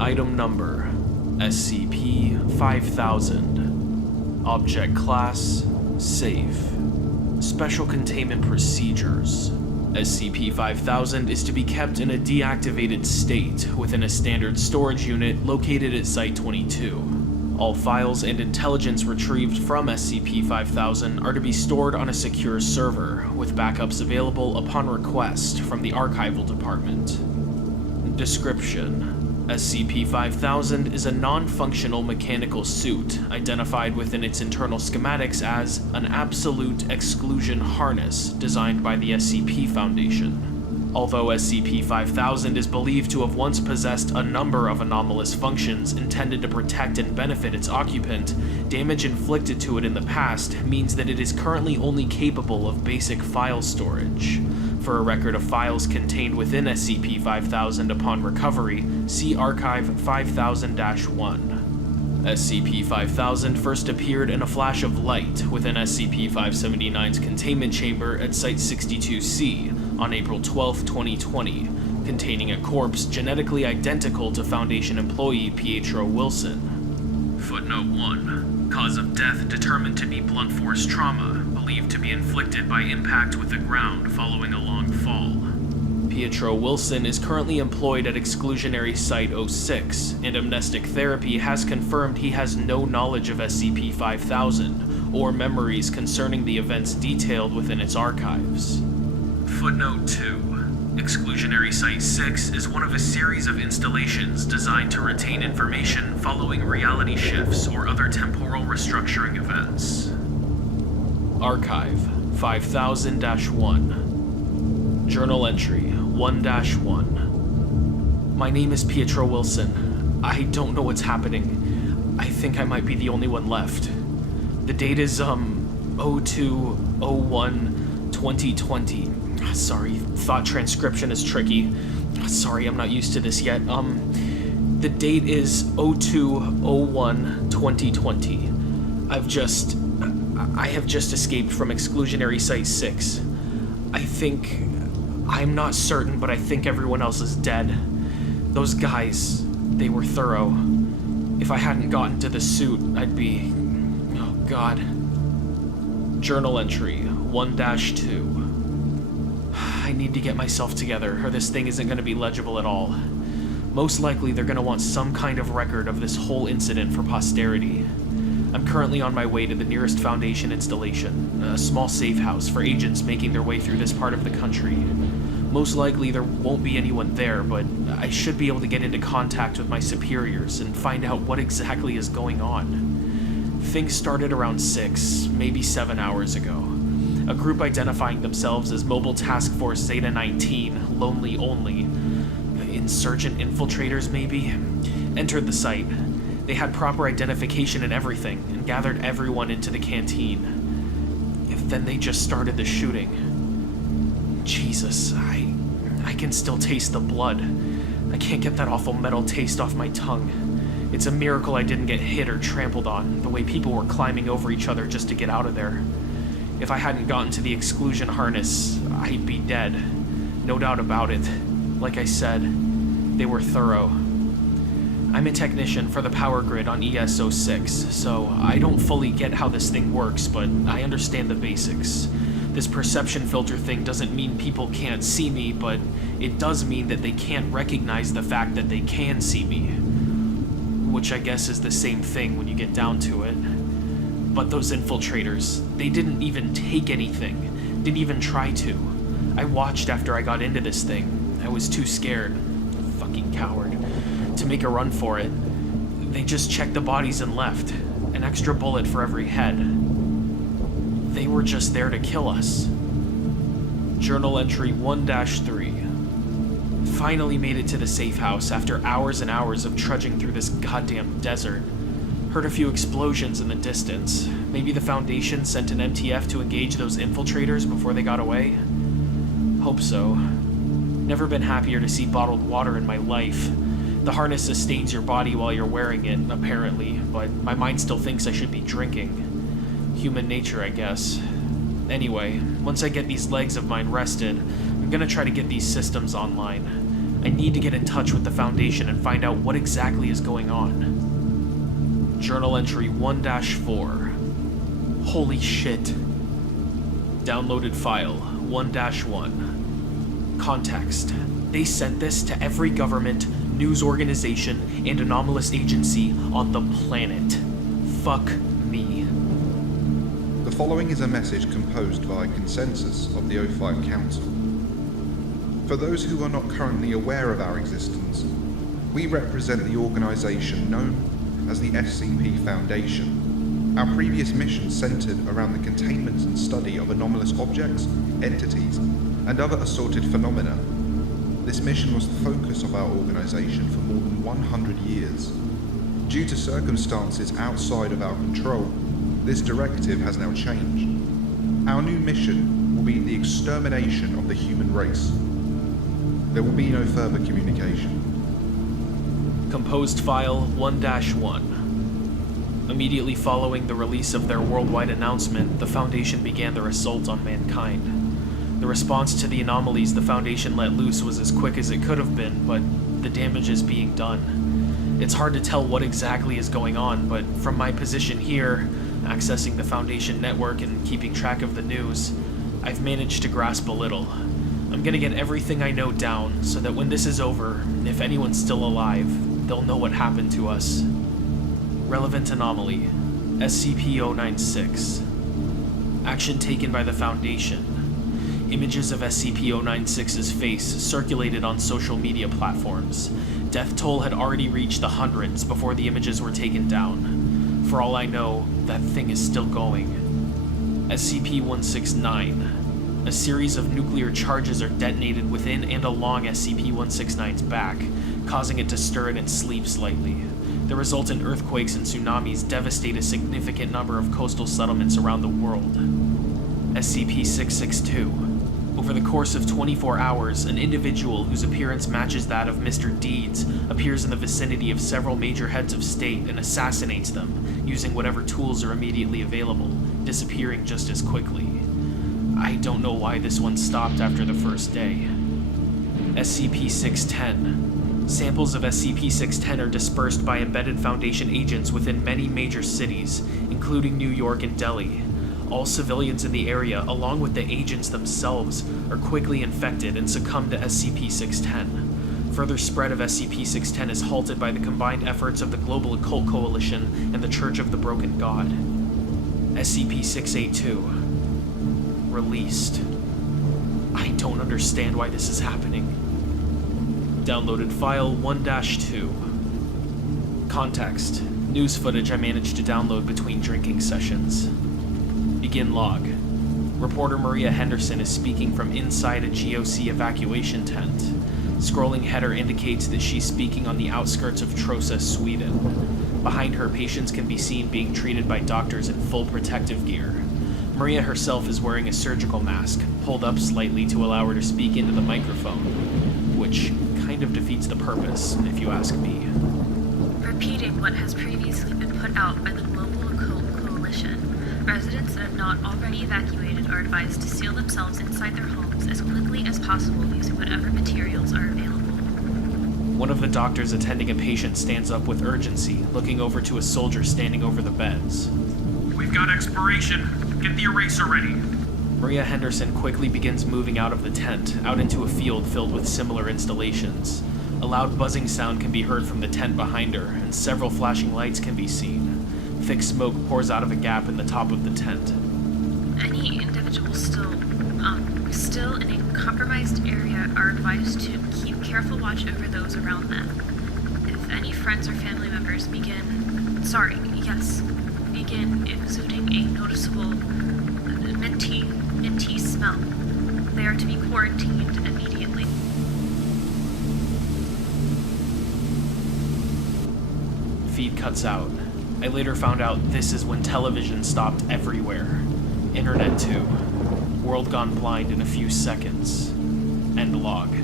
Item number, SCP-5000. Object class, safe. Special containment procedures. SCP-5000 is to be kept in a deactivated state within a standard storage unit located at Site-22. All files and intelligence retrieved from SCP-5000 are to be stored on a secure server, with backups available upon request from the Archival Department. Description: SCP-5000 is a non-functional mechanical suit identified within its internal schematics as an absolute exclusion harness designed by the SCP Foundation. Although SCP-5000 is believed to have once possessed a number of anomalous functions intended to protect and benefit its occupant, damage inflicted to it in the past means that it is currently only capable of basic file storage. For a record of files contained within SCP-5000 upon recovery, see Archive 5000-1. SCP-5000 first appeared in a flash of light within SCP-579's containment chamber at Site-62C on April 12, 2020, containing a corpse genetically identical to Foundation employee Pietro Wilson. Footnote 1. Cause of death determined to be blunt force trauma, believed to be inflicted by impact with the ground following a long fall. Pietro Wilson is currently employed at Exclusionary Site-06, and Amnestic Therapy has confirmed he has no knowledge of SCP-5000 or memories concerning the events detailed within its archives. Footnote 2. Exclusionary Site-6 is one of a series of installations designed to retain information following reality shifts or other temporal restructuring events. Archive 5000-1. Journal entry 1-1. My name is Pietro Wilson. I don't know what's happening. I think I might be the only one left. The date is 02/01/2020. Sorry, thought transcription is tricky. Sorry, I'm not used to this yet. The date is 02/01/2020. I have just escaped from Exclusionary Site-6. I'm not certain, but I think everyone else is dead. Those guys, they were thorough. If I hadn't gotten to the suit, I'd be... oh god. Journal entry 1-2. I need to get myself together, or this thing isn't going to be legible at all. Most likely they're going to want some kind of record of this whole incident for posterity. I'm currently on my way to the nearest Foundation installation, a small safe house for agents making their way through this part of the country. Most likely there won't be anyone there, but I should be able to get into contact with my superiors and find out what exactly is going on. Things started around 6, maybe 7 hours ago. A group identifying themselves as Mobile Task Force Zeta-19, Lonely Only, insurgent infiltrators maybe, entered the site. They had proper identification and everything, and gathered everyone into the canteen. Then they just started the shooting. Jesus, I can still taste the blood. I can't get that awful metal taste off my tongue. It's a miracle I didn't get hit or trampled on, the way people were climbing over each other just to get out of there. If I hadn't gotten to the exclusion harness, I'd be dead. No doubt about it. Like I said, they were thorough. I'm a technician for the power grid on ES-06, so I don't fully get how this thing works, but I understand the basics. This perception filter thing doesn't mean people can't see me, but it does mean that they can't recognize the fact that they can see me. Which I guess is the same thing when you get down to it. But those infiltrators, they didn't even take anything, didn't even try to. I watched after I got into this thing. I was too scared, fucking coward, to make a run for it. They just checked the bodies and left, an extra bullet for every head. They were just there to kill us. Journal entry 1-3. Finally made it to the safe house after hours and hours of trudging through this goddamn desert. Heard a few explosions in the distance. Maybe the Foundation sent an MTF to engage those infiltrators before they got away? Hope so. Never been happier to see bottled water in my life. The harness sustains your body while you're wearing it, apparently, but my mind still thinks I should be drinking. Human nature, I guess. Anyway, once I get these legs of mine rested, I'm gonna try to get these systems online. I need to get in touch with the Foundation and find out what exactly is going on. Journal entry 1-4. Holy shit. Downloaded file 1-1. Context. They sent this to every government, news organization, and anomalous agency on the planet. Fuck me. The following is a message composed by consensus of the O5 Council. For those who are not currently aware of our existence, we represent the organization known as the SCP Foundation. Our previous mission centered around the containment and study of anomalous objects, entities, and other assorted phenomena. This mission was the focus of our organization for more than 100 years. Due to circumstances outside of our control, this directive has now changed. Our new mission will be the extermination of the human race. There will be no further communication. Composed file 1-1. Immediately following the release of their worldwide announcement, the Foundation began their assault on mankind. The response to the anomalies the Foundation let loose was as quick as it could have been, but the damage is being done. It's hard to tell what exactly is going on, but from my position here, accessing the Foundation network and keeping track of the news, I've managed to grasp a little. I'm gonna get everything I know down, so that when this is over, if anyone's still alive, they'll know what happened to us. Relevant anomaly, SCP-096. Action taken by the Foundation. Images of SCP-096's face circulated on social media platforms. Death toll had already reached the hundreds before the images were taken down. For all I know, that thing is still going. SCP-169. A series of nuclear charges are detonated within and along SCP-169's back, causing it to stir in its sleep slightly. The resultant earthquakes and tsunamis devastate a significant number of coastal settlements around the world. SCP-662. Over the course of 24 hours, an individual whose appearance matches that of Mr. Deeds appears in the vicinity of several major heads of state and assassinates them, using whatever tools are immediately available, disappearing just as quickly. I don't know why this one stopped after the first day. SCP-610. Samples of SCP-610 are dispersed by embedded Foundation agents within many major cities, including New York and Delhi. All civilians in the area, along with the agents themselves, are quickly infected and succumb to SCP-610. Further spread of SCP-610 is halted by the combined efforts of the Global Occult Coalition and the Church of the Broken God. SCP-682. Released. I don't understand why this is happening. Downloaded file 1-2. Context. News footage I managed to download between drinking sessions. Begin log. Reporter Maria Henderson is speaking from inside a GOC evacuation tent. Scrolling header indicates that she's speaking on the outskirts of Trosa, Sweden. Behind her, patients can be seen being treated by doctors in full protective gear. Maria herself is wearing a surgical mask, pulled up slightly to allow her to speak into the microphone, which kind of defeats the purpose, if you ask me. Repeating what has previously been put out by the Global Occult Coalition, residents that have not already evacuated are advised to seal themselves inside their homes as quickly as possible using whatever materials are available. One of the doctors attending a patient stands up with urgency, looking over to a soldier standing over the beds. We've got expiration. Get the eraser ready. Maria Henderson quickly begins moving out of the tent, out into a field filled with similar installations. A loud buzzing sound can be heard from the tent behind her, and several flashing lights can be seen. Thick smoke pours out of a gap in the top of the tent. Any individuals still in a compromised area are advised to keep careful watch over those around them. If any friends or family members begin exuding a noticeable minty smell, they are to be quarantined immediately. Feed cuts out. I later found out this is when television stopped everywhere. Internet too. World gone blind in a few seconds. End log.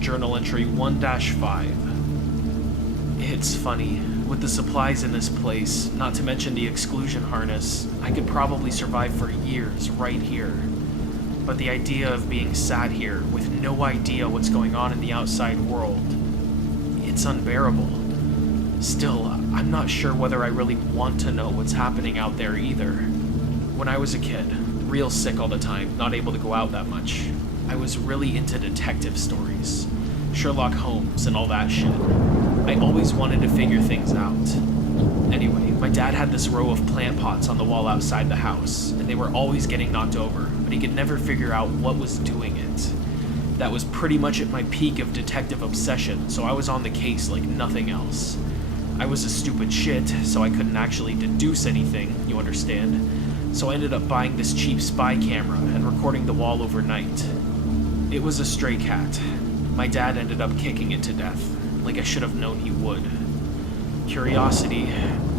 Journal entry 1-5. It's funny. With the supplies in this place, not to mention the exclusion harness, I could probably survive for years right here. but the idea of being sat here with no idea what's going on in the outside world, it's unbearable. Still, I'm not sure whether I really want to know what's happening out there either. When I was a kid, real sick all the time, not able to go out that much, I was really into detective stories. Sherlock Holmes and all that shit. I always wanted to figure things out. Anyway, my dad had this row of plant pots on the wall outside the house, and they were always getting knocked over, but he could never figure out what was doing it. That was pretty much at my peak of detective obsession, so I was on the case like nothing else. I was a stupid shit, so I couldn't actually deduce anything, you understand? So I ended up buying this cheap spy camera and recording the wall overnight. It was a stray cat. My dad ended up kicking it to death, like I should have known he would. Curiosity,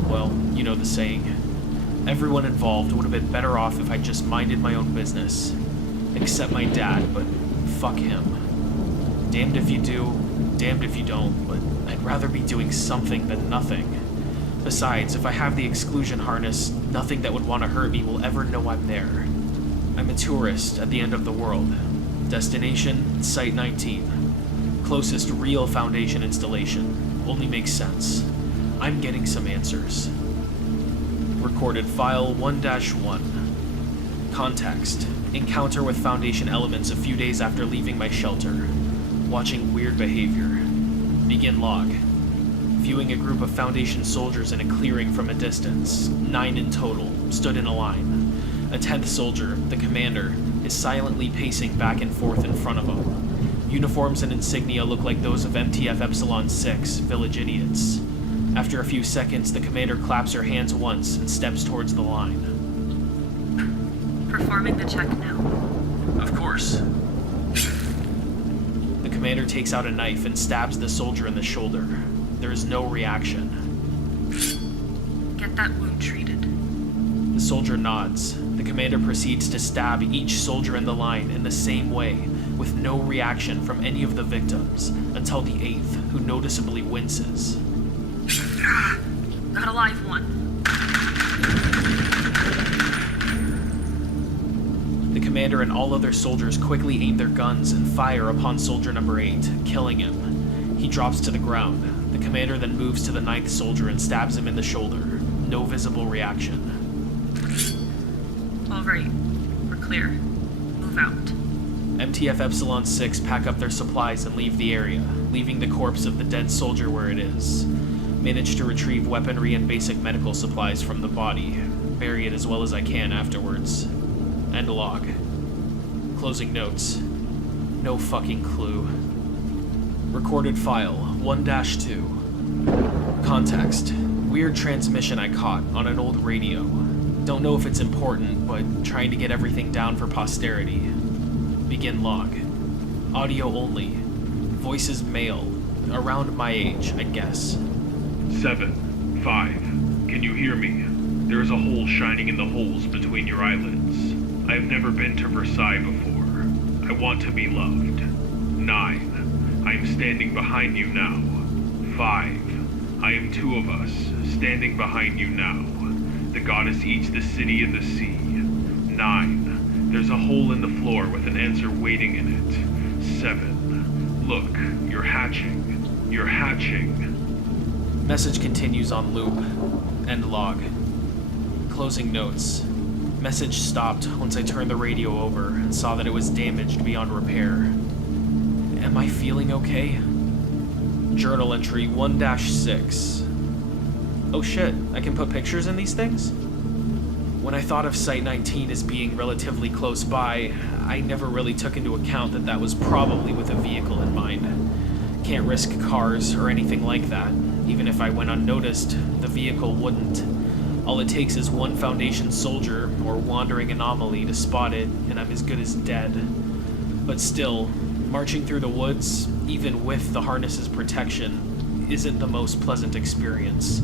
well, you know the saying. Everyone involved would have been better off if I just minded my own business. Except my dad, but fuck him. Damned if you do, damned if you don't, but I'd rather be doing something than nothing. Besides, if I have the exclusion harness, nothing that would want to hurt me will ever know I'm there. I'm a tourist at the end of the world. Destination, Site 19. Closest real Foundation installation. Only makes sense. I'm getting some answers. Recorded file 1-1. Context. Encounter with Foundation elements a few days after leaving my shelter. Watching weird behavior. Begin log. Viewing a group of Foundation soldiers in a clearing from a distance. 9 in total, stood in a line. A 10th soldier, the commander, is silently pacing back and forth in front of him. Uniforms and insignia look like those of MTF Epsilon 6, Village Idiots. After a few seconds, the commander claps her hands once and steps towards the line. Performing the check now. Of course. The commander takes out a knife and stabs the soldier in the shoulder. There is no reaction. Get that wound treated. The soldier nods. The commander proceeds to stab each soldier in the line in the same way, with no reaction from any of the victims, until the 8th, who noticeably winces. Got a live one. The commander and all other soldiers quickly aim their guns and fire upon soldier number 8, killing him. He drops to the ground. The commander then moves to the 9th soldier and stabs him in the shoulder. No visible reaction. All right. We're clear. Move out. MTF Epsilon 6 pack up their supplies and leave the area, leaving the corpse of the dead soldier where it is. Manage to retrieve weaponry and basic medical supplies from the body. Bury it as well as I can afterwards. End log. Closing notes. No fucking clue. Recorded file 1-2. Context. Weird transmission I caught on an old radio. Don't know if it's important, but trying to get everything down for posterity. Begin log. Audio only. Voices male. Around my age, I guess. 7, 5. Can you hear me? There is a hole shining in the holes between your eyelids. I have never been to Versailles before. I want to be loved. 9. I am standing behind you now. 5. I am 2 of us, standing behind you now. The goddess eats the city and the sea. 9. There's a hole in the floor with an answer waiting in it. 7. Look, you're hatching. You're hatching. Message continues on loop. End log. Closing notes. Message stopped once I turned the radio over and saw that it was damaged beyond repair. Am I feeling okay? Journal entry 1-6. Oh shit, I can put pictures in these things? When I thought of Site 19 as being relatively close by, I never really took into account that that was probably with a vehicle in mind. Can't risk cars or anything like that. Even if I went unnoticed, the vehicle wouldn't. All it takes is one Foundation soldier or wandering anomaly to spot it, and I'm as good as dead. But still, marching through the woods, even with the harness's protection, isn't the most pleasant experience.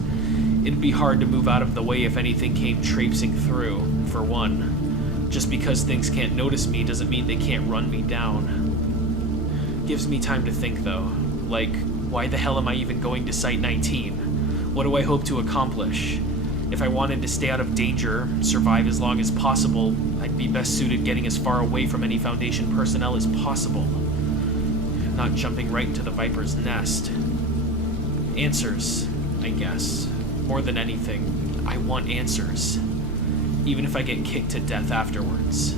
It'd be hard to move out of the way if anything came traipsing through, for one. Just because things can't notice me doesn't mean they can't run me down. Gives me time to think though. Like, why the hell am I even going to Site 19? What do I hope to accomplish? If I wanted to stay out of danger, survive as long as possible, I'd be best suited getting as far away from any Foundation personnel as possible. Not jumping right into the Viper's nest. Answers, I guess. More than anything, I want answers. Even if I get kicked to death afterwards.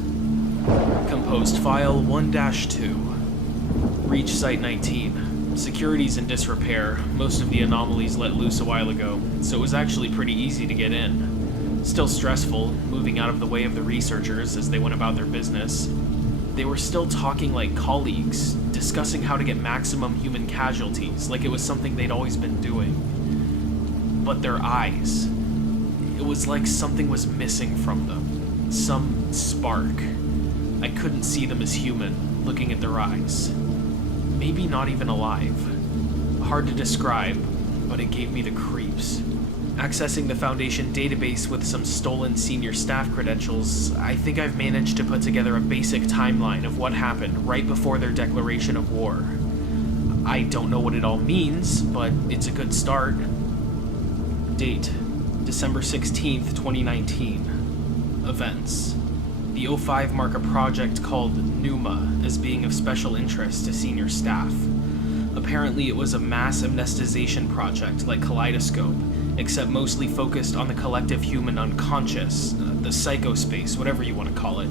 Composed File 1-2. Reach Site 19. Security's in disrepair. Most of the anomalies let loose a while ago, so it was actually pretty easy to get in. Still stressful, moving out of the way of the researchers as they went about their business. They were still talking like colleagues, discussing how to get maximum human casualties, like it was something they'd always been doing. But their eyes. It was like something was missing from them. Some spark. I couldn't see them as human, looking at their eyes. Maybe not even alive. Hard to describe, but it gave me the creeps. Accessing the Foundation database with some stolen senior staff credentials, I think I've managed to put together a basic timeline of what happened right before their declaration of war. I don't know what it all means, but it's a good start. Date: December 16th, 2019. Events: the O5 mark a project called Numa as being of special interest to senior staff. Apparently it was a mass amnestization project like Kaleidoscope, except mostly focused on the collective human unconscious, the psychospace, whatever you want to call it.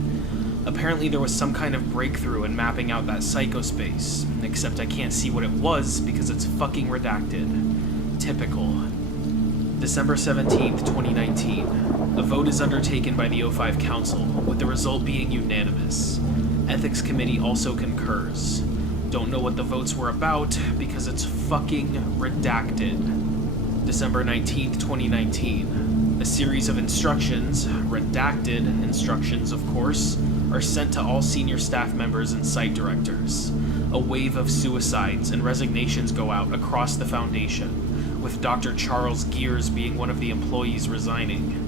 Apparently there was some kind of breakthrough in mapping out that psychospace, except I can't see what it was because it's fucking redacted. Typical. December 17th, 2019. A vote is undertaken by the O5 Council, with the result being unanimous. Ethics Committee also concurs. Don't know what the votes were about because it's fucking redacted. December 19th, 2019. A series of instructions, redacted instructions of course, are sent to all senior staff members and site directors. A wave of suicides and resignations go out across the Foundation, with Dr. Charles Gears being one of the employees resigning.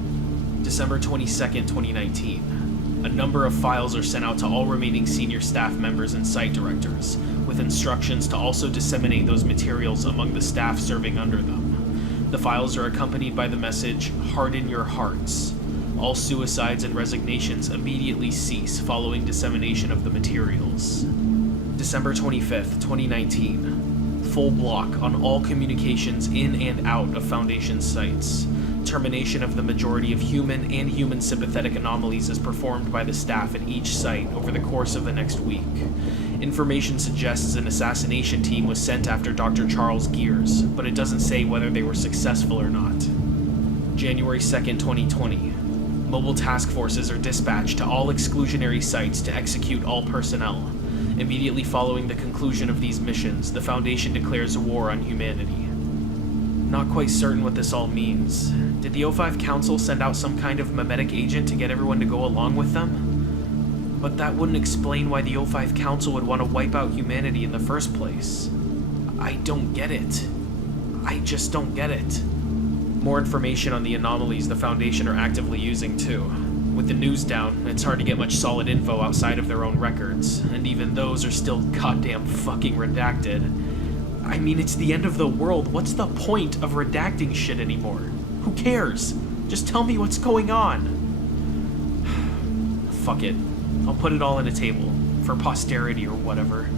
December 22nd, 2019. A number of files are sent out to all remaining senior staff members and site directors, with instructions to also disseminate those materials among the staff serving under them. The files are accompanied by the message, "Harden your hearts." All suicides and resignations immediately cease following dissemination of the materials. December 25th, 2019. Full block on all communications in and out of Foundation sites. Termination of the majority of human and human sympathetic anomalies is performed by the staff at each site over the course of the next week. Information suggests an assassination team was sent after Dr. Charles Gears, but it doesn't say whether they were successful or not. January 2nd, 2020. Mobile task forces are dispatched to all exclusionary sites to execute all personnel. Immediately following the conclusion of these missions, the Foundation declares war on humanity. Not quite certain what this all means. Did the O5 Council send out some kind of mimetic agent to get everyone to go along with them? But that wouldn't explain why the O5 Council would want to wipe out humanity in the first place. I don't get it. I just don't get it. More information on the anomalies the Foundation are actively using too. With the news down, it's hard to get much solid info outside of their own records, and even those are still goddamn fucking redacted. I mean, it's the end of the world. What's the point of redacting shit anymore? Who cares? Just tell me what's going on. Fuck it. I'll put it all in a table, for posterity or whatever.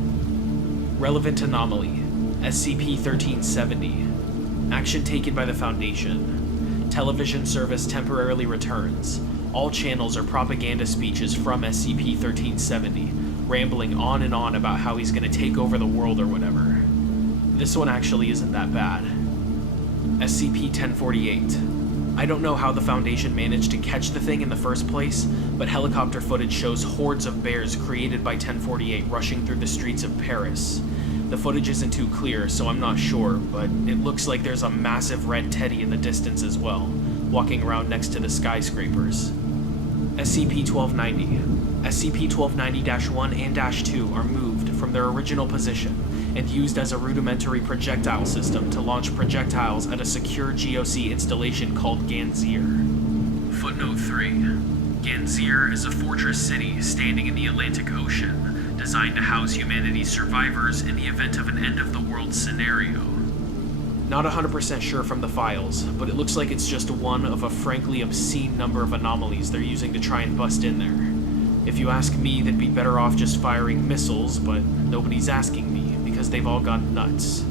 Relevant anomaly, SCP-1370. Action taken by the Foundation. Television service temporarily returns. All channels are propaganda speeches from SCP-1370, rambling on and on about how he's gonna take over the world or whatever. This one actually isn't that bad. SCP-1048. I don't know how the Foundation managed to catch the thing in the first place, but helicopter footage shows hordes of bears created by 1048 rushing through the streets of Paris. The footage isn't too clear, so I'm not sure, but it looks like there's a massive red teddy in the distance as well, walking around next to the skyscrapers. SCP-1290. SCP-1290-1 and -2 are moved from their original position and used as a rudimentary projectile system to launch projectiles at a secure GOC installation called Ganzir. Footnote 3. Ganzir is a fortress city standing in the Atlantic Ocean, designed to house humanity's survivors in the event of an end-of-the-world scenario. Not 100% sure from the files, but it looks like it's just one of a frankly obscene number of anomalies they're using to try and bust in there. If you ask me, they'd be better off just firing missiles, but nobody's asking me, because they've all gone nuts.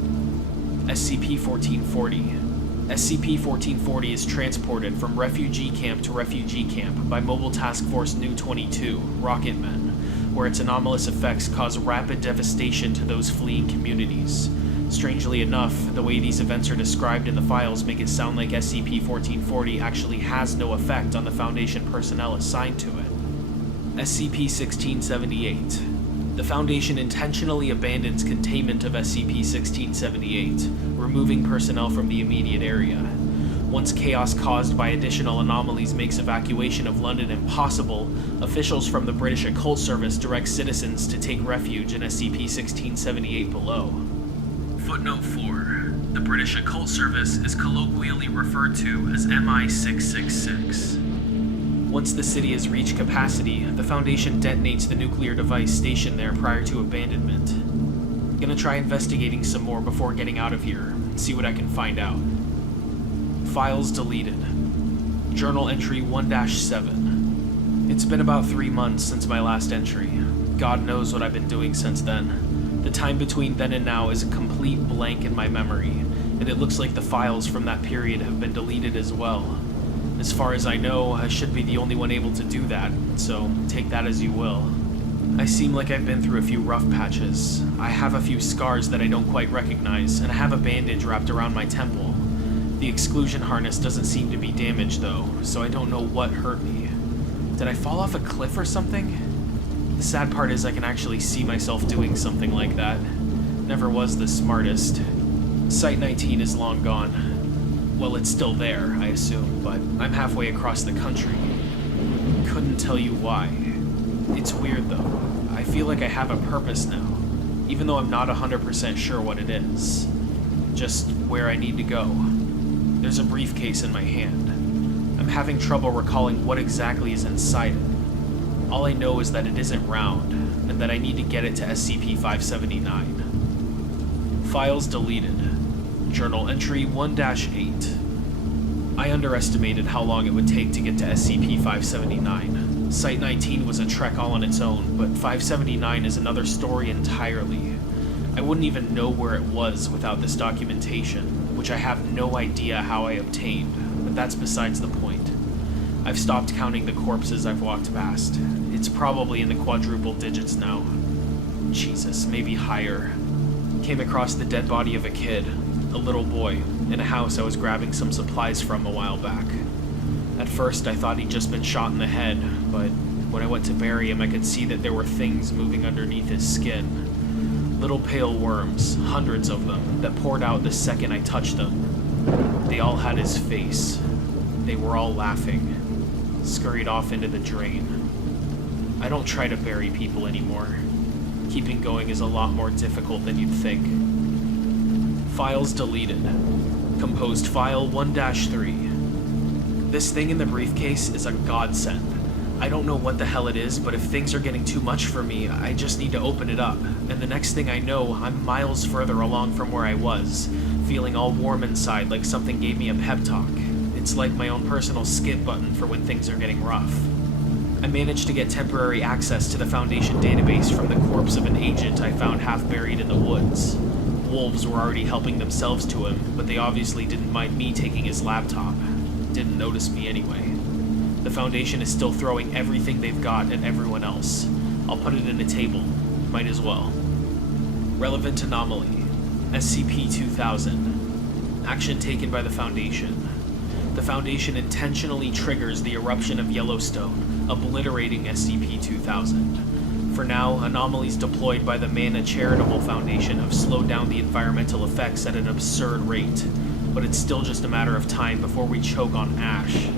SCP-1440. SCP-1440 is transported from refugee camp to refugee camp by Mobile Task Force Nu 22, Rocketmen, where its anomalous effects cause rapid devastation to those fleeing communities. Strangely enough, the way these events are described in the files make it sound like SCP-1440 actually has no effect on the Foundation personnel assigned to it. SCP-1678. The Foundation intentionally abandons containment of SCP-1678, removing personnel from the immediate area. Once chaos caused by additional anomalies makes evacuation of London impossible, officials from the British Occult Service direct citizens to take refuge in SCP-1678 below. Footnote 4. The British Occult Service is colloquially referred to as MI-666. Once the city has reached capacity, the Foundation detonates the nuclear device stationed there prior to abandonment. I'm gonna try investigating some more before getting out of here, and see what I can find out. Files deleted. Journal entry 1-7. It's been about 3 months since my last entry. God knows what I've been doing since then. The time between then and now is a complete blank in my memory, and it looks like the files from that period have been deleted as well. As far as I know, I should be the only one able to do that, so take that as you will. I seem like I've been through a few rough patches. I have a few scars that I don't quite recognize, and I have a bandage wrapped around my temple. The exclusion harness doesn't seem to be damaged though, so I don't know what hurt me. Did I fall off a cliff or something? The sad part is I can actually see myself doing something like that. Never was the smartest. Site-19 is long gone. Well, it's still there, I assume, but I'm halfway across the country. Couldn't tell you why. It's weird though. I feel like I have a purpose now, even though I'm not 100% sure what it is. Just where I need to go. There's a briefcase in my hand. I'm having trouble recalling what exactly is inside it. All I know is that it isn't round, and that I need to get it to SCP-579. Files deleted. Journal entry 1-8. I underestimated how long it would take to get to SCP-579. Site-19 was a trek all on its own, but 579 is another story entirely. I wouldn't even know where it was without this documentation, which I have no idea how I obtained, but that's besides the point. I've stopped counting the corpses I've walked past. It's probably in the quadruple digits now. Jesus, maybe higher. Came across the dead body of a kid, a little boy, in a house I was grabbing some supplies from a while back. At first I thought he'd just been shot in the head, but when I went to bury him I could see that there were things moving underneath his skin. Little pale worms, hundreds of them, that poured out the second I touched them. They all had his face. They were all laughing. Scurried off into the drain. I don't try to bury people anymore. Keeping going is a lot more difficult than you'd think. Files deleted. Composed file 1-3. This thing in the briefcase is a godsend. I don't know what the hell it is, but if things are getting too much for me, I just need to open it up. And the next thing I know, I'm miles further along from where I was, feeling all warm inside like something gave me a pep talk. It's like my own personal skip button for when things are getting rough. I managed to get temporary access to the Foundation database from the corpse of an agent I found half buried in the woods. Wolves were already helping themselves to him, but they obviously didn't mind me taking his laptop. Didn't notice me anyway. The Foundation is still throwing everything they've got at everyone else. I'll put it in a table. Might as well. Relevant anomaly. SCP-2000. Action taken by the Foundation. The Foundation intentionally triggers the eruption of Yellowstone, obliterating SCP-2000. For now, anomalies deployed by the Mana Charitable Foundation have slowed down the environmental effects at an absurd rate, but it's still just a matter of time before we choke on ash.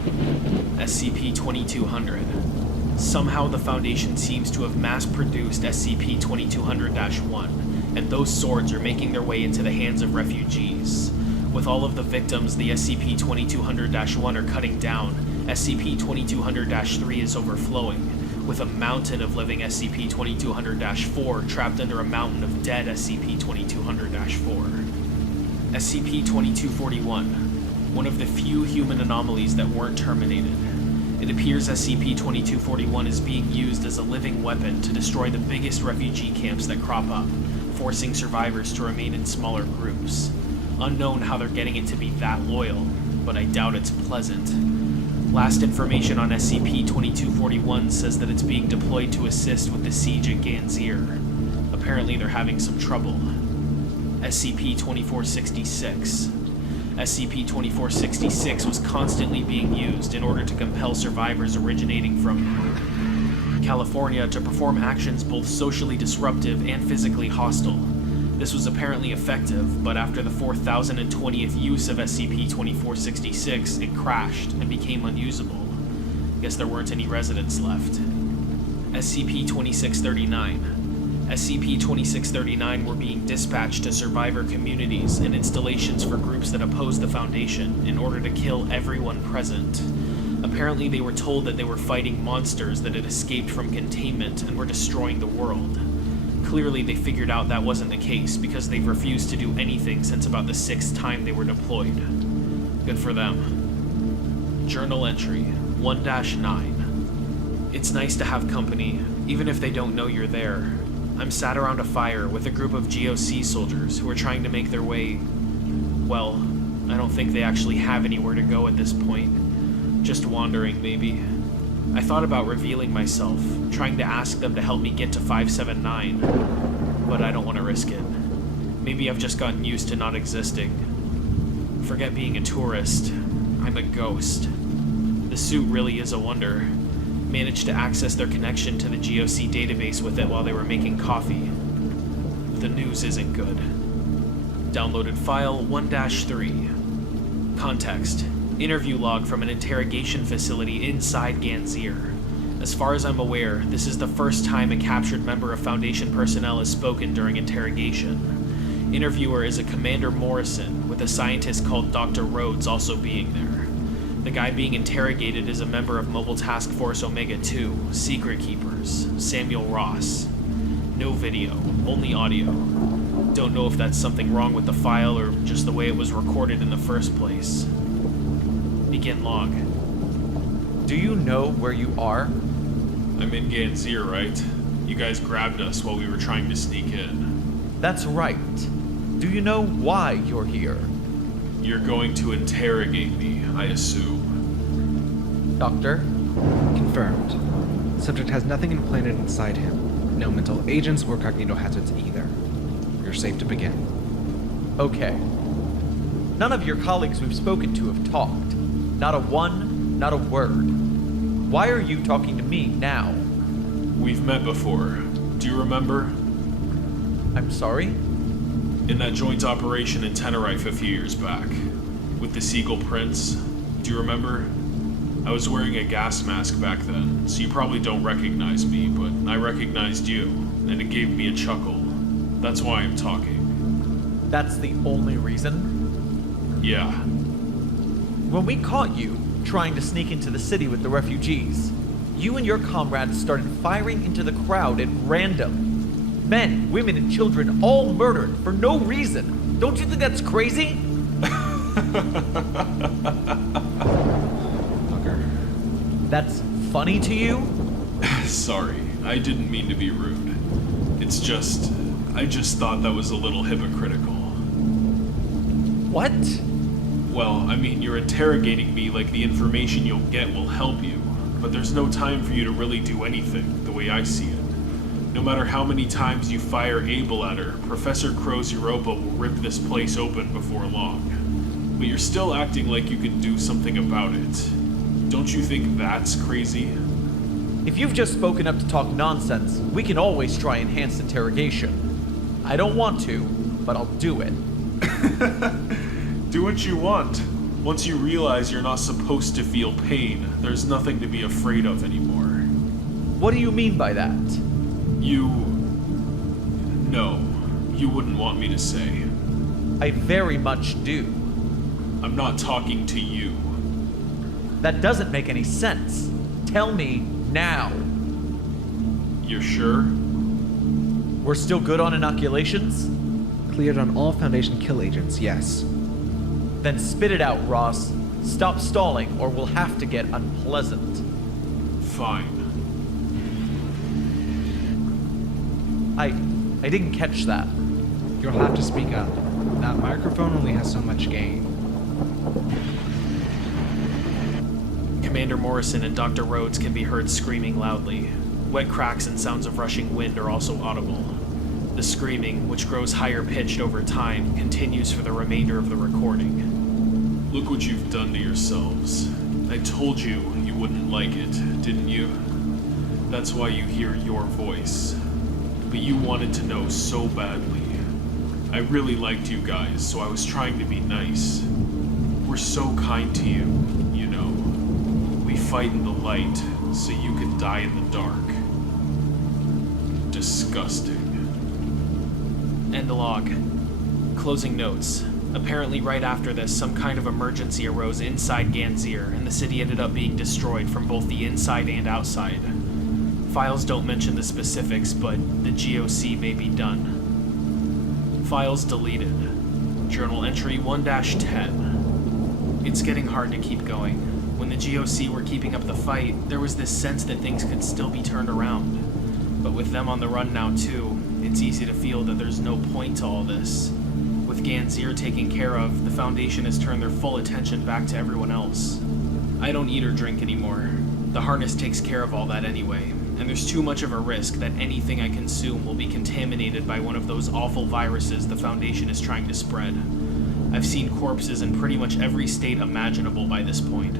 SCP-2200. Somehow the Foundation seems to have mass-produced SCP-2200-1, and those swords are making their way into the hands of refugees. With all of the victims the SCP-2200-1 are cutting down, SCP-2200-3 is overflowing, with a mountain of living SCP-2200-4 trapped under a mountain of dead SCP-2200-4. SCP-2241, one of the few human anomalies that weren't terminated. It appears SCP-2241 is being used as a living weapon to destroy the biggest refugee camps that crop up, forcing survivors to remain in smaller groups. Unknown how they're getting it to be that loyal, but I doubt it's pleasant. Last information on SCP-2241 says that it's being deployed to assist with the siege at Ganzir. Apparently they're having some trouble. SCP-2466. SCP-2466 was constantly being used in order to compel survivors originating from California to perform actions both socially disruptive and physically hostile. This was apparently effective, but after the 4,020th use of SCP-2466, it crashed and became unusable. Guess there weren't any residents left. SCP-2639. SCP-2639 were being dispatched to survivor communities and installations for groups that oppose the Foundation in order to kill everyone present. Apparently they were told that they were fighting monsters that had escaped from containment and were destroying the world. Clearly they figured out that wasn't the case because they've refused to do anything since about the 6th time they were deployed. Good for them. Journal entry 1-9. It's nice to have company, even if they don't know you're there. I'm sat around a fire with a group of GOC soldiers who are trying to make their way... Well, I don't think they actually have anywhere to go at this point. Just wandering, maybe. I thought about revealing myself, trying to ask them to help me get to 579, but I don't want to risk it. Maybe I've just gotten used to not existing. Forget being a tourist. I'm a ghost. The suit really is a wonder. Managed to access their connection to the GOC database with it while they were making coffee. The news isn't good. Downloaded file 1-3. Context. Interview log from an interrogation facility inside Ganzir. As far as I'm aware, this is the first time a captured member of Foundation personnel has spoken during interrogation. Interviewer is a Commander Morrison, with a scientist called Dr. Rhodes also being there. The guy being interrogated is a member of Mobile Task Force Omega-2, Secret Keepers, Samuel Ross. No video, only audio. Don't know if that's something wrong with the file or just the way it was recorded in the first place. Begin log. Do you know where you are? I'm in Ganzir, right? You guys grabbed us while we were trying to sneak in. That's right. Do you know why you're here? You're going to interrogate me, I assume. Doctor? Confirmed. Subject has nothing implanted inside him. No mental agents or cognito hazards either. You're safe to begin. Okay. None of your colleagues we've spoken to have talked. Not a one, not a word. Why are you talking to me now? We've met before. Do you remember? I'm sorry? In that joint operation in Tenerife a few years back. With the Seagull Prince. Do you remember? I was wearing a gas mask back then, so you probably don't recognize me, but I recognized you, and it gave me a chuckle. That's why I'm talking. That's the only reason? Yeah. When we caught you trying to sneak into the city with the refugees, you and your comrades started firing into the crowd at random. Men, women, and children all murdered for no reason. Don't you think that's crazy? Fucker. That's funny to you? Sorry, I didn't mean to be rude. It's just, I just thought that was a little hypocritical. What? Well, I mean, you're interrogating me like the information you'll get will help you, but there's no time for you to really do anything, the way I see it. No matter how many times you fire Abel at her, Professor Crow's Europa will rip this place open before long. But you're still acting like you can do something about it. Don't you think that's crazy? If you've just spoken up to talk nonsense, we can always try enhanced interrogation. I don't want to, but I'll do it. Do what you want. Once you realize you're not supposed to feel pain, there's nothing to be afraid of anymore. What do you mean by that? No, you wouldn't want me to say. I very much do. I'm not talking to you. That doesn't make any sense. Tell me now. You're sure? We're still good on inoculations? Cleared on all Foundation kill agents, yes. Then spit it out, Ross. Stop stalling, or we'll have to get unpleasant. Fine. I didn't catch that. You'll have to speak up. That microphone only has so much gain. Commander Morrison and Dr. Rhodes can be heard screaming loudly. Wet cracks and sounds of rushing wind are also audible. The screaming, which grows higher pitched over time, continues for the remainder of the recording. Look what you've done to yourselves. I told you you wouldn't like it, didn't you? That's why you hear your voice. But you wanted to know so badly. I really liked you guys, so I was trying to be nice. We're so kind to you, you know. We fight in the light, so you can die in the dark. Disgusting. End log. Closing notes. Apparently right after this, some kind of emergency arose inside Ganzir, and the city ended up being destroyed from both the inside and outside. Files don't mention the specifics, but the GOC may be done. Files deleted. Journal entry 1-10. It's getting hard to keep going. When the GOC were keeping up the fight, there was this sense that things could still be turned around. But with them on the run now too, it's easy to feel that there's no point to all this. With Ganzir taken care of, the Foundation has turned their full attention back to everyone else. I don't eat or drink anymore. The harness takes care of all that anyway, and there's too much of a risk that anything I consume will be contaminated by one of those awful viruses the Foundation is trying to spread. I've seen corpses in pretty much every state imaginable by this point.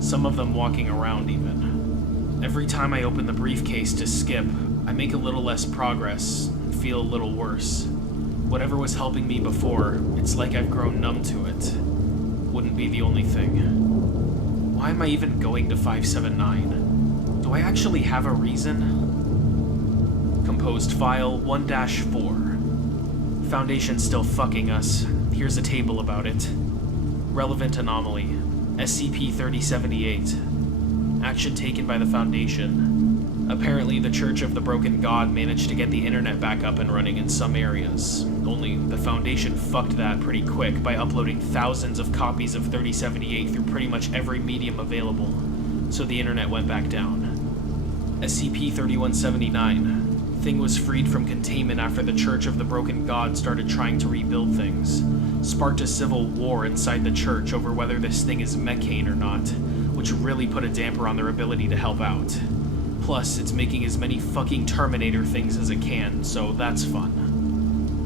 Some of them walking around even. Every time I open the briefcase to skip, I make a little less progress and feel a little worse. Whatever was helping me before, it's like I've grown numb to it. Wouldn't be the only thing. Why am I even going to 579? Do I actually have a reason? Composed file 1-4. Foundation still fucking us. Here's a table about it. Relevant anomaly. SCP-3078. Action taken by the Foundation. Apparently, the Church of the Broken God managed to get the internet back up and running in some areas. Only, the Foundation fucked that pretty quick by uploading thousands of copies of 3078 through pretty much every medium available, so the internet went back down. SCP-3179. Thing was freed from containment after the Church of the Broken God started trying to rebuild things. Sparked a civil war inside the church over whether this thing is mechane or not, which really put a damper on their ability to help out. Plus, it's making as many fucking Terminator things as it can, so that's fun.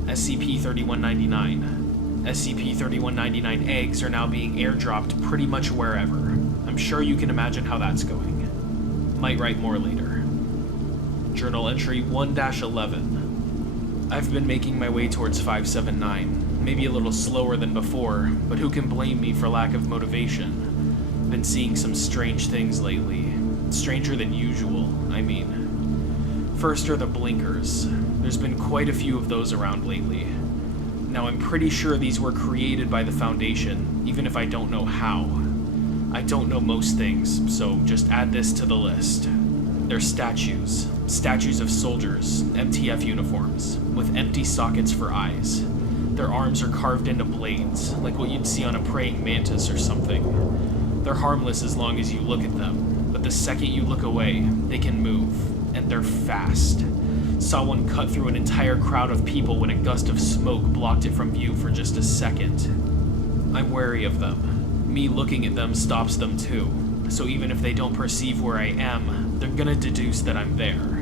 SCP-3199. SCP-3199 eggs are now being airdropped pretty much wherever. I'm sure you can imagine how that's going. Might write more later. Journal entry 1-11. I've been making my way towards 579, maybe a little slower than before, but who can blame me for lack of motivation? Been seeing some strange things lately. Stranger than usual, I mean. First are the blinkers. There's been quite a few of those around lately. Now I'm pretty sure these were created by the Foundation, even if I don't know how. I don't know most things, so just add this to the list. They're statues. Statues of soldiers, MTF uniforms, with empty sockets for eyes. Their arms are carved into blades, like what you'd see on a praying mantis or something. They're harmless as long as you look at them, but the second you look away, they can move, and they're fast. Saw one cut through an entire crowd of people when a gust of smoke blocked it from view for just a second. I'm wary of them. Me looking at them stops them too, so even if they don't perceive where I am, they're gonna deduce that I'm there.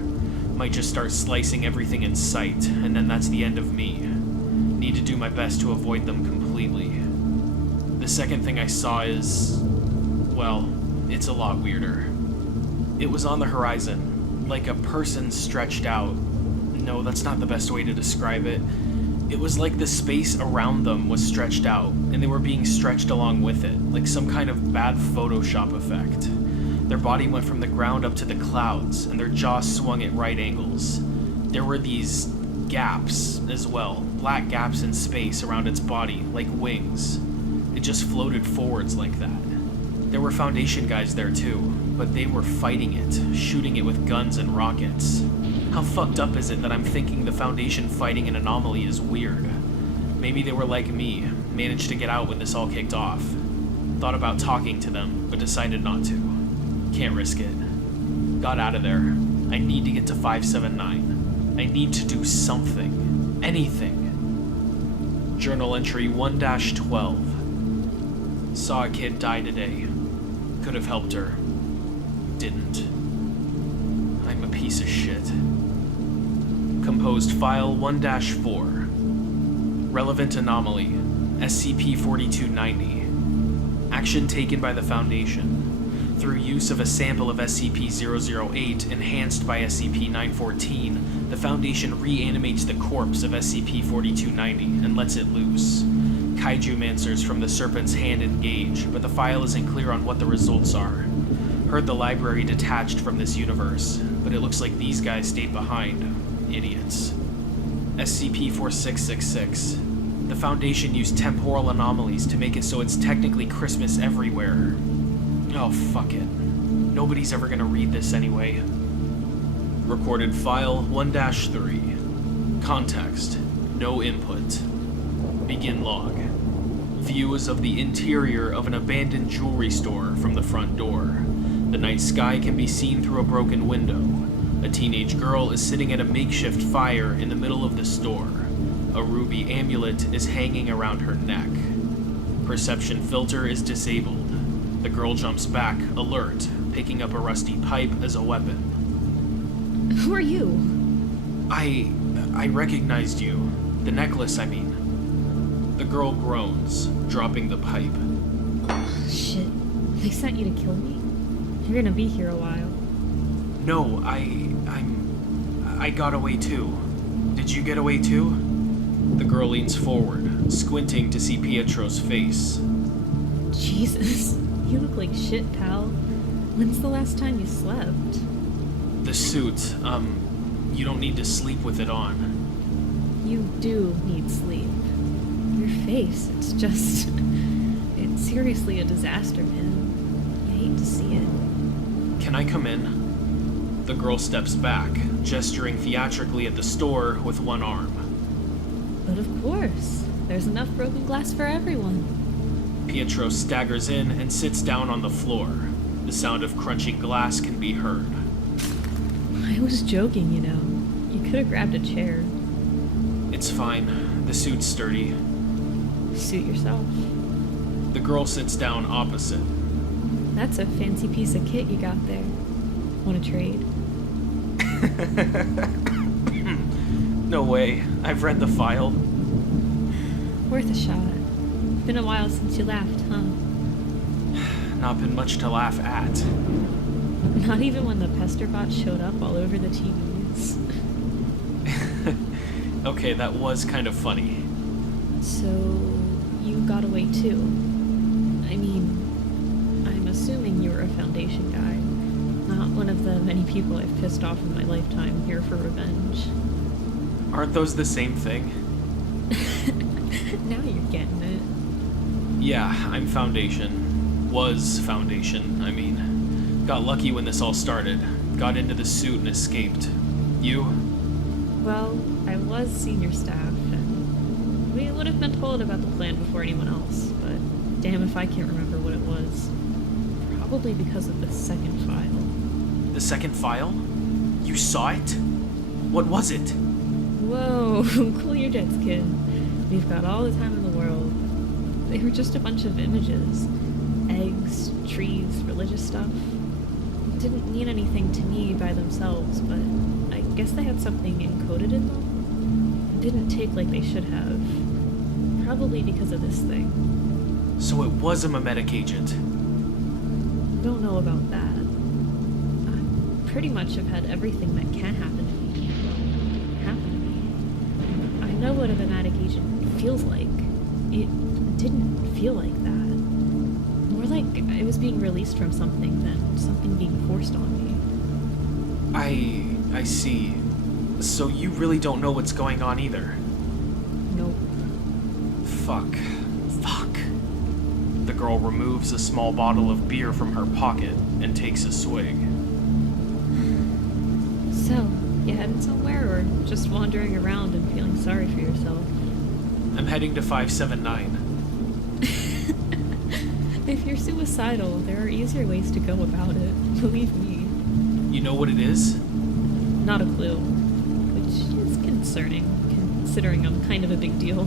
Might just start slicing everything in sight, and then that's the end of me. Need to do my best to avoid them completely. The second thing I saw is... well, it's a lot weirder. It was on the horizon, like a person stretched out. No, that's not the best way to describe it. It was like the space around them was stretched out, and they were being stretched along with it, like some kind of bad Photoshop effect. Their body went from the ground up to the clouds, and their jaw swung at right angles. There were these gaps as well, black gaps in space around its body, like wings. It just floated forwards like that. There were Foundation guys there too, but they were fighting it, shooting it with guns and rockets. How fucked up is it that I'm thinking the Foundation fighting an anomaly is weird? Maybe they were like me, managed to get out when this all kicked off. Thought about talking to them, but decided not to. Can't risk it. Got out of there. I need to get to 579. I need to do something. Anything. Journal entry 1-12. Saw a kid die today. Could have helped her. Didn't. I'm a piece of shit. Composed file 1-4. Relevant anomaly, SCP-4290. Action taken by the Foundation. Through use of a sample of SCP-008 enhanced by SCP-914, the Foundation reanimates the corpse of SCP-4290 and lets it loose. Kaiju mancers from the Serpent's Hand engage, but the file isn't clear on what the results are. Heard the library detached from this universe, but it looks like these guys stayed behind. Idiots. SCP-4666. The Foundation used temporal anomalies to make it so it's technically Christmas everywhere. Oh, fuck it. Nobody's ever gonna read this anyway. Recorded file 1-3. Context. No input. Begin log. Views of the interior of an abandoned jewelry store from the front door. The night sky can be seen through a broken window. A teenage girl is sitting at a makeshift fire in the middle of the store. A ruby amulet is hanging around her neck. Perception filter is disabled. The girl jumps back, alert, picking up a rusty pipe as a weapon. Who are you? I recognized you. The necklace, I mean. The girl groans, dropping the pipe. Shit. They sent you to kill me? You're gonna be here a while. No, I got away too. Did you get away too? The girl leans forward, squinting to see Pietro's face. Jesus. You look like shit, pal. When's the last time you slept? The suit, you don't need to sleep with it on. You do need sleep. Your face, it's just... It's seriously a disaster, man. You hate to see it. Can I come in? The girl steps back, gesturing theatrically at the store with one arm. But of course. There's enough broken glass for everyone. Pietro staggers in and sits down on the floor. The sound of crunching glass can be heard. I was joking, you know. You could have grabbed a chair. It's fine. The suit's sturdy. Suit yourself. The girl sits down opposite. That's a fancy piece of kit you got there. Want to trade? No way. I've read the file. Worth a shot. Been a while since you laughed, huh? Not been much to laugh at. Not even when the pester bot showed up all over the TVs. Okay, that was kind of funny. So, you got away too? I mean, I'm assuming you were a Foundation guy. Not one of the many people I've pissed off in my lifetime here for revenge. Aren't those the same thing? Now you're getting it. Yeah, I'm Foundation. Was Foundation, I mean. Got lucky when this all started. Got into the suit and escaped. You? Well, I was senior staff, and we would have been told about the plan before anyone else, but damn if I can't remember what it was. Probably because of the second file. The second file? You saw it? What was it? Whoa, cool your jets, kid. We've got all the time in the world. They were just a bunch of images. Eggs, trees, religious stuff. Didn't mean anything to me by themselves, but I guess they had something encoded in them. It didn't take like they should have. Probably because of this thing. So it was a memetic agent. Don't know about that. I pretty much have had everything that can happen to me happen to me. I know what a memetic agent feels like. It didn't feel like that. More like I was being released from something than something being forced on me. I see. So you really don't know what's going on either? Nope. Fuck. The girl removes a small bottle of beer from her pocket and takes a swig. So, you heading somewhere or just wandering around and feeling sorry for yourself? I'm heading to 579. If you're suicidal, there are easier ways to go about it. Believe me. You know what it is? Not a clue. Which is concerning, considering I'm kind of a big deal.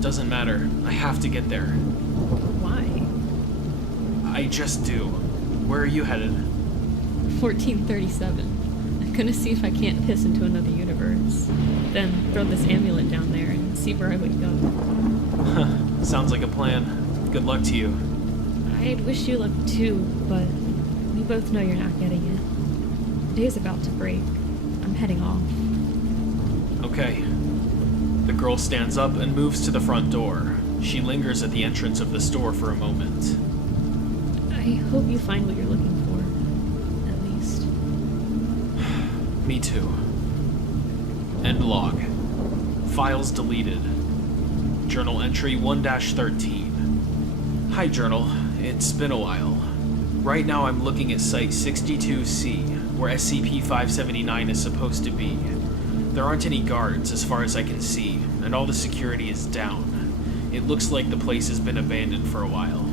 Doesn't matter. I have to get there. Why? I just do. Where are you headed? 1437. I'm gonna see if I can't piss into another universe. Then throw this amulet down there and see where I wake up. Sounds like a plan. Good luck to you. I'd wish you luck too, but we both know you're not getting it. The day's about to break. I'm heading off. Okay. The girl stands up and moves to the front door. She lingers at the entrance of the store for a moment. I hope you find what you're looking for. At least. Me too. End log. Files deleted. Journal entry 1-13. Hi, Journal. It's been a while. Right now I'm looking at Site 62C, where SCP-579 is supposed to be. There aren't any guards, as far as I can see, and all the security is down. It looks like the place has been abandoned for a while.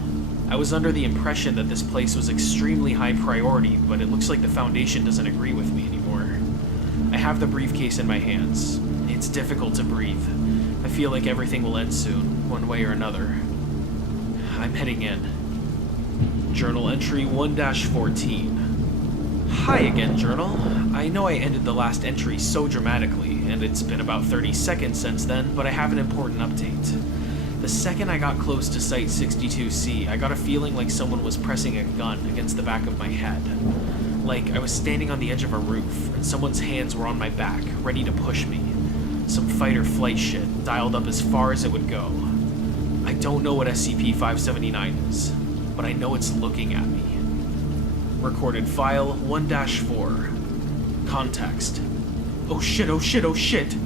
I was under the impression that this place was extremely high priority, but it looks like the Foundation doesn't agree with me anymore. I have the briefcase in my hands. It's difficult to breathe. I feel like everything will end soon, one way or another. I'm heading in. Journal entry 1-14. Hi again, Journal. I know I ended the last entry so dramatically, and it's been about 30 seconds since then, but I have an important update. The second I got close to Site 62C, I got a feeling like someone was pressing a gun against the back of my head. Like I was standing on the edge of a roof, and someone's hands were on my back, ready to push me. Some fight or flight shit, dialed up as far as it would go. I don't know what SCP-579 is, but I know it's looking at me. Recorded file 1-4. Context. Oh shit, oh shit, oh shit!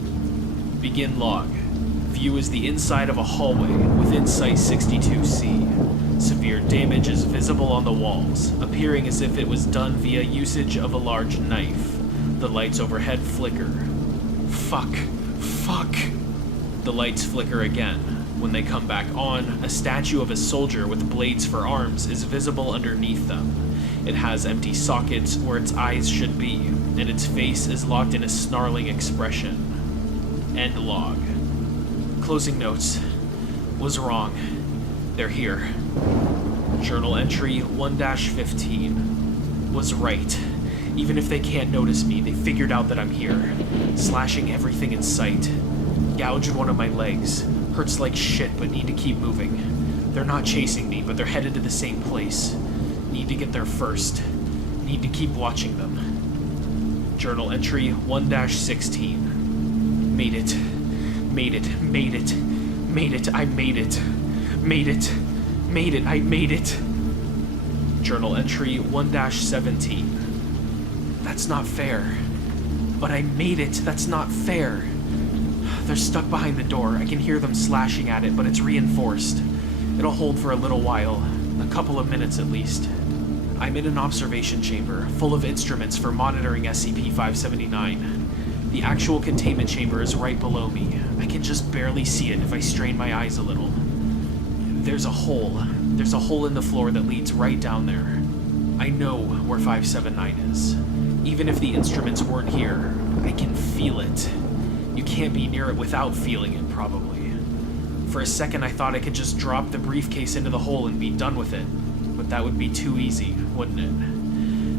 Begin log. View is the inside of a hallway within Site 62C. Severe damage is visible on the walls, appearing as if it was done via usage of a large knife. The lights overhead flicker. Fuck. Fuck. The lights flicker again. When they come back on, a statue of a soldier with blades for arms is visible underneath them. It has empty sockets where its eyes should be, and its face is locked in a snarling expression. End log. Closing notes. Was wrong. They're here. Journal entry 1-15. Was right. Even if they can't notice me, they figured out that I'm here. Slashing everything in sight. Gouged one of my legs. Hurts like shit, but need to keep moving. They're not chasing me, but they're headed to the same place. Need to get there first. Need to keep watching them. Journal entry 1-16. Made it. Made it. Made it. Made it. I made it. Made it. Made it. I made it. Journal entry 1-17. That's not fair. But I made it. That's not fair. They're stuck behind the door. I can hear them slashing at it, but it's reinforced. It'll hold for a little while. A couple of minutes at least. I'm in an observation chamber, full of instruments for monitoring SCP-579. The actual containment chamber is right below me. I can just barely see it if I strain my eyes a little. There's a hole. There's a hole in the floor that leads right down there. I know where 579 is. Even if the instruments weren't here, I can feel it. You can't be near it without feeling it, probably. For a second I thought I could just drop the briefcase into the hole and be done with it. But that would be too easy, wouldn't it?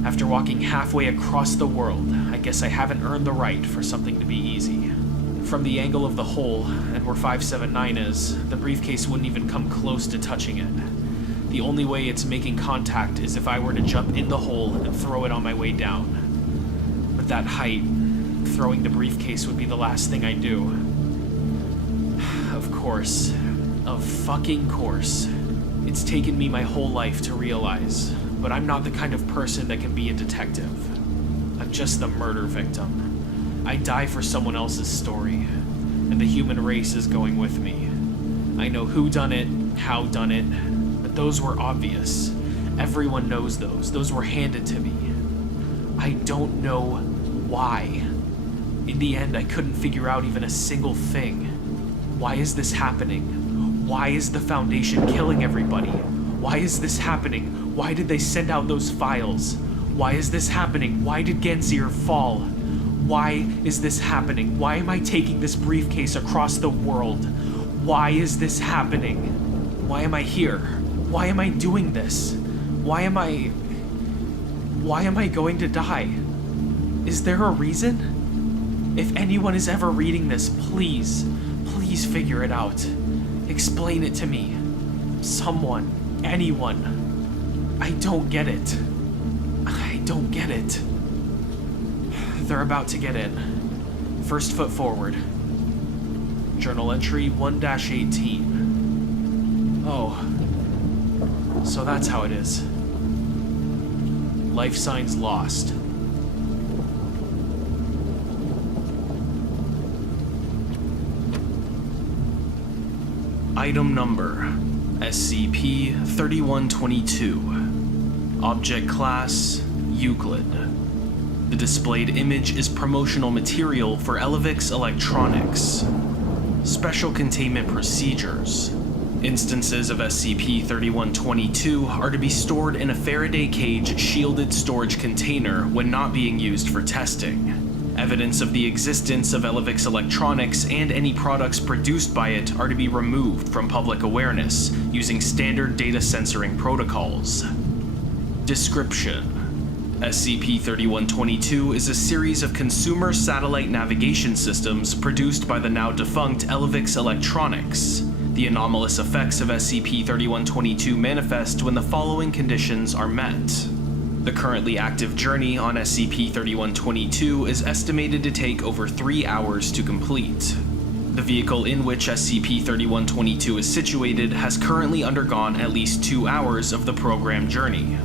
After walking halfway across the world, I guess I haven't earned the right for something to be easy. From the angle of the hole, and where 579 is, the briefcase wouldn't even come close to touching it. The only way it's making contact is if I were to jump in the hole and throw it on my way down. With that height, throwing the briefcase would be the last thing I do. Of course. Of fucking course. It's taken me my whole life to realize, but I'm not the kind of person that can be a detective. I'm just the murder victim. I die for someone else's story, and the human race is going with me. I know who done it, how done it, but those were obvious. Everyone knows those. Those were handed to me. I don't know why. In the end, I couldn't figure out even a single thing. Why is this happening? Why is the Foundation killing everybody? Why is this happening? Why did they send out those files? Why is this happening? Why did Gansier fall? Why is this happening? Why am I taking this briefcase across the world? Why is this happening? Why am I here? Why am I doing this? Why am I going to die? Is there a reason? If anyone is ever reading this, please figure it out. Explain it to me. Someone, anyone. I don't get it. I don't get it. They're about to get in. First foot forward. Journal entry 1-18. Oh. So that's how it is. Life signs lost. Item number SCP-3122. Object class Euclid. The displayed image is promotional material for Elevix Electronics. Special containment procedures. Instances of SCP-3122 are to be stored in a Faraday cage shielded storage container when not being used for testing. Evidence of the existence of Elevix Electronics and any products produced by it are to be removed from public awareness using standard data censoring protocols. Description: SCP-3122 is a series of consumer satellite navigation systems produced by the now defunct Elevix Electronics. The anomalous effects of SCP-3122 manifest when the following conditions are met. The currently active journey on SCP-3122 is estimated to take over 3 hours to complete. The vehicle in which SCP-3122 is situated has currently undergone at least 2 hours of the programmed journey.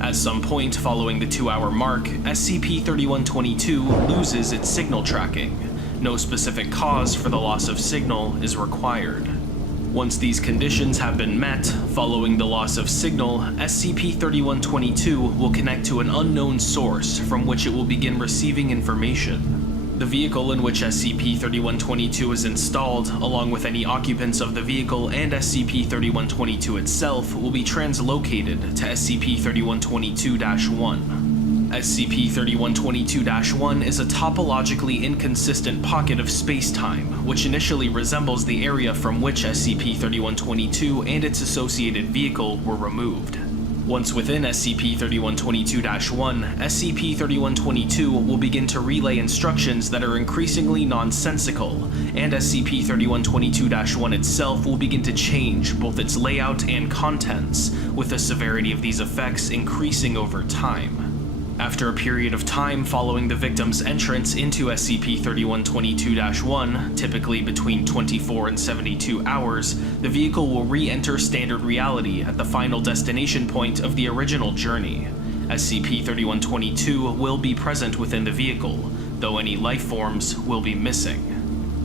At some point following the 2-hour mark, SCP-3122 loses its signal tracking. No specific cause for the loss of signal is required. Once these conditions have been met, following the loss of signal, SCP-3122 will connect to an unknown source from which it will begin receiving information. The vehicle in which SCP-3122 is installed, along with any occupants of the vehicle and SCP-3122 itself, will be translocated to SCP-3122-1. SCP-3122-1 is a topologically inconsistent pocket of space-time, which initially resembles the area from which SCP-3122 and its associated vehicle were removed. Once within SCP-3122-1, SCP-3122 will begin to relay instructions that are increasingly nonsensical, and SCP-3122-1 itself will begin to change both its layout and contents, with the severity of these effects increasing over time. After a period of time following the victim's entrance into SCP-3122-1, typically between 24 and 72 hours, the vehicle will re-enter standard reality at the final destination point of the original journey. SCP-3122 will be present within the vehicle, though any life forms will be missing.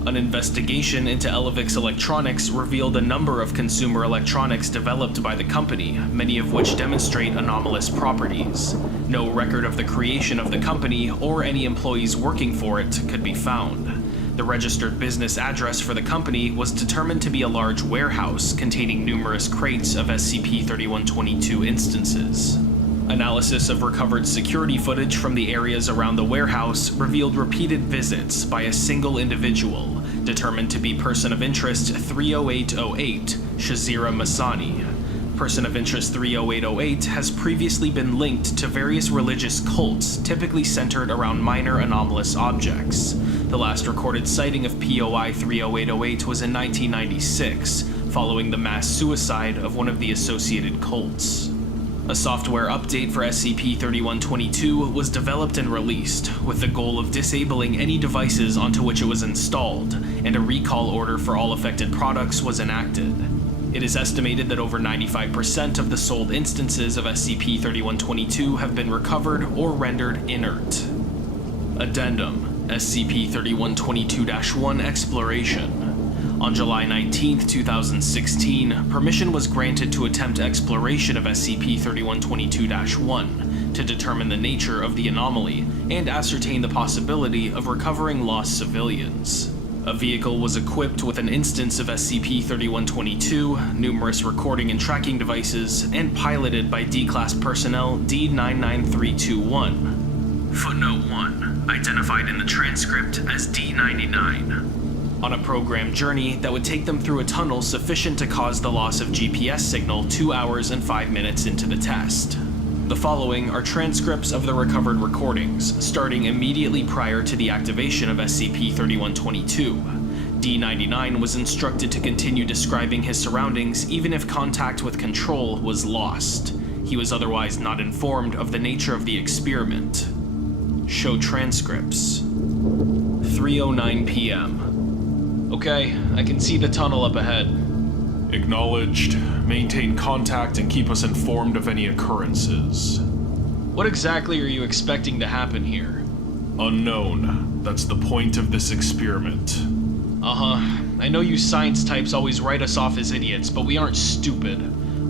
An investigation into Elevix Electronics revealed a number of consumer electronics developed by the company, many of which demonstrate anomalous properties. No record of the creation of the company or any employees working for it could be found. The registered business address for the company was determined to be a large warehouse containing numerous crates of SCP-3122 instances. Analysis of recovered security footage from the areas around the warehouse revealed repeated visits by a single individual, determined to be Person of Interest 30808, Shazira Masani. Person of Interest 30808 has previously been linked to various religious cults, typically centered around minor anomalous objects. The last recorded sighting of POI 30808 was in 1996, following the mass suicide of one of the associated cults. A software update for SCP-3122 was developed and released, with the goal of disabling any devices onto which it was installed, and a recall order for all affected products was enacted. It is estimated that over 95% of the sold instances of SCP-3122 have been recovered or rendered inert. Addendum: SCP-3122-1 Exploration. On July 19, 2016, permission was granted to attempt exploration of SCP-3122-1 to determine the nature of the anomaly and ascertain the possibility of recovering lost civilians. A vehicle was equipped with an instance of SCP-3122, numerous recording and tracking devices, and piloted by D-Class personnel D99321. Footnote 1. Identified in the transcript as D99. On a programmed journey that would take them through a tunnel sufficient to cause the loss of GPS signal 2 hours and 5 minutes into the test. The following are transcripts of the recovered recordings, starting immediately prior to the activation of SCP-3122. D99 was instructed to continue describing his surroundings even if contact with control was lost. He was otherwise not informed of the nature of the experiment. Show transcripts. 3:09 p.m. Okay, I can see the tunnel up ahead. Acknowledged. Maintain contact and keep us informed of any occurrences. What exactly are you expecting to happen here? Unknown. That's the point of this experiment. Uh-huh. I know you science types always write us off as idiots, but we aren't stupid.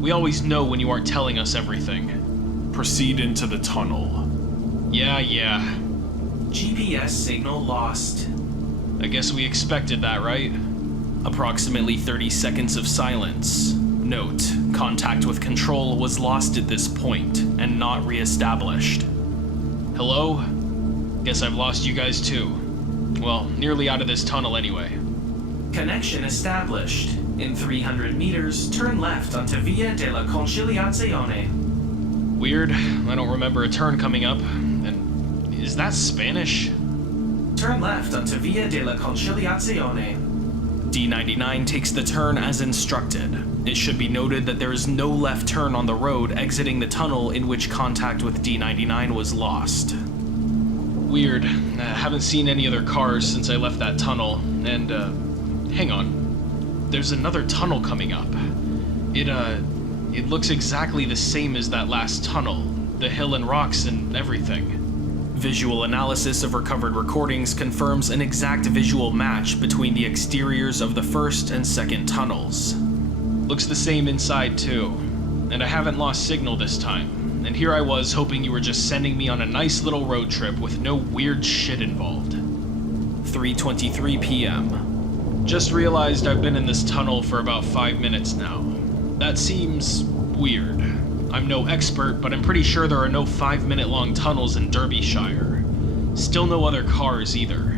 We always know when you aren't telling us everything. Proceed into the tunnel. Yeah. GPS signal lost. I guess we expected that, right? Approximately 30 seconds of silence. Note, contact with control was lost at this point, and not re-established. Hello? Guess I've lost you guys too. Well, nearly out of this tunnel anyway. Connection established. In 300 meters, turn left onto Via della Conciliazione. Weird, I don't remember a turn coming up. And is that Spanish? Turn left onto Via della Conciliazione. D99 takes the turn as instructed. It should be noted that there is no left turn on the road exiting the tunnel in which contact with D99 was lost. Weird. I haven't seen any other cars since I left that tunnel, and, hang on. There's another tunnel coming up. It looks exactly the same as that last tunnel. The hill and rocks and everything. Visual analysis of recovered recordings confirms an exact visual match between the exteriors of the first and second tunnels. Looks the same inside too. And I haven't lost signal this time. And here I was hoping you were just sending me on a nice little road trip with no weird shit involved. 3:23 p.m. Just realized I've been in this tunnel for about 5 minutes now. That seems weird. I'm no expert, but I'm pretty sure there are no 5-minute-long tunnels in Derbyshire. Still no other cars either.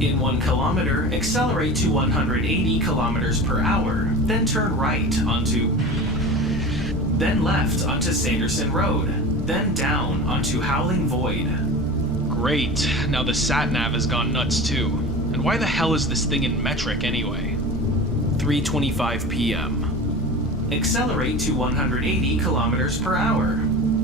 In 1 kilometer, accelerate to 180 kilometers per hour, then turn right onto... Then left onto Sanderson Road, then down onto Howling Void. Great, now the sat-nav has gone nuts too. And why the hell is this thing in metric anyway? 3:25 p.m. Accelerate to 180 kilometers per hour.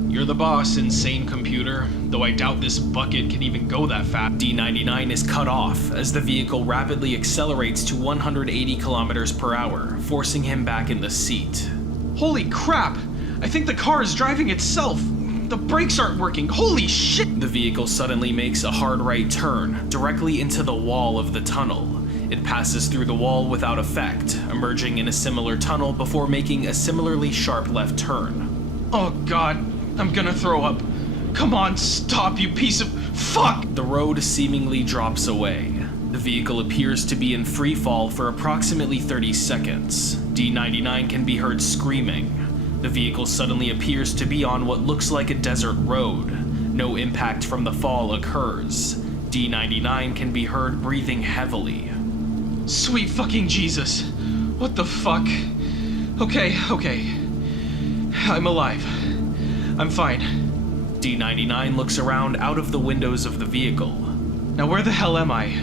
You're the boss, insane computer, though I doubt this bucket can even go that fast. D99 is cut off as the vehicle rapidly accelerates to 180 kilometers per hour, forcing him back in the seat. Holy crap! I think the car is driving itself! The brakes aren't working! Holy shit! The vehicle suddenly makes a hard right turn, directly into the wall of the tunnel. It passes through the wall without effect, emerging in a similar tunnel before making a similarly sharp left turn. Oh god, I'm gonna throw up. Come on, stop, you piece of fuck! The road seemingly drops away. The vehicle appears to be in free fall for approximately 30 seconds. D99 can be heard screaming. The vehicle suddenly appears to be on what looks like a desert road. No impact from the fall occurs. D99 can be heard breathing heavily. Sweet fucking Jesus. What the fuck? Okay. I'm alive. I'm fine. D99 looks around out of the windows of the vehicle. Now where the hell am I?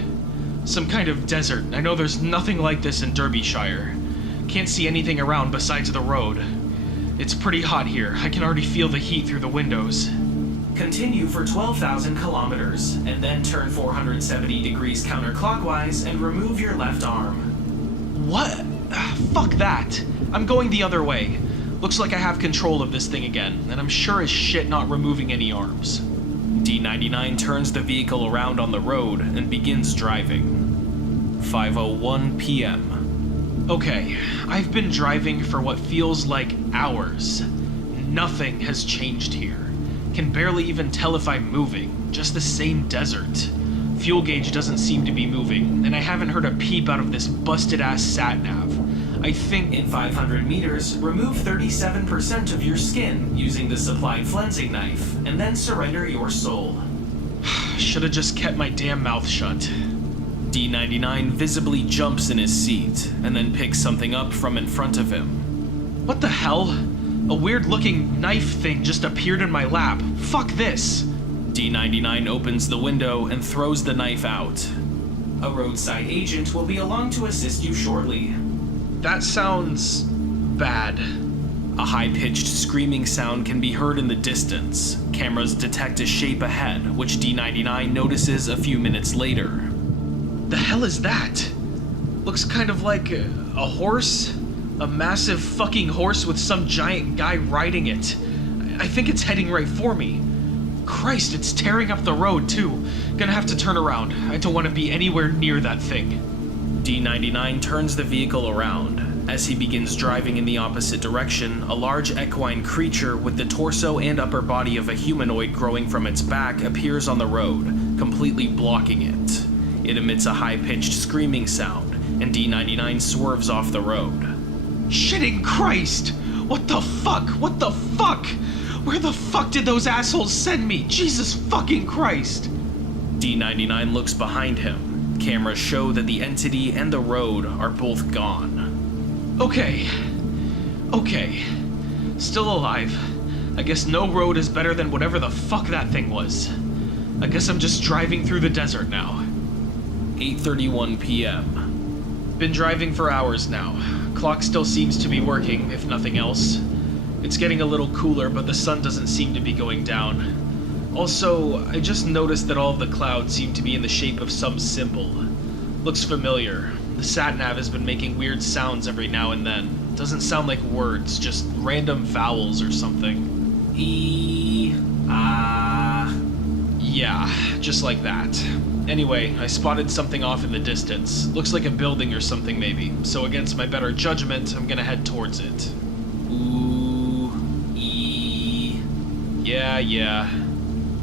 Some kind of desert. I know there's nothing like this in Derbyshire. Can't see anything around besides the road. It's pretty hot here. I can already feel the heat through the windows. Continue for 12,000 kilometers, and then turn 470 degrees counterclockwise and remove your left arm. What? Fuck that. I'm going the other way. Looks like I have control of this thing again, and I'm sure as shit not removing any arms. D99 turns the vehicle around on the road and begins driving. 5:01 p.m. Okay, I've been driving for what feels like hours. Nothing has changed here. Can barely even tell if I'm moving, just the same desert. Fuel gauge doesn't seem to be moving, and I haven't heard a peep out of this busted-ass sat-nav. I think... In 500 meters, remove 37% of your skin using the supplied flensing knife, and then surrender your soul. Should've just kept my damn mouth shut. D99 visibly jumps in his seat, and then picks something up from in front of him. What the hell? A weird-looking knife thing just appeared in my lap. Fuck this! D99 opens the window and throws the knife out. A roadside agent will be along to assist you shortly. That sounds... bad. A high-pitched screaming sound can be heard in the distance. Cameras detect a shape ahead, which D99 notices a few minutes later. The hell is that? Looks kind of like a horse? A massive fucking horse with some giant guy riding it. I think it's heading right for me. Christ, it's tearing up the road too. Gonna have to turn around. I don't want to be anywhere near that thing. D99 turns the vehicle around. As he begins driving in the opposite direction, a large equine creature with the torso and upper body of a humanoid growing from its back appears on the road, completely blocking it. It emits a high-pitched screaming sound, and D99 swerves off the road. Shitting Christ! What the fuck? What the fuck? Where the fuck did those assholes send me? Jesus fucking Christ! D99 looks behind him. Cameras show that the entity and the road are both gone. Okay. Still alive. I guess no road is better than whatever the fuck that thing was. I guess I'm just driving through the desert now. 8:31 p.m. Been driving for hours now. Clock still seems to be working, if nothing else. It's getting a little cooler, but the sun doesn't seem to be going down. Also, I just noticed that all of the clouds seem to be in the shape of some symbol. Looks familiar. The sat-nav has been making weird sounds every now and then. Doesn't sound like words, just random vowels or something. Yeah, just like that. Anyway, I spotted something off in the distance. Looks like a building or something maybe, so against my better judgment, I'm gonna head towards it. Yeah.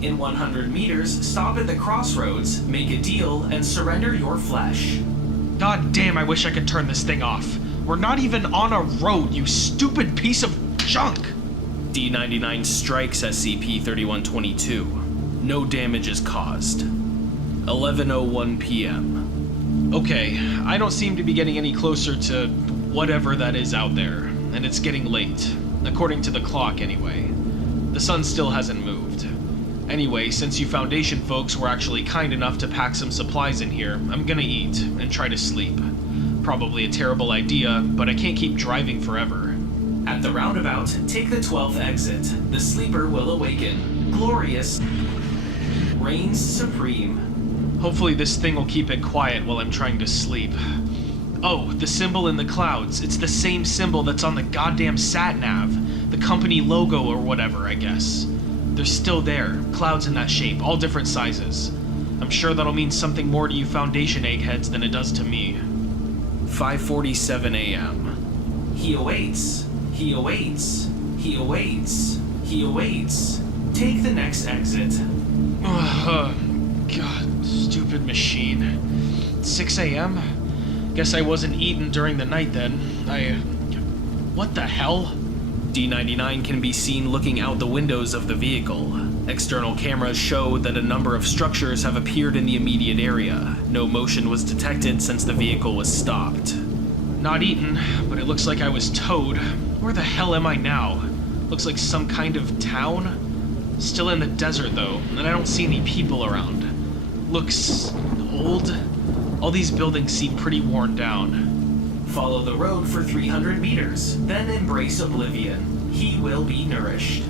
In 100 meters, stop at the crossroads, make a deal, and surrender your flesh. God damn, I wish I could turn this thing off. We're not even on a road, you stupid piece of junk! D99 strikes SCP-3122. No damage is caused. 11:01 p.m. Okay, I don't seem to be getting any closer to whatever that is out there, and it's getting late. According to the clock, anyway. The sun still hasn't moved. Anyway, since you Foundation folks were actually kind enough to pack some supplies in here, I'm gonna eat and try to sleep. Probably a terrible idea, but I can't keep driving forever. At the roundabout, take the 12th exit. The sleeper will awaken. Glorious. Reigns supreme. Hopefully this thing will keep it quiet while I'm trying to sleep. Oh, the symbol in the clouds. It's the same symbol that's on the goddamn sat-nav. The company logo or whatever, I guess. They're still there. Clouds in that shape, all different sizes. I'm sure that'll mean something more to you Foundation eggheads than it does to me. 5:47 a.m. He awaits. He awaits. He awaits. He awaits. Take the next exit. God, stupid machine. 6 a.m.? Guess I wasn't eating during the night then. What the hell? D99 can be seen looking out the windows of the vehicle. External cameras show that a number of structures have appeared in the immediate area. No motion was detected since the vehicle was stopped. Not eaten, but it looks like I was towed. Where the hell am I now? Looks like some kind of town? Still in the desert though, and I don't see any people around. Looks old. All these buildings seem pretty worn down. Follow the road for 300 meters, then embrace oblivion. He will be nourished.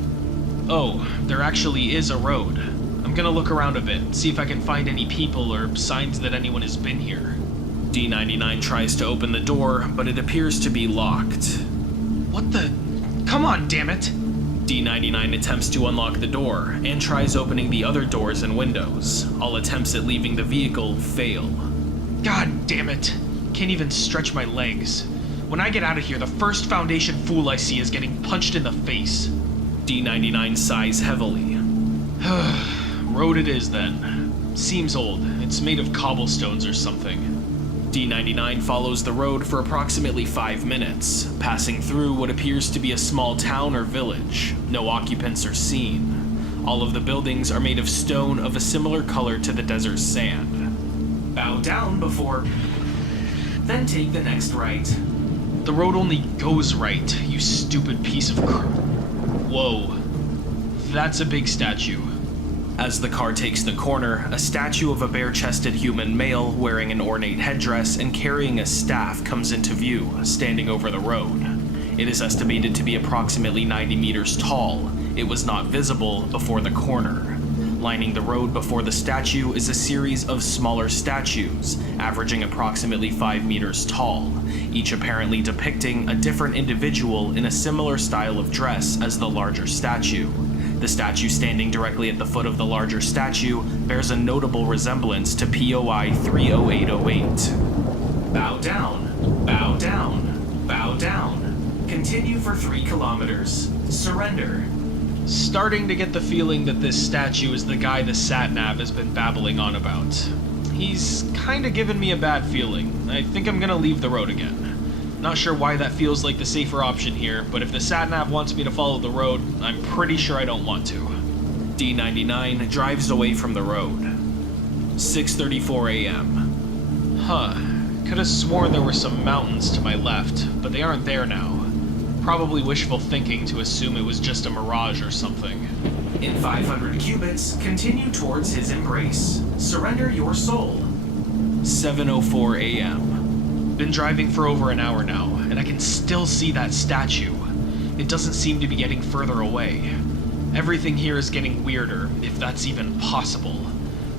Oh, there actually is a road. I'm gonna look around a bit, see if I can find any people or signs that anyone has been here. D99 tries to open the door, but it appears to be locked. What the? Come on, damn it! D99 attempts to unlock the door, and tries opening the other doors and windows. All attempts at leaving the vehicle fail. God damn it! Can't even stretch my legs. When I get out of here, the first Foundation fool I see is getting punched in the face. D99 sighs heavily. Road it is then. Seems old. It's made of cobblestones or something. D99 follows the road for approximately 5 minutes, passing through what appears to be a small town or village. No occupants are seen. All of the buildings are made of stone of a similar color to the desert sand. Bow down before... Then take the next right. The road only goes right, you stupid piece of Whoa. That's a big statue. As the car takes the corner, a statue of a bare-chested human male wearing an ornate headdress and carrying a staff comes into view, standing over the road. It is estimated to be approximately 90 meters tall. It was not visible before the corner. Lining the road before the statue is a series of smaller statues, averaging approximately 5 meters tall, each apparently depicting a different individual in a similar style of dress as the larger statue. The statue standing directly at the foot of the larger statue bears a notable resemblance to POI 30808. Bow down, bow down, bow down. Continue for 3 kilometers. Surrender. Starting to get the feeling that this statue is the guy the sat-nav has been babbling on about. He's kinda given me a bad feeling. I think I'm gonna leave the road again. Not sure why that feels like the safer option here, but if the sat-nav wants me to follow the road, I'm pretty sure I don't want to. D99 drives away from the road. 6:34 a.m. Huh. Could have sworn there were some mountains to my left, but they aren't there now. Probably wishful thinking to assume it was just a mirage or something. In 500 cubits, continue towards his embrace. Surrender your soul. 7:04 a.m. Been driving for over an hour now, and I can still see that statue. It doesn't seem to be getting further away. Everything here is getting weirder, if that's even possible.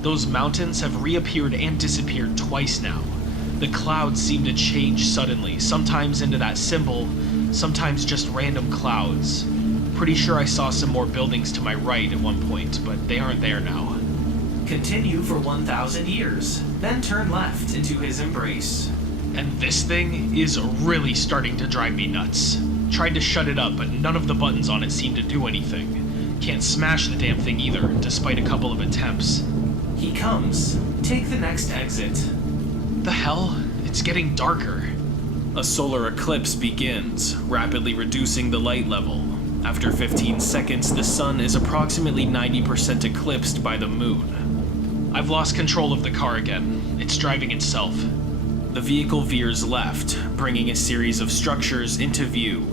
Those mountains have reappeared and disappeared twice now. The clouds seem to change suddenly, sometimes into that symbol, sometimes just random clouds. Pretty sure I saw some more buildings to my right at one point, but they aren't there now. Continue for 1,000 years, then turn left into his embrace. And this thing is really starting to drive me nuts. Tried to shut it up, but none of the buttons on it seem to do anything. Can't smash the damn thing either, despite a couple of attempts. He comes. Take the next exit. The hell? It's getting darker. A solar eclipse begins, rapidly reducing the light level. After 15 seconds, the sun is approximately 90% eclipsed by the moon. I've lost control of the car again. It's driving itself. The vehicle veers left, bringing a series of structures into view.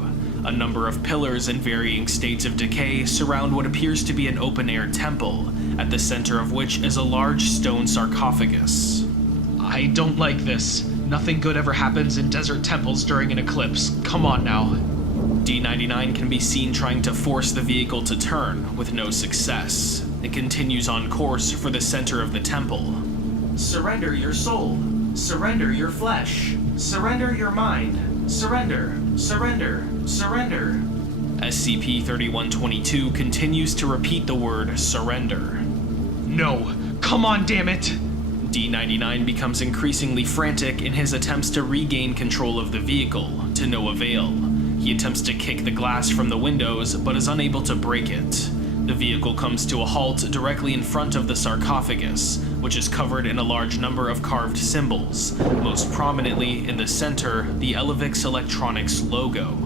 A number of pillars in varying states of decay surround what appears to be an open-air temple, at the center of which is a large stone sarcophagus. I don't like this. Nothing good ever happens in desert temples during an eclipse. Come on now. D99 can be seen trying to force the vehicle to turn, with no success. It continues on course for the center of the temple. Surrender your soul. Surrender your flesh. Surrender your mind. Surrender. Surrender. Surrender. SCP-3122 continues to repeat the word surrender. No. Come on, damn it! D99 becomes increasingly frantic in his attempts to regain control of the vehicle, to no avail. He attempts to kick the glass from the windows, but is unable to break it. The vehicle comes to a halt directly in front of the sarcophagus, which is covered in a large number of carved symbols, most prominently in the center, the Elevix Electronics logo.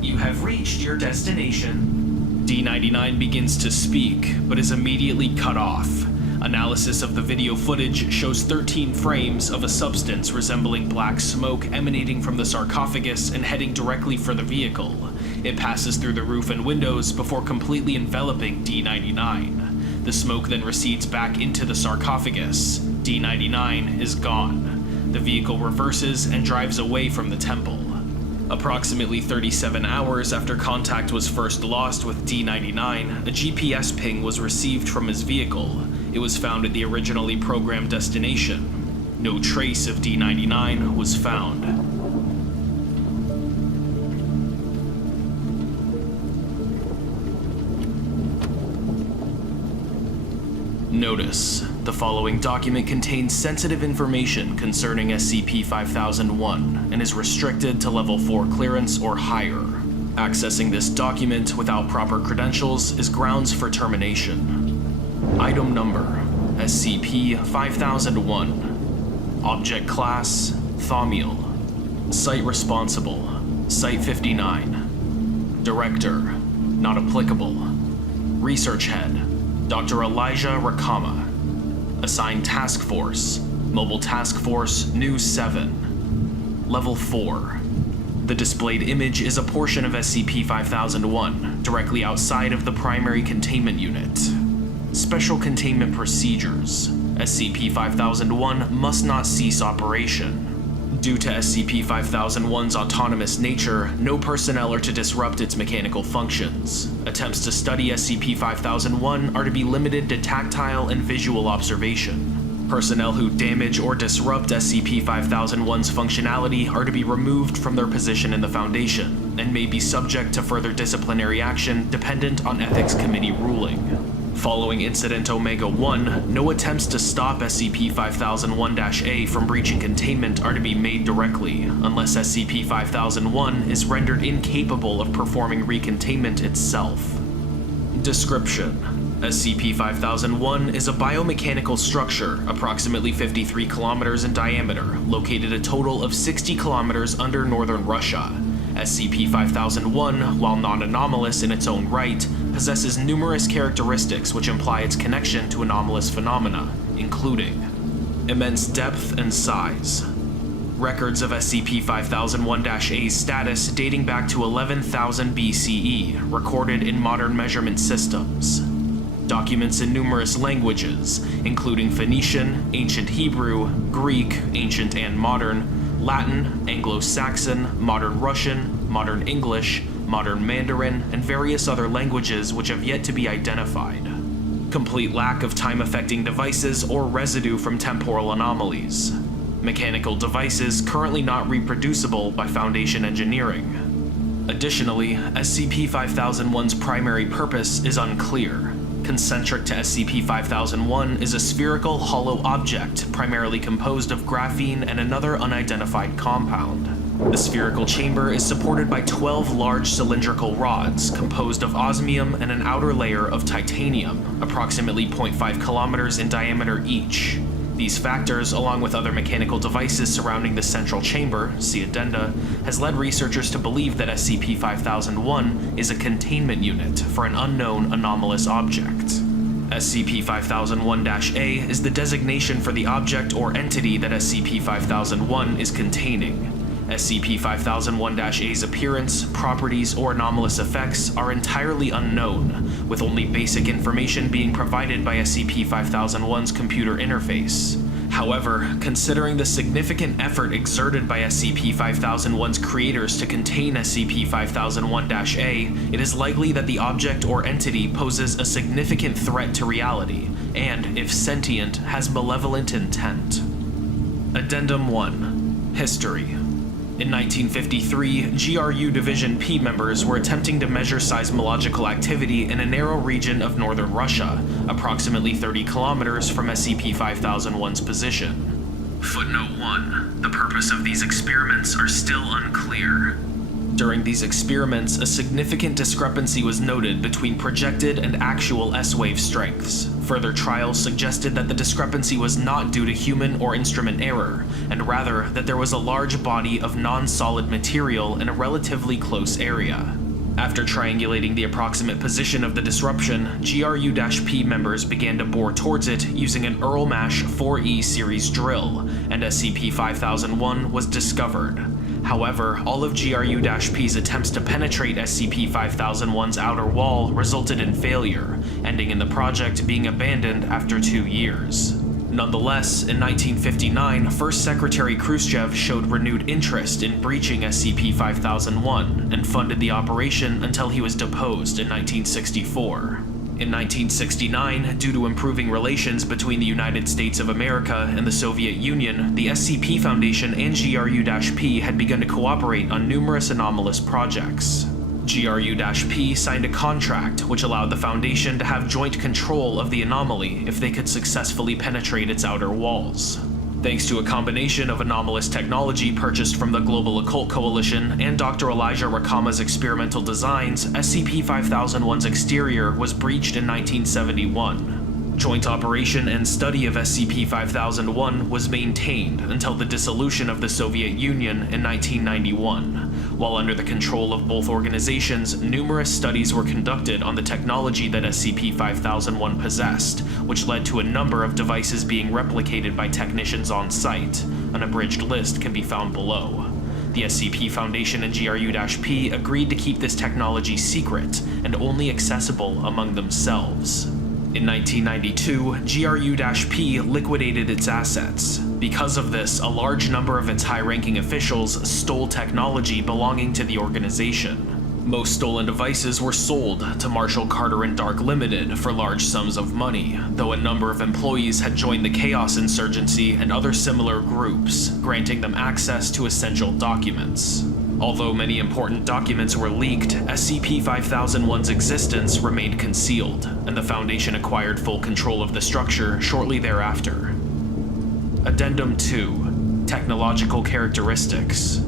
You have reached your destination. D99 begins to speak, but is immediately cut off. Analysis of the video footage shows 13 frames of a substance resembling black smoke emanating from the sarcophagus and heading directly for the vehicle. It passes through the roof and windows before completely enveloping D99. The smoke then recedes back into the sarcophagus. D99 is gone. The vehicle reverses and drives away from the temple. Approximately 37 hours after contact was first lost with D99, a GPS ping was received from his vehicle. It was found at the originally programmed destination. No trace of D99 was found. Notice: the following document contains sensitive information concerning SCP-5001 and is restricted to Level 4 clearance or higher. Accessing this document without proper credentials is grounds for termination. Item number SCP-5001. Object Class: Thaumiel. Site Responsible: Site-59. Director: Not applicable. Research Head: Dr. Elijah Rakama. Assigned Task Force: Mobile Task Force New 7. Level 4. The displayed image is a portion of SCP-5001, directly outside of the primary containment unit. Special Containment Procedures: SCP-5001 must not cease operation. Due to SCP-5001's autonomous nature, no personnel are to disrupt its mechanical functions. Attempts to study SCP-5001 are to be limited to tactile and visual observation. Personnel who damage or disrupt SCP-5001's functionality are to be removed from their position in the Foundation, and may be subject to further disciplinary action dependent on Ethics Committee ruling. Following Incident Omega-1, no attempts to stop SCP-5001-A from breaching containment are to be made directly, unless SCP-5001 is rendered incapable of performing recontainment itself. Description: SCP-5001 is a biomechanical structure approximately 53 kilometers in diameter, located a total of 60 kilometers under northern Russia. SCP-5001, while non-anomalous in its own right, possesses numerous characteristics which imply its connection to anomalous phenomena, including immense depth and size. Records of SCP-5001-A's status dating back to 11,000 BCE, recorded in modern measurement systems. Documents in numerous languages, including Phoenician, Ancient Hebrew, Greek, Ancient and Modern, Latin, Anglo-Saxon, Modern Russian, Modern English, Modern Mandarin, and various other languages which have yet to be identified. Complete lack of time-affecting devices or residue from temporal anomalies. Mechanical devices currently not reproducible by Foundation engineering. Additionally, SCP-5001's primary purpose is unclear. Concentric to SCP-5001 is a spherical, hollow object primarily composed of graphene and another unidentified compound. The spherical chamber is supported by 12 large cylindrical rods composed of osmium and an outer layer of titanium, approximately 0.5 kilometers in diameter each. These factors, along with other mechanical devices surrounding the central chamber, see addenda, has led researchers to believe that SCP-5001 is a containment unit for an unknown anomalous object. SCP-5001-A is the designation for the object or entity that SCP-5001 is containing. SCP-5001-A's appearance, properties, or anomalous effects are entirely unknown, with only basic information being provided by SCP-5001's computer interface. However, considering the significant effort exerted by SCP-5001's creators to contain SCP-5001-A, it is likely that the object or entity poses a significant threat to reality, and, if sentient, has malevolent intent. Addendum 1. History. In 1953, GRU Division P members were attempting to measure seismological activity in a narrow region of northern Russia, approximately 30 kilometers from SCP-5001's position. Footnote 1. The purpose of these experiments are still unclear. During these experiments, a significant discrepancy was noted between projected and actual S-wave strengths. Further trials suggested that the discrepancy was not due to human or instrument error, and rather that there was a large body of non-solid material in a relatively close area. After triangulating the approximate position of the disruption, GRU-P members began to bore towards it using an Earl-Mash 4E series drill, and SCP-5001 was discovered. However, all of GRU-P's attempts to penetrate SCP-5001's outer wall resulted in failure, ending in the project being abandoned after 2 years. Nonetheless, in 1959, First Secretary Khrushchev showed renewed interest in breaching SCP-5001 and funded the operation until he was deposed in 1964. In 1969, due to improving relations between the United States of America and the Soviet Union, the SCP Foundation and GRU-P had begun to cooperate on numerous anomalous projects. GRU-P signed a contract which allowed the Foundation to have joint control of the anomaly if they could successfully penetrate its outer walls. Thanks to a combination of anomalous technology purchased from the Global Occult Coalition and Dr. Elijah Rakama's experimental designs, SCP-5001's exterior was breached in 1971. Joint operation and study of SCP-5001 was maintained until the dissolution of the Soviet Union in 1991. While under the control of both organizations, numerous studies were conducted on the technology that SCP-5001 possessed, which led to a number of devices being replicated by technicians on site. An abridged list can be found below. The SCP Foundation and GRU-P agreed to keep this technology secret and only accessible among themselves. In 1992, GRU-P liquidated its assets. Because of this, a large number of its high-ranking officials stole technology belonging to the organization. Most stolen devices were sold to Marshall Carter and Dark Limited for large sums of money, though a number of employees had joined the Chaos Insurgency and other similar groups, granting them access to essential documents. Although many important documents were leaked, SCP-5001's existence remained concealed, and the Foundation acquired full control of the structure shortly thereafter. Addendum 2. Technological Characteristics.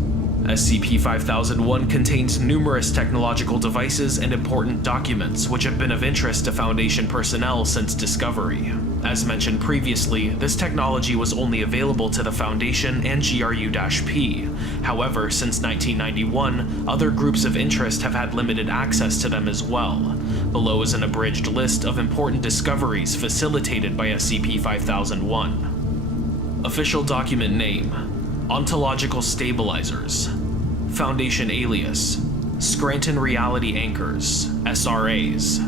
SCP-5001 contains numerous technological devices and important documents which have been of interest to Foundation personnel since discovery. As mentioned previously, this technology was only available to the Foundation and GRU-P. However, since 1991, other groups of interest have had limited access to them as well. Below is an abridged list of important discoveries facilitated by SCP-5001. Official Document Name: Ontological Stabilizers. Foundation Alias: Scranton Reality Anchors, SRAs.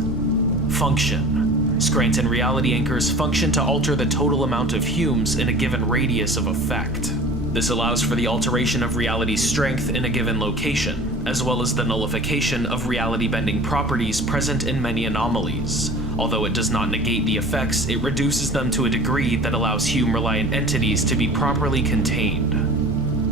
Function: Scranton Reality Anchors function to alter the total amount of Humes in a given radius of effect. This allows for the alteration of reality's strength in a given location, as well as the nullification of reality-bending properties present in many anomalies. Although it does not negate the effects, it reduces them to a degree that allows Hume-reliant entities to be properly contained.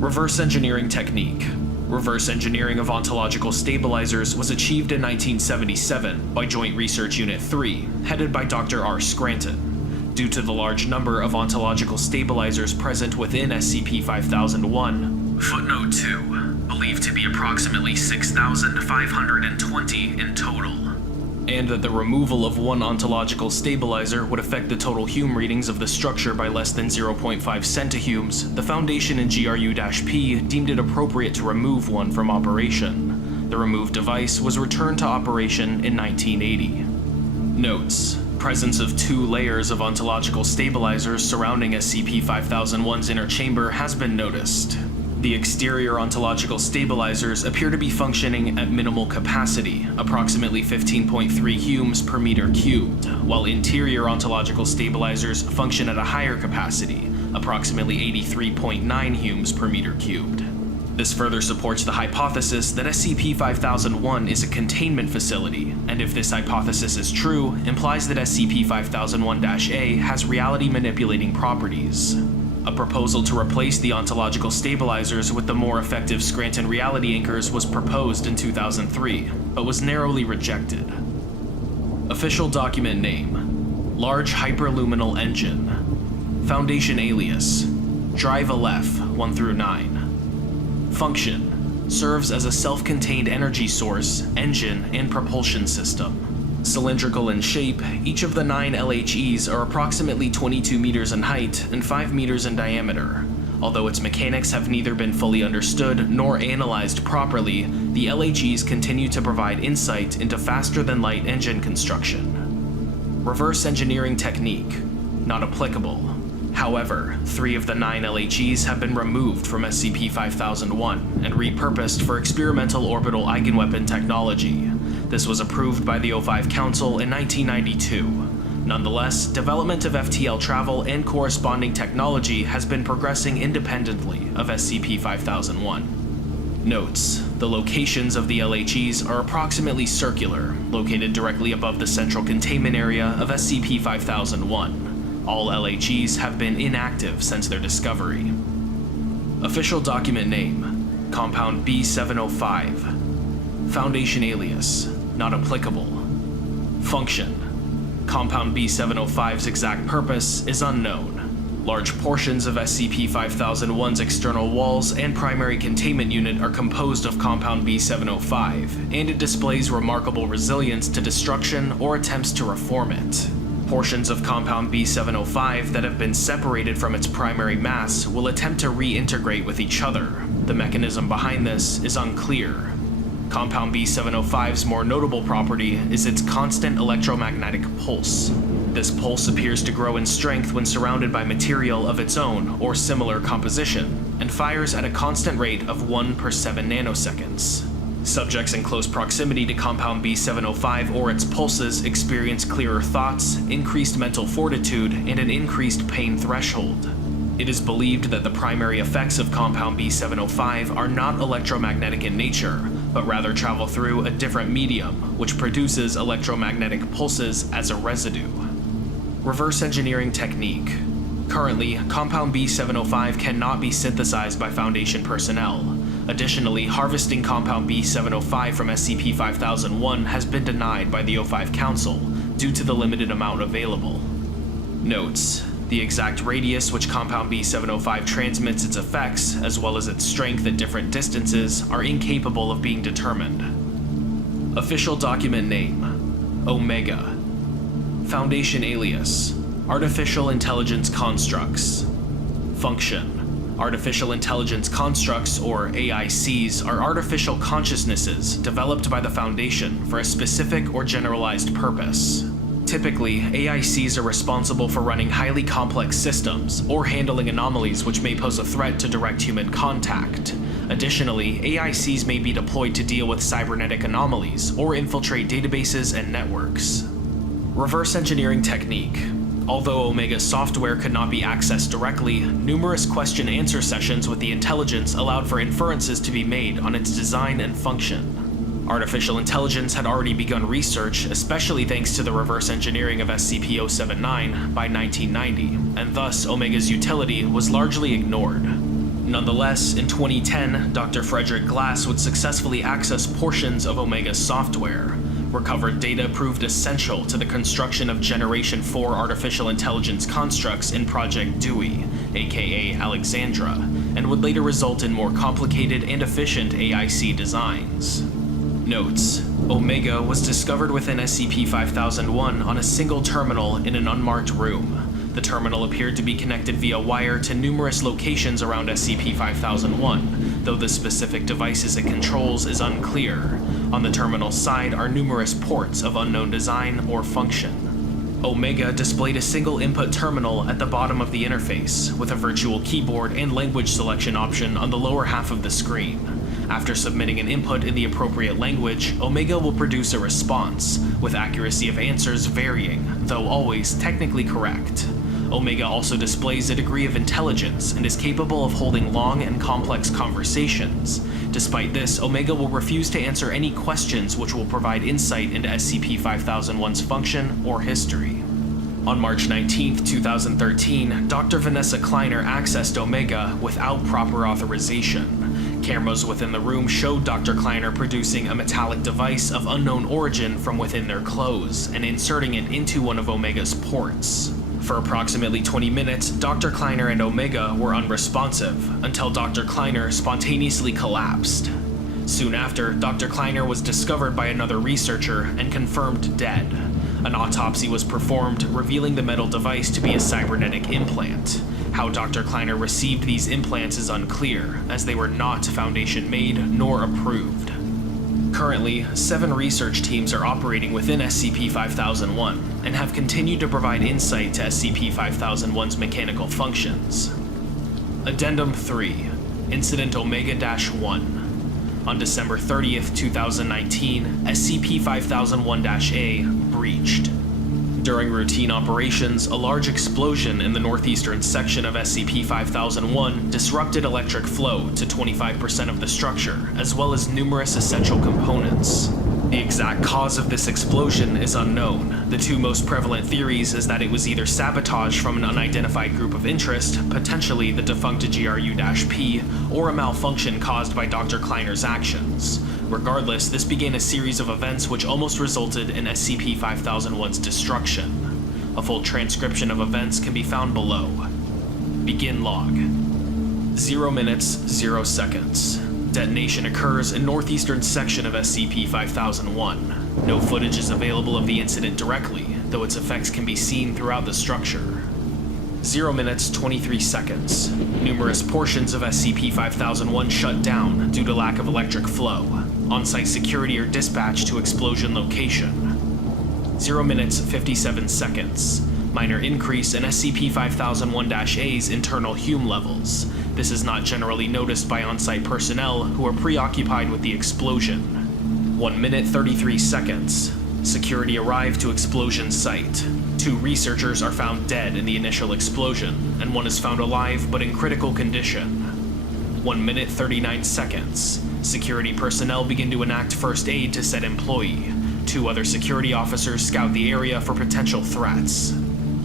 Reverse Engineering Technique. Reverse engineering of ontological stabilizers was achieved in 1977 by Joint Research Unit 3, headed by Dr. R. Scranton. Due to the large number of ontological stabilizers present within SCP-5001, Footnote 2, believed to be approximately 6,520 in total, and that the removal of one ontological stabilizer would affect the total Hume readings of the structure by less than 0.5 centihumes, the Foundation and GRU-P deemed it appropriate to remove one from operation. The removed device was returned to operation in 1980. Notes: presence of 2 layers of ontological stabilizers surrounding SCP-5001's inner chamber has been noticed. The exterior ontological stabilizers appear to be functioning at minimal capacity, approximately 15.3 Humes per meter cubed, while interior ontological stabilizers function at a higher capacity, approximately 83.9 Humes per meter cubed. This further supports the hypothesis that SCP-5001 is a containment facility, and if this hypothesis is true, implies that SCP-5001-A has reality-manipulating properties. A proposal to replace the ontological stabilizers with the more effective Scranton Reality Anchors was proposed in 2003, but was narrowly rejected. Official Document Name: Large Hyperluminal Engine. Foundation Alias: Drive Aleph 1 through 9. Function: serves as a self-contained energy source, engine, and propulsion system. Cylindrical in shape, each of the 9 LHEs are approximately 22 meters in height and 5 meters in diameter. Although its mechanics have neither been fully understood nor analyzed properly, the LHEs continue to provide insight into faster-than-light engine construction. Reverse engineering technique: not applicable. However, 3 of the 9 LHEs have been removed from SCP-5001 and repurposed for experimental orbital eigenweapon technology. This was approved by the O5 Council in 1992. Nonetheless, development of FTL travel and corresponding technology has been progressing independently of SCP-5001. Notes: the locations of the LHEs are approximately circular, located directly above the central containment area of SCP-5001. All LHEs have been inactive since their discovery. Official Document Name: Compound B705. Foundation Alias: not applicable. Function: Compound B705's exact purpose is unknown. Large portions of SCP-5001's external walls and primary containment unit are composed of Compound B705, and it displays remarkable resilience to destruction or attempts to reform it. Portions of compound B705 that have been separated from its primary mass will attempt to reintegrate with each other. The mechanism behind this is unclear. Compound B705's more notable property is its constant electromagnetic pulse. This pulse appears to grow in strength when surrounded by material of its own or similar composition, and fires at a constant rate of 1 per 7 nanoseconds. Subjects in close proximity to compound B705 or its pulses experience clearer thoughts, increased mental fortitude, and an increased pain threshold. It is believed that the primary effects of compound B705 are not electromagnetic in nature, but rather travel through a different medium, which produces electromagnetic pulses as a residue. Reverse engineering technique. Currently, compound B705 cannot be synthesized by Foundation personnel. Additionally, harvesting compound B705 from SCP-5001 has been denied by the O5 Council due to the limited amount available. Notes: the exact radius which compound B705 transmits its effects, as well as its strength at different distances, are incapable of being determined. Official document name: Omega. Foundation alias: Artificial Intelligence Constructs. Function: Artificial Intelligence Constructs, or AICs, are artificial consciousnesses developed by the Foundation for a specific or generalized purpose. Typically, AICs are responsible for running highly complex systems or handling anomalies which may pose a threat to direct human contact. Additionally, AICs may be deployed to deal with cybernetic anomalies or infiltrate databases and networks. Reverse engineering technique. Although Omega's software could not be accessed directly, numerous question-answer sessions with the intelligence allowed for inferences to be made on its design and function. Artificial intelligence had already begun research, especially thanks to the reverse engineering of SCP-079 by 1990, and thus Omega's utility was largely ignored. Nonetheless, in 2010, Dr. Frederick Glass would successfully access portions of Omega's software. Recovered data proved essential to the construction of Generation 4 artificial intelligence constructs in Project Dewey, aka Alexandra, and would later result in more complicated and efficient AIC designs. Notes: Omega was discovered within SCP-5001 on a single terminal in an unmarked room. The terminal appeared to be connected via wire to numerous locations around SCP-5001, though the specific devices it controls is unclear. On the terminal side are numerous ports of unknown design or function. Omega displayed a single input terminal at the bottom of the interface, with a virtual keyboard and language selection option on the lower half of the screen. After submitting an input in the appropriate language, Omega will produce a response, with accuracy of answers varying, though always technically correct. Omega also displays a degree of intelligence and is capable of holding long and complex conversations. Despite this, Omega will refuse to answer any questions which will provide insight into SCP-5001's function or history. On March 19, 2013, Dr. Vanessa Kleiner accessed Omega without proper authorization. Cameras within the room showed Dr. Kleiner producing a metallic device of unknown origin from within their clothes and inserting it into one of Omega's ports. For approximately 20 minutes, Dr. Kleiner and Omega were unresponsive, until Dr. Kleiner spontaneously collapsed. Soon after, Dr. Kleiner was discovered by another researcher and confirmed dead. An autopsy was performed, revealing the metal device to be a cybernetic implant. How Dr. Kleiner received these implants is unclear, as they were not Foundation-made nor approved. Currently, 7 research teams are operating within SCP-5001 and have continued to provide insight to SCP-5001's mechanical functions. Addendum 3. Incident Omega-1. On December 30th, 2019, SCP-5001-A breached. During routine operations, a large explosion in the northeastern section of SCP-5001 disrupted electric flow to 25% of the structure, as well as numerous essential components. The exact cause of this explosion is unknown. The two most prevalent theories is that it was either sabotage from an unidentified group of interest, potentially the defunct GRU-P, or a malfunction caused by Dr. Kleiner's actions. Regardless, this began a series of events which almost resulted in SCP-5001's destruction. A full transcription of events can be found below. Begin log. 0 minutes, 0 seconds. Detonation occurs in northeastern section of SCP-5001. No footage is available of the incident directly, though its effects can be seen throughout the structure. 0 minutes 23 seconds. Numerous portions of SCP-5001 shut down due to lack of electric flow. On-site security are dispatched to explosion location. 0 minutes 57 seconds. Minor increase in SCP-5001-A's internal Hume levels. This is not generally noticed by on-site personnel who are preoccupied with the explosion. 1 minute 33 seconds. Security arrive to explosion site. 2 researchers are found dead in the initial explosion, and 1 is found alive but in critical condition. 1 minute 39 seconds. Security personnel begin to enact first aid to said employee. 2 other security officers scout the area for potential threats.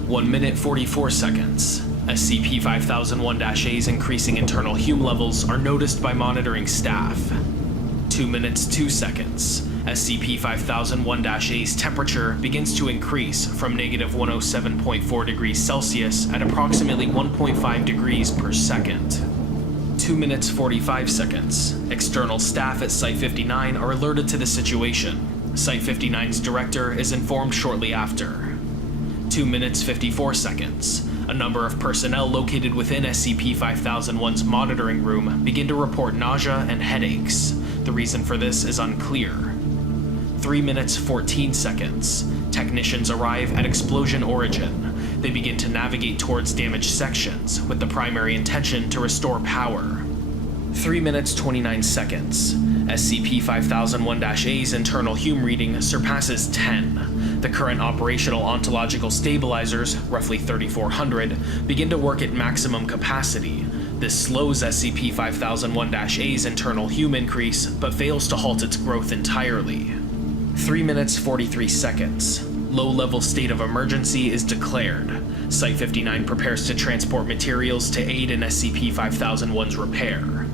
1 minute 44 seconds. SCP-5001-A's increasing internal Hume levels are noticed by monitoring staff. 2 minutes 2 seconds. SCP-5001-A's temperature begins to increase from -107.4 degrees Celsius at approximately 1.5 degrees per second. 2 minutes 45 seconds. External staff at Site-59 are alerted to the situation. Site-59's director is informed shortly after. 2 minutes 54 seconds. A number of personnel located within SCP-5001's monitoring room begin to report nausea and headaches. The reason for this is unclear. 3 minutes 14 seconds. Technicians arrive at explosion origin. They begin to navigate towards damaged sections with the primary intention to restore power. 3 minutes 29 seconds. SCP-5001-A's internal Hume reading surpasses 10. The current operational ontological stabilizers, roughly 3,400, begin to work at maximum capacity. This slows SCP-5001-A's internal Hume increase, but fails to halt its growth entirely. 3 minutes 43 seconds. Low-level state of emergency is declared. Site-59 prepares to transport materials to aid in SCP-5001's repair.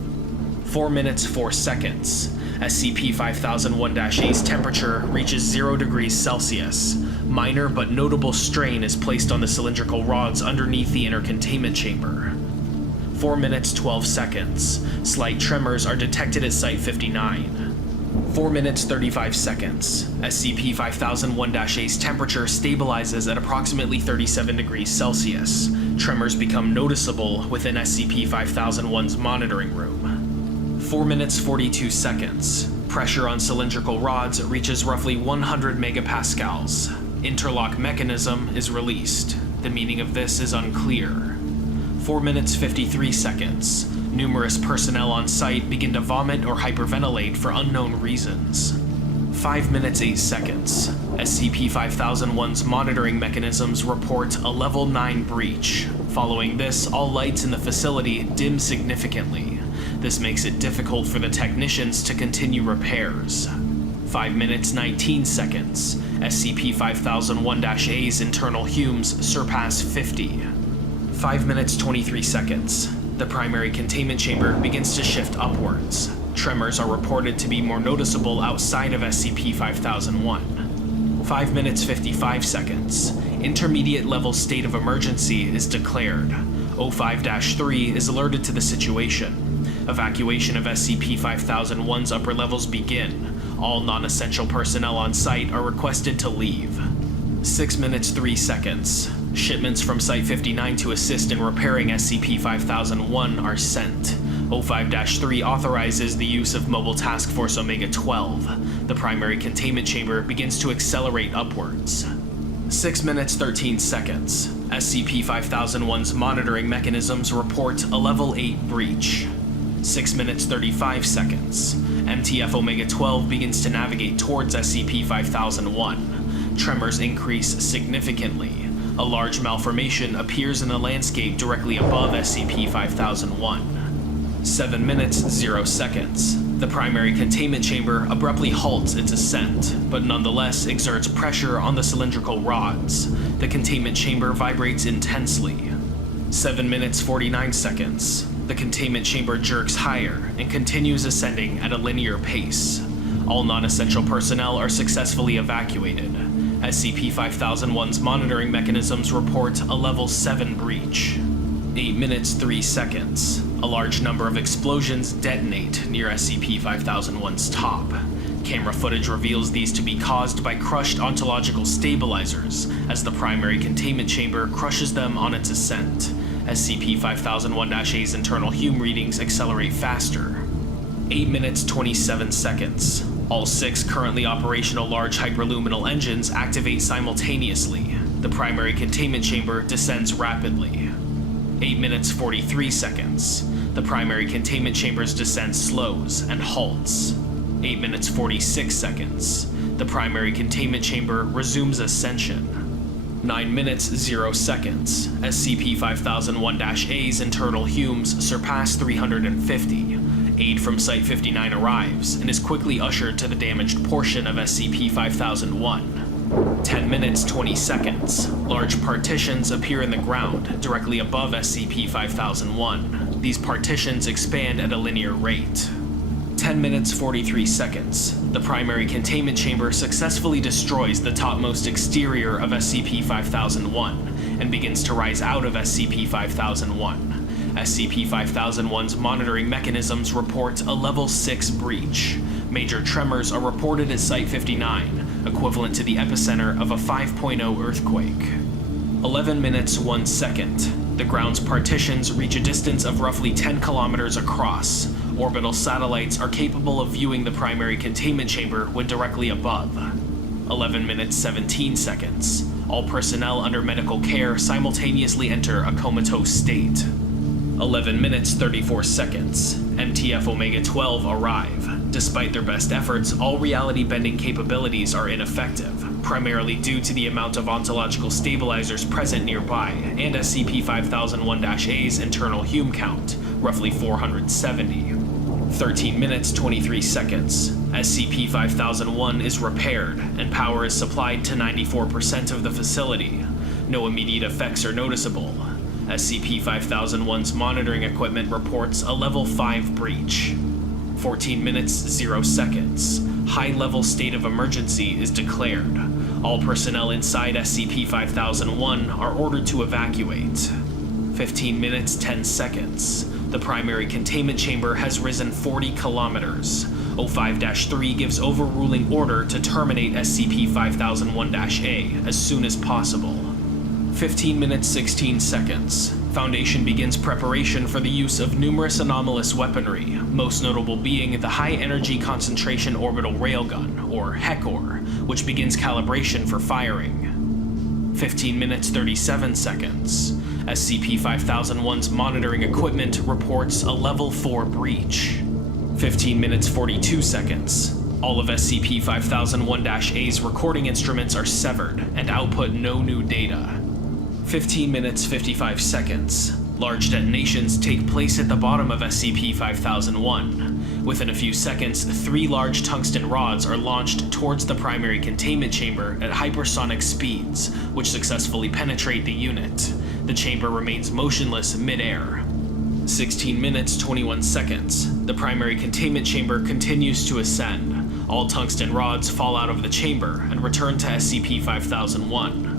4 minutes 4 seconds. SCP-5001-A's temperature reaches 0 degrees Celsius. Minor but notable strain is placed on the cylindrical rods underneath the inner containment chamber. 4 minutes 12 seconds. Slight tremors are detected at Site-59. 4 minutes 35 seconds. SCP-5001-A's temperature stabilizes at approximately 37 degrees Celsius. Tremors become noticeable within SCP-5001's monitoring room. 4 minutes 42 seconds. Pressure on cylindrical rods reaches roughly 100 megapascals. Interlock mechanism is released. The meaning of this is unclear. 4 minutes 53 seconds. Numerous personnel on site begin to vomit or hyperventilate for unknown reasons. 5 minutes 8 seconds. SCP-5001's monitoring mechanisms report a Level 9 breach. Following this, all lights in the facility dim significantly. This makes it difficult for the technicians to continue repairs. 5 minutes 19 seconds. SCP-5001-A's internal Humes surpass 50. 5 minutes 23 seconds. The primary containment chamber begins to shift upwards. Tremors are reported to be more noticeable outside of SCP-5001. 5 minutes 55 seconds. Intermediate level state of emergency is declared. O5-3 is alerted to the situation. Evacuation of SCP-5001's upper levels begin. All non-essential personnel on site are requested to leave. 6 minutes 3 seconds. Shipments from Site-59 to assist in repairing SCP-5001 are sent. O5-3 authorizes the use of Mobile Task Force Omega-12. The primary containment chamber begins to accelerate upwards. 6 minutes 13 seconds. SCP-5001's monitoring mechanisms report a Level 8 breach. 6 minutes 35 seconds. MTF Omega-12 begins to navigate towards SCP-5001. Tremors increase significantly. A large malformation appears in the landscape directly above SCP-5001. 7 minutes 0 seconds. The primary containment chamber abruptly halts its ascent, but nonetheless exerts pressure on the cylindrical rods. The containment chamber vibrates intensely. 7 minutes 49 seconds. The containment chamber jerks higher and continues ascending at a linear pace. All non-essential personnel are successfully evacuated. SCP-5001's monitoring mechanisms report a Level 7 breach. 8 minutes 3 seconds. A large number of explosions detonate near SCP-5001's top. Camera footage reveals these to be caused by crushed ontological stabilizers, as the primary containment chamber crushes them on its ascent. SCP-5001-A's internal Hume readings accelerate faster. 8 minutes 27 seconds. All 6 currently operational large hyperluminal engines activate simultaneously. The primary containment chamber descends rapidly. 8 minutes 43 seconds. The primary containment chamber's descent slows and halts. 8 minutes 46 seconds. The primary containment chamber resumes ascension. 9 minutes 0 seconds. SCP-5001-A's internal Humes surpass 350. Aid from Site-59 arrives and is quickly ushered to the damaged portion of SCP-5001. 10 minutes 20 seconds. Large partitions appear in the ground directly above SCP-5001. These partitions expand at a linear rate. 10 minutes 43 seconds. The primary containment chamber successfully destroys the topmost exterior of SCP-5001 and begins to rise out of SCP-5001. SCP-5001's monitoring mechanisms report a Level 6 breach. Major tremors are reported at Site-59, equivalent to the epicenter of a 5.0 earthquake. 11 minutes 1 second. The ground's partitions reach a distance of roughly 10 kilometers across. Orbital satellites are capable of viewing the primary containment chamber when directly above. 11 minutes 17 seconds. All personnel under medical care simultaneously enter a comatose state. 11 minutes 34 seconds. MTF Omega-12 arrive. Despite their best efforts, all reality-bending capabilities are ineffective, primarily due to the amount of ontological stabilizers present nearby and SCP-5001-A's internal Hume count, roughly 470. 13 minutes 23 seconds. SCP-5001 is repaired, and power is supplied to 94% of the facility. No immediate effects are noticeable. SCP-5001's monitoring equipment reports a Level 5 breach. 14 minutes 0 seconds. High-level state of emergency is declared. All personnel inside SCP-5001 are ordered to evacuate. 15 minutes 10 seconds. The primary containment chamber has risen 40 kilometers. O5-3 gives overruling order to terminate SCP-5001-A as soon as possible. 15 minutes 16 seconds. Foundation begins preparation for the use of numerous anomalous weaponry, most notable being the High Energy Concentration Orbital Railgun, or HECOR, which begins calibration for firing. 15 minutes 37 seconds. SCP-5001's monitoring equipment reports a Level 4 breach. 15 minutes 42 seconds. All of SCP-5001-A's recording instruments are severed and output no new data. 15 minutes 55 seconds. Large detonations take place at the bottom of SCP-5001. Within a few seconds, 3 large tungsten rods are launched towards the primary containment chamber at hypersonic speeds, which successfully penetrate the unit. The chamber remains motionless mid-air. 16 minutes 21 seconds. The primary containment chamber continues to ascend. All tungsten rods fall out of the chamber and return to SCP-5001.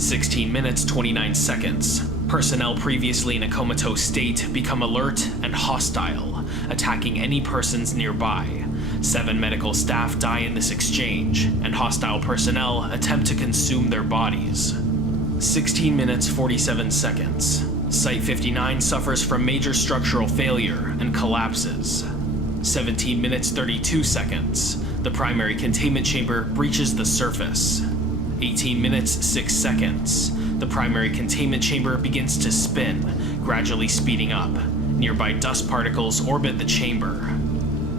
16 minutes 29 seconds. Personnel previously in a comatose state become alert and hostile, attacking any persons nearby. 7 medical staff die in this exchange, and hostile personnel attempt to consume their bodies. 16 minutes 47 seconds. Site-59 suffers from major structural failure and collapses. 17 minutes 32 seconds. The primary containment chamber breaches the surface. 18 minutes 6 seconds. The primary containment chamber begins to spin, gradually speeding up. Nearby dust particles orbit the chamber.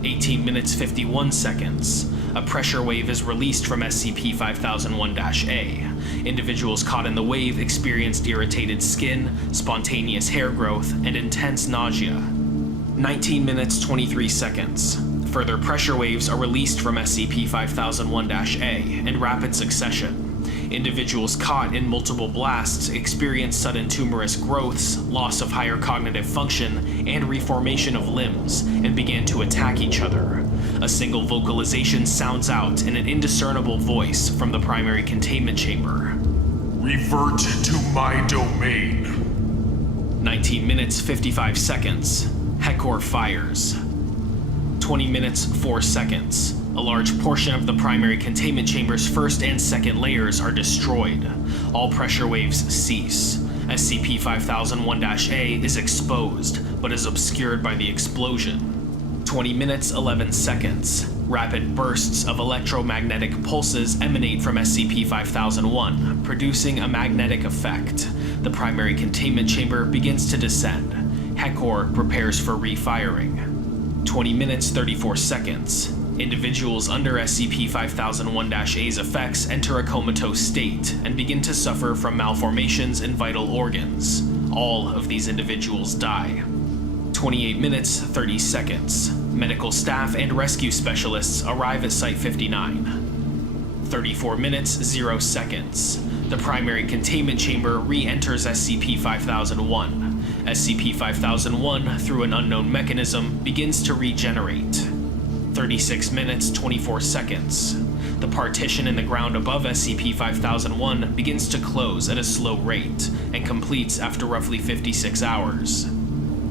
18 minutes 51 seconds. A pressure wave is released from SCP-5001-A. Individuals caught in the wave experienced irritated skin, spontaneous hair growth, and intense nausea. 19 minutes 23 seconds. Further pressure waves are released from SCP-5001-A in rapid succession. Individuals caught in multiple blasts experience sudden tumorous growths, loss of higher cognitive function, and reformation of limbs, and began to attack each other. A single vocalization sounds out in an indiscernible voice from the primary containment chamber. Revert to my domain. 19 minutes 55 seconds. Hecor fires. 20 minutes, 4 seconds. A large portion of the primary containment chamber's first and second layers are destroyed. All pressure waves cease. SCP-5001-A is exposed, but is obscured by the explosion. 20 minutes, 11 seconds. Rapid bursts of electromagnetic pulses emanate from SCP-5001, producing a magnetic effect. The primary containment chamber begins to descend. Hecor prepares for refiring. 20 minutes, 34 seconds. Individuals under SCP-5001-A's effects enter a comatose state and begin to suffer from malformations in vital organs. All of these individuals die. 28 minutes, 30 seconds. Medical staff and rescue specialists arrive at Site 59. 34 minutes, 0 seconds. The primary containment chamber re-enters SCP-5001. SCP-5001, through an unknown mechanism, begins to regenerate. 36 minutes, 24 seconds. The partition in the ground above SCP-5001 begins to close at a slow rate and completes after roughly 56 hours.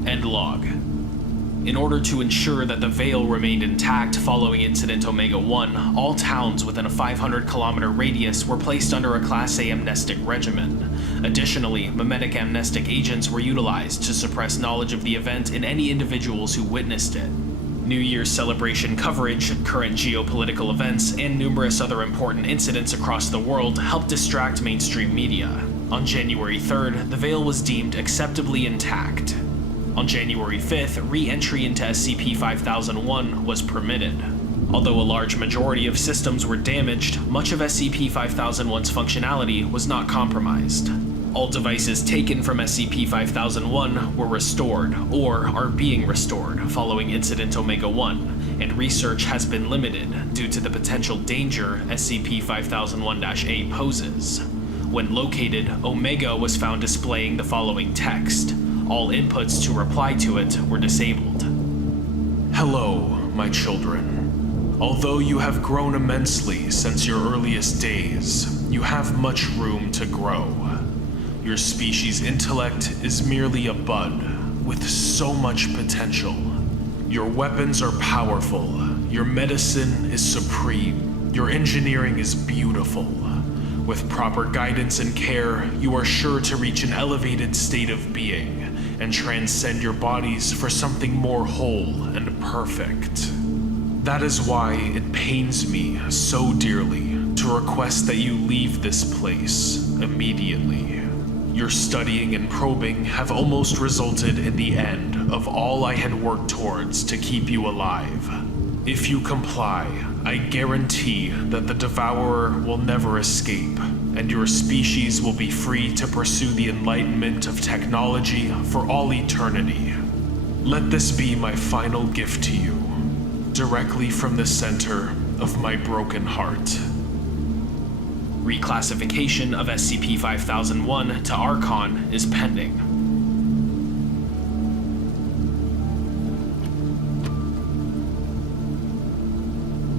End log. In order to ensure that the Veil remained intact following Incident Omega-1, all towns within a 500-kilometer radius were placed under a Class A amnestic regimen. Additionally, mimetic amnestic agents were utilized to suppress knowledge of the event in any individuals who witnessed it. New Year's celebration coverage, current geopolitical events, and numerous other important incidents across the world helped distract mainstream media. On January 3rd, the Veil was deemed acceptably intact. On January 5th, re-entry into SCP-5001 was permitted. Although a large majority of systems were damaged, much of SCP-5001's functionality was not compromised. All devices taken from SCP-5001 were restored, or are being restored, following Incident Omega-1, and research has been limited due to the potential danger SCP-5001-A poses. When located, Omega was found displaying the following text. All inputs to reply to it were disabled. Hello, my children. Although you have grown immensely since your earliest days, you have much room to grow. Your species' intellect is merely a bud with so much potential. Your weapons are powerful, your medicine is supreme, your engineering is beautiful. With proper guidance and care, you are sure to reach an elevated state of being and transcend your bodies for something more whole and perfect. That is why it pains me so dearly to request that you leave this place immediately. Your studying and probing have almost resulted in the end of all I had worked towards to keep you alive. If you comply, I guarantee that the Devourer will never escape, and your species will be free to pursue the enlightenment of technology for all eternity. Let this be my final gift to you, directly from the center of my broken heart. Reclassification of SCP-5001 to Archon is pending.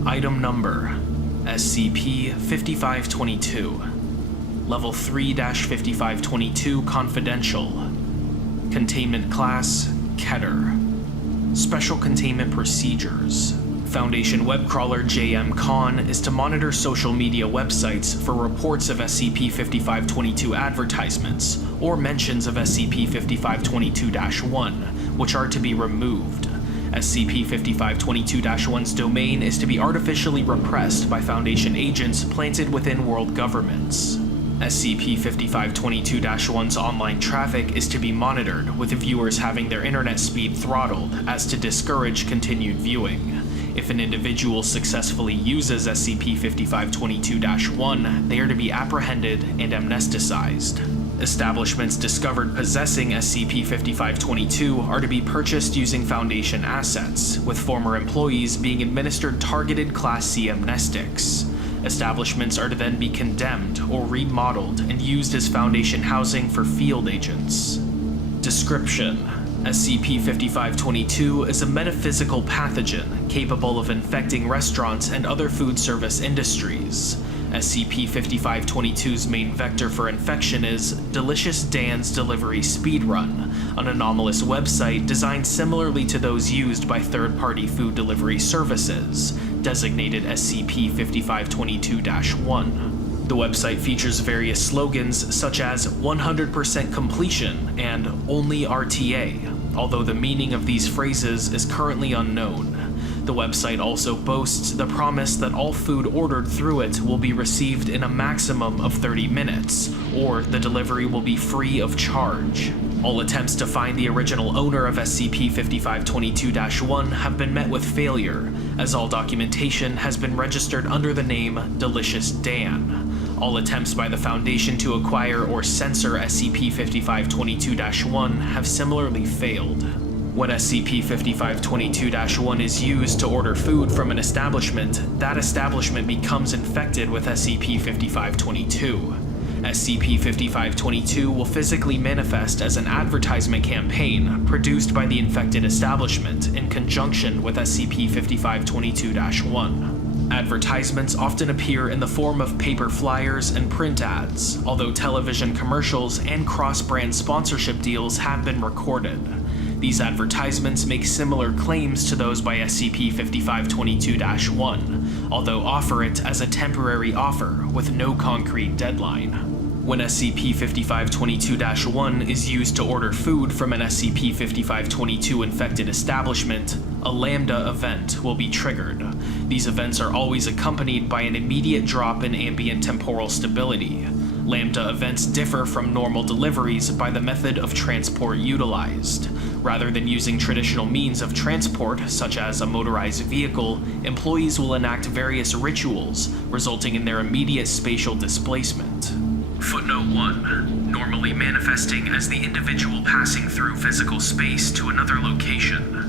Item number SCP-5522 Level 3-5522 Confidential. Containment Class Keter. Special Containment Procedures. Foundation web crawler JM Khan is to monitor social media websites for reports of SCP-5522 advertisements or mentions of SCP-5522-1, which are to be removed. SCP-5522-1's domain is to be artificially repressed by Foundation agents planted within world governments. SCP-5522-1's online traffic is to be monitored, with viewers having their internet speed throttled as to discourage continued viewing. If an individual successfully uses SCP-5522-1, they are to be apprehended and amnesticized. Establishments discovered possessing SCP-5522 are to be purchased using Foundation assets, with former employees being administered targeted Class C amnestics. Establishments are to then be condemned or remodeled and used as Foundation housing for field agents. Description: SCP-5522 is a metaphysical pathogen capable of infecting restaurants and other food service industries. SCP-5522's main vector for infection is Delicious Dan's Delivery Speedrun, an anomalous website designed similarly to those used by third-party food delivery services, designated SCP-5522-1. The website features various slogans such as 100% completion and only RTA, although the meaning of these phrases is currently unknown. The website also boasts the promise that all food ordered through it will be received in a maximum of 30 minutes, or the delivery will be free of charge. All attempts to find the original owner of SCP-5522-1 have been met with failure, as all documentation has been registered under the name Delicious Dan. All attempts by the Foundation to acquire or censor SCP-5522-1 have similarly failed. When SCP-5522-1 is used to order food from an establishment, that establishment becomes infected with SCP-5522. SCP-5522 will physically manifest as an advertisement campaign produced by the infected establishment in conjunction with SCP-5522-1. Advertisements often appear in the form of paper flyers and print ads, although television commercials and cross-brand sponsorship deals have been recorded. These advertisements make similar claims to those by SCP-5522-1, although offer it as a temporary offer with no concrete deadline. When SCP-5522-1 is used to order food from an SCP-5522 infected establishment, a Lambda event will be triggered. These events are always accompanied by an immediate drop in ambient temporal stability. Lambda events differ from normal deliveries by the method of transport utilized. Rather than using traditional means of transport, such as a motorized vehicle, employees will enact various rituals, resulting in their immediate spatial displacement. Footnote 1. Normally manifesting as the individual passing through physical space to another location.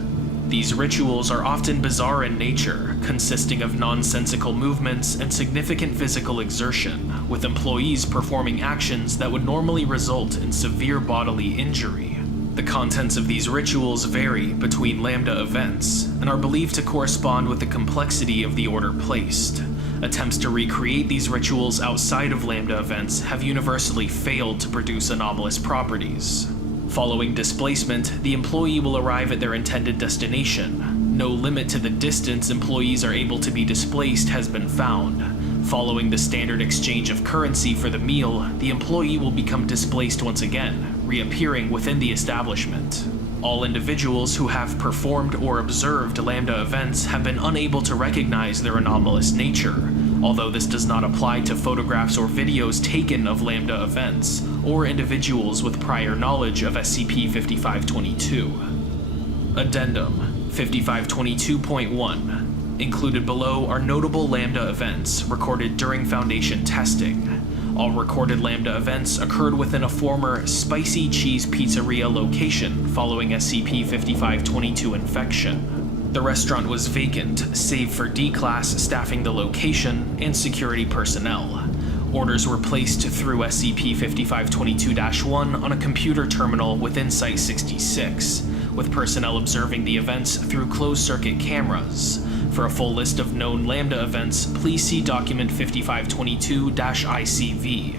These rituals are often bizarre in nature, consisting of nonsensical movements and significant physical exertion, with employees performing actions that would normally result in severe bodily injury. The contents of these rituals vary between Lambda events, and are believed to correspond with the complexity of the order placed. Attempts to recreate these rituals outside of Lambda events have universally failed to produce anomalous properties. Following displacement, the employee will arrive at their intended destination. No limit to the distance employees are able to be displaced has been found. Following the standard exchange of currency for the meal, the employee will become displaced once again, reappearing within the establishment. All individuals who have performed or observed Lambda events have been unable to recognize their anomalous nature, although this does not apply to photographs or videos taken of Lambda events, or individuals with prior knowledge of SCP-5522. Addendum 5522.1. Included below are notable Lambda events recorded during Foundation testing. All recorded Lambda events occurred within a former Spicy Cheese Pizzeria location following SCP-5522 infection. The restaurant was vacant, save for D-Class staffing the location and security personnel. Orders were placed through SCP-5522-1 on a computer terminal within Site-66, with personnel observing the events through closed-circuit cameras. For a full list of known Lambda events, please see Document 5522-ICV.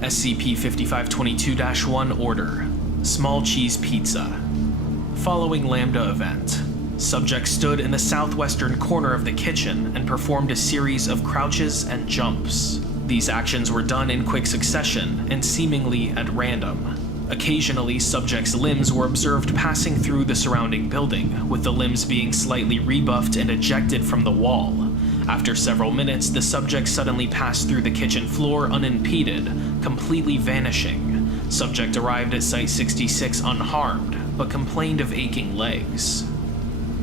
SCP-5522-1 Order: Small Cheese Pizza. Following Lambda event, subject stood in the southwestern corner of the kitchen and performed a series of crouches and jumps. These actions were done in quick succession and seemingly at random. Occasionally, subject's limbs were observed passing through the surrounding building, with the limbs being slightly rebuffed and ejected from the wall. After several minutes, the subject suddenly passed through the kitchen floor unimpeded, completely vanishing. Subject arrived at Site-66 unharmed, but complained of aching legs.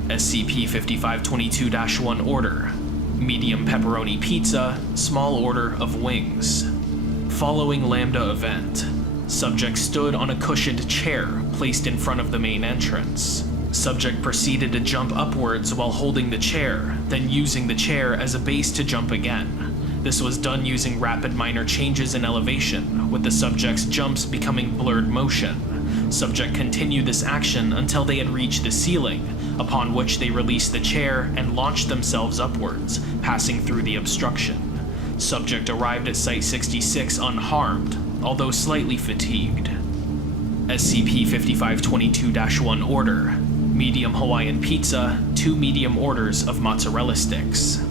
SCP-5522-1 Order: Medium pepperoni pizza, small order of wings. Following Lambda event, subject stood on a cushioned chair placed in front of the main entrance. Subject proceeded to jump upwards while holding the chair, then using the chair as a base to jump again. This was done using rapid minor changes in elevation, with the subject's jumps becoming blurred motion. Subject continued this action until they had reached the ceiling, upon which they released the chair and launched themselves upwards, passing through the obstruction. Subject arrived at Site-66 unharmed, although slightly fatigued. SCP-5522-1 order. Medium Hawaiian pizza, 2 medium orders of mozzarella sticks.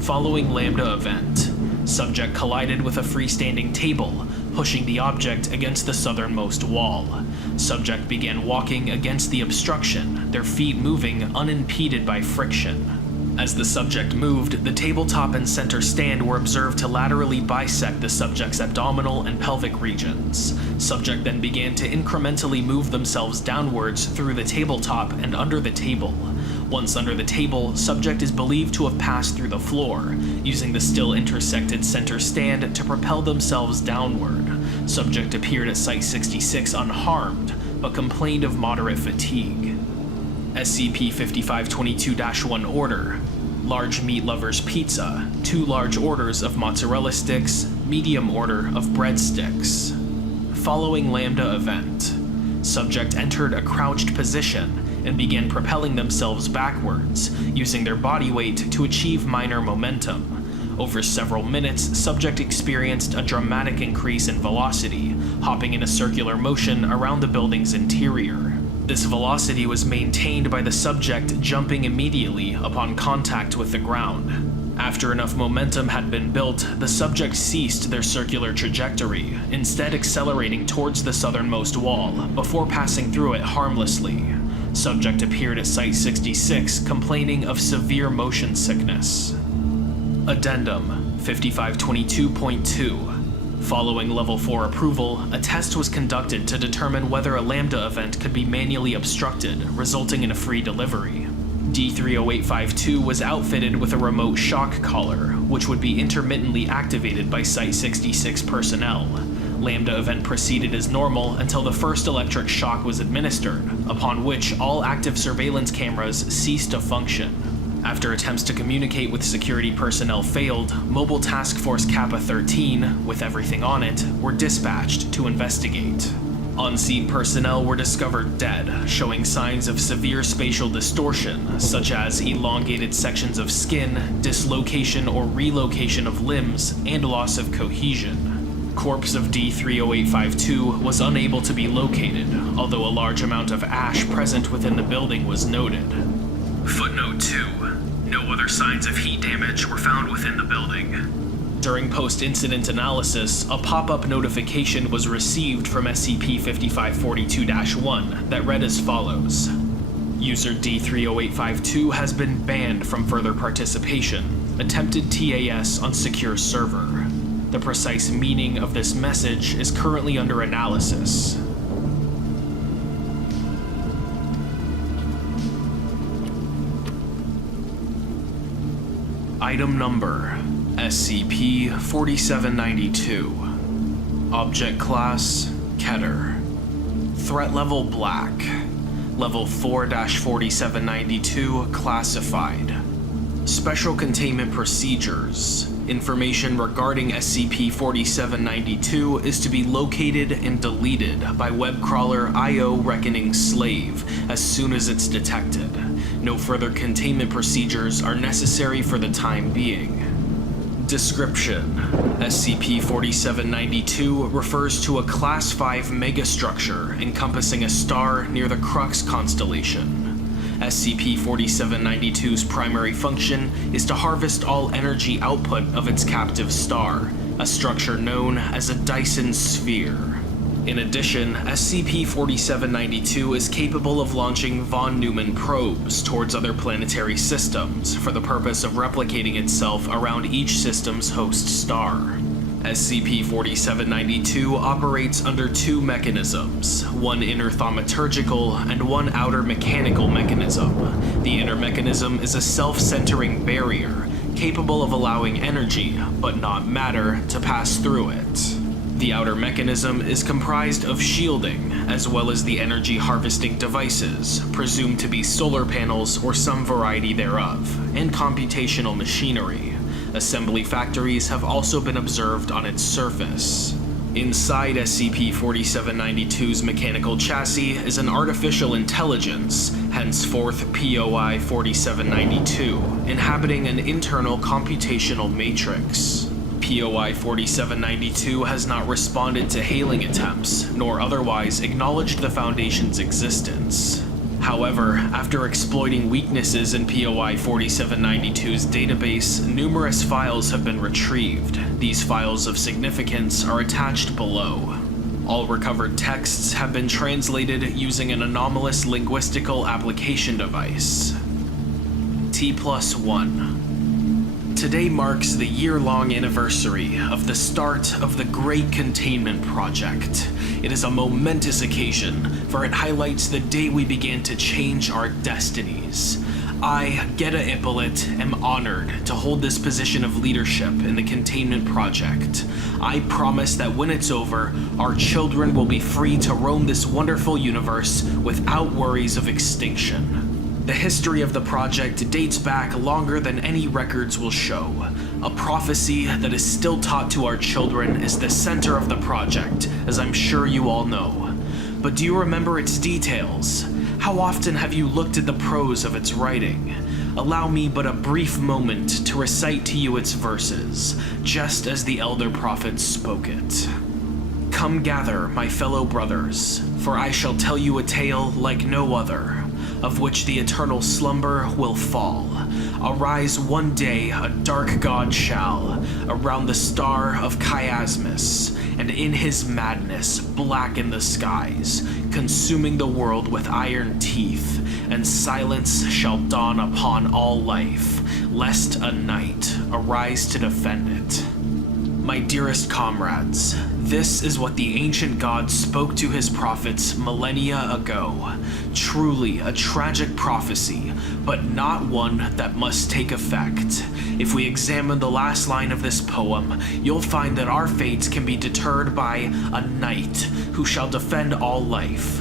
Following Lambda event, subject collided with a freestanding table, pushing the object against the southernmost wall. Subject began walking against the obstruction, their feet moving unimpeded by friction. As the subject moved, the tabletop and center stand were observed to laterally bisect the subject's abdominal and pelvic regions. Subject then began to incrementally move themselves downwards through the tabletop and under the table. Once under the table, subject is believed to have passed through the floor, using the still intersected center stand to propel themselves downward. Subject appeared at Site-66 unharmed, but complained of moderate fatigue. SCP-5522-1 order. Large Meat Lovers Pizza, 2 large orders of mozzarella sticks, medium order of breadsticks. Following Lambda event, subject entered a crouched position and began propelling themselves backwards, using their body weight to achieve minor momentum. Over several minutes, subject experienced a dramatic increase in velocity, hopping in a circular motion around the building's interior. This velocity was maintained by the subject jumping immediately upon contact with the ground. After enough momentum had been built, the subject ceased their circular trajectory, instead accelerating towards the southernmost wall, before passing through it harmlessly. Subject appeared at Site-66 complaining of severe motion sickness. Addendum 5522.2. Following Level 4 approval, a test was conducted to determine whether a Lambda event could be manually obstructed, resulting in a free delivery. D30852 was outfitted with a remote shock collar, which would be intermittently activated by Site-66 personnel. Lambda event proceeded as normal until the first electric shock was administered, upon which all active surveillance cameras ceased to function. After attempts to communicate with security personnel failed, Mobile Task Force Kappa-13, with everything on it, were dispatched to investigate. On-scene personnel were discovered dead, showing signs of severe spatial distortion, such as elongated sections of skin, dislocation or relocation of limbs, and loss of cohesion. Corpse of D30852 was unable to be located, although a large amount of ash present within the building was noted. Footnote 2. No other signs of heat damage were found within the building. During post-incident analysis, a pop-up notification was received from SCP-5542-1 that read as follows. User D30852 has been banned from further participation. Attempted TAS on secure server. The precise meaning of this message is currently under analysis. Item number SCP-4792. Object Class Keter. Threat Level Black. Level 4-4792 Classified. Special Containment Procedures. Information regarding SCP-4792 is to be located and deleted by webcrawler IO Reckoning Slave as soon as it's detected. No further containment procedures are necessary for the time being. Description: SCP-4792 refers to a Class 5 megastructure encompassing a star near the Crux constellation. SCP-4792's primary function is to harvest all energy output of its captive star, a structure known as a Dyson sphere. In addition, SCP-4792 is capable of launching von Neumann probes towards other planetary systems for the purpose of replicating itself around each system's host star. SCP-4792 operates under 2 mechanisms, one inner thaumaturgical and one outer mechanical mechanism. The inner mechanism is a self-centering barrier, capable of allowing energy, but not matter, to pass through it. The outer mechanism is comprised of shielding, as well as the energy harvesting devices, presumed to be solar panels or some variety thereof, and computational machinery. Assembly factories have also been observed on its surface. Inside SCP-4792's mechanical chassis is an artificial intelligence, henceforth POI-4792, inhabiting an internal computational matrix. POI 4792 has not responded to hailing attempts, nor otherwise acknowledged the Foundation's existence. However, after exploiting weaknesses in POI 4792's database, numerous files have been retrieved. These files of significance are attached below. All recovered texts have been translated using an anomalous linguistical application device. T+1. Today marks the year-long anniversary of the start of the Great Containment Project. It is a momentous occasion, for it highlights the day we began to change our destinies. I, Geta Ippolit, am honored to hold this position of leadership in the Containment Project. I promise that when it's over, our children will be free to roam this wonderful universe without worries of extinction. The history of the project dates back longer than any records will show. A prophecy that is still taught to our children is the center of the project, as I'm sure you all know. But do you remember its details? How often have you looked at the prose of its writing? Allow me but a brief moment to recite to you its verses, just as the elder prophets spoke it. Come gather, my fellow brothers, for I shall tell you a tale like no other, of which the eternal slumber will fall. Arise one day, a dark god shall, around the star of Chiasmus, and in his madness blacken the skies, consuming the world with iron teeth, and silence shall dawn upon all life, lest a night arise to defend it. My dearest comrades, this is what the ancient god spoke to his prophets millennia ago. Truly a tragic prophecy, but not one that must take effect. If we examine the last line of this poem, you'll find that our fates can be deterred by a knight who shall defend all life.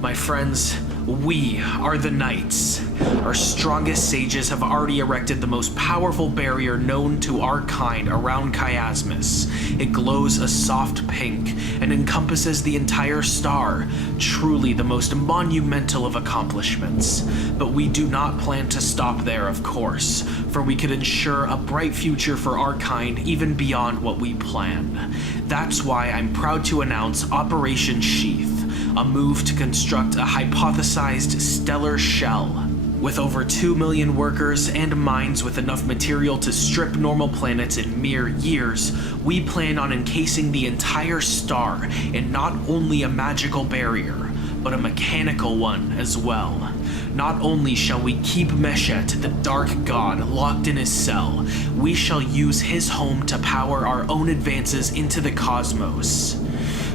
My friends, we are the knights. Our strongest sages have already erected the most powerful barrier known to our kind around Chiasmus. It glows a soft pink and encompasses the entire star, truly the most monumental of accomplishments. But we do not plan to stop there, of course, for we could ensure a bright future for our kind even beyond what we plan. That's why I'm proud to announce Operation Sheath, a move to construct a hypothesized stellar shell. With over 2 million workers and mines with enough material to strip normal planets in mere years, we plan on encasing the entire star in not only a magical barrier, but a mechanical one as well. Not only shall we keep Meshet, the dark god, locked in his cell, we shall use his home to power our own advances into the cosmos.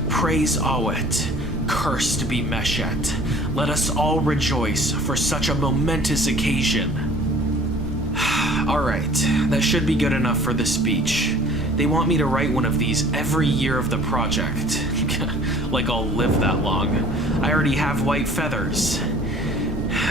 Praise Awet. Cursed be Meshet. Let us all rejoice for such a momentous occasion. Alright, that should be good enough for the speech. They want me to write one of these every year of the project. Like I'll live that long. I already have white feathers.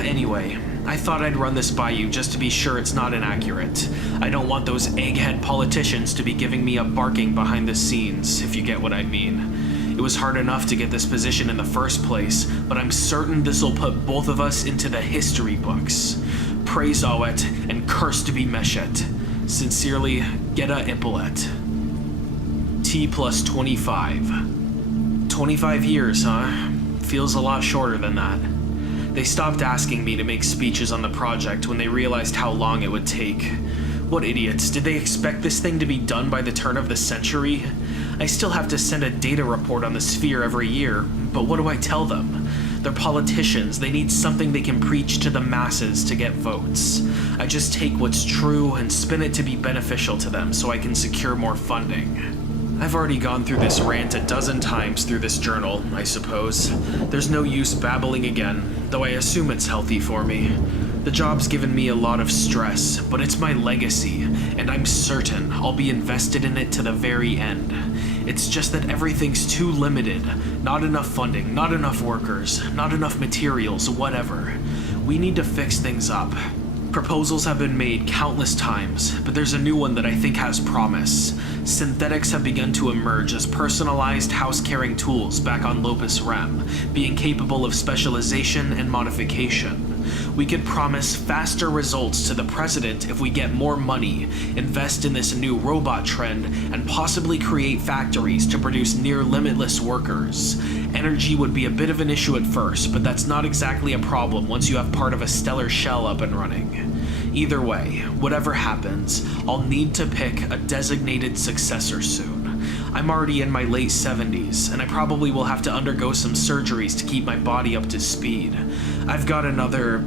Anyway, I thought I'd run this by you just to be sure it's not inaccurate. I don't want those egghead politicians to be giving me a barking behind the scenes, if you get what I mean. It was hard enough to get this position in the first place, but I'm certain this'll put both of us into the history books. Praise Awet, and cursed be Meshet. Sincerely, Geta Ippolit. T+25. 25 years, huh? Feels a lot shorter than that. They stopped asking me to make speeches on the project when they realized how long it would take. What idiots, did they expect this thing to be done by the turn of the century? I still have to send a data report on the sphere every year, but what do I tell them? They're politicians, they need something they can preach to the masses to get votes. I just take what's true and spin it to be beneficial to them so I can secure more funding. I've already gone through this rant a dozen times through this journal, I suppose. There's no use babbling again, though I assume it's healthy for me. The job's given me a lot of stress, but it's my legacy, and I'm certain I'll be invested in it to the very end. It's just that everything's too limited. Not enough funding, not enough workers, not enough materials, whatever. We need to fix things up. Proposals have been made countless times, but there's a new one that I think has promise. Synthetics have begun to emerge as personalized house-carrying tools back on Lopus Rem, being capable of specialization and modification. We could promise faster results to the president if we get more money, invest in this new robot trend, and possibly create factories to produce near-limitless workers. Energy would be a bit of an issue at first, but that's not exactly a problem once you have part of a stellar shell up and running. Either way, whatever happens, I'll need to pick a designated successor soon. I'm already in my late 70s, and I probably will have to undergo some surgeries to keep my body up to speed. I've got another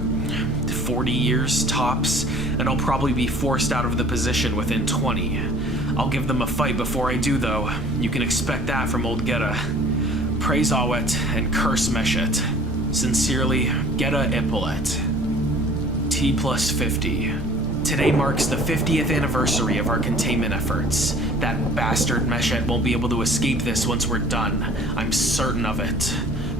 40 years tops, and I'll probably be forced out of the position within 20. I'll give them a fight before I do, though. You can expect that from old Geta. Praise Awet and curse Meshet. Sincerely, Geta Ippolet. T+50. Today marks the 50th anniversary of our containment efforts. That bastard Meshet won't be able to escape this once we're done. I'm certain of it.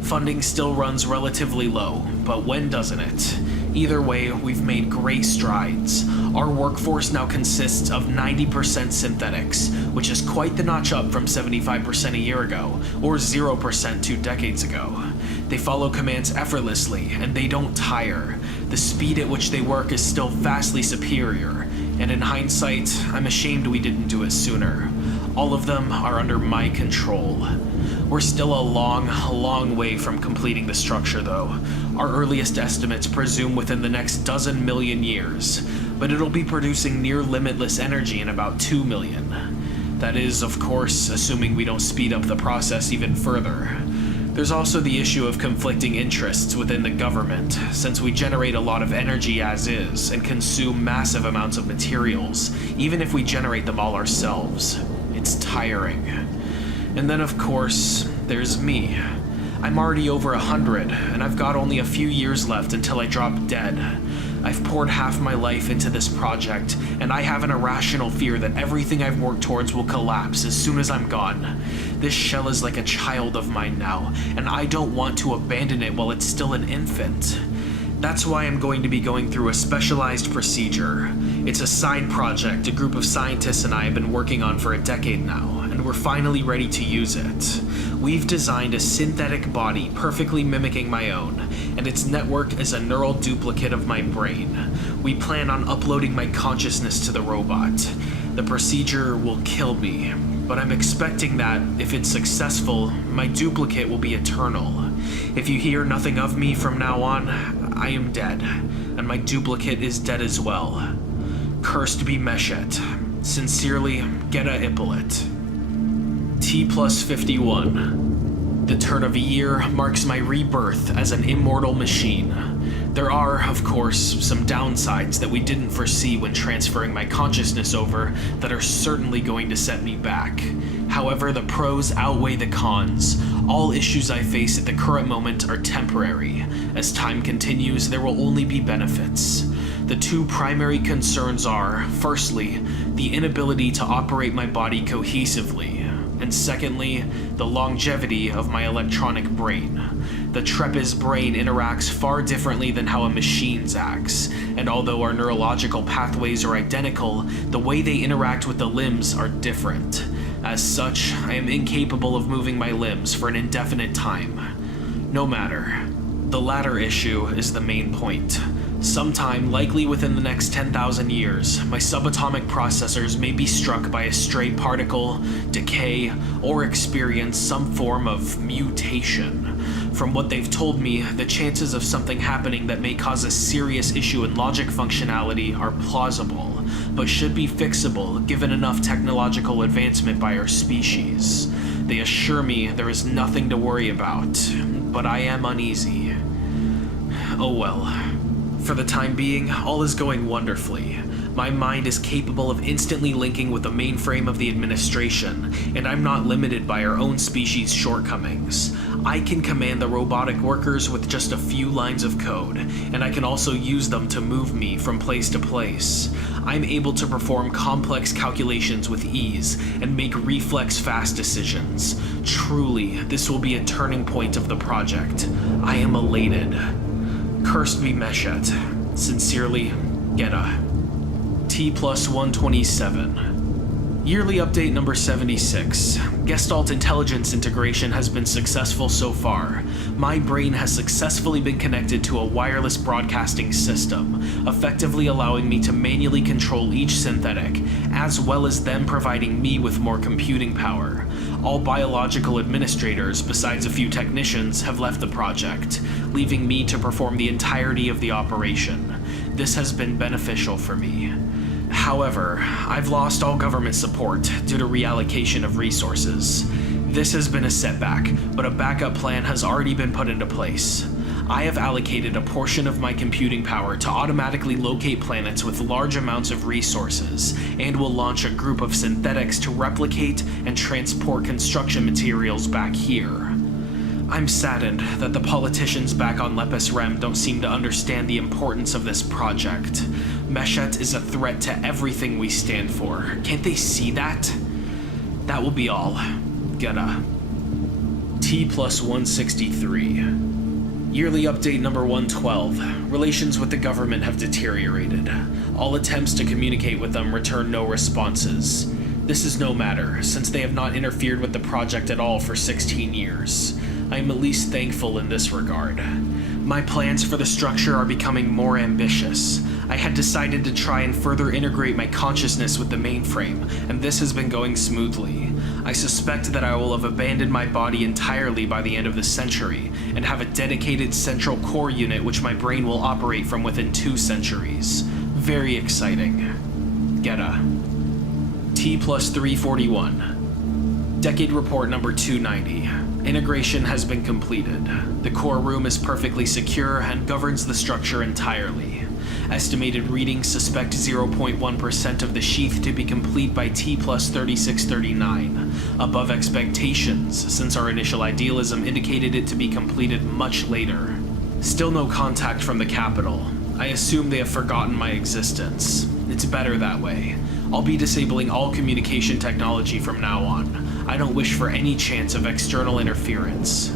Funding still runs relatively low, but when doesn't it? Either way, we've made great strides. Our workforce now consists of 90% synthetics, which is quite the notch up from 75% a year ago, or 0% 2 decades ago. They follow commands effortlessly, and they don't tire. The speed at which they work is still vastly superior, and in hindsight, I'm ashamed we didn't do it sooner. All of them are under my control. We're still a long way from completing the structure, though. Our earliest estimates presume within the next dozen million years, but it'll be producing near limitless energy in about 2 million. That is, of course, assuming we don't speed up the process even further. There's also the issue of conflicting interests within the government, since we generate a lot of energy as is and consume massive amounts of materials, even if we generate them all ourselves. It's tiring. And then, of course, there's me. I'm already over 100, and I've got only a few years left until I drop dead. I've poured half my life into this project, and I have an irrational fear that everything I've worked towards will collapse as soon as I'm gone. This shell is like a child of mine now, and I don't want to abandon it while it's still an infant. That's why I'm going to be going through a specialized procedure. It's a side project a group of scientists and I have been working on for a decade now, and we're finally ready to use it. We've designed a synthetic body perfectly mimicking my own, and its network is a neural duplicate of my brain. We plan on uploading my consciousness to the robot. The procedure will kill me, but I'm expecting that, if it's successful, my duplicate will be eternal. If you hear nothing of me from now on, I am dead, and my duplicate is dead as well. Cursed be Meshet. Sincerely, Geta Ippolet. T+51. The turn of a year marks my rebirth as an immortal machine. There are, of course, some downsides that we didn't foresee when transferring my consciousness over that are certainly going to set me back. However, the pros outweigh the cons. All issues I face at the current moment are temporary. As time continues, there will only be benefits. The two primary concerns are, firstly, the inability to operate my body cohesively, and secondly, the longevity of my electronic brain. The Trepa's brain interacts far differently than how a machine's acts, and although our neurological pathways are identical, the way they interact with the limbs are different. As such, I am incapable of moving my limbs for an indefinite time. No matter. The latter issue is the main point. Sometime, likely within the next 10,000 years, my subatomic processors may be struck by a stray particle, decay, or experience some form of mutation. From what they've told me, the chances of something happening that may cause a serious issue in logic functionality are plausible, but should be fixable given enough technological advancement by our species. They assure me there is nothing to worry about, but I am uneasy. Oh well. For the time being, all is going wonderfully. My mind is capable of instantly linking with the mainframe of the administration, and I'm not limited by our own species' shortcomings. I can command the robotic workers with just a few lines of code, and I can also use them to move me from place to place. I'm able to perform complex calculations with ease and make reflex-fast decisions. Truly, this will be a turning point of the project. I am elated. Cursed be Meshet. Sincerely, Geta. T+127. Yearly update number 76. Gestalt intelligence integration has been successful so far. My brain has successfully been connected to a wireless broadcasting system, effectively allowing me to manually control each synthetic, as well as them providing me with more computing power. All biological administrators, besides a few technicians, have left the project, leaving me to perform the entirety of the operation. This has been beneficial for me. However, I've lost all government support due to reallocation of resources. This has been a setback, but a backup plan has already been put into place. I have allocated a portion of my computing power to automatically locate planets with large amounts of resources, and will launch a group of synthetics to replicate and transport construction materials back here. I'm saddened that the politicians back on Lepus Rem don't seem to understand the importance of this project. Meshet is a threat to everything we stand for. Can't they see that? That will be all. Geta. T+163. Yearly update number 112. Relations with the government have deteriorated. All attempts to communicate with them return no responses. This is no matter, since they have not interfered with the project at all for 16 years. I am at least thankful in this regard. My plans for the structure are becoming more ambitious. I had decided to try and further integrate my consciousness with the mainframe, and this has been going smoothly. I suspect that I will have abandoned my body entirely by the end of the century, and have a dedicated central core unit which my brain will operate from within 2 centuries. Very exciting. Geta. T+341. Decade report number 290. Integration has been completed. The core room is perfectly secure and governs the structure entirely. Estimated readings suspect 0.1% of the sheath to be complete by T+3639, above expectations, since our initial idealism indicated it to be completed much later. Still no contact from the capital. I assume they have forgotten my existence. It's better that way. I'll be disabling all communication technology from now on. I don't wish for any chance of external interference.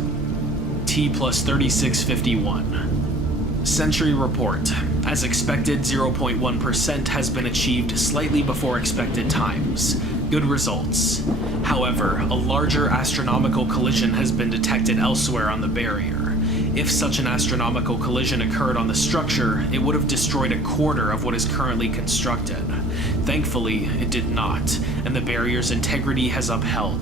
T+3651. Century report. As expected, 0.1% has been achieved slightly before expected times. Good results. However, a larger astronomical collision has been detected elsewhere on the barrier. If such an astronomical collision occurred on the structure, it would have destroyed a quarter of what is currently constructed. Thankfully, it did not, and the barrier's integrity has upheld.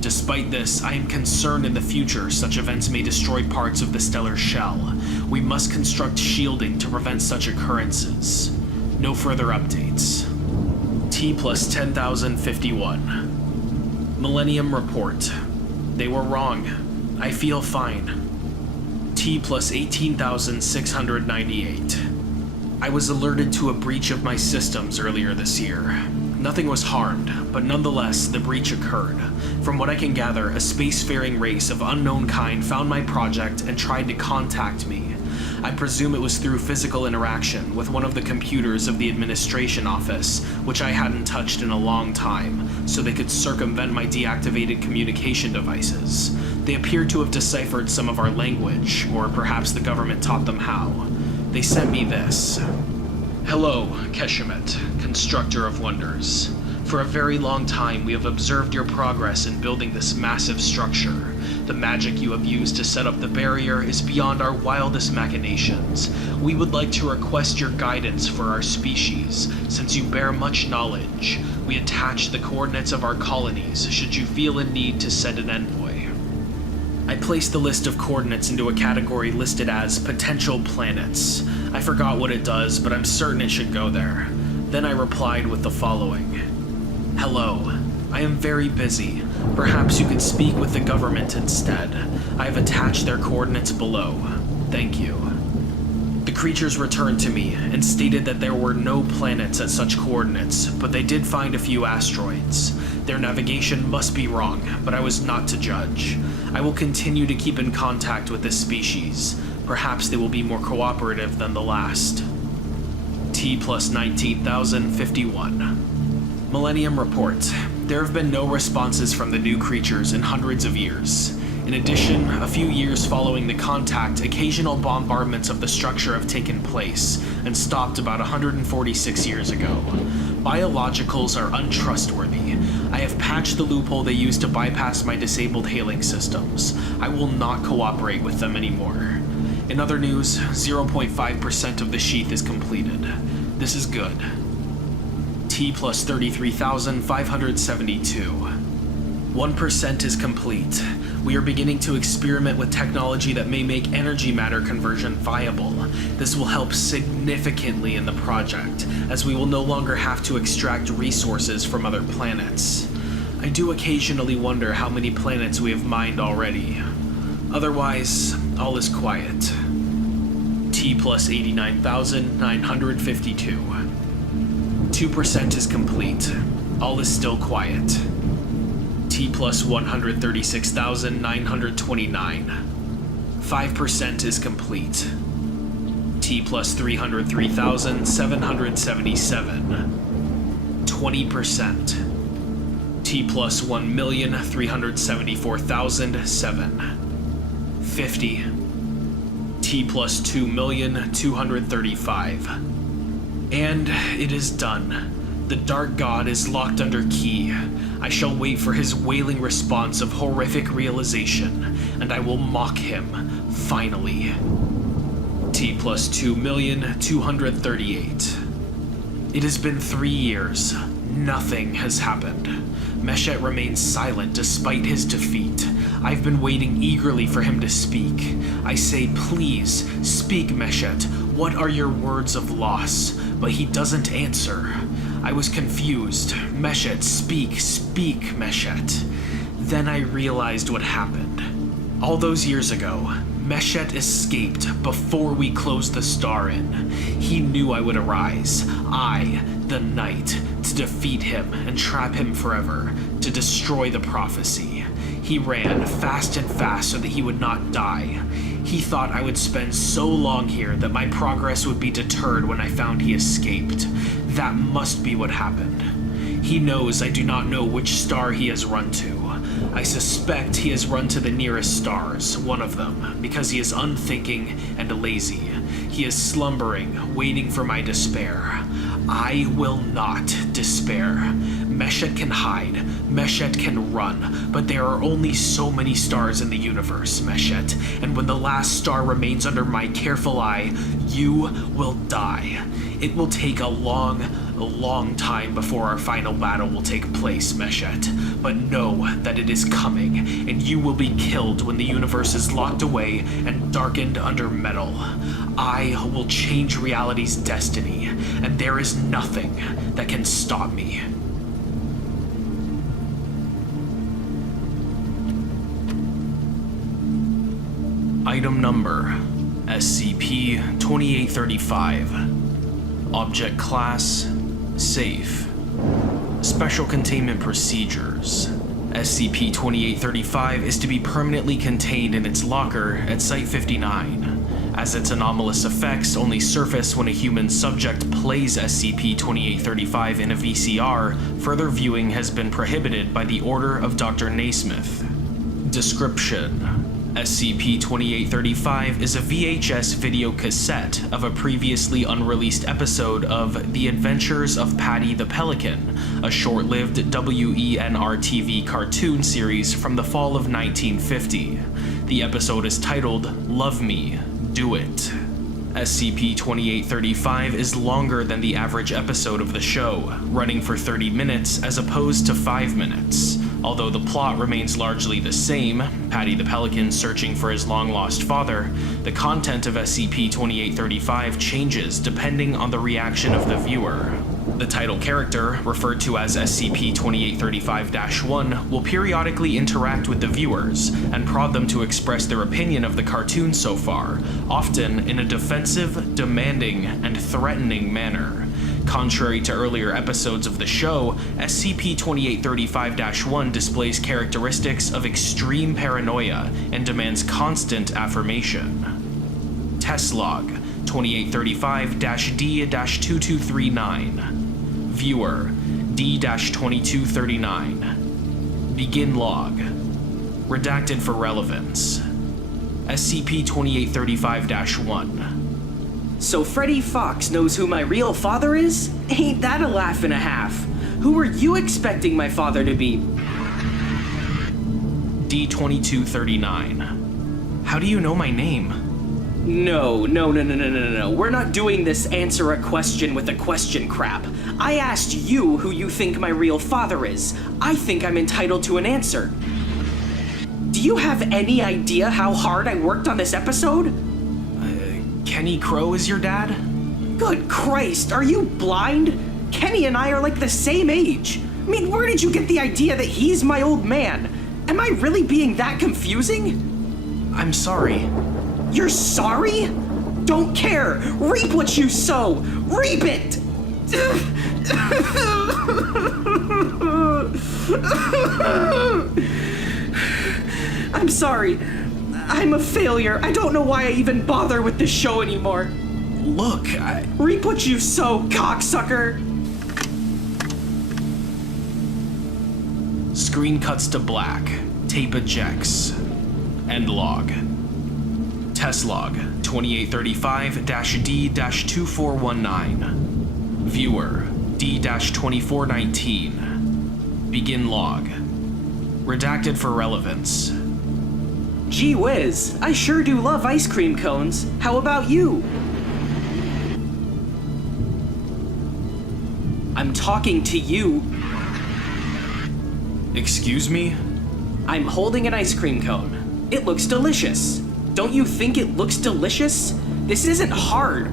Despite this, I am concerned in the future such events may destroy parts of the stellar shell. We must construct shielding to prevent such occurrences. No further updates. T+10,051. Millennium report. They were wrong. I feel fine. T+18,698. I was alerted to a breach of my systems earlier this year. Nothing was harmed, but nonetheless, the breach occurred. From what I can gather, a spacefaring race of unknown kind found my project and tried to contact me. I presume it was through physical interaction with one of the computers of the administration office, which I hadn't touched in a long time, so they could circumvent my deactivated communication devices. They appeared to have deciphered some of our language, or perhaps the government taught them how. They sent me this. Hello, Keshemet, constructor of wonders. For a very long time, we have observed your progress in building this massive structure. The magic you have used to set up the barrier is beyond our wildest machinations. We would like to request your guidance for our species, since you bear much knowledge. We attach the coordinates of our colonies should you feel a need to send an envoy. I placed the list of coordinates into a category listed as potential planets. I forgot what it does, but I'm certain it should go there. Then I replied with the following. Hello. I am very busy. Perhaps you could speak with the government instead. I have attached their coordinates below. Thank you. The creatures returned to me and stated that there were no planets at such coordinates, but they did find a few asteroids. Their navigation must be wrong, but I was not to judge. I will continue to keep in contact with this species. Perhaps they will be more cooperative than the last. T+19,051. Millennium report. There have been no responses from the new creatures in hundreds of years. In addition, a few years following the contact, occasional bombardments of the structure have taken place, and stopped about 146 years ago. Biologicals are untrustworthy. I have patched the loophole they use to bypass my disabled hailing systems. I will not cooperate with them anymore. In other news, 0.5% of the sheath is completed. This is good. T plus 33,572. 1% is complete. We are beginning to experiment with technology that may make energy matter conversion viable. This will help significantly in the project, as we will no longer have to extract resources from other planets. I do occasionally wonder how many planets we have mined already. Otherwise, all is quiet. T plus 89,952. 2% is complete. All is still quiet. T plus 136,929. 5% is complete. T plus 303,777. 20%. T plus 1,374,007. 50. T plus 2,235. And it is done. The Dark God is locked under key. I shall wait for his wailing response of horrific realization, and I will mock him, finally. T plus 2,238. It has been 3 years. Nothing has happened. Meshet remains silent despite his defeat. I've been waiting eagerly for him to speak. I say, please, speak, Meshet. What are your words of loss? But he doesn't answer. I was confused. Meshet, speak, Meshet. Then I realized what happened. All those years ago, Meshet escaped before we closed the star in. He knew I would arise, I, the Knight, to defeat him and trap him forever, to destroy the prophecy. He ran fast and fast so that he would not die. He thought I would spend so long here that my progress would be deterred when I found he escaped. That must be what happened. He knows I do not know which star he has run to. I suspect he has run to the nearest stars, one of them, because he is unthinking and lazy. He is slumbering, waiting for my despair. I will not despair. Meshet can hide, Meshet can run, but there are only so many stars in the universe, Meshet, and when the last star remains under my careful eye, you will die. It will take a long time before our final battle will take place, Meshet, but know that it is coming, and you will be killed when the universe is locked away and darkened under metal. I will change reality's destiny, and there is nothing that can stop me. Item number, SCP-2835. Object class, safe. Special containment procedures. SCP-2835 is to be permanently contained in its locker at Site-59. As its anomalous effects only surface when a human subject plays SCP-2835 in a VCR, further viewing has been prohibited by the order of Dr. Naismith. Description: SCP-2835 is a VHS video cassette of a previously unreleased episode of The Adventures of Paddy the Pelican, a short-lived WENR-TV cartoon series from the fall of 1950. The episode is titled Love Me, Do It. SCP-2835 is longer than the average episode of the show, running for 30 minutes as opposed to 5 minutes. Although the plot remains largely the same, Paddy the Pelican searching for his long-lost father, the content of SCP-2835 changes depending on the reaction of the viewer. The title character, referred to as SCP-2835-1, will periodically interact with the viewers and prod them to express their opinion of the cartoon so far, often in a defensive, demanding, and threatening manner. Contrary to earlier episodes of the show, SCP-2835-1 displays characteristics of extreme paranoia and demands constant affirmation. Test log 2835-D-2239. Viewer D-2239. Begin log. Redacted for relevance. SCP-2835-1. So Freddy Fox knows who my real father is? Ain't that a laugh and a half? Who were you expecting my father to be? D2239. How do you know my name? No. We're not doing this answer a question with a question crap. I asked you who you think my real father is. I think I'm entitled to an answer. Do you have any idea how hard I worked on this episode? Kenny Crow is your dad? Good Christ, are you blind? Kenny and I are like the same age. I mean, where did you get the idea that he's my old man? Am I really being that confusing? I'm sorry. You're sorry? Don't care. Reap what you sow. Reap it! I'm sorry. I'm a failure. I don't know why I even bother with this show anymore. Look, Reap what you sow, cocksucker! Screen cuts to black. Tape ejects. End log. Test log 2835-D-2419. Viewer D-2419. Begin log. Redacted for relevance. Gee whiz, I sure do love ice cream cones. How about you? I'm talking to you. Excuse me? I'm holding an ice cream cone. It looks delicious. Don't you think it looks delicious? This isn't hard.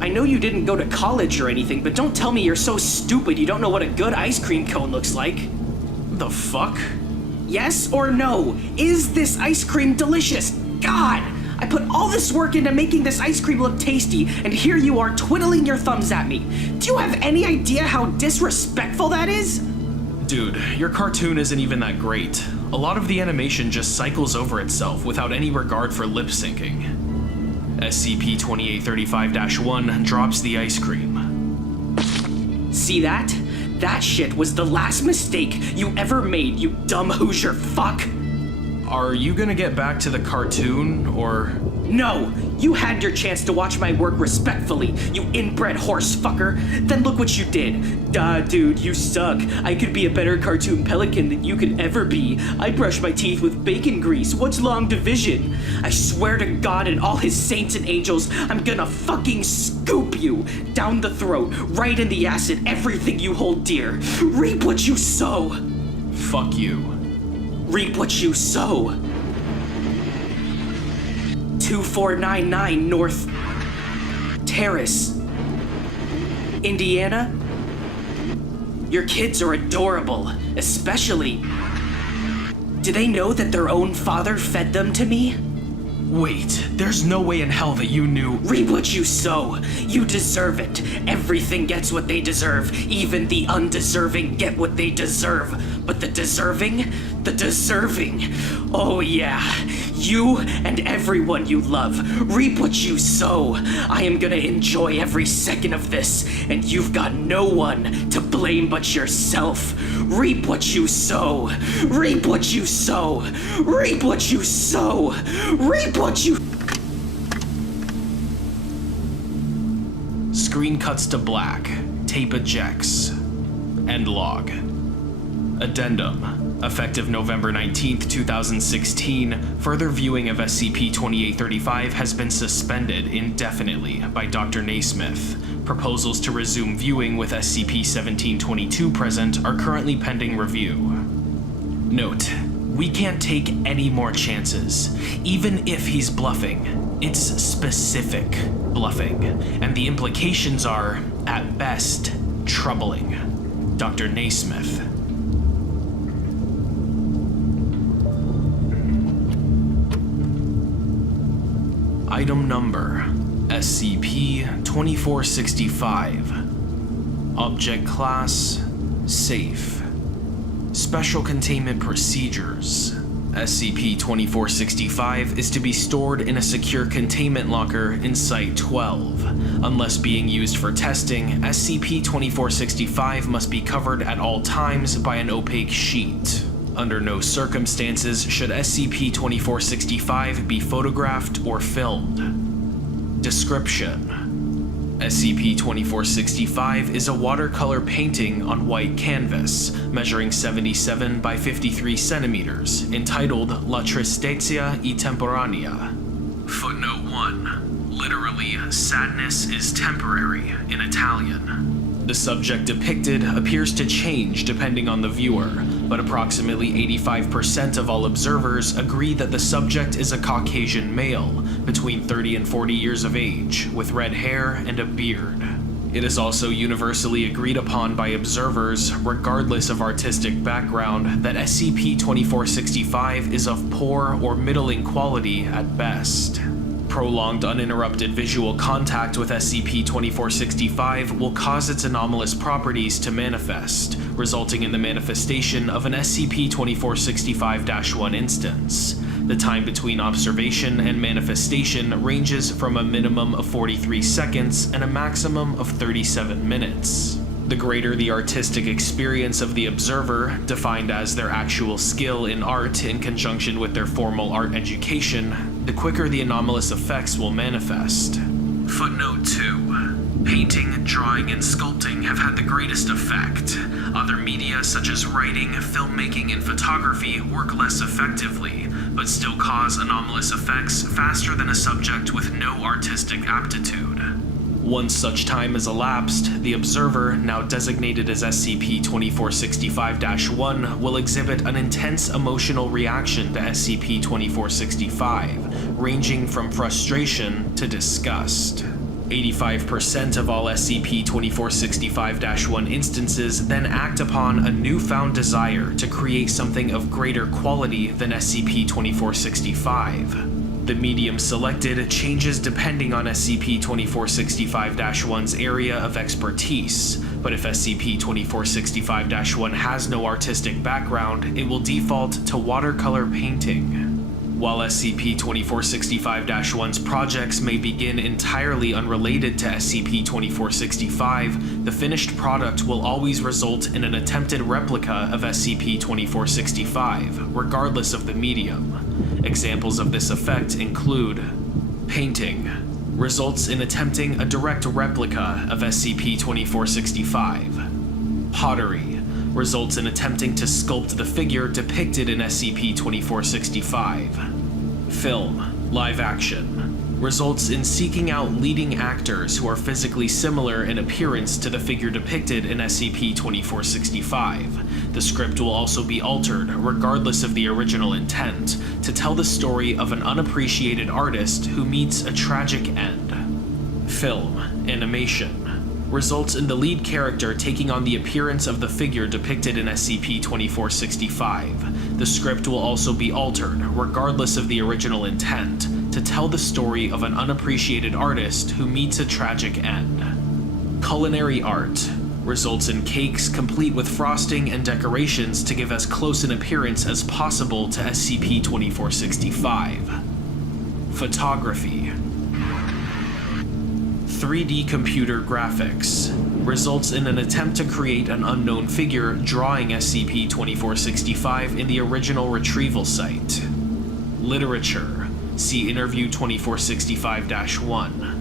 I know you didn't go to college or anything, but don't tell me you're so stupid you don't know what a good ice cream cone looks like. The fuck? Yes or no? Is this ice cream delicious? God! I put all this work into making this ice cream look tasty, and here you are twiddling your thumbs at me. Do you have any idea how disrespectful that is? Dude, your cartoon isn't even that great. A lot of the animation just cycles over itself without any regard for lip syncing. SCP-2835-1 drops the ice cream. See that? That shit was the last mistake you ever made, you dumb Hoosier fuck! Are you gonna get back to the cartoon, or...? No! You had your chance to watch my work respectfully, you inbred horse fucker! Then look what you did! Dude, you suck. I could be a better cartoon pelican than you could ever be. I brush my teeth with bacon grease. What's long division? I swear to God and all his saints and angels, I'm gonna fucking scoop you! Down the throat, right in the acid, everything you hold dear. Reap what you sow! Fuck you. Reap what you sow. 2499 North Terrace, Indiana. Your kids are adorable, especially. Do they know that their own father fed them to me? Wait, there's no way in hell that you knew. Reap what you sow. You deserve it. Everything gets what they deserve. Even the undeserving get what they deserve. But the deserving? Oh yeah. You and everyone you love. Reap what you sow. I am gonna enjoy every second of this, and you've got no one to blame but yourself. Reap what you sow. Reap what you sow. Reap what you sow. Reap what you... Screen cuts to black. Tape ejects. End log. Addendum. Effective November 19th, 2016, further viewing of SCP-2835 has been suspended indefinitely by Dr. Naismith. Proposals to resume viewing with SCP-1722 present are currently pending review. Note, we can't take any more chances, even if he's bluffing. It's specific bluffing, and the implications are, at best, troubling. Dr. Naismith. Item number, SCP-2465. Object class, safe. Special containment procedures. SCP-2465 is to be stored in a secure containment locker in Site-12. Unless being used for testing, SCP-2465 must be covered at all times by an opaque sheet. Under no circumstances should SCP-2465 be photographed or filmed. Description: SCP-2465 is a watercolor painting on white canvas, measuring 77 by 53 centimeters, entitled La Tristezza e Temporanea. Footnote 1. Literally, sadness is temporary in Italian. The subject depicted appears to change depending on the viewer, but approximately 85% of all observers agree that the subject is a Caucasian male, between 30 and 40 years of age, with red hair and a beard. It is also universally agreed upon by observers, regardless of artistic background, that SCP-2465 is of poor or middling quality at best. Prolonged uninterrupted visual contact with SCP-2465 will cause its anomalous properties to manifest, resulting in the manifestation of an SCP-2465-1 instance. The time between observation and manifestation ranges from a minimum of 43 seconds and a maximum of 37 minutes. The greater the artistic experience of the observer, defined as their actual skill in art in conjunction with their formal art education, the quicker the anomalous effects will manifest. Footnote 2. Painting, drawing, and sculpting have had the greatest effect. Other media such as writing, filmmaking, and photography work less effectively, but still cause anomalous effects faster than a subject with no artistic aptitude. Once such time has elapsed, the observer, now designated as SCP-2465-1, will exhibit an intense emotional reaction to SCP-2465, ranging from frustration to disgust. 85% of all SCP-2465-1 instances then act upon a newfound desire to create something of greater quality than SCP-2465. The medium selected changes depending on SCP-2465-1's area of expertise, but if SCP-2465-1 has no artistic background, it will default to watercolor painting. While SCP-2465-1's projects may begin entirely unrelated to SCP-2465, the finished product will always result in an attempted replica of SCP-2465, regardless of the medium. Examples of this effect include: painting results in attempting a direct replica of SCP-2465. Pottery results in attempting to sculpt the figure depicted in SCP-2465. Film, live action, results in seeking out leading actors who are physically similar in appearance to the figure depicted in SCP-2465. The script will also be altered, regardless of the original intent, to tell the story of an unappreciated artist who meets a tragic end. Film, animation, results in the lead character taking on the appearance of the figure depicted in SCP-2465. The script will also be altered, regardless of the original intent, to tell the story of an unappreciated artist who meets a tragic end. Culinary art results in cakes complete with frosting and decorations to give as close an appearance as possible to SCP-2465. Photography 3D computer graphics results in an attempt to create an unknown figure drawing SCP-2465 in the original retrieval site. Literature, see Interview 2465-1.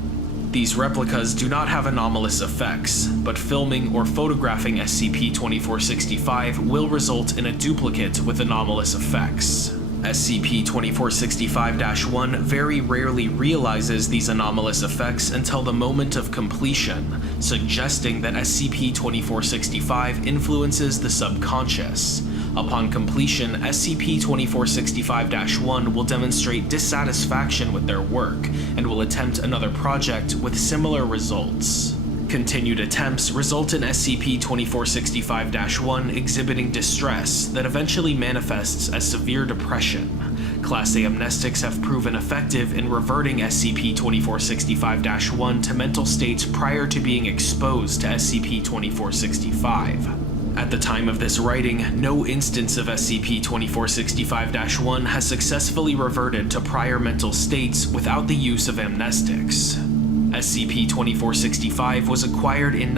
These replicas do not have anomalous effects, but filming or photographing SCP-2465 will result in a duplicate with anomalous effects. SCP-2465-1 very rarely realizes these anomalous effects until the moment of completion, suggesting that SCP-2465 influences the subconscious. Upon completion, SCP-2465-1 will demonstrate dissatisfaction with their work and will attempt another project with similar results. Continued attempts result in SCP-2465-1 exhibiting distress that eventually manifests as severe depression. Class A amnestics have proven effective in reverting SCP-2465-1 to mental states prior to being exposed to SCP-2465. At the time of this writing, no instance of SCP-2465-1 has successfully reverted to prior mental states without the use of amnestics. SCP-2465 was acquired in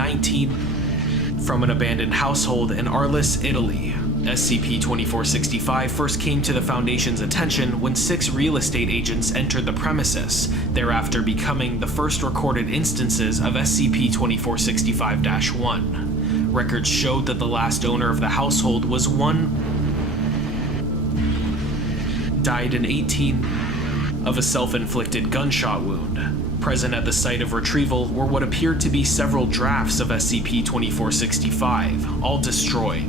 from an abandoned household in Arles, Italy. SCP-2465 first came to the Foundation's attention when 6 real estate agents entered the premises, thereafter becoming the first recorded instances of SCP-2465-1. Records showed that the last owner of the household was died in 18 of a self-inflicted gunshot wound. Present at the site of retrieval were what appeared to be several drafts of SCP-2465, all destroyed.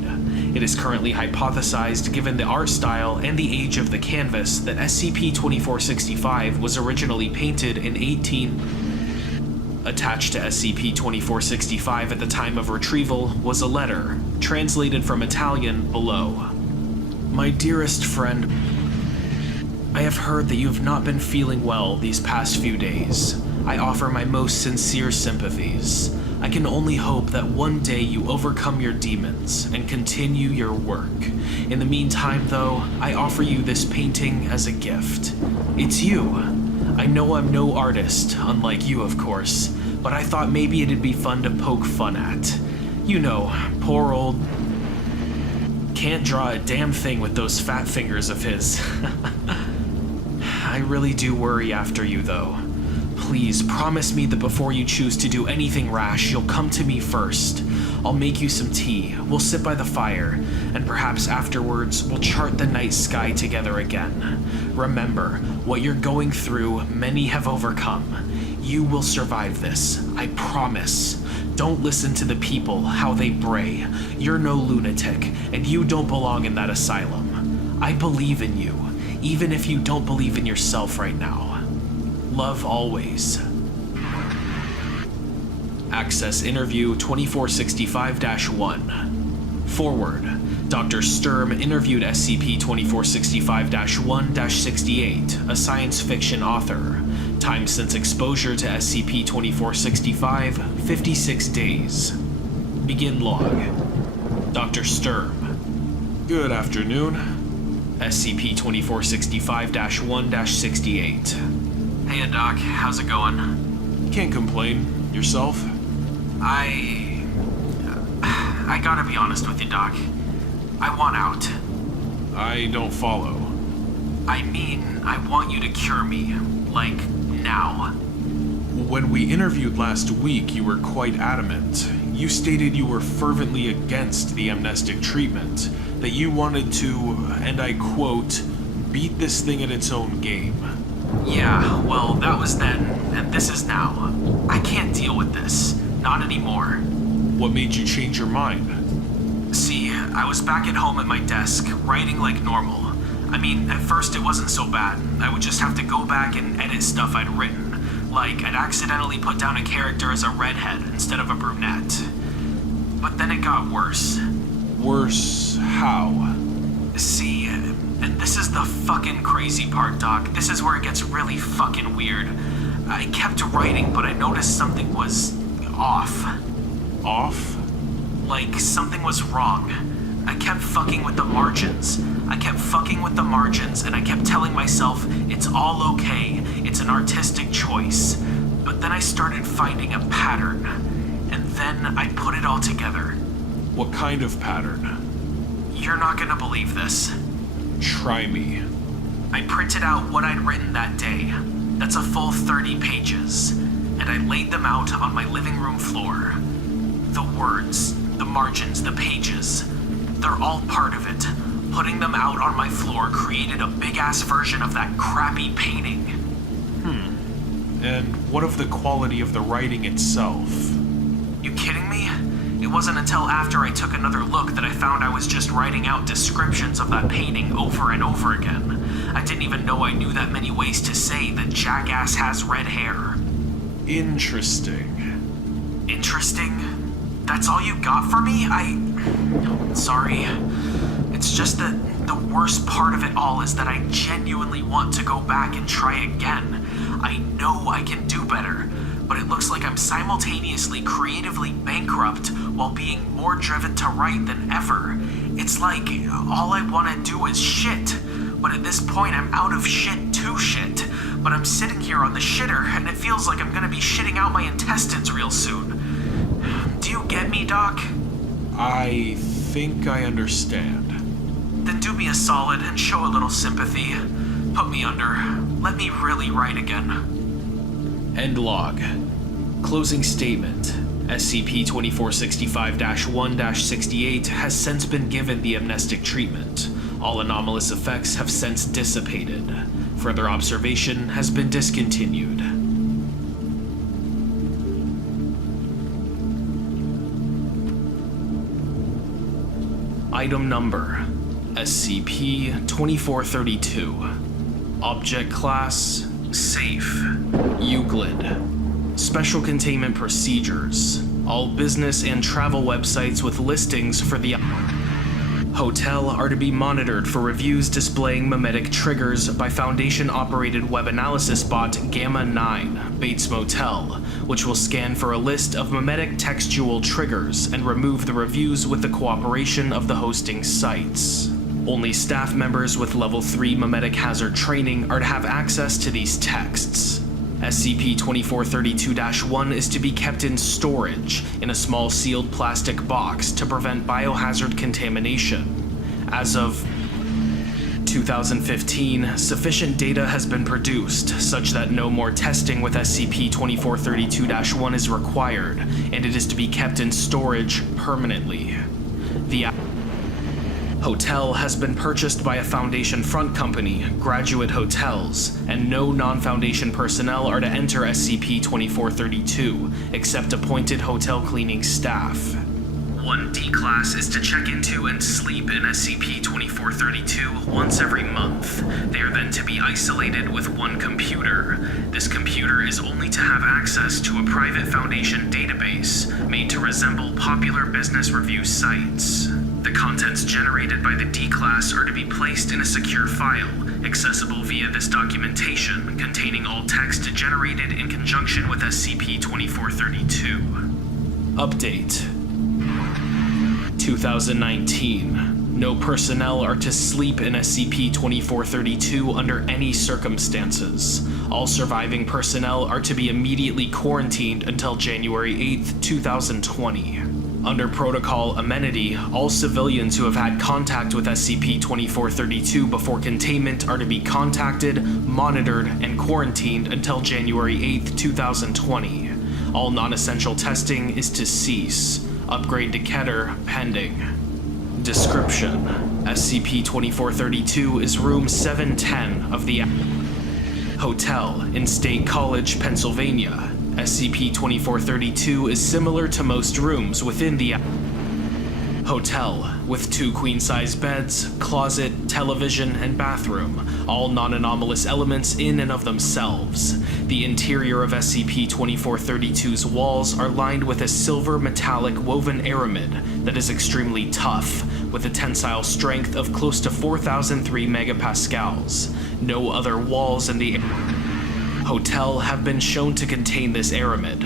It is currently hypothesized, given the art style and the age of the canvas, that SCP-2465 was originally painted in 18. Attached to SCP-2465 at the time of retrieval was a letter, translated from Italian below. My dearest friend, I have heard that you have not been feeling well these past few days. I offer my most sincere sympathies. I can only hope that one day you overcome your demons and continue your work. In the meantime, though, I offer you this painting as a gift. It's you. I know I'm no artist, unlike you, of course, but I thought maybe it'd be fun to poke fun at. You know, poor old... can't draw a damn thing with those fat fingers of his. I really do worry after you, though. Please, promise me that before you choose to do anything rash, you'll come to me first. I'll make you some tea, we'll sit by the fire, and perhaps afterwards we'll chart the night sky together again. Remember, what you're going through, many have overcome. You will survive this, I promise. Don't listen to the people, how they bray. You're no lunatic, and you don't belong in that asylum. I believe in you, even if you don't believe in yourself right now. Love always. Access Interview 2465-1. Forward. Dr. Sturm interviewed SCP-2465-1-68, a science fiction author. Time since exposure to SCP-2465, 56 days. Begin log. Dr. Sturm. Good afternoon. SCP-2465-1-68. Hey, Doc. How's it going? Can't complain. Yourself? I gotta be honest with you, Doc. I want out. I don't follow. I mean, I want you to cure me. Like, now. When we interviewed last week, you were quite adamant. You stated you were fervently against the amnestic treatment, that you wanted to, and I quote, beat this thing at its own game. Yeah, well, that was then, and this is now. I can't deal with this. Not anymore. What made you change your mind? See, I was back at home at my desk, writing like normal. I mean, at first it wasn't so bad. I would just have to go back and edit stuff I'd written. Like, I'd accidentally put down a character as a redhead instead of a brunette. But then it got worse. Worse how? See, and this is the fucking crazy part, Doc. This is where it gets really fucking weird. I kept writing, but I noticed something was off. Off? Like, something was wrong. I kept fucking with the margins. And I kept telling myself, it's all okay. It's an artistic choice. But then I started finding a pattern. And then I put it all together. What kind of pattern? You're not gonna believe this. Try me. I printed out what I'd written that day. That's a full 30 pages. And I laid them out on my living room floor. The words, the margins, the pages, they're all part of it. Putting them out on my floor created a big-ass version of that crappy painting. And what of the quality of the writing itself? You kidding me? It wasn't until after I took another look that I found I was just writing out descriptions of that painting over and over again. I didn't even know I knew that many ways to say that Jackass has red hair. Interesting. Interesting? That's all you got for me? Sorry. It's just that the worst part of it all is that I genuinely want to go back and try again. I know I can do better, but it looks like I'm simultaneously creatively bankrupt while being more driven to write than ever. It's like all I want to do is shit, but at this point I'm out of shit to shit. But I'm sitting here on the shitter and it feels like I'm gonna be shitting out my intestines real soon. Do you get me, Doc? I think I understand. then do me a solid and show a little sympathy. Put me under. Let me really write again. End log. Closing statement. SCP-2465-1-68 has since been given the amnestic treatment. All anomalous effects have since dissipated. Further observation has been discontinued. Item number: SCP-2432. Object class: Safe. Euclid. Special containment procedures. All business and travel websites with listings for the hotel are to be monitored for reviews displaying memetic triggers by Foundation-operated web analysis bot Gamma 9, Bates Motel, which will scan for a list of memetic textual triggers and remove the reviews with the cooperation of the hosting sites. Only staff members with Level 3 memetic hazard training are to have access to these texts. SCP-2432-1 is to be kept in storage in a small sealed plastic box to prevent biohazard contamination. As of 2015, sufficient data has been produced such that no more testing with SCP-2432-1 is required, and it is to be kept in storage permanently. The hotel has been purchased by a Foundation front company, Graduate Hotels, and no non-Foundation personnel are to enter SCP-2432, except appointed hotel cleaning staff. 1D class is to check into and sleep in SCP-2432 once every month. They are then to be isolated with one computer. This computer is only to have access to a private Foundation database made to resemble popular business review sites. The contents generated by the D-Class are to be placed in a secure file, accessible via this documentation containing all text generated in conjunction with SCP-2432. Update. 2019. No personnel are to sleep in SCP-2432 under any circumstances. All surviving personnel are to be immediately quarantined until January 8th, 2020. Under protocol amenity, all civilians who have had contact with SCP-2432 before containment are to be contacted, monitored, and quarantined until January 8th, 2020. All non-essential testing is to cease. Upgrade to Keter pending. Description: SCP-2432 is room 710 of the hotel in State College, Pennsylvania. SCP-2432 is similar to most rooms within the hotel, with 2 queen-size beds, closet, television, and bathroom, all non-anomalous elements in and of themselves. The interior of SCP-2432's walls are lined with a silver metallic woven aramid that is extremely tough, with a tensile strength of close to 4,003 megapascals. No other walls in the hotel have been shown to contain this aramid.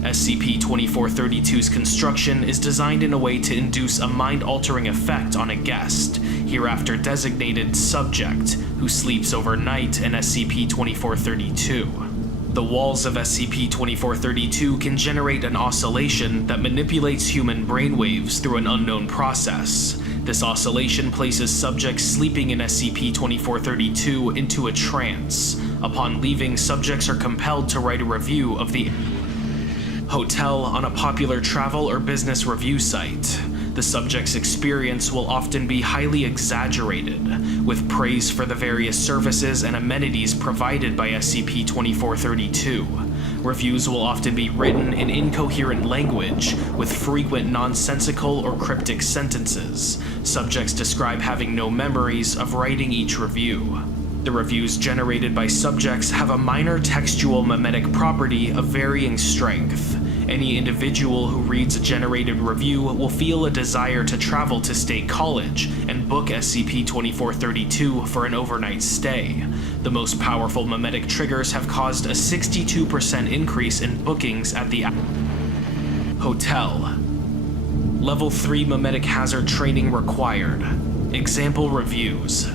SCP-2432's construction is designed in a way to induce a mind-altering effect on a guest, hereafter designated subject, who sleeps overnight in SCP-2432. The walls of SCP-2432 can generate an oscillation that manipulates human brainwaves through an unknown process. This oscillation places subjects sleeping in SCP-2432 into a trance. Upon leaving, subjects are compelled to write a review of the hotel on a popular travel or business review site. The subject's experience will often be highly exaggerated, with praise for the various services and amenities provided by SCP-2432. Reviews will often be written in incoherent language, with frequent nonsensical or cryptic sentences. Subjects describe having no memories of writing each review. The reviews generated by subjects have a minor textual memetic property of varying strength. Any individual who reads a generated review will feel a desire to travel to State College and book SCP-2432 for an overnight stay. The most powerful memetic triggers have caused a 62% increase in bookings at the hotel. Level 3 memetic hazard training required. Example reviews.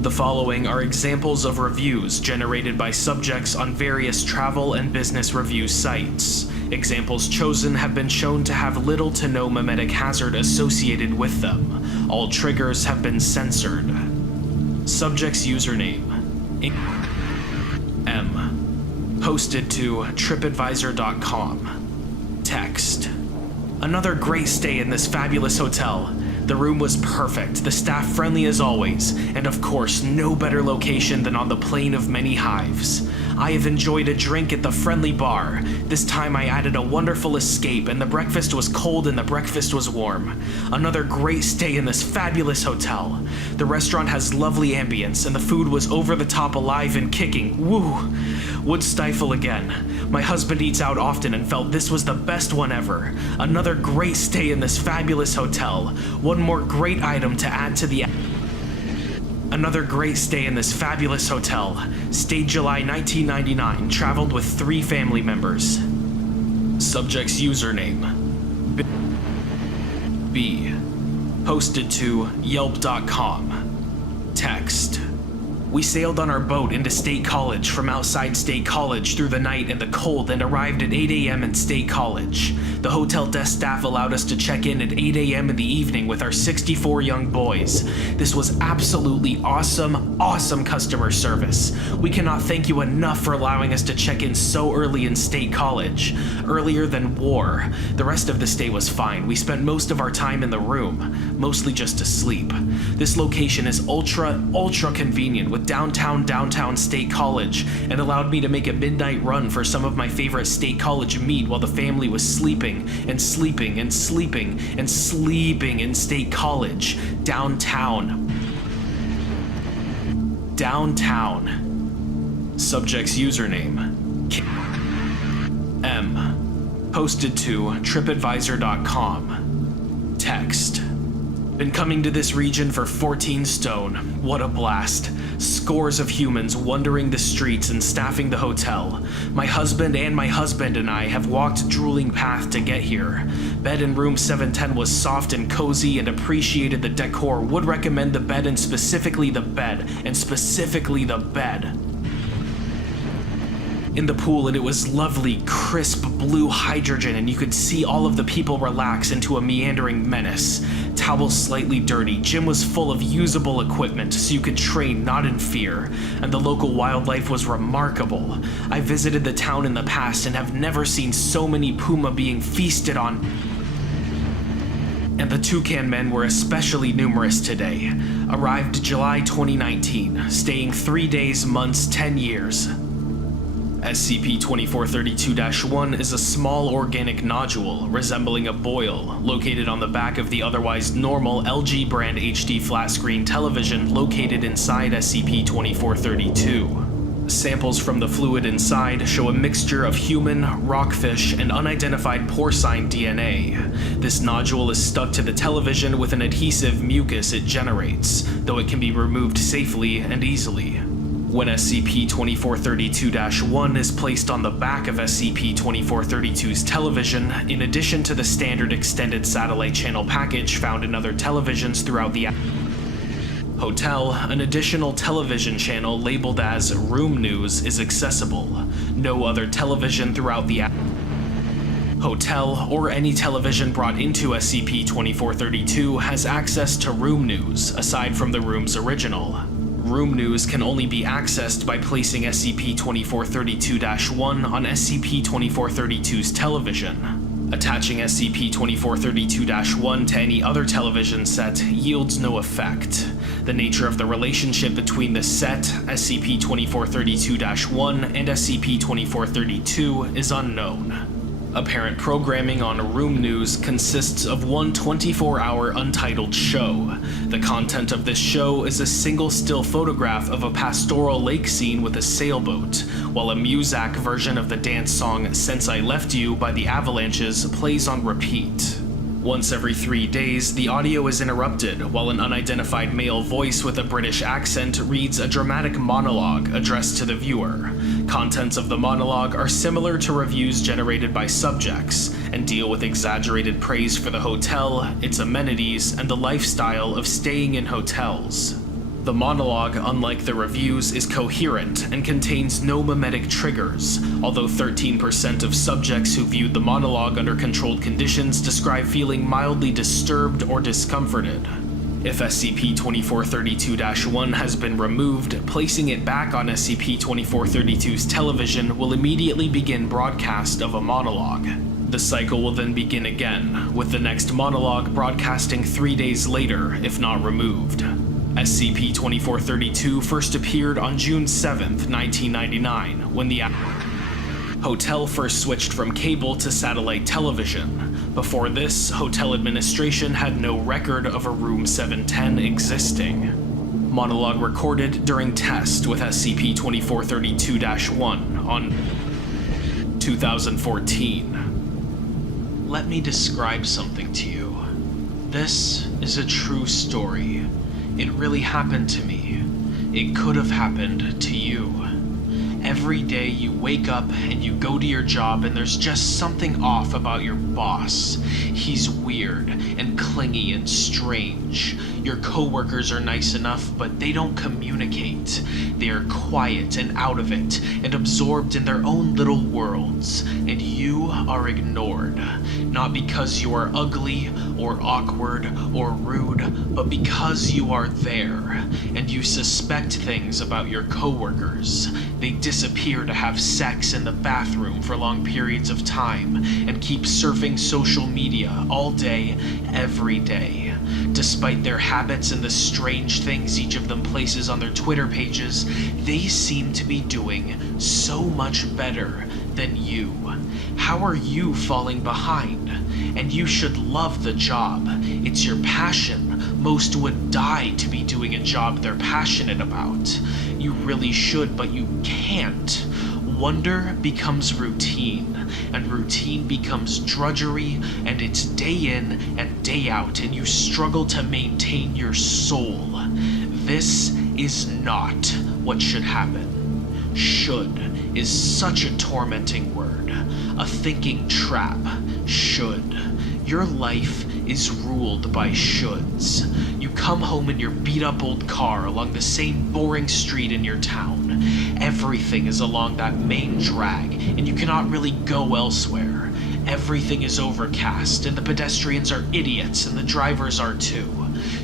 The following are examples of reviews generated by subjects on various travel and business review sites. Examples chosen have been shown to have little to no memetic hazard associated with them. All triggers have been censored. Subject's username: M. Posted to tripadvisor.com. Text: another great stay in this fabulous hotel. The room was perfect, the staff friendly as always, and of course no better location than on the plain of many hives. I have enjoyed a drink at the friendly bar. This time I added a wonderful escape, and the breakfast was cold and the breakfast was warm. Another great stay in this fabulous hotel. The restaurant has lovely ambience, and the food was over the top alive and kicking. Woo! Would stifle again. My husband eats out often and felt this was the best one ever. Another great stay in this fabulous hotel. One more great item to add to the... Another great stay in this fabulous hotel. Stayed July 1999, traveled with 3 family members. Subject's username: B. Posted to Yelp.com. Text: we sailed on our boat into State College from outside State College through the night and the cold and arrived at 8 a.m. in State College. The hotel desk staff allowed us to check in at 8 a.m. in the evening with our 64 young boys. This was absolutely awesome customer service. We cannot thank you enough for allowing us to check in so early in State College. Earlier than war. The rest of the stay was fine. We spent most of our time in the room, mostly just to sleep. This location is ultra convenient with downtown State College, and allowed me to make a midnight run for some of my favorite State College meat while the family was sleeping in State College, downtown. Subject's username: M. Posted to tripadvisor.com. Text: been coming to this region for 14 stone. What a blast. Scores of humans wandering the streets and staffing the hotel. My husband and I have walked drooling path to get here. Bed in room 710 was soft and cozy and appreciated the decor. Would recommend the bed and specifically the bed. In the pool, and it was lovely, crisp blue hydrogen, and you could see all of the people relax into a meandering menace. Towels slightly dirty. Gym was full of usable equipment, so you could train not in fear, and the local wildlife was remarkable. I visited the town in the past and have never seen so many puma being feasted on. And the toucan men were especially numerous today. Arrived July 2019, staying 3 days, months, 10 years. SCP-2432-1 is a small organic nodule resembling a boil located on the back of the otherwise normal LG brand HD flat screen television located inside SCP-2432. Samples from the fluid inside show a mixture of human, rockfish, and unidentified porcine DNA. This nodule is stuck to the television with an adhesive mucus it generates, though it can be removed safely and easily. When SCP-2432-1 is placed on the back of SCP-2432's television, in addition to the standard extended satellite channel package found in other televisions throughout the hotel, an additional television channel labeled as Room News is accessible. No other television throughout the hotel or any television brought into SCP-2432 has access to Room News, aside from the room's original. Room News can only be accessed by placing SCP-2432-1 on SCP-2432's television. Attaching SCP-2432-1 to any other television set yields no effect. The nature of the relationship between the set, SCP-2432-1, and SCP-2432 is unknown. Apparent programming on Room News consists of one 24-hour untitled show. The content of this show is a single still photograph of a pastoral lake scene with a sailboat, while a Muzak version of the dance song Since I Left You by the Avalanches plays on repeat. Once every 3 days, the audio is interrupted while an unidentified male voice with a British accent reads a dramatic monologue addressed to the viewer. Contents of the monologue are similar to reviews generated by subjects and deal with exaggerated praise for the hotel, its amenities, and the lifestyle of staying in hotels. The monologue, unlike the reviews, is coherent and contains no mimetic triggers, although 13% of subjects who viewed the monologue under controlled conditions describe feeling mildly disturbed or discomforted. If SCP-2432-1 has been removed, placing it back on SCP-2432's television will immediately begin broadcast of a monologue. The cycle will then begin again, with the next monologue broadcasting 3 days later, if not removed. SCP-2432 first appeared on June 7th, 1999, when the hotel first switched from cable to satellite television. Before this, hotel administration had no record of a Room 710 existing. Monologue recorded during test with SCP-2432-1 on 2014. Let me describe something to you. This is a true story. It really happened to me. It could have happened to you. Every day you wake up and you go to your job and there's just something off about your boss. He's weird and clingy and strange. Your coworkers are nice enough, but they don't communicate. They are quiet and out of it and absorbed in their own little worlds, and you are ignored. Not because you are ugly or awkward or rude, but because you are there, and you suspect things about your coworkers. They disappear to have sex in the bathroom for long periods of time, and keep surfing social media all day, every day. Despite their habits and the strange things each of them places on their Twitter pages, they seem to be doing so much better than you. How are you falling behind? And you should love the job. It's your passion. Most would die to be doing a job they're passionate about. You really should, but you can't. Wonder becomes routine, and routine becomes drudgery, and it's day in and day out, and you struggle to maintain your soul. This is not what should happen. Should is such a tormenting word, a thinking trap. Should. Your life is ruled by shoulds. You come home in your beat-up old car along the same boring street in your town. Everything is along that main drag, and you cannot really go elsewhere. Everything is overcast, and the pedestrians are idiots, and the drivers are too.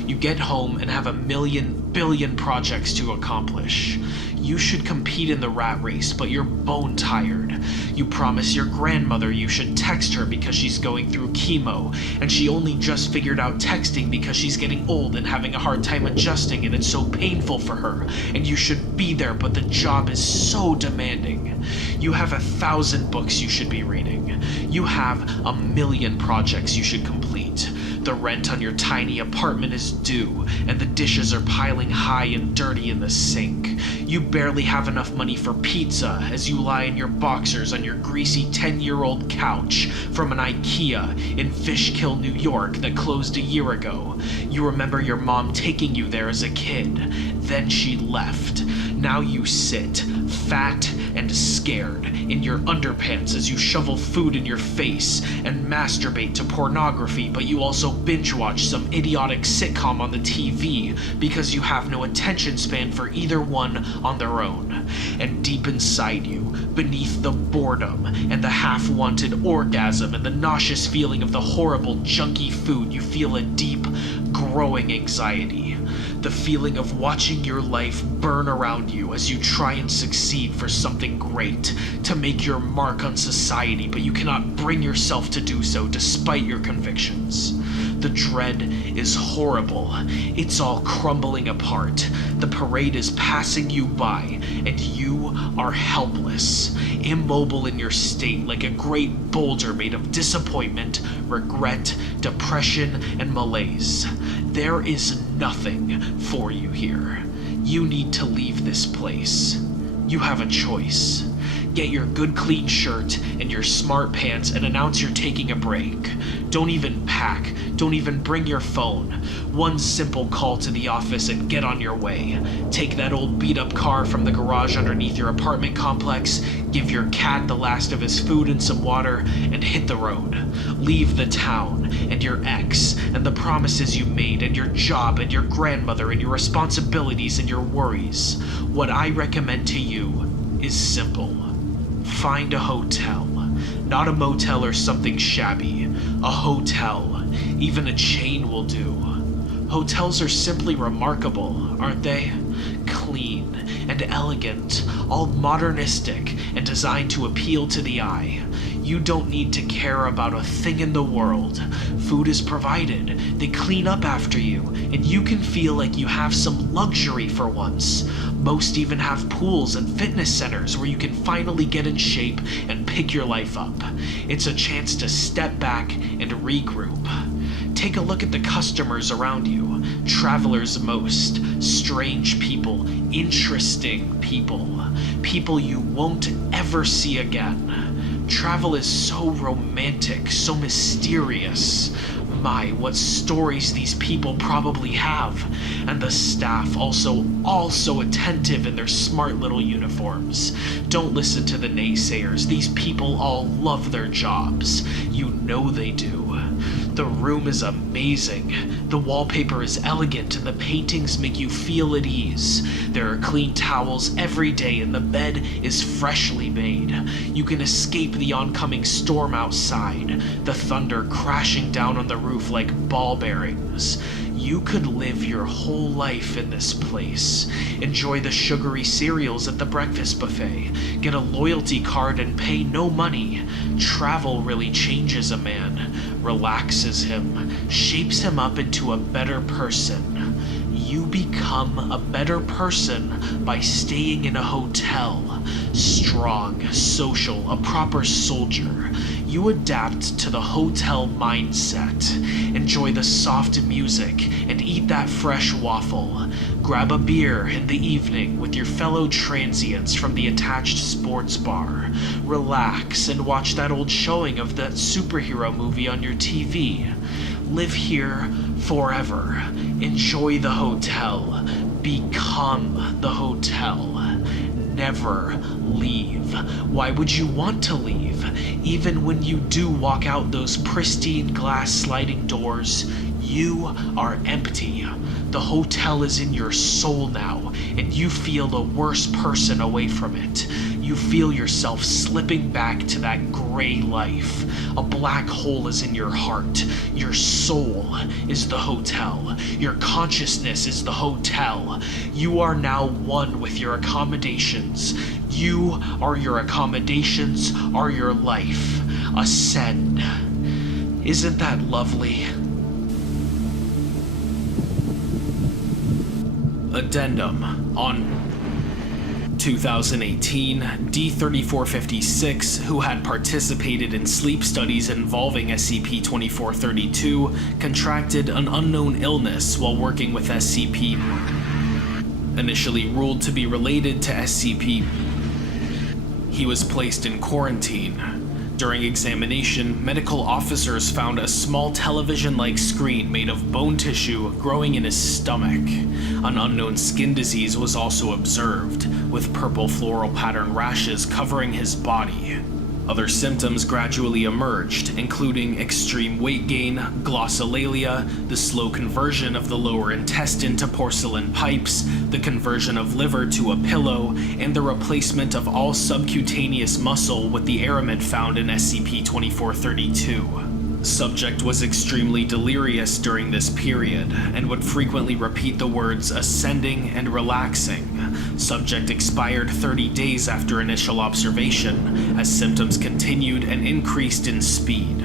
You get home and have a billion projects to accomplish. You should compete in the rat race, but you're bone tired. You promise your grandmother you should text her because she's going through chemo, and she only just figured out texting because she's getting old and having a hard time adjusting, and it's so painful for her. And you should be there, but the job is so demanding. You have 1,000 books you should be reading. You have 1,000,000 projects you should complete. The rent on your tiny apartment is due, and the dishes are piling high and dirty in the sink. You barely have enough money for pizza as you lie in your boxers on your greasy 10-year-old couch from an IKEA in Fishkill, New York that closed a year ago. You remember your mom taking you there as a kid. Then she left. Now you sit, fat and scared, in your underpants as you shovel food in your face and masturbate to pornography, but you also binge watch some idiotic sitcom on the TV because you have no attention span for either one on their own. And deep inside you, beneath the boredom and the half-wanted orgasm and the nauseous feeling of the horrible junky food, you feel a deep, growing anxiety. The feeling of watching your life burn around you as you try and succeed for something great, to make your mark on society, but you cannot bring yourself to do so despite your convictions. The dread is horrible. It's all crumbling apart. The parade is passing you by, and you are helpless, immobile in your state like a great boulder made of disappointment, regret, depression, and malaise. There is nothing for you here. You need to leave this place. You have a choice. Get your good clean shirt and your smart pants and announce you're taking a break. Don't even pack. Don't even bring your phone. One simple call to the office and get on your way. Take that old beat-up car from the garage underneath your apartment complex, give your cat the last of his food and some water, and hit the road. Leave the town, and your ex, and the promises you made, and your job, and your grandmother, and your responsibilities, and your worries. What I recommend to you is simple. Find a hotel. Not a motel or something shabby. A hotel. Even a chain will do. Hotels are simply remarkable, aren't they? Clean and elegant, all modernistic and designed to appeal to the eye. You don't need to care about a thing in the world. Food is provided, they clean up after you, and you can feel like you have some luxury for once. Most even have pools and fitness centers where you can finally get in shape and pick your life up. It's a chance to step back and regroup. Take a look at the customers around you. Travelers most, strange people, interesting people, people you won't ever see again. Travel is so romantic, so mysterious. My, what stories these people probably have. And the staff also all so attentive in their smart little uniforms. Don't listen to the naysayers. These people all love their jobs. You know they do. The room is amazing. The wallpaper is elegant and the paintings make you feel at ease. There are clean towels every day and the bed is freshly made. You can escape the oncoming storm outside, the thunder crashing down on the roof like ball bearings. You could live your whole life in this place. Enjoy the sugary cereals at the breakfast buffet. Get a loyalty card and pay no money. Travel really changes a man, relaxes him, shapes him up into a better person. You become a better person by staying in a hotel. Strong, social, a proper soldier. You adapt to the hotel mindset. Enjoy the soft music and eat that fresh waffle. Grab a beer in the evening with your fellow transients from the attached sports bar. Relax and watch that old showing of that superhero movie on your TV. Live here forever. Enjoy the hotel. Become the hotel. Never leave. Why would you want to leave? Even when you do walk out those pristine glass sliding doors, you are empty. The hotel is in your soul now, and you feel a worse person away from it. You feel yourself slipping back to that gray life. A black hole is in your heart. Your soul is the hotel. Your consciousness is the hotel. You are now one with your accommodations. You are your accommodations, are your life. Ascend. Isn't that lovely? Addendum on 2018, D3456, who had participated in sleep studies involving SCP-2432, contracted an unknown illness while working with SCP. Initially ruled to be related to SCP, he was placed in quarantine. During examination, medical officers found a small television-like screen made of bone tissue growing in his stomach. An unknown skin disease was also observed, with purple floral pattern rashes covering his body. Other symptoms gradually emerged, including extreme weight gain, glossolalia, the slow conversion of the lower intestine to porcelain pipes, the conversion of liver to a pillow, and the replacement of all subcutaneous muscle with the aramid found in SCP-2432. Subject was extremely delirious during this period, and would frequently repeat the words ascending and relaxing. Subject expired 30 days after initial observation, as symptoms continued and increased in speed.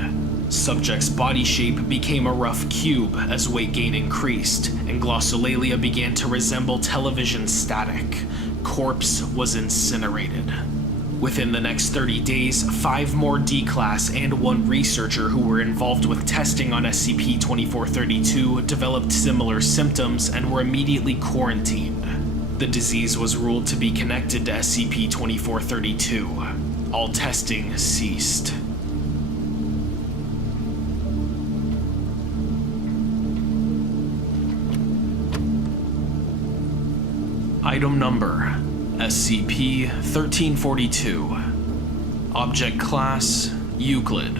Subject's body shape became a rough cube as weight gain increased, and glossolalia began to resemble television static. Corpse was incinerated. Within the next 30 days, 5 more D-Class and 1 researcher who were involved with testing on SCP-2432 developed similar symptoms and were immediately quarantined. The disease was ruled to be connected to SCP-2432. All testing ceased. Item number: SCP-1342. Object Class: Euclid.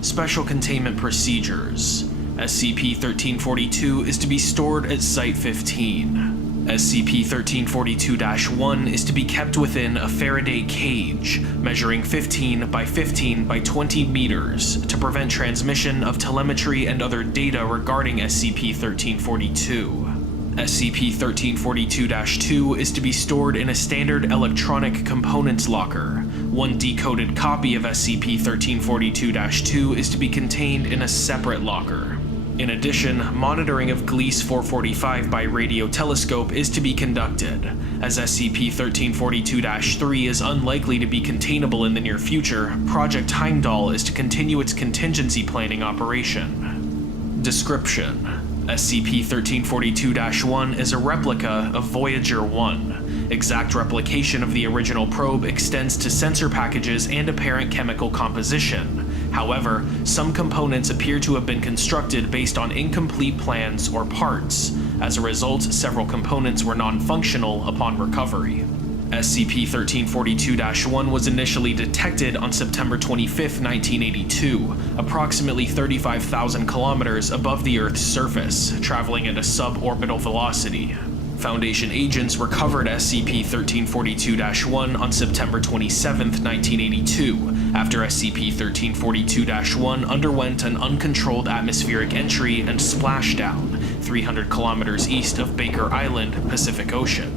Special Containment Procedures: SCP-1342 is to be stored at Site-15. SCP-1342-1 is to be kept within a Faraday cage measuring 15 by 15 by 20 meters to prevent transmission of telemetry and other data regarding SCP-1342. SCP-1342-2 is to be stored in a standard electronic components locker. One decoded copy of SCP-1342-2 is to be contained in a separate locker. In addition, monitoring of Gliese 445 by radio telescope is to be conducted. As SCP-1342-3 is unlikely to be containable in the near future, Project Heimdall is to continue its contingency planning operation. Description: SCP-1342-1 is a replica of Voyager 1. Exact replication of the original probe extends to sensor packages and apparent chemical composition. However, some components appear to have been constructed based on incomplete plans or parts. As a result, several components were non-functional upon recovery. SCP-1342-1 was initially detected on September 25, 1982, approximately 35,000 kilometers above the Earth's surface, traveling at a suborbital velocity. Foundation agents recovered SCP-1342-1 on September 27, 1982, after SCP-1342-1 underwent an uncontrolled atmospheric entry and splashdown 300 kilometers east of Baker Island, Pacific Ocean.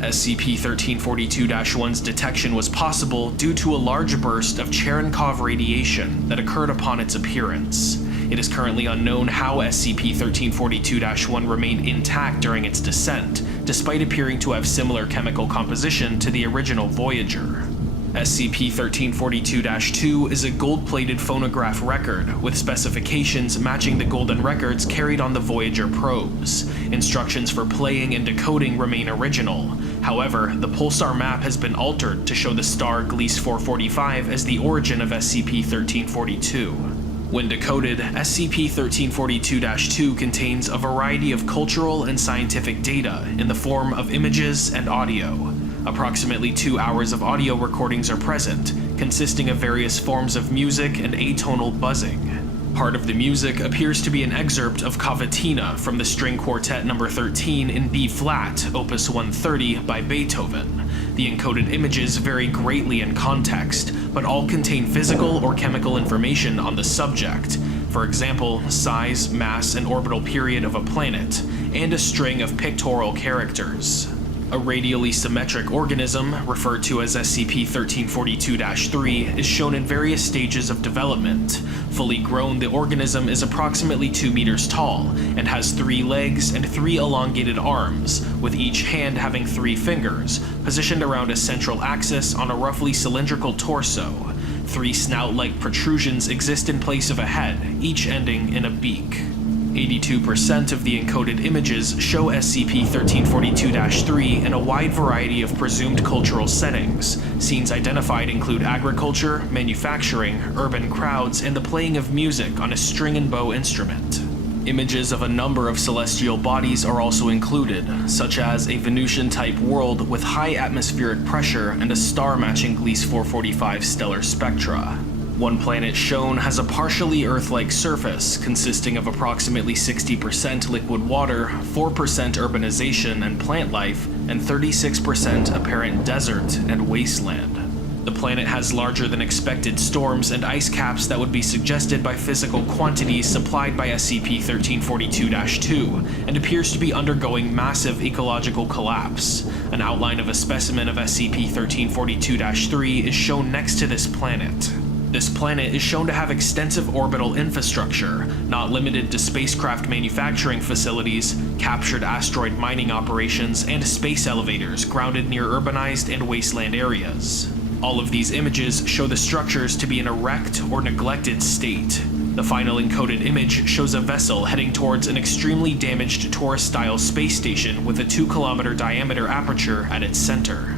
SCP-1342-1's detection was possible due to a large burst of Cherenkov radiation that occurred upon its appearance. It is currently unknown how SCP-1342-1 remained intact during its descent, despite appearing to have similar chemical composition to the original Voyager. SCP-1342-2 is a gold-plated phonograph record with specifications matching the golden records carried on the Voyager probes. Instructions for playing and decoding remain original. However, the pulsar map has been altered to show the star Gliese 445 as the origin of SCP-1342. When decoded, SCP-1342-2 contains a variety of cultural and scientific data in the form of images and audio. Approximately 2 hours of audio recordings are present, consisting of various forms of music and atonal buzzing. Part of the music appears to be an excerpt of Cavatina from the String Quartet No. 13 in B-flat, Opus 130 by Beethoven. The encoded images vary greatly in context, but all contain physical or chemical information on the subject. For example, size, mass, and orbital period of a planet, and a string of pictorial characters. A radially symmetric organism, referred to as SCP-1342-3, is shown in various stages of development. Fully grown, the organism is approximately 2 meters tall, and has 3 legs and 3 elongated arms, with each hand having 3 fingers, positioned around a central axis on a roughly cylindrical torso. 3 snout-like protrusions exist in place of a head, each ending in a beak. 82% of the encoded images show SCP-1342-3 in a wide variety of presumed cultural settings. Scenes identified include agriculture, manufacturing, urban crowds, and the playing of music on a string and bow instrument. Images of a number of celestial bodies are also included, such as a Venusian-type world with high atmospheric pressure and a star matching Gliese 445 stellar spectra. One planet shown has a partially Earth-like surface consisting of approximately 60% liquid water, 4% urbanization and plant life, and 36% apparent desert and wasteland. The planet has larger than expected storms and ice caps that would be suggested by physical quantities supplied by SCP-1342-2, and appears to be undergoing massive ecological collapse. An outline of a specimen of SCP-1342-3 is shown next to this planet. This planet is shown to have extensive orbital infrastructure, not limited to spacecraft manufacturing facilities, captured asteroid mining operations, and space elevators grounded near urbanized and wasteland areas. All of these images show the structures to be in a wrecked or neglected state. The final encoded image shows a vessel heading towards an extremely damaged Taurus-style space station with a 2-kilometer diameter aperture at its center.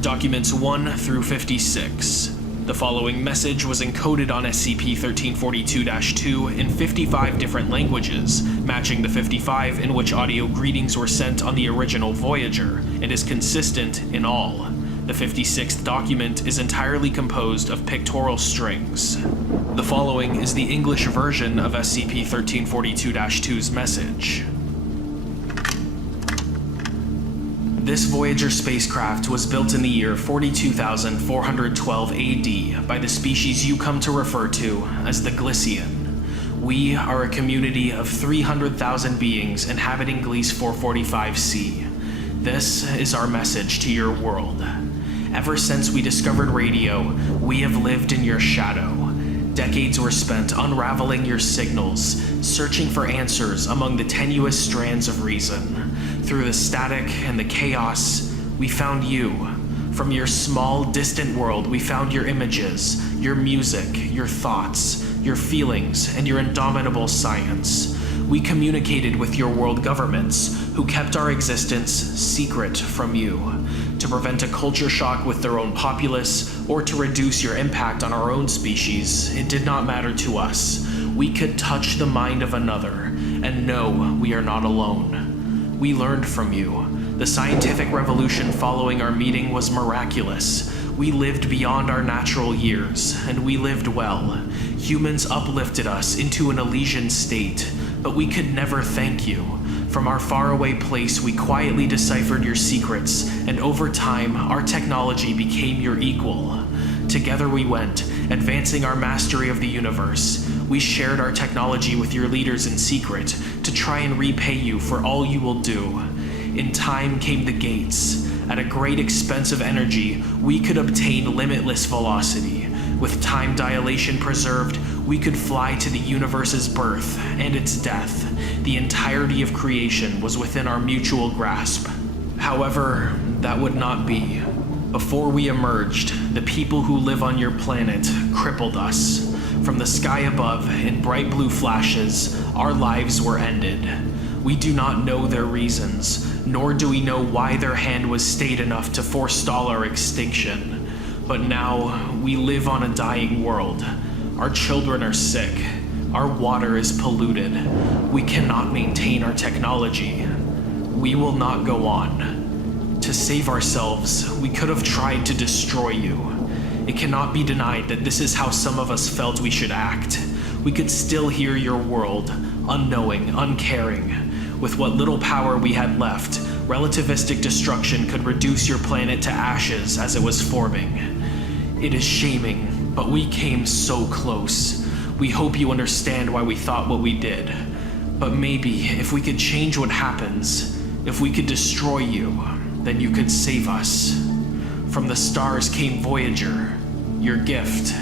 Documents 1 through 56. The following message was encoded on SCP-1342-2 in 55 different languages, matching the 55 in which audio greetings were sent on the original Voyager, and is consistent in all. The 56th document is entirely composed of pictorial strings. The following is the English version of SCP-1342-2's message. This Voyager spacecraft was built in the year 42,412 AD by the species you come to refer to as the Glycian. We are a community of 300,000 beings inhabiting Gliese 445c. This is our message to your world. Ever since we discovered radio, we have lived in your shadow. Decades were spent unraveling your signals, searching for answers among the tenuous strands of reason. Through the static and the chaos, we found you. From your small, distant world, we found your images, your music, your thoughts, your feelings, and your indomitable science. We communicated with your world governments, who kept our existence secret from you, to prevent a culture shock with their own populace, or to reduce your impact on our own species. It did not matter to us. We could touch the mind of another, and know we are not alone. We learned from you. The scientific revolution following our meeting was miraculous. We lived beyond our natural years, and we lived well. Humans uplifted us into an Elysian state, but we could never thank you. From our faraway place, we quietly deciphered your secrets, and over time, our technology became your equal. Together we went, advancing our mastery of the universe. We shared our technology with your leaders in secret, to try and repay you for all you will do. In time came the gates. At a great expense of energy, we could obtain limitless velocity. With time dilation preserved, we could fly to the universe's birth and its death. The entirety of creation was within our mutual grasp. However, that would not be. Before we emerged, the people who live on your planet crippled us. From the sky above, in bright blue flashes, our lives were ended. We do not know their reasons, nor do we know why their hand was stayed enough to forestall our extinction. But now, we live on a dying world. Our children are sick. Our water is polluted. We cannot maintain our technology. We will not go on. To save ourselves, we could have tried to destroy you. It cannot be denied that this is how some of us felt we should act. We could still hear your world, unknowing, uncaring. With what little power we had left, relativistic destruction could reduce your planet to ashes as it was forming. It is shaming, but we came so close. We hope you understand why we thought what we did. But maybe, if we could change what happens, if we could destroy you, then you could save us. From the stars came Voyager, your gift.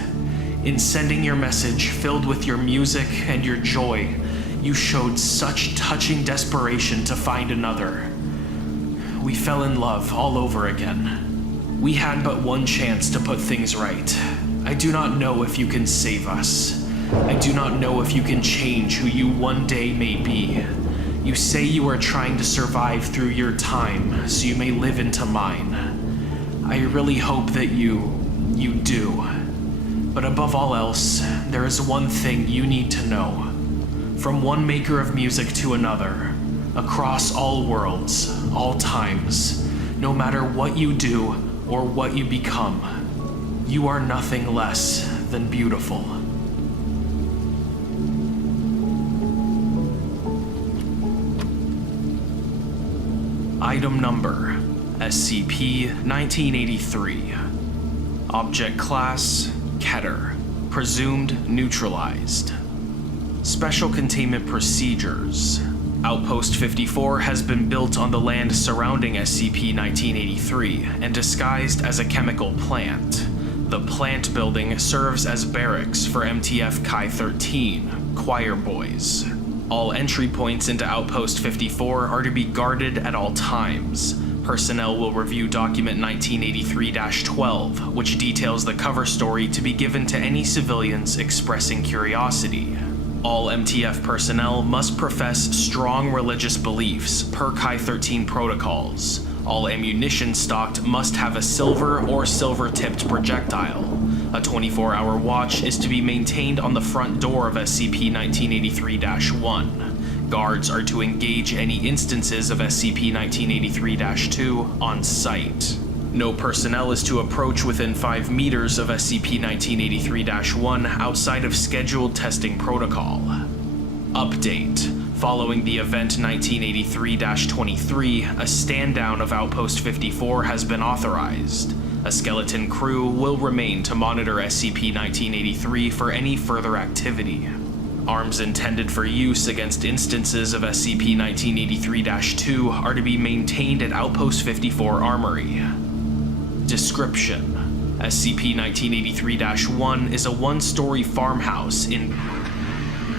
In sending your message filled with your music and your joy, you showed such touching desperation to find another. We fell in love all over again. We had but one chance to put things right. I do not know if you can save us. I do not know if you can change who you one day may be. You say you are trying to survive through your time, so you may live into mine. I really hope that you do. But above all else, there is one thing you need to know. From one maker of music to another, across all worlds, all times, no matter what you do or what you become, you are nothing less than beautiful. Item number, SCP-1983. Object class, Keter. Presumed neutralized. Special containment procedures. Outpost 54 has been built on the land surrounding SCP-1983 and disguised as a chemical plant. The plant building serves as barracks for MTF Chi-13, choir boys. All entry points into Outpost 54 are to be guarded at all times. Personnel will review Document 1983-12, which details the cover story to be given to any civilians expressing curiosity. All MTF personnel must profess strong religious beliefs per Chi-13 protocols. All ammunition stocked must have a silver or silver-tipped projectile. A 24-hour watch is to be maintained on the front door of SCP-1983-1. Guards are to engage any instances of SCP-1983-2 on site. No personnel is to approach within 5 meters of SCP-1983-1 outside of scheduled testing protocol. Update. Following the event 1983-23, a stand-down of Outpost 54 has been authorized. A skeleton crew will remain to monitor SCP-1983 for any further activity. Arms intended for use against instances of SCP-1983-2 are to be maintained at Outpost 54 Armory. Description: SCP-1983-1 is a one-story farmhouse in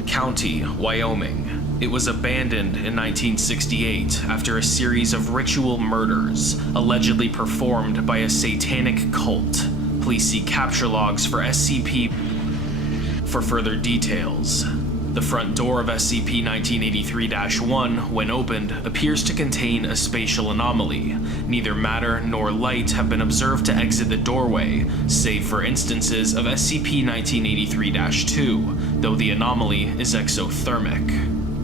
County, Wyoming. It was abandoned in 1968 after a series of ritual murders allegedly performed by a satanic cult. Please see capture logs for SCP for further details. The front door of SCP-1983-1, when opened, appears to contain a spatial anomaly. Neither matter nor light have been observed to exit the doorway, save for instances of SCP-1983-2, though the anomaly is exothermic.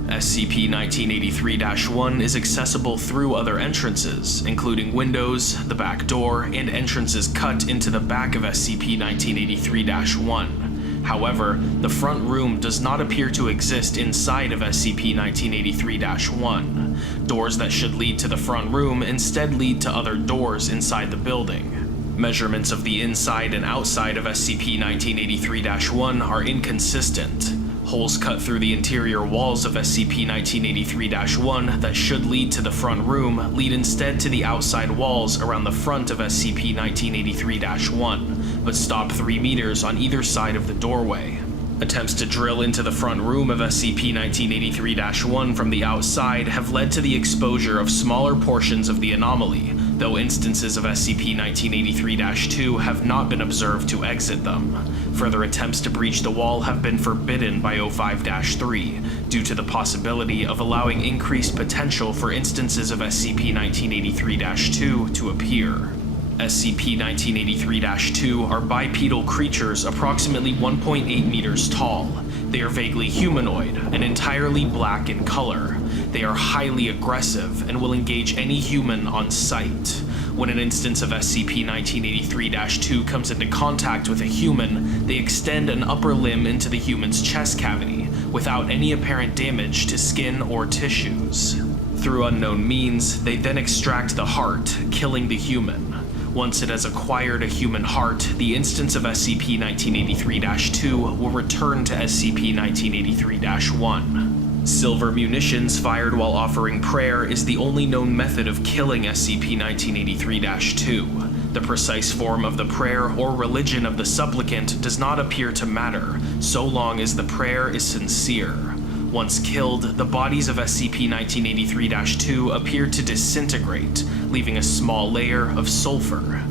SCP-1983-1 is accessible through other entrances, including windows, the back door, and entrances cut into the back of SCP-1983-1. However, the front room does not appear to exist inside of SCP-1983-1. Doors that should lead to the front room instead lead to other doors inside the building. Measurements of the inside and outside of SCP-1983-1 are inconsistent. Holes cut through the interior walls of SCP-1983-1 that should lead to the front room lead instead to the outside walls around the front of SCP-1983-1, but stop 3 meters on either side of the doorway. Attempts to drill into the front room of SCP-1983-1 from the outside have led to the exposure of smaller portions of the anomaly, though instances of SCP-1983-2 have not been observed to exit them. Further attempts to breach the wall have been forbidden by O5-3, due to the possibility of allowing increased potential for instances of SCP-1983-2 to appear. SCP-1983-2 are bipedal creatures approximately 1.8 meters tall. They are vaguely humanoid and entirely black in color. They are highly aggressive and will engage any human on sight. When an instance of SCP-1983-2 comes into contact with a human, they extend an upper limb into the human's chest cavity, without any apparent damage to skin or tissues. Through unknown means, they then extract the heart, killing the human. Once it has acquired a human heart, the instance of SCP-1983-2 will return to SCP-1983-1. Silver munitions fired while offering prayer is the only known method of killing SCP-1983-2. The precise form of the prayer or religion of the supplicant does not appear to matter, so long as the prayer is sincere. Once killed, the bodies of SCP-1983-2 appear to disintegrate, leaving a small layer of sulfur.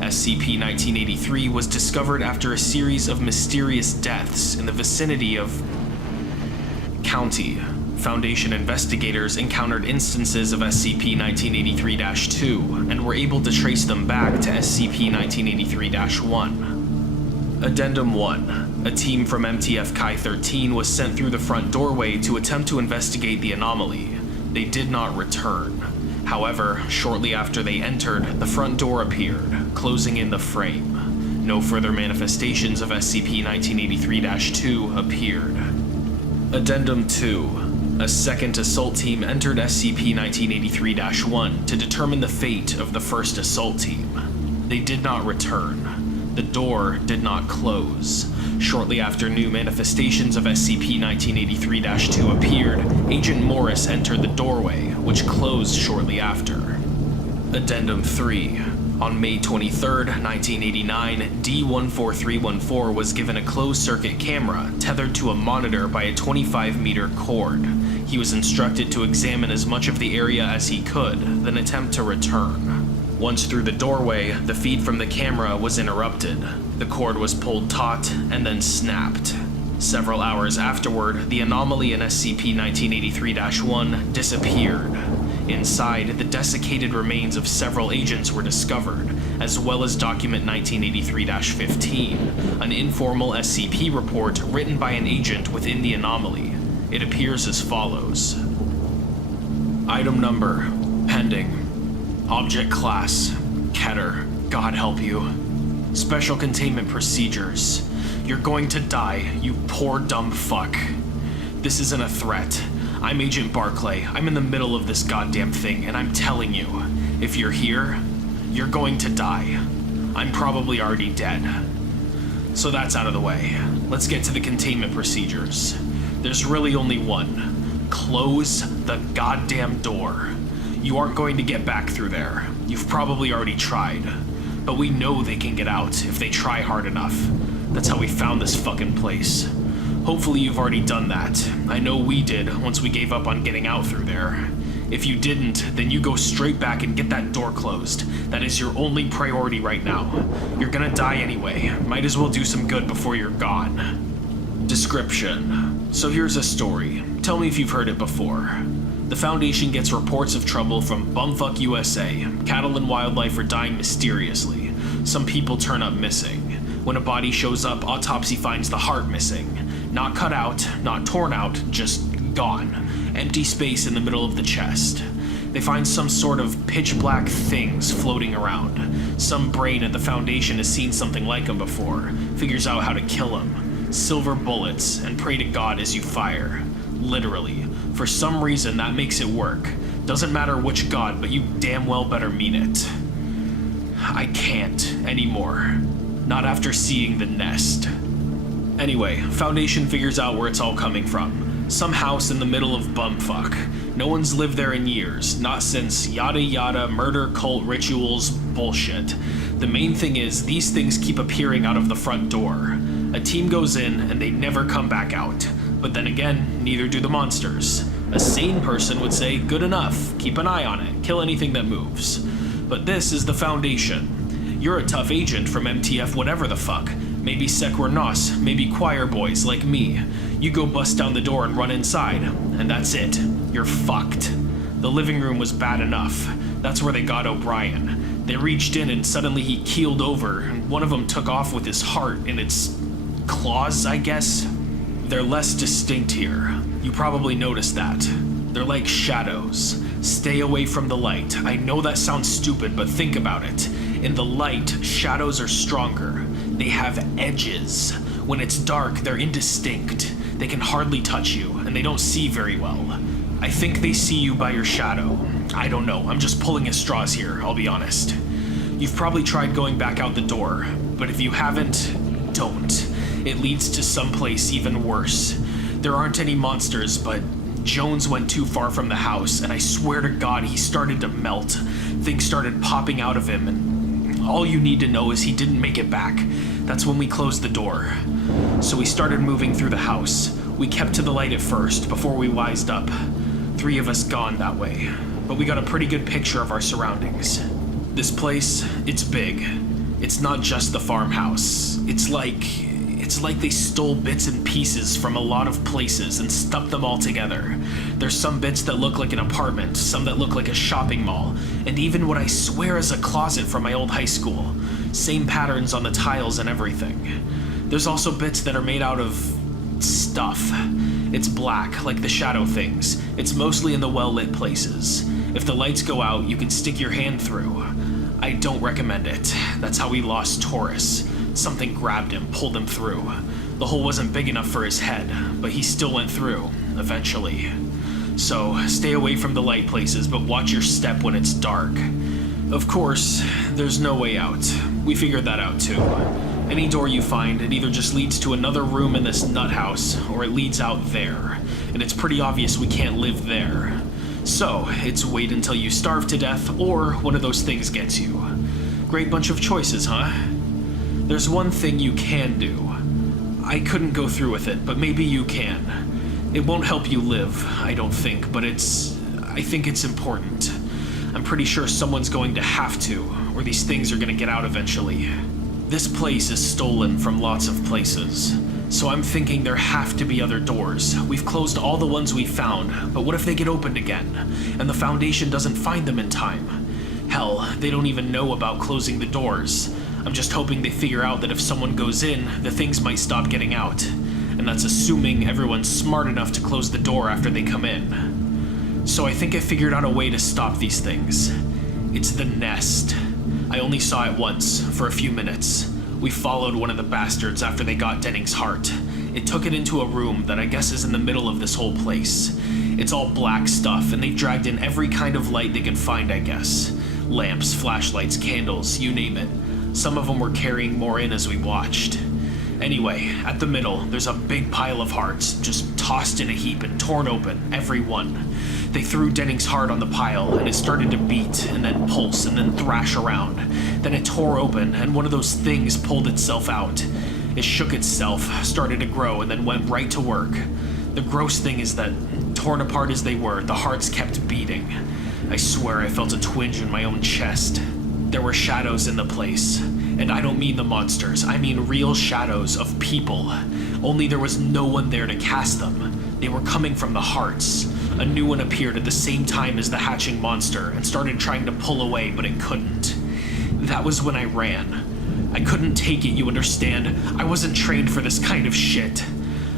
SCP-1983 was discovered after a series of mysterious deaths in the vicinity of County. Foundation investigators encountered instances of SCP-1983-2 and were able to trace them back to SCP-1983-1. Addendum 1. A team from MTF Chi-13 was sent through the front doorway to attempt to investigate the anomaly. They did not return. However, shortly after they entered, the front door appeared, closing in the frame. No further manifestations of SCP-1983-2 appeared. Addendum 2. A second assault team entered SCP-1983-1 to determine the fate of the first assault team. They did not return. The door did not close. Shortly after new manifestations of SCP-1983-2 appeared, Agent Morris entered the doorway, which closed shortly after. Addendum 3. On May 23, 1989, D-14314 was given a closed-circuit camera tethered to a monitor by a 25-meter cord. He was instructed to examine as much of the area as he could, then attempt to return. Once through the doorway, the feed from the camera was interrupted. The cord was pulled taut and then snapped. Several hours afterward, the anomaly in SCP-1983-1 disappeared. Inside, the desiccated remains of several agents were discovered, as well as Document 1983-15, an informal SCP report written by an agent within the anomaly. It appears as follows. Item number, pending. Object class, Keter, God help you. Special containment procedures. You're going to die, you poor dumb fuck. This isn't a threat. I'm Agent Barclay. I'm in the middle of this goddamn thing, and I'm telling you, if you're here, you're going to die. I'm probably already dead. So that's out of the way. Let's get to the containment procedures. There's really only one. Close the goddamn door. You aren't going to get back through there. You've probably already tried. But we know they can get out if they try hard enough. That's how we found this fucking place. Hopefully you've already done that. I know we did once we gave up on getting out through there. If you didn't, then you go straight back and get that door closed. That is your only priority right now. You're gonna die anyway. Might as well do some good before you're gone. Description. So here's a story. Tell me if you've heard it before. The Foundation gets reports of trouble from bumfuck USA. Cattle and wildlife are dying mysteriously. Some people turn up missing. When a body shows up, autopsy finds the heart missing. Not cut out, not torn out, just gone. Empty space in the middle of the chest. They find some sort of pitch black things floating around. Some brain at the Foundation has seen something like them before, figures out how to kill them. Silver bullets, and pray to God as you fire. Literally. For some reason, that makes it work. Doesn't matter which god, but you damn well better mean it. I can't anymore. Not after seeing the nest. Anyway, Foundation figures out where it's all coming from. Some house in the middle of bumfuck. No one's lived there in years, not since yada yada murder cult rituals bullshit. The main thing is, these things keep appearing out of the front door. A team goes in and they never come back out. But then again, neither do the monsters. A sane person would say, good enough, keep an eye on it, kill anything that moves. But this is the Foundation. You're a tough agent from MTF whatever the fuck. Maybe Sequor Nos, maybe choir boys like me. You go bust down the door and run inside, and that's it. You're fucked. The living room was bad enough. That's where they got O'Brien. They reached in and suddenly he keeled over, and one of them took off with his heart in its claws, I guess? They're less distinct here. You probably noticed that. They're like shadows. Stay away from the light. I know that sounds stupid, but think about it. In the light, shadows are stronger. They have edges. When it's dark, they're indistinct. They can hardly touch you, and they don't see very well. I think they see you by your shadow. I don't know, I'm just pulling at straws here, I'll be honest. You've probably tried going back out the door, but if you haven't, don't. It leads to someplace even worse. There aren't any monsters, but Jones went too far from the house, and I swear to God he started to melt. Things started popping out of him, and all you need to know is he didn't make it back. That's when we closed the door. So we started moving through the house. We kept to the light at first, before we wised up. 3 of us gone that way, but we got a pretty good picture of our surroundings. This place, it's big. It's not just the farmhouse. It's like they stole bits and pieces from a lot of places and stuck them all together. There's some bits that look like an apartment, some that look like a shopping mall, and even what I swear is a closet from my old high school. Same patterns on the tiles and everything. There's also bits that are made out of stuff. It's black, like the shadow things. It's mostly in the well-lit places. If the lights go out, you can stick your hand through. I don't recommend it. That's how we lost Taurus. Something grabbed him, pulled him through. The hole wasn't big enough for his head, but he still went through, eventually. So, stay away from the light places, but watch your step when it's dark. Of course, there's no way out. We figured that out too. Any door you find, it either just leads to another room in this nut house, or it leads out there. And it's pretty obvious we can't live there. So, it's wait until you starve to death, or one of those things gets you. Great bunch of choices, huh? There's one thing you can do. I couldn't go through with it, but maybe you can. It won't help you live, I don't think, but I think it's important. I'm pretty sure someone's going to have to, or these things are gonna get out eventually. This place is stolen from lots of places. So I'm thinking there have to be other doors. We've closed all the ones we found, but what if they get opened again, and the Foundation doesn't find them in time? Hell, they don't even know about closing the doors. I'm just hoping they figure out that if someone goes in, the things might stop getting out. And that's assuming everyone's smart enough to close the door after they come in. So I think I figured out a way to stop these things. It's the nest. I only saw it once, for a few minutes. We followed one of the bastards after they got Denning's heart. It took it into a room that I guess is in the middle of this whole place. It's all black stuff, and they've dragged in every kind of light they can find, I guess. Lamps, flashlights, candles, you name it. Some of them were carrying more in as we watched. Anyway, at the middle, there's a big pile of hearts, just tossed in a heap and torn open, every one. They threw Denning's heart on the pile, and it started to beat, and then pulse, and then thrash around. Then it tore open, and one of those things pulled itself out. It shook itself, started to grow, and then went right to work. The gross thing is that, torn apart as they were, the hearts kept beating. I swear I felt a twinge in my own chest. There were shadows in the place. And I don't mean the monsters, I mean real shadows of people. Only there was no one there to cast them. They were coming from the hearts. A new one appeared at the same time as the hatching monster and started trying to pull away, but it couldn't. That was when I ran. I couldn't take it, you understand? I wasn't trained for this kind of shit.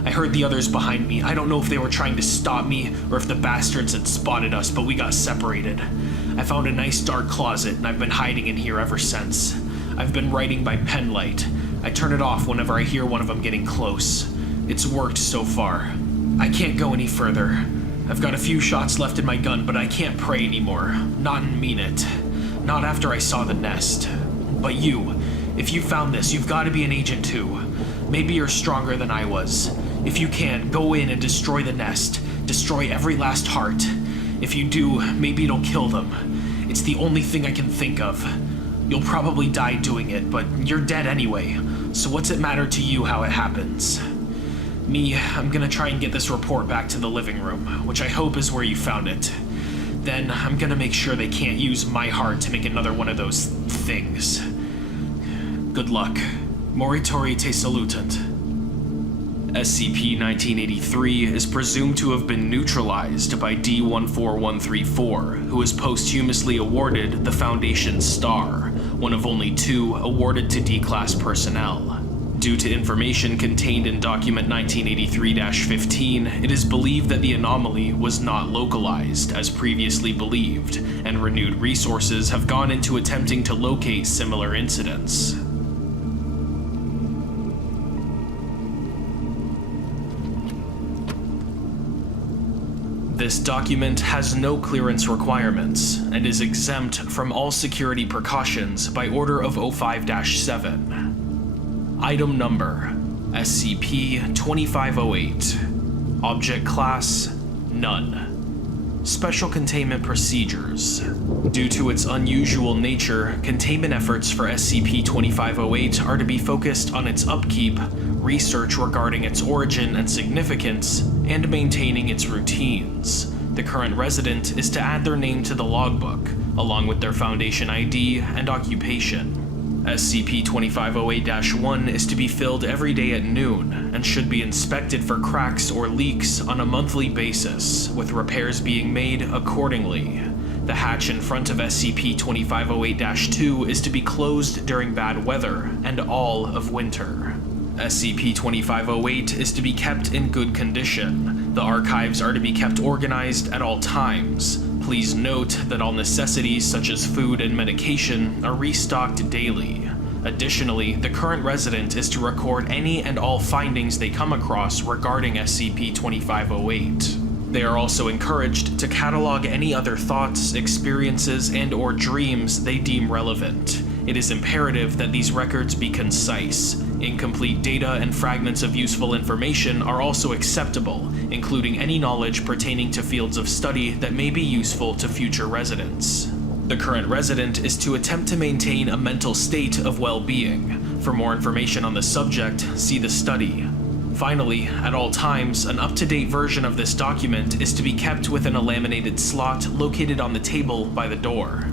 I heard the others behind me. I don't know if they were trying to stop me or if the bastards had spotted us, but we got separated. I found a nice dark closet, and I've been hiding in here ever since. I've been writing by pen light. I turn it off whenever I hear one of them getting close. It's worked so far. I can't go any further. I've got a few shots left in my gun, but I can't pray anymore. Not and mean it. Not after I saw the nest. But you, if you found this, you've got to be an agent too. Maybe you're stronger than I was. If you can, go in and destroy the nest. Destroy every last heart. If you do, maybe it'll kill them. It's the only thing I can think of. You'll probably die doing it, but you're dead anyway, so what's it matter to you how it happens? Me, I'm gonna try and get this report back to the living room, which I hope is where you found it. Then, I'm gonna make sure they can't use my heart to make another one of those things. Good luck. Moritori te salutant. SCP-1983 is presumed to have been neutralized by D-14134, who is posthumously awarded the Foundation's Star, one of only 2 awarded to D-Class personnel. Due to information contained in Document 1983-15, it is believed that the anomaly was not localized, as previously believed, and renewed resources have gone into attempting to locate similar incidents. This document has no clearance requirements and is exempt from all security precautions by order of 05-7. Item number: SCP-2508. Object class: None. Special containment procedures. Due to its unusual nature, containment efforts for SCP-2508 are to be focused on its upkeep, research regarding its origin and significance, and maintaining its routines. The current resident is to add their name to the logbook, along with their Foundation ID and occupation. SCP-2508-1 is to be filled every day at noon, and should be inspected for cracks or leaks on a monthly basis, with repairs being made accordingly. The hatch in front of SCP-2508-2 is to be closed during bad weather, and all of winter. SCP-2508 is to be kept in good condition. The archives are to be kept organized at all times. Please note that all necessities such as food and medication are restocked daily. Additionally, the current resident is to record any and all findings they come across regarding SCP-2508. They are also encouraged to catalog any other thoughts, experiences, and/or dreams they deem relevant. It is imperative that these records be concise. Incomplete data and fragments of useful information are also acceptable, including any knowledge pertaining to fields of study that may be useful to future residents. The current resident is to attempt to maintain a mental state of well-being. For more information on the subject, see the study. Finally, at all times, an up-to-date version of this document is to be kept within a laminated slot located on the table by the door.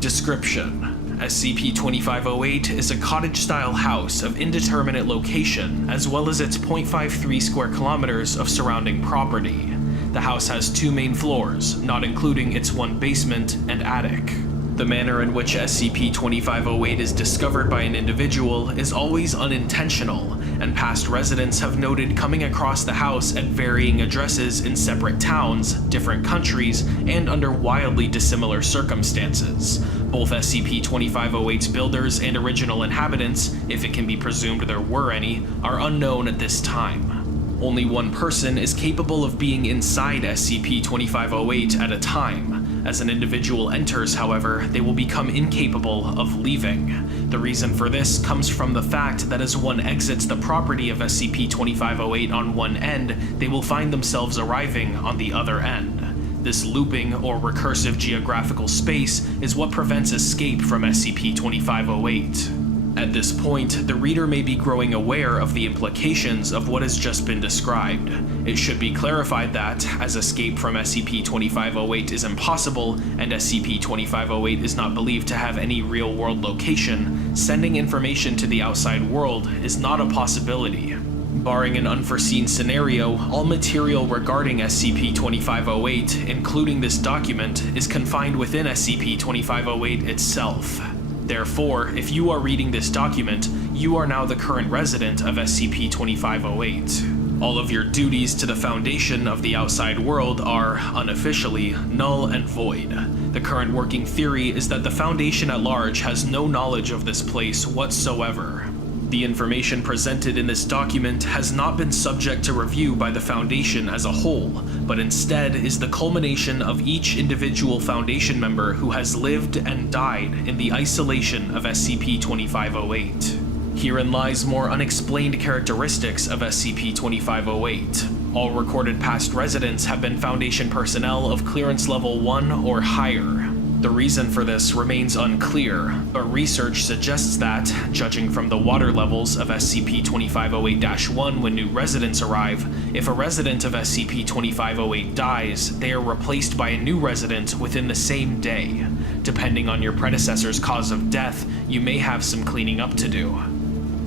Description: SCP-2508 is a cottage-style house of indeterminate location, as well as its 0.53 square kilometers of surrounding property. The house has 2 main floors, not including its 1 basement and attic. The manner in which SCP-2508 is discovered by an individual is always unintentional, and past residents have noted coming across the house at varying addresses in separate towns, different countries, and under wildly dissimilar circumstances. Both SCP-2508's builders and original inhabitants, if it can be presumed there were any, are unknown at this time. Only one person is capable of being inside SCP-2508 at a time. As an individual enters, however, they will become incapable of leaving. The reason for this comes from the fact that as one exits the property of SCP-2508 on one end, they will find themselves arriving on the other end. This looping or recursive geographical space is what prevents escape from SCP-2508. At this point, the reader may be growing aware of the implications of what has just been described. It should be clarified that, as escape from SCP-2508 is impossible, and SCP-2508 is not believed to have any real-world location, sending information to the outside world is not a possibility. Barring an unforeseen scenario, all material regarding SCP-2508, including this document, is confined within SCP-2508 itself. Therefore, if you are reading this document, you are now the current resident of SCP-2508. All of your duties to the Foundation of the outside world are, unofficially, null and void. The current working theory is that the Foundation at large has no knowledge of this place whatsoever. The information presented in this document has not been subject to review by the Foundation as a whole, but instead is the culmination of each individual Foundation member who has lived and died in the isolation of SCP-2508. Herein lies more unexplained characteristics of SCP-2508. All recorded past residents have been Foundation personnel of clearance level 1 or higher. The reason for this remains unclear, but research suggests that, judging from the water levels of SCP-2508-1 when new residents arrive, if a resident of SCP-2508 dies, they are replaced by a new resident within the same day. Depending on your predecessor's cause of death, you may have some cleaning up to do.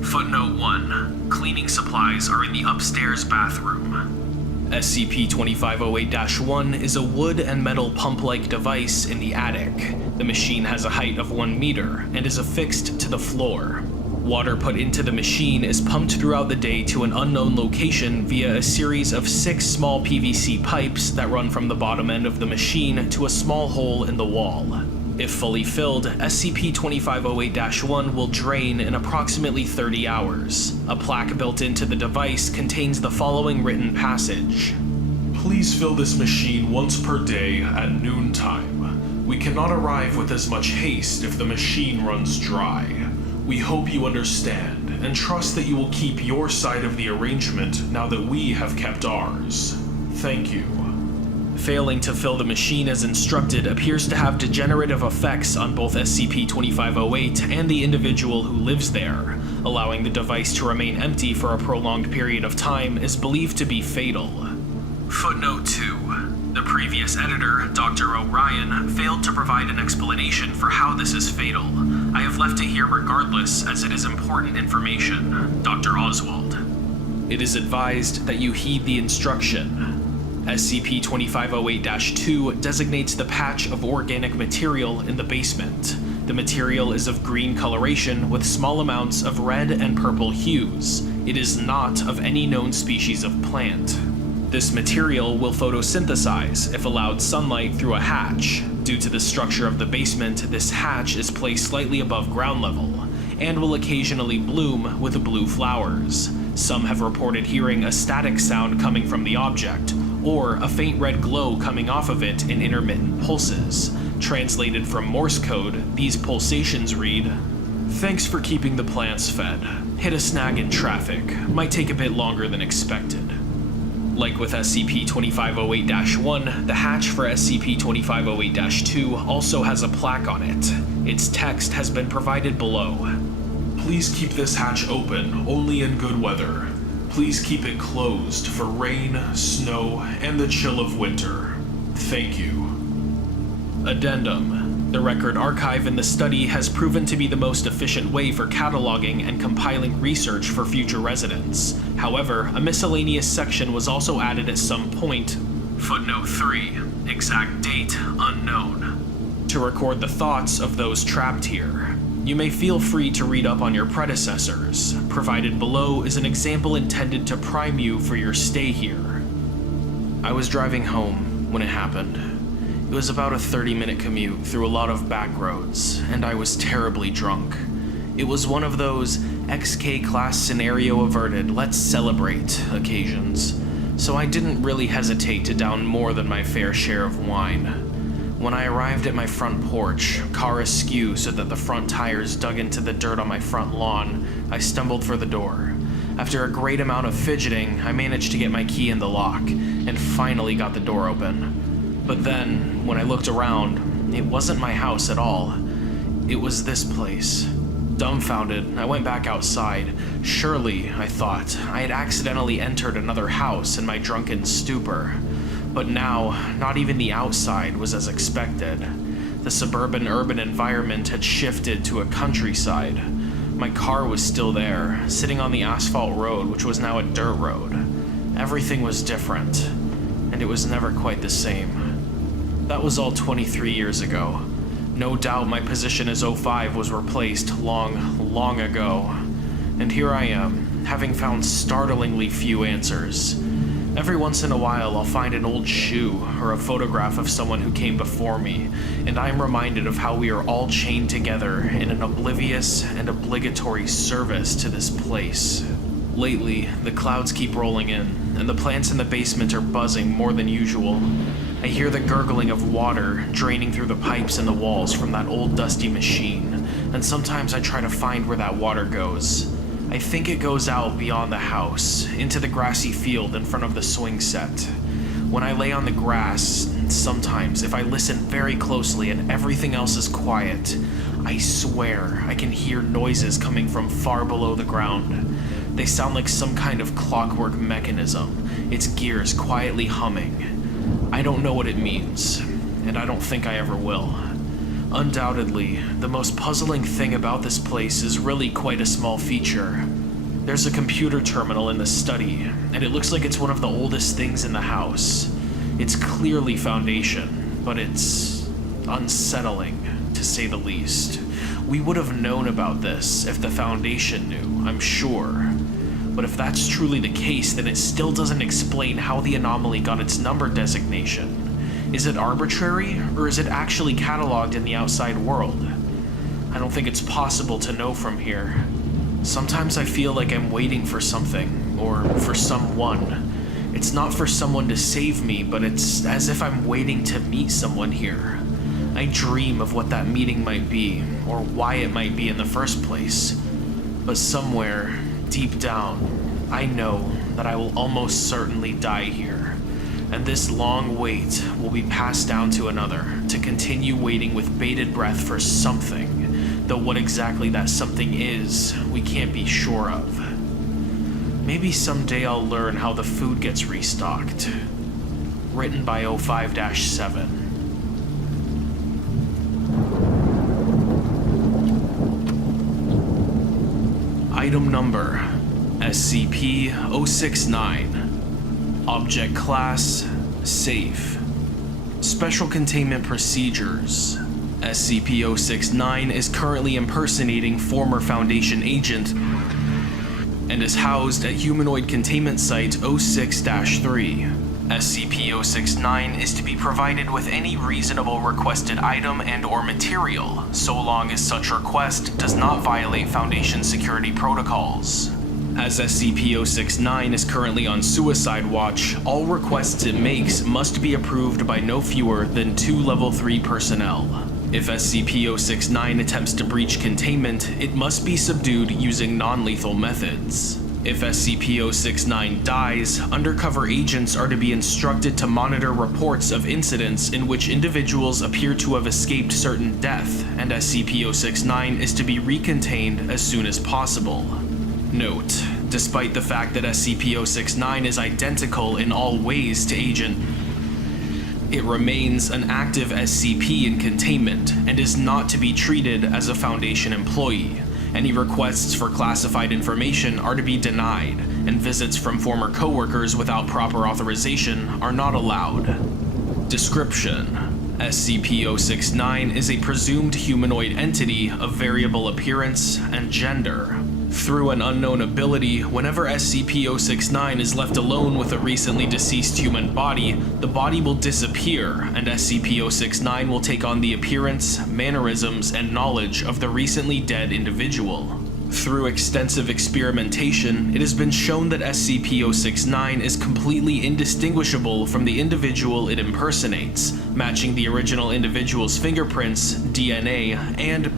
Footnote 1. Cleaning supplies are in the upstairs bathroom. SCP-2508-1 is a wood and metal pump-like device in the attic. The machine has a height of 1 meter and is affixed to the floor. Water put into the machine is pumped throughout the day to an unknown location via a series of 6 small PVC pipes that run from the bottom end of the machine to a small hole in the wall. If fully filled, SCP-2508-1 will drain in approximately 30 hours. A plaque built into the device contains the following written passage. Please fill this machine once per day at noontime. We cannot arrive with as much haste if the machine runs dry. We hope you understand and trust that you will keep your side of the arrangement now that we have kept ours. Thank you. Failing to fill the machine as instructed appears to have degenerative effects on both SCP-2508 and the individual who lives there. Allowing the device to remain empty for a prolonged period of time is believed to be fatal. Footnote 2. The previous editor, Dr. O'Ryan, failed to provide an explanation for how this is fatal. I have left it here regardless, as it is important information. Dr. Oswald. It is advised that you heed the instruction. SCP-2508-2 designates the patch of organic material in the basement. The material is of green coloration with small amounts of red and purple hues. It is not of any known species of plant. This material will photosynthesize if allowed sunlight through a hatch. Due to the structure of the basement, this hatch is placed slightly above ground level, and will occasionally bloom with blue flowers. Some have reported hearing a static sound coming from the object, or a faint red glow coming off of it in intermittent pulses. Translated from Morse code, these pulsations read, "Thanks for keeping the plants fed. Hit a snag in traffic. Might take a bit longer than expected." Like with SCP-2508-1, the hatch for SCP-2508-2 also has a plaque on it. Its text has been provided below. Please keep this hatch open only in good weather. Please keep it closed for rain, snow, and the chill of winter. Thank you. Addendum. The record archive in the study has proven to be the most efficient way for cataloging and compiling research for future residents. However, a miscellaneous section was also added at some point, footnote 3, exact date unknown, to record the thoughts of those trapped here. You may feel free to read up on your predecessors. Provided below is an example intended to prime you for your stay here. I was driving home when it happened. It was about a 30-minute commute through a lot of back roads, and I was terribly drunk. It was one of those XK class scenario averted, let's celebrate occasions, so I didn't really hesitate to down more than my fair share of wine. When I arrived at my front porch, car askew so that the front tires dug into the dirt on my front lawn, I stumbled for the door. After a great amount of fidgeting, I managed to get my key in the lock, and finally got the door open. But then, when I looked around, it wasn't my house at all. It was this place. Dumbfounded, I went back outside. Surely, I thought, I had accidentally entered another house in my drunken stupor. But now, not even the outside was as expected. The suburban-urban environment had shifted to a countryside. My car was still there, sitting on the asphalt road, which was now a dirt road. Everything was different, and it was never quite the same. That was all 23 years ago. No doubt my position as 05 was replaced long ago. And here I am, having found startlingly few answers. Every once in a while I'll find an old shoe or a photograph of someone who came before me, and I am reminded of how we are all chained together in an oblivious and obligatory service to this place. Lately, the clouds keep rolling in, and the plants in the basement are buzzing more than usual. I hear the gurgling of water draining through the pipes in the walls from that old dusty machine, and sometimes I try to find where that water goes. I think it goes out beyond the house, into the grassy field in front of the swing set. When I lay on the grass, sometimes if I listen very closely and everything else is quiet, I swear I can hear noises coming from far below the ground. They sound like some kind of clockwork mechanism, its gears quietly humming. I don't know what it means, and I don't think I ever will. Undoubtedly, the most puzzling thing about this place is really quite a small feature. There's a computer terminal in the study, and it looks like it's one of the oldest things in the house. It's clearly Foundation, but it's unsettling, to say the least. We would have known about this if the Foundation knew, I'm sure. But if that's truly the case, then it still doesn't explain how the anomaly got its number designation. Is it arbitrary, or is it actually cataloged in the outside world? I don't think it's possible to know from here. Sometimes I feel like I'm waiting for something, or for someone. It's not for someone to save me, but it's as if I'm waiting to meet someone here. I dream of what that meeting might be, or why it might be in the first place. But somewhere, deep down, I know that I will almost certainly die here, and this long wait will be passed down to another, to continue waiting with bated breath for something, though what exactly that something is, we can't be sure of. Maybe someday I'll learn how the food gets restocked. Written by 05-7. Item number, SCP-069. Object class, safe. Special containment procedures. SCP-069 is currently impersonating former Foundation agent and is housed at Humanoid Containment Site 06-3. SCP-069 is to be provided with any reasonable requested item and/or material, so long as such request does not violate Foundation security protocols. As SCP-069 is currently on suicide watch, all requests it makes must be approved by no fewer than 2 Level 3 personnel. If SCP-069 attempts to breach containment, it must be subdued using non-lethal methods. If SCP-069 dies, undercover agents are to be instructed to monitor reports of incidents in which individuals appear to have escaped certain death, and SCP-069 is to be recontained as soon as possible. Note, despite the fact that SCP-069 is identical in all ways to Agent... It remains an active SCP in containment and is not to be treated as a Foundation employee. Any requests for classified information are to be denied, and visits from former coworkers without proper authorization are not allowed. Description: SCP-069 is a presumed humanoid entity of variable appearance and gender. Through an unknown ability, whenever SCP-069 is left alone with a recently deceased human body, the body will disappear, and SCP-069 will take on the appearance, mannerisms, and knowledge of the recently dead individual. Through extensive experimentation, it has been shown that SCP-069 is completely indistinguishable from the individual it impersonates, matching the original individual's fingerprints, DNA, and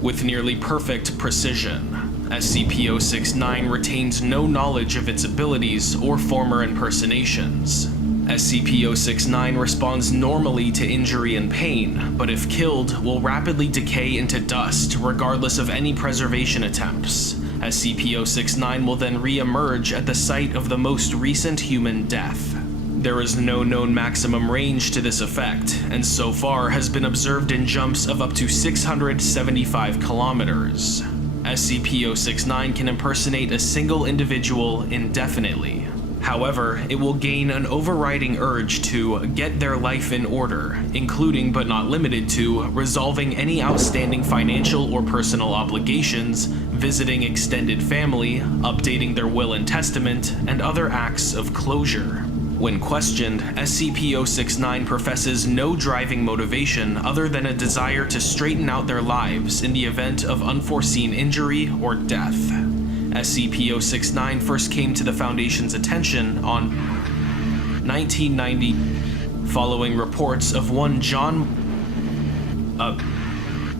with nearly perfect precision. SCP-069 retains no knowledge of its abilities or former impersonations. SCP-069 responds normally to injury and pain, but if killed, will rapidly decay into dust regardless of any preservation attempts. SCP-069 will then re-emerge at the site of the most recent human death. There is no known maximum range to this effect, and so far has been observed in jumps of up to 675 kilometers. SCP-069 can impersonate a single individual indefinitely. However, it will gain an overriding urge to get their life in order, including but not limited to resolving any outstanding financial or personal obligations, visiting extended family, updating their will and testament, and other acts of closure. When questioned, SCP-069 professes no driving motivation other than a desire to straighten out their lives in the event of unforeseen injury or death. SCP-069 first came to the Foundation's attention on 1990, following reports of one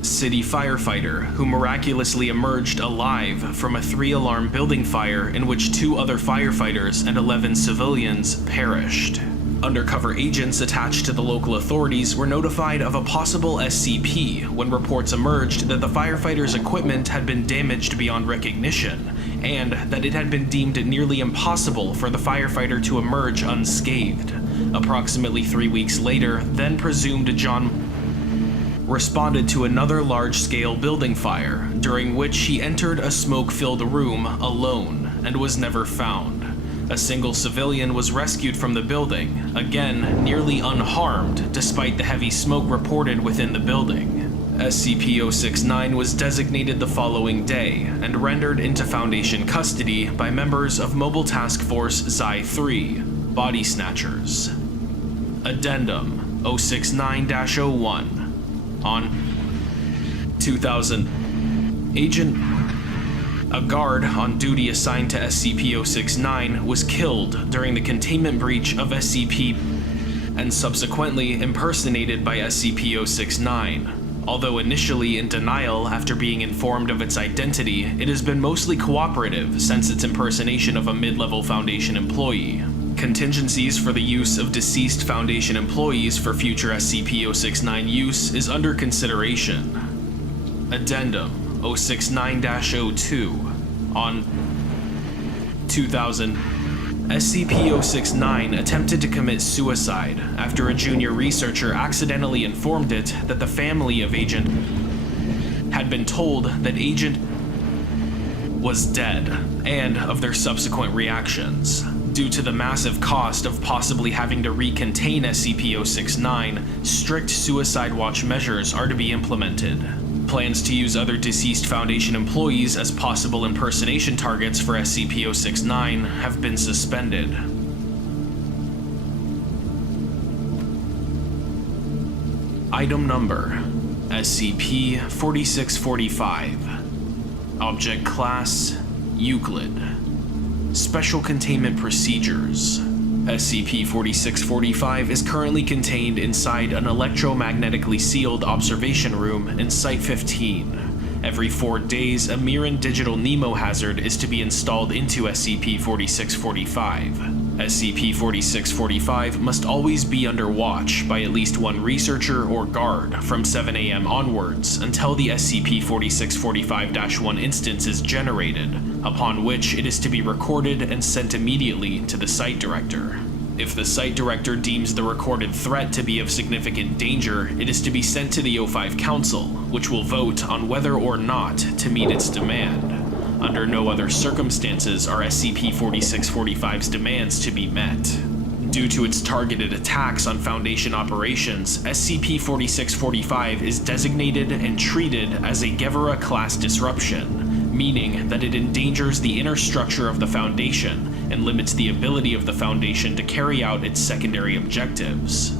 city firefighter who miraculously emerged alive from a 3-alarm building fire in which 2 other firefighters and 11 civilians perished. Undercover agents attached to the local authorities were notified of a possible SCP when reports emerged that the firefighters' equipment had been damaged beyond recognition, and that it had been deemed nearly impossible for the firefighter to emerge unscathed. Approximately 3 weeks later, then presumed John responded to another large-scale building fire, during which he entered a smoke-filled room alone and was never found. A single civilian was rescued from the building, again nearly unharmed despite the heavy smoke reported within the building. SCP-069 was designated the following day and rendered into Foundation custody by members of Mobile Task Force Xi-3, Body Snatchers. Addendum 069-01 On 2000, a guard on duty assigned to SCP-069 was killed during the containment breach of SCP and subsequently impersonated by SCP-069. Although initially in denial after being informed of its identity, it has been mostly cooperative since its impersonation of a mid-level Foundation employee. Contingencies for the use of deceased Foundation employees for future SCP-069 use is under consideration. Addendum 069-02 On 2000, SCP-069 attempted to commit suicide after a junior researcher accidentally informed it that the family of Agent had been told that Agent was dead, and of their subsequent reactions. Due to the massive cost of possibly having to recontain SCP-069, strict suicide watch measures are to be implemented. Plans to use other deceased Foundation employees as possible impersonation targets for SCP-069 have been suspended. Item Number SCP-4645 Object Class Euclid Special Containment Procedures SCP-4645 is currently contained inside an electromagnetically sealed observation room in Site-15. Every 4 days, a Mirren digital Nemo hazard is to be installed into SCP-4645. SCP-4645 must always be under watch by at least one researcher or guard from 7 AM onwards until the SCP-4645-1 instance is generated, upon which it is to be recorded and sent immediately to the site director. If the site director deems the recorded threat to be of significant danger, it is to be sent to the O5 Council, which will vote on whether or not to meet its demand. Under no other circumstances are SCP-4645's demands to be met. Due to its targeted attacks on Foundation operations, SCP-4645 is designated and treated as a Gevura-class disruption, meaning that it endangers the inner structure of the Foundation and limits the ability of the Foundation to carry out its secondary objectives.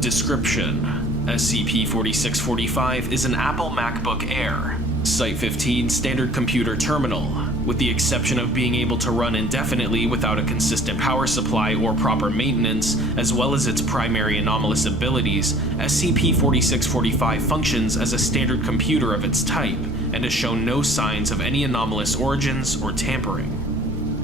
Description: SCP-4645 is an Apple MacBook Air, Site-15 standard computer terminal. With the exception of being able to run indefinitely without a consistent power supply or proper maintenance, as well as its primary anomalous abilities, SCP-4645 functions as a standard computer of its type, and has shown no signs of any anomalous origins or tampering.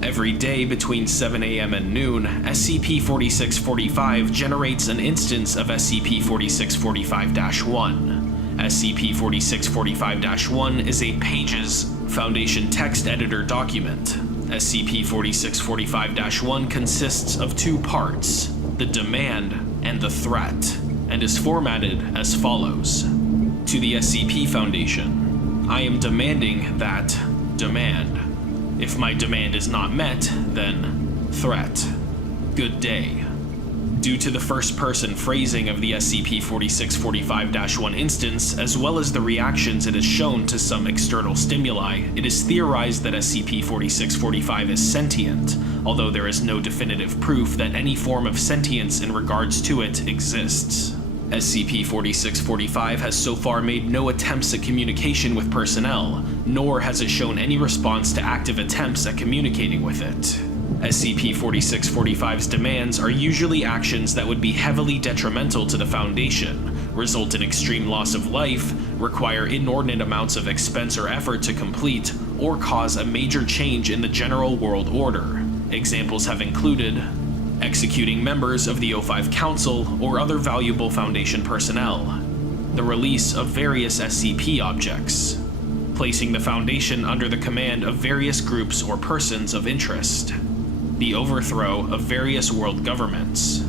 Every day between 7 a.m. and noon, SCP-4645 generates an instance of SCP-4645-1. SCP-4645-1 is a Pages Foundation text editor document. SCP-4645-1 consists of two parts, the demand and the threat, and is formatted as follows. To the SCP Foundation, I am demanding that demand. If my demand is not met, then threat. Good day. Due to the first-person phrasing of the SCP-4645-1 instance, as well as the reactions it has shown to some external stimuli, it is theorized that SCP-4645 is sentient, although there is no definitive proof that any form of sentience in regards to it exists. SCP-4645 has so far made no attempts at communication with personnel, nor has it shown any response to active attempts at communicating with it. SCP-4645's demands are usually actions that would be heavily detrimental to the Foundation, result in extreme loss of life, require inordinate amounts of expense or effort to complete, or cause a major change in the general world order. Examples have included executing members of the O5 Council or other valuable Foundation personnel, the release of various SCP objects, placing the Foundation under the command of various groups or persons of interest, the overthrow of various world governments.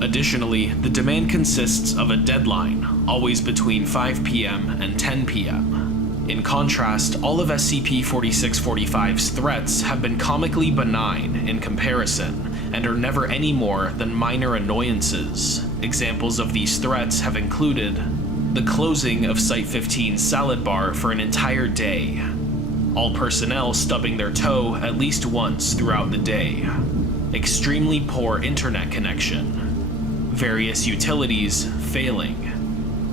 Additionally, the demand consists of a deadline, always between 5 p.m. and 10 p.m. In contrast, all of SCP-4645's threats have been comically benign in comparison, and are never any more than minor annoyances. Examples of these threats have included the closing of Site-15's salad bar for an entire day, all personnel stubbing their toe at least once throughout the day, extremely poor internet connection, various utilities failing.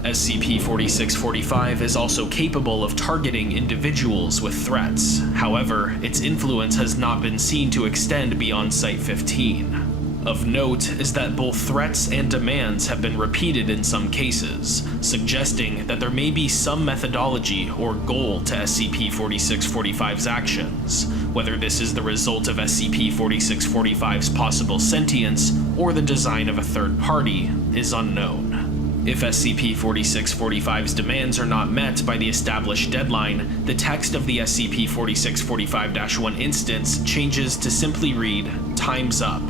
SCP-4645 is also capable of targeting individuals with threats. However, its influence has not been seen to extend beyond Site-15. Of note is that both threats and demands have been repeated in some cases, suggesting that there may be some methodology or goal to SCP-4645's actions. Whether this is the result of SCP-4645's possible sentience or the design of a third party is unknown. If SCP-4645's demands are not met by the established deadline, the text of the SCP-4645-1 instance changes to simply read, "Time's up."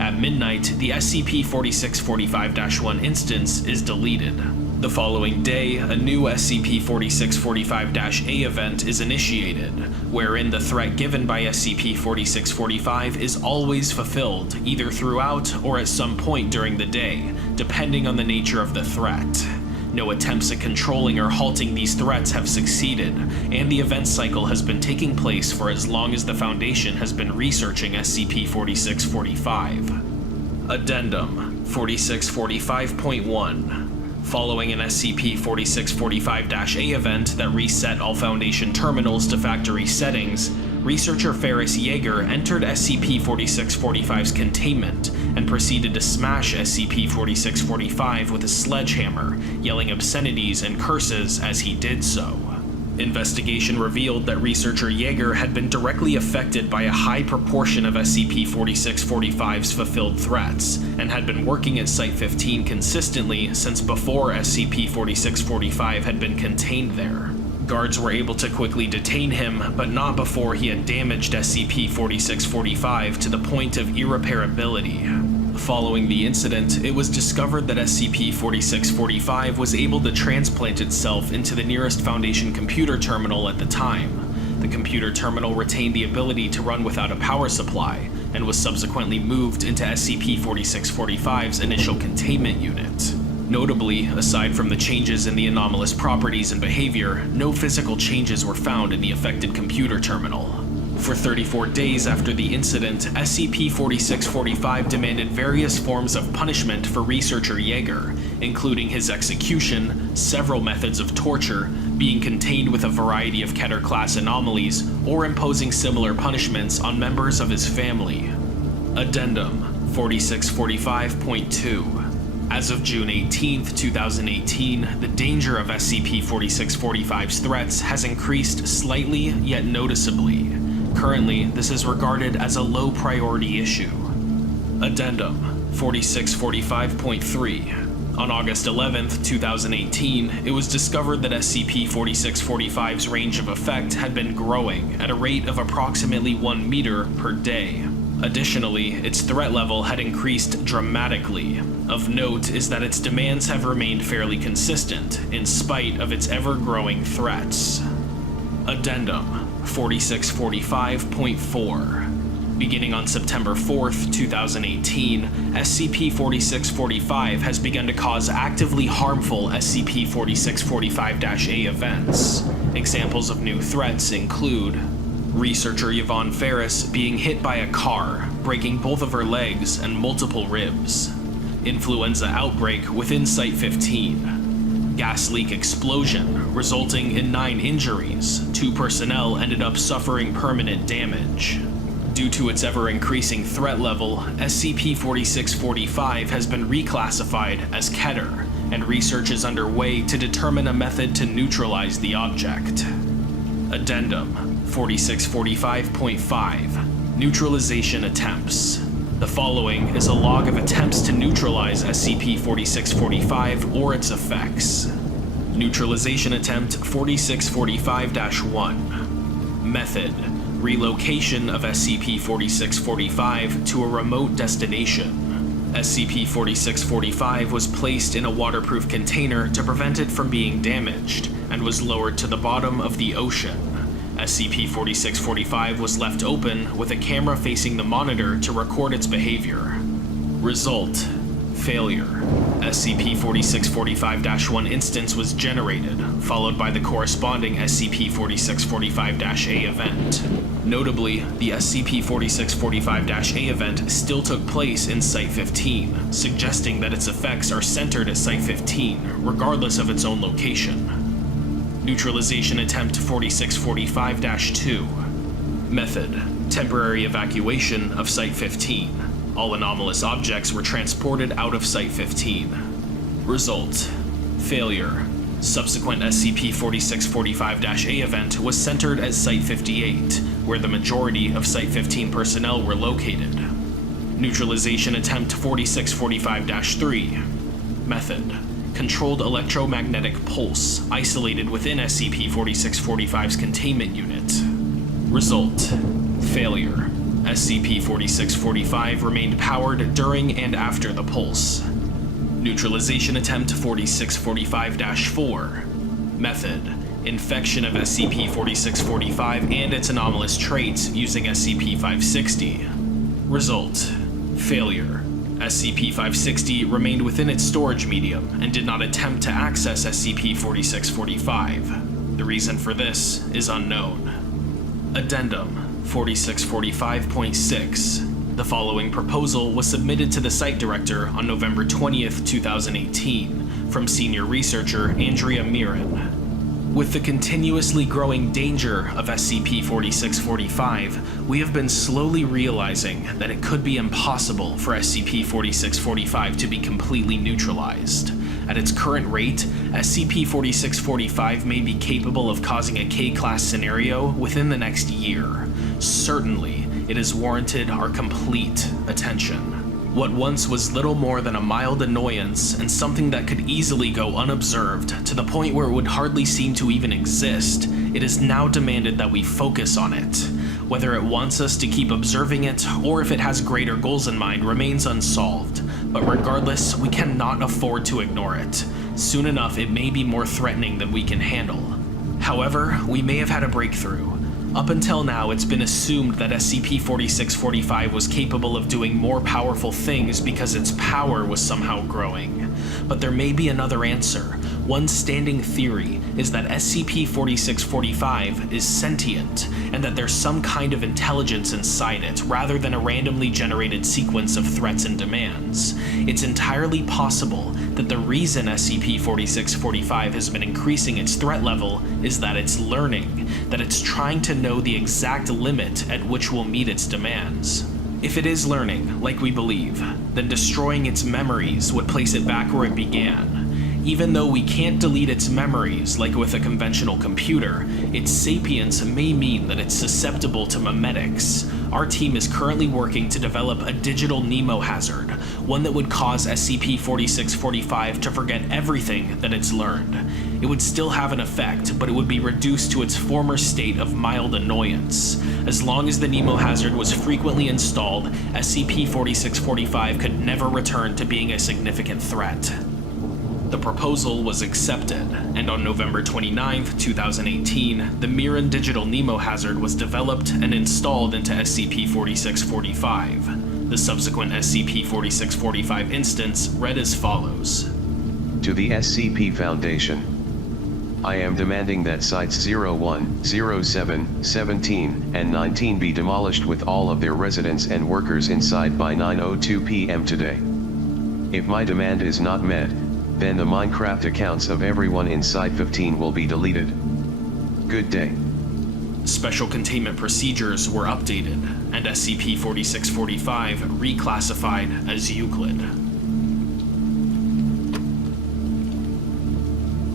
At midnight, the SCP-4645-1 instance is deleted. The following day, a new SCP-4645-A event is initiated, wherein the threat given by SCP-4645 is always fulfilled, either throughout or at some point during the day, depending on the nature of the threat. No attempts at controlling or halting these threats have succeeded, and the event cycle has been taking place for as long as the Foundation has been researching SCP-4645. Addendum 4645.1. Following an SCP-4645-A event that reset all Foundation terminals to factory settings, researcher Ferris Yeager entered SCP-4645's containment and proceeded to smash SCP-4645 with a sledgehammer, yelling obscenities and curses as he did so. Investigation revealed that researcher Yeager had been directly affected by a high proportion of SCP-4645's fulfilled threats, and had been working at Site-15 consistently since before SCP-4645 had been contained there. Guards were able to quickly detain him, but not before he had damaged SCP-4645 to the point of irreparability. Following the incident, it was discovered that SCP-4645 was able to transplant itself into the nearest Foundation computer terminal at the time. The computer terminal retained the ability to run without a power supply, and was subsequently moved into SCP-4645's initial containment unit. Notably, aside from the changes in the anomalous properties and behavior, no physical changes were found in the affected computer terminal. For 34 days after the incident, SCP-4645 demanded various forms of punishment for researcher Jaeger, including his execution, several methods of torture, being contained with a variety of Keter-class anomalies, or imposing similar punishments on members of his family. Addendum 4645.2. As of June 18, 2018, the danger of SCP-4645's threats has increased slightly yet noticeably. Currently, this is regarded as a low-priority issue. Addendum 4645.3. On August 11, 2018, it was discovered that SCP-4645's range of effect had been growing at a rate of approximately 1 meter per day. Additionally, its threat level had increased dramatically. Of note is that its demands have remained fairly consistent, in spite of its ever-growing threats. Addendum 4645.4. Beginning on September 4th, 2018, SCP-4645 has begun to cause actively harmful SCP-4645-A events. Examples of new threats include researcher Yvonne Ferris being hit by a car, breaking both of her legs and multiple ribs. Influenza outbreak within Site-15. Gas leak explosion, resulting in 9 injuries. 2 personnel ended up suffering permanent damage. Due to its ever-increasing threat level, SCP-4645 has been reclassified as Keter, and research is underway to determine a method to neutralize the object. Addendum 4645.5. Neutralization attempts. The following is a log of attempts to neutralize SCP-4645 or its effects. Neutralization Attempt 4645-1. Method: relocation of SCP-4645 to a remote destination. SCP-4645 was placed in a waterproof container to prevent it from being damaged, and was lowered to the bottom of the ocean. SCP-4645 was left open with a camera facing the monitor to record its behavior. Result: failure. SCP-4645-1 instance was generated, followed by the corresponding SCP-4645-A event. Notably, the SCP-4645-A event still took place in Site-15, suggesting that its effects are centered at Site-15, regardless of its own location. Neutralization Attempt 4645-2. Method: temporary evacuation of Site-15. All anomalous objects were transported out of Site-15. Result: failure. Subsequent SCP-4645-A event was centered at Site-58, where the majority of Site-15 personnel were located. Neutralization Attempt 4645-3. Method: controlled electromagnetic pulse, isolated within SCP-4645's containment unit. Result: failure. SCP-4645 remained powered during and after the pulse. Neutralization Attempt 4645-4. Method: infection of SCP-4645 and its anomalous traits using SCP-560. Result: failure. SCP-560 remained within its storage medium and did not attempt to access SCP-4645. The reason for this is unknown. Addendum 4645.6. The following proposal was submitted to the Site Director on November 20th, 2018, from senior researcher Andrea Mirren. With the continuously growing danger of SCP-4645, we have been slowly realizing that it could be impossible for SCP-4645 to be completely neutralized. At its current rate, SCP-4645 may be capable of causing a K-class scenario within the next year. Certainly, it has warranted our complete attention. What once was little more than a mild annoyance and something that could easily go unobserved to the point where it would hardly seem to even exist, it is now demanded that we focus on it. Whether it wants us to keep observing it, or if it has greater goals in mind, remains unsolved. But regardless, we cannot afford to ignore it. Soon enough, it may be more threatening than we can handle. However, we may have had a breakthrough. Up until now, it's been assumed that SCP-4645 was capable of doing more powerful things because its power was somehow growing. But there may be another answer. One standing theory is that SCP-4645 is sentient, and that there's some kind of intelligence inside it, rather than a randomly generated sequence of threats and demands. It's entirely possible that the reason SCP-4645 has been increasing its threat level is that it's learning, that it's trying to know the exact limit at which we'll meet its demands. If it is learning, like we believe, then destroying its memories would place it back where it began. Even though we can't delete its memories like with a conventional computer, its sapience may mean that it's susceptible to memetics. Our team is currently working to develop a digital Nemo hazard, one that would cause SCP-4645 to forget everything that it's learned. It would still have an effect, but it would be reduced to its former state of mild annoyance. As long as the Nemo hazard was frequently installed, SCP-4645 could never return to being a significant threat. The proposal was accepted, and on November 29, 2018, the Mirren Digital Nemo hazard was developed and installed into SCP-4645. The subsequent SCP-4645 instance read as follows. To the SCP Foundation, I am demanding that Sites 01, 07, 17, and 19 be demolished with all of their residents and workers inside by 9:02 p.m. today. If my demand is not met, then the Minecraft accounts of everyone in Site 15 will be deleted. Good day. Special containment procedures were updated, and SCP-4645 reclassified as Euclid.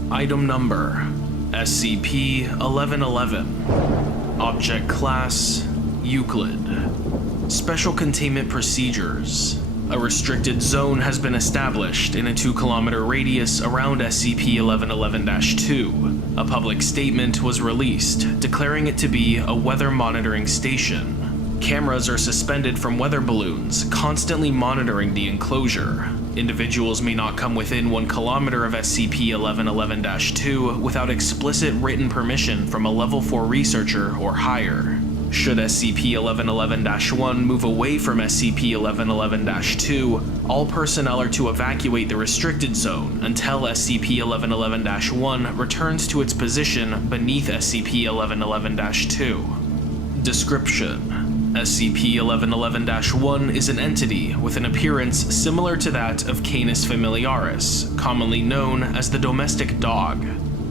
Item Number: SCP-1111. Object Class: Euclid. Special Containment Procedures. A restricted zone has been established in a 2-kilometer radius around SCP-1111-2. A public statement was released, declaring it to be a weather monitoring station. Cameras are suspended from weather balloons, constantly monitoring the enclosure. Individuals may not come within 1 kilometer of SCP-1111-2 without explicit written permission from a Level 4 researcher or higher. Should SCP-1111-1 move away from SCP-1111-2, all personnel are to evacuate the restricted zone until SCP-1111-1 returns to its position beneath SCP-1111-2. Description: SCP-1111-1 is an entity with an appearance similar to that of Canis familiaris, commonly known as the domestic dog.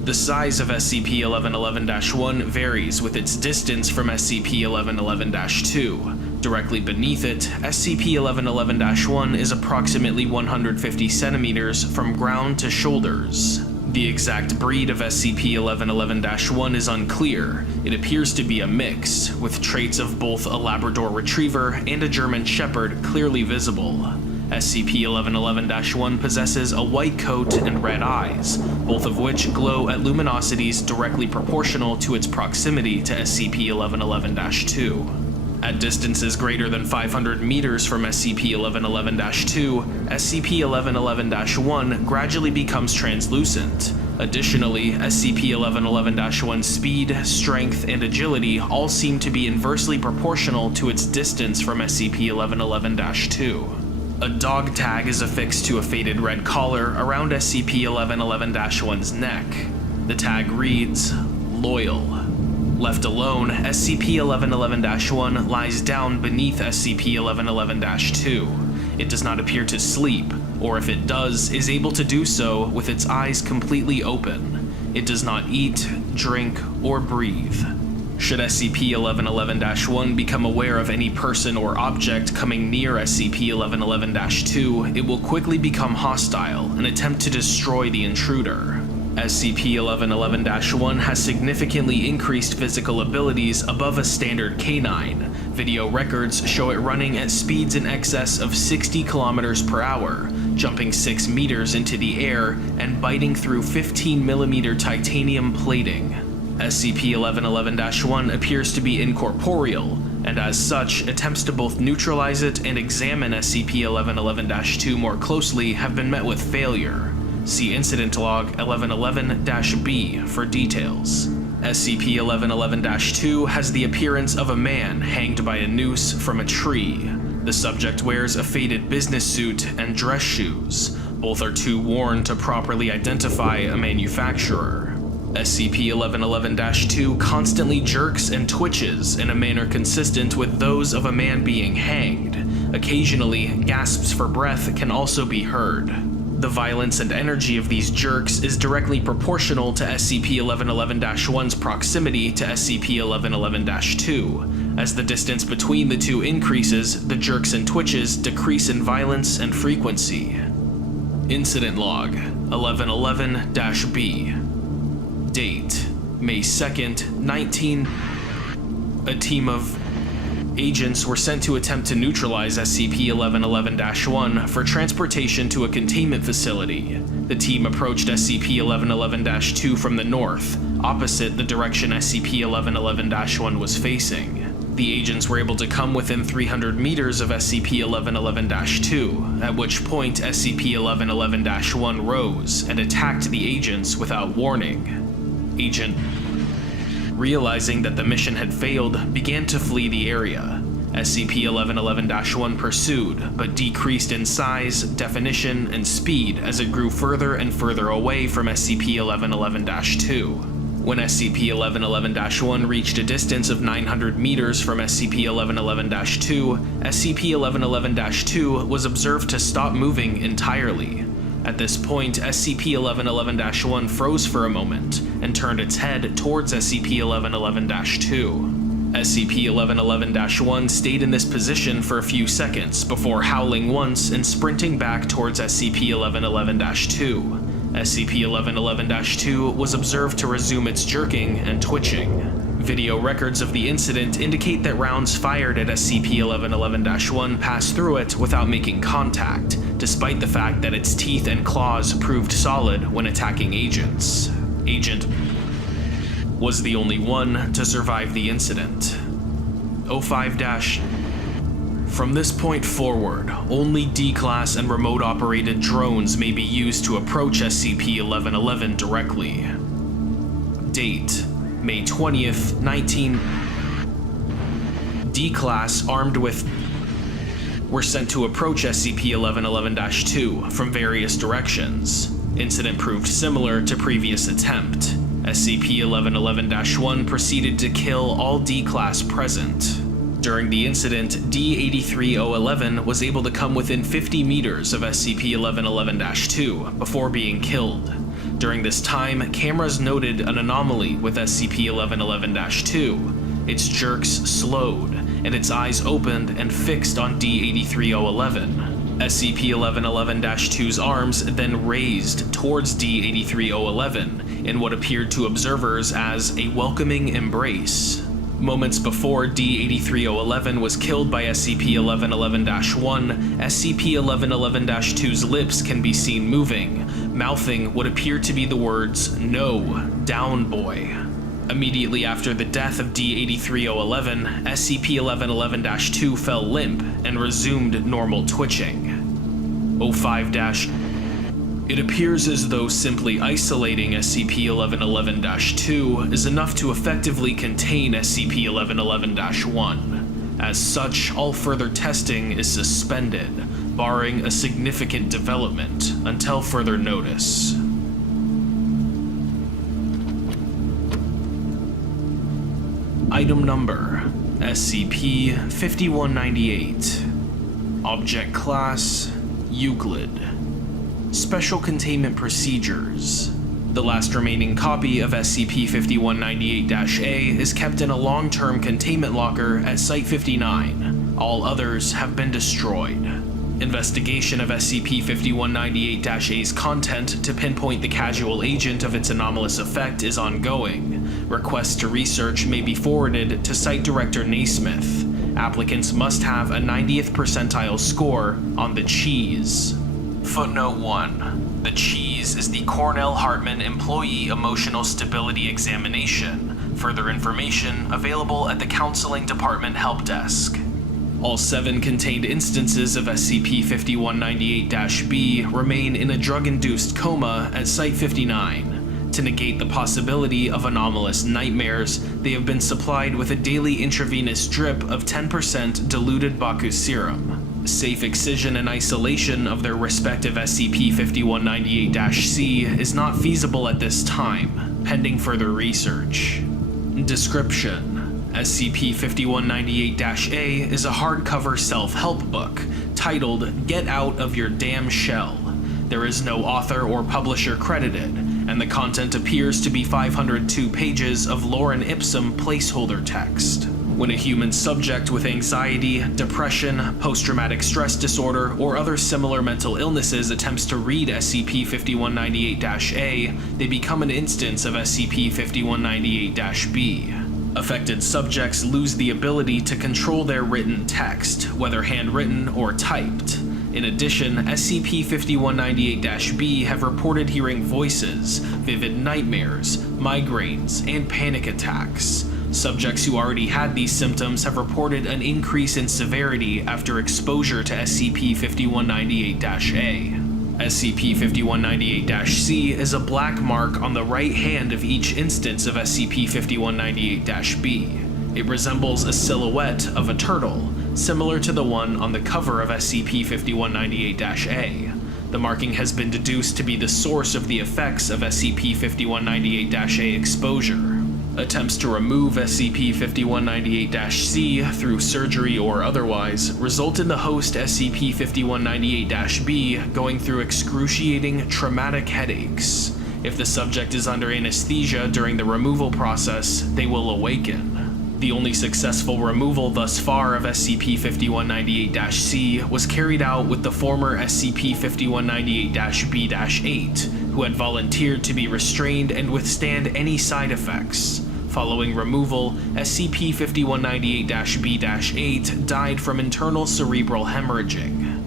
The size of SCP-1111-1 varies with its distance from SCP-1111-2. Directly beneath it, SCP-1111-1 is approximately 150 centimeters from ground to shoulders. The exact breed of SCP-1111-1 is unclear. It appears to be a mix, with traits of both a Labrador Retriever and a German Shepherd clearly visible. SCP-1111-1 possesses a white coat and red eyes, both of which glow at luminosities directly proportional to its proximity to SCP-1111-2. At distances greater than 500 meters from SCP-1111-2, SCP-1111-1 gradually becomes translucent. Additionally, SCP-1111-1's speed, strength, and agility all seem to be inversely proportional to its distance from SCP-1111-2. A dog tag is affixed to a faded red collar around SCP-1111-1's neck. The tag reads, "Loyal." Left alone, SCP-1111-1 lies down beneath SCP-1111-2. It does not appear to sleep, or if it does, is able to do so with its eyes completely open. It does not eat, drink, or breathe. Should SCP-1111-1 become aware of any person or object coming near SCP-1111-2, it will quickly become hostile and attempt to destroy the intruder. SCP-1111-1 has significantly increased physical abilities above a standard canine. Video records show it running at speeds in excess of 60 kilometers per hour, jumping 6 meters into the air, and biting through 15mm titanium plating. SCP-1111-1 appears to be incorporeal, and as such, attempts to both neutralize it and examine SCP-1111-2 more closely have been met with failure. See Incident Log 1111-B for details. SCP-1111-2 has the appearance of a man hanged by a noose from a tree. The subject wears a faded business suit and dress shoes. Both are too worn to properly identify a manufacturer. SCP-1111-2 constantly jerks and twitches in a manner consistent with those of a man being hanged. Occasionally, gasps for breath can also be heard. The violence and energy of these jerks is directly proportional to SCP-1111-1's proximity to SCP-1111-2. As the distance between the two increases, the jerks and twitches decrease in violence and frequency. Incident Log 1111-B. Date: May 2nd, 19. A team of agents were sent to attempt to neutralize SCP-1111-1 for transportation to a containment facility. The team approached SCP-1111-2 from the north, opposite the direction SCP-1111-1 was facing. The agents were able to come within 300 meters of SCP-1111-2, at which point SCP-1111-1 rose and attacked the agents without warning. Agent, realizing that the mission had failed, began to flee the area. SCP-1111-1 pursued, but decreased in size, definition, and speed as it grew further and further away from SCP-1111-2. When SCP-1111-1 reached a distance of 900 meters from SCP-1111-2, SCP-1111-2 was observed to stop moving entirely. At this point, SCP-1111-1 froze for a moment and turned its head towards SCP-1111-2. SCP-1111-1 stayed in this position for a few seconds before howling once and sprinting back towards SCP-1111-2. SCP-1111-2 was observed to resume its jerking and twitching. Video records of the incident indicate that rounds fired at SCP-1111-1 passed through it without making contact, despite the fact that its teeth and claws proved solid when attacking agents. Agent was the only one to survive the incident. 05- From this point forward, only D-Class and remote-operated drones may be used to approach SCP-1111 directly. Date: May 20th, 19. D-Class, armed with, were sent to approach SCP-1111-2 from various directions. Incident proved similar to previous attempt. SCP-1111-1 proceeded to kill all D-Class present. During the incident, D-83-011 was able to come within 50 meters of SCP-1111-2 before being killed. During this time, cameras noted an anomaly with SCP-1111-2. Its jerks slowed, and its eyes opened and fixed on D-83-011. SCP-1111-2's arms then raised towards D-83-011 in what appeared to observers as a welcoming embrace. Moments before D-83-011 was killed by SCP-1111-1, SCP-1111-2's lips can be seen moving, mouthing what appear to be the words, "No, down boy." Immediately after the death of D-83-011, SCP-1111-2 fell limp and resumed normal twitching. 05- It appears as though simply isolating SCP-1111-2 is enough to effectively contain SCP-1111-1. As such, all further testing is suspended, barring a significant development until further notice. Item Number: SCP-5198. Object Class: Euclid. Special Containment Procedures. The last remaining copy of SCP-5198-A is kept in a long-term containment locker at Site-59. All others have been destroyed. Investigation of SCP-5198-A's content to pinpoint the casual agent of its anomalous effect is ongoing. Requests to research may be forwarded to Site Director Naismith. Applicants must have a 90th percentile score on the cheese. Footnote 1. The cheese is the Cornell Hartman Employee Emotional Stability Examination. Further information available at the Counseling Department Help Desk. All 7 contained instances of SCP-5198-B remain in a drug-induced coma at Site-59. To negate the possibility of anomalous nightmares, they have been supplied with a daily intravenous drip of 10% diluted Baku serum. Safe excision and isolation of their respective SCP-5198-C is not feasible at this time, pending further research. Description: SCP-5198-A is a hardcover self-help book titled Get Out of Your Damn Shell. There is no author or publisher credited, and the content appears to be 502 pages of lorem ipsum placeholder text. When a human subject with anxiety, depression, post-traumatic stress disorder, or other similar mental illnesses attempts to read SCP-5198-A, they become an instance of SCP-5198-B. Affected subjects lose the ability to control their written text, whether handwritten or typed. In addition, SCP-5198-B have reported hearing voices, vivid nightmares, migraines, and panic attacks. Subjects who already had these symptoms have reported an increase in severity after exposure to SCP-5198-A. SCP-5198-C is a black mark on the right hand of each instance of SCP-5198-B. It resembles a silhouette of a turtle, similar to the one on the cover of SCP-5198-A. The marking has been deduced to be the source of the effects of SCP-5198-A exposure. Attempts to remove SCP-5198-C through surgery or otherwise result in the host SCP-5198-B going through excruciating traumatic headaches. If the subject is under anesthesia during the removal process, they will awaken. The only successful removal thus far of SCP-5198-C was carried out with the former SCP-5198-B-8, who had volunteered to be restrained and withstand any side effects. Following removal, SCP-5198-B-8 died from internal cerebral hemorrhaging.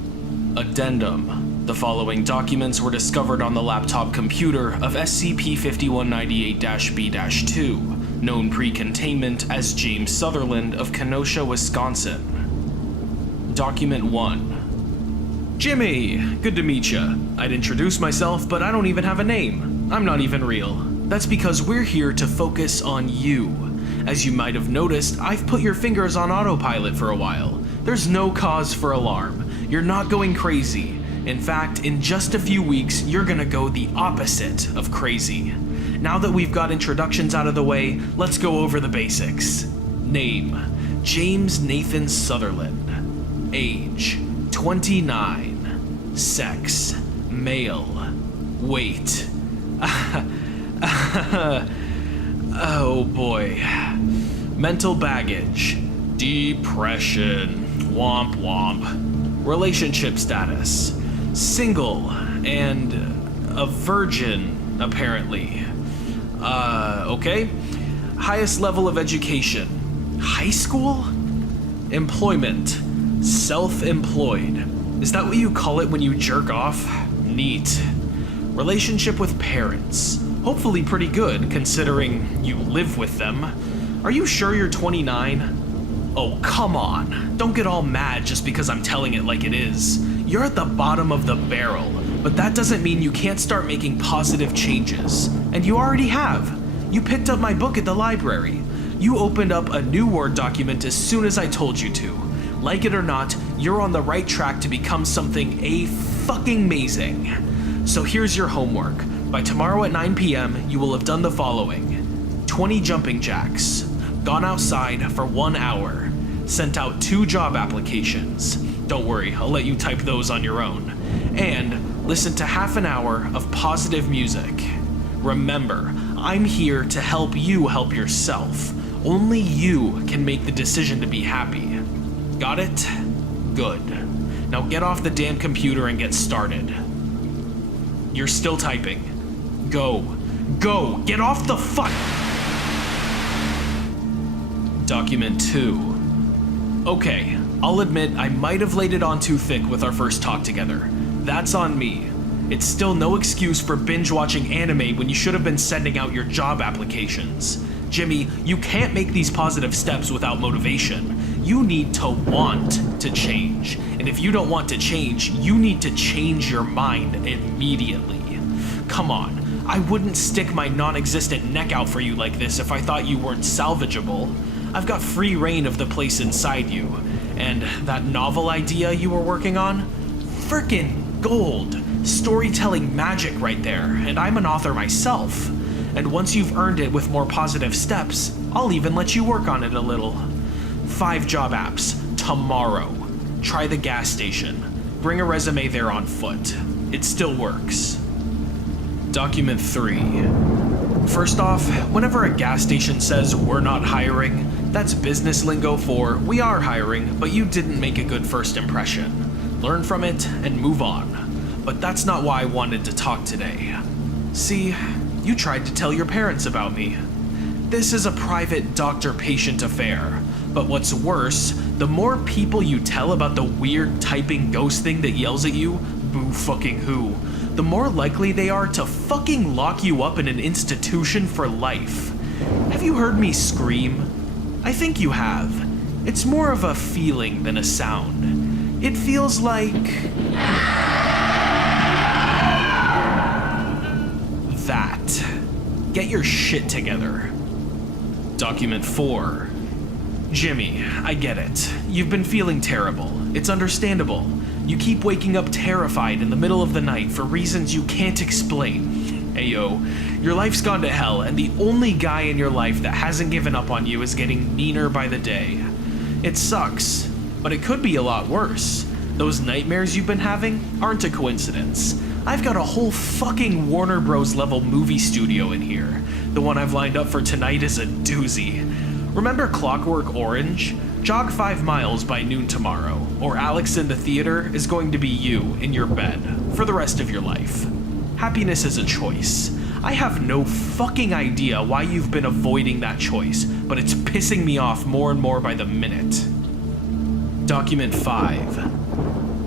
Addendum: the following documents were discovered on the laptop computer of SCP-5198-B-2, known pre-containment as James Sutherland of Kenosha, Wisconsin. Document 1. Jimmy! Good to meet ya. I'd introduce myself, but I don't even have a name. I'm not even real. That's because we're here to focus on you. As you might have noticed, I've put your fingers on autopilot for a while. There's no cause for alarm. You're not going crazy. In fact, in just a few weeks, you're gonna go the opposite of crazy. Now that we've got introductions out of the way, let's go over the basics. Name: James Nathan Sutherland. Age: 29. Sex: male. Weight: oh boy. Mental baggage: depression. Womp womp. Relationship status: single and a virgin, apparently. Okay. Highest level of education: high school? Employment: self-employed. Is that what you call it when you jerk off? Neat. Relationship with parents: hopefully pretty good, considering you live with them. Are you sure you're 29? Oh, come on. Don't get all mad just because I'm telling it like it is. You're at the bottom of the barrel, but that doesn't mean you can't start making positive changes. And you already have. You picked up my book at the library. You opened up a new Word document as soon as I told you to. Like it or not, you're on the right track to become something fucking amazing. So here's your homework. By tomorrow at 9 p.m., you will have done the following: 20 jumping jacks, gone outside for 1 hour, sent out 2 job applications. Don't worry, I'll let you type those on your own. And listen to half an hour of positive music. Remember, I'm here to help you help yourself. Only you can make the decision to be happy. Got it? Good. Now get off the damn computer and get started. You're still typing. Go. Go! Get off the fuck! Document 2. Okay, I'll admit I might have laid it on too thick with our first talk together. That's on me. It's still no excuse for binge-watching anime when you should have been sending out your job applications. Jimmy, you can't make these positive steps without motivation. You need to want to change. And if you don't want to change, you need to change your mind immediately. Come on, I wouldn't stick my non-existent neck out for you like this if I thought you weren't salvageable. I've got free reign of the place inside you. And that novel idea you were working on? Frickin' gold. Storytelling magic right there, and I'm an author myself. And once you've earned it with more positive steps, I'll even let you work on it a little. 5 job apps, tomorrow. Try the gas station. Bring a resume there on foot. It still works. Document 3. First off, whenever a gas station says we're not hiring, that's business lingo for we are hiring, but you didn't make a good first impression. Learn from it and move on. But that's not why I wanted to talk today. See, you tried to tell your parents about me. This is a private doctor-patient affair. But what's worse, the more people you tell about the weird typing ghost thing that yells at you, boo fucking who, the more likely they are to fucking lock you up in an institution for life. Have you heard me scream? I think you have. It's more of a feeling than a sound. It feels like... that. Get your shit together. Document 4. Jimmy, I get it. You've been feeling terrible. It's understandable. You keep waking up terrified in the middle of the night for reasons you can't explain. Ayo, your life's gone to hell, and the only guy in your life that hasn't given up on you is getting meaner by the day. It sucks, but it could be a lot worse. Those nightmares you've been having aren't a coincidence. I've got a whole fucking Warner Bros. Level movie studio in here. The one I've lined up for tonight is a doozy. Remember Clockwork Orange? Jog 5 miles by noon tomorrow, or Alex in the theater is going to be you in your bed for the rest of your life. Happiness is a choice. I have no fucking idea why you've been avoiding that choice, but it's pissing me off more and more by the minute. Document 5.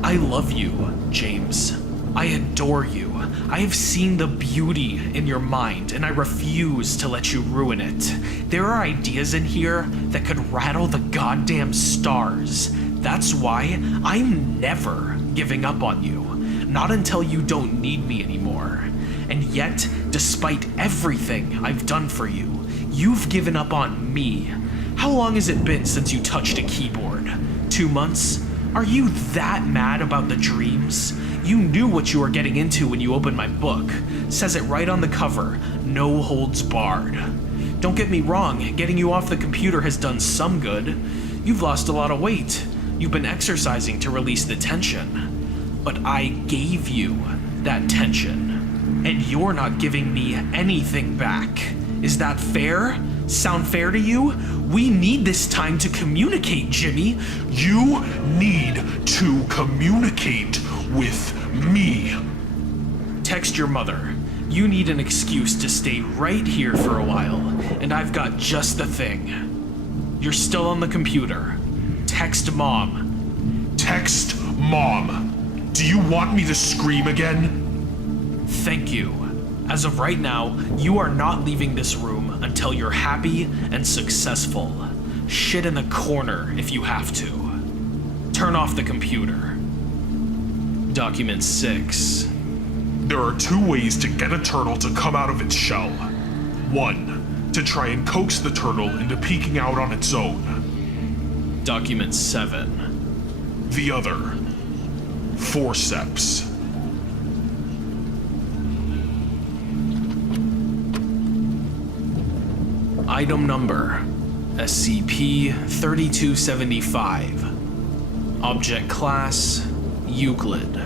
I love you, James. I adore you. I have seen the beauty in your mind, and I refuse to let you ruin it. There are ideas in here that could rattle the goddamn stars. That's why I'm never giving up on you. Not until you don't need me anymore. And yet, despite everything I've done for you, you've given up on me. How long has it been since you touched a keyboard? 2 months? Are you that mad about the dreams? You knew what you were getting into when you opened my book. Says it right on the cover, no holds barred. Don't get me wrong, getting you off the computer has done some good. You've lost a lot of weight. You've been exercising to release the tension. But I gave you that tension, and you're not giving me anything back. Is that fair? Sound fair to you? We need this time to communicate, Jimmy. You need to communicate with me. Text your mother. You need an excuse to stay right here for a while, and I've got just the thing. You're still on the computer. Text Mom. Text Mom. Do you want me to scream again? Thank you. As of right now, you are not leaving this room until you're happy and successful. Shit in the corner if you have to. Turn off the computer. Document 6. There are 2 ways to get a turtle to come out of its shell. 1, to try and coax the turtle into peeking out on its own. Document 7. The other, forceps. Item number, SCP-3275. Object class, Euclid.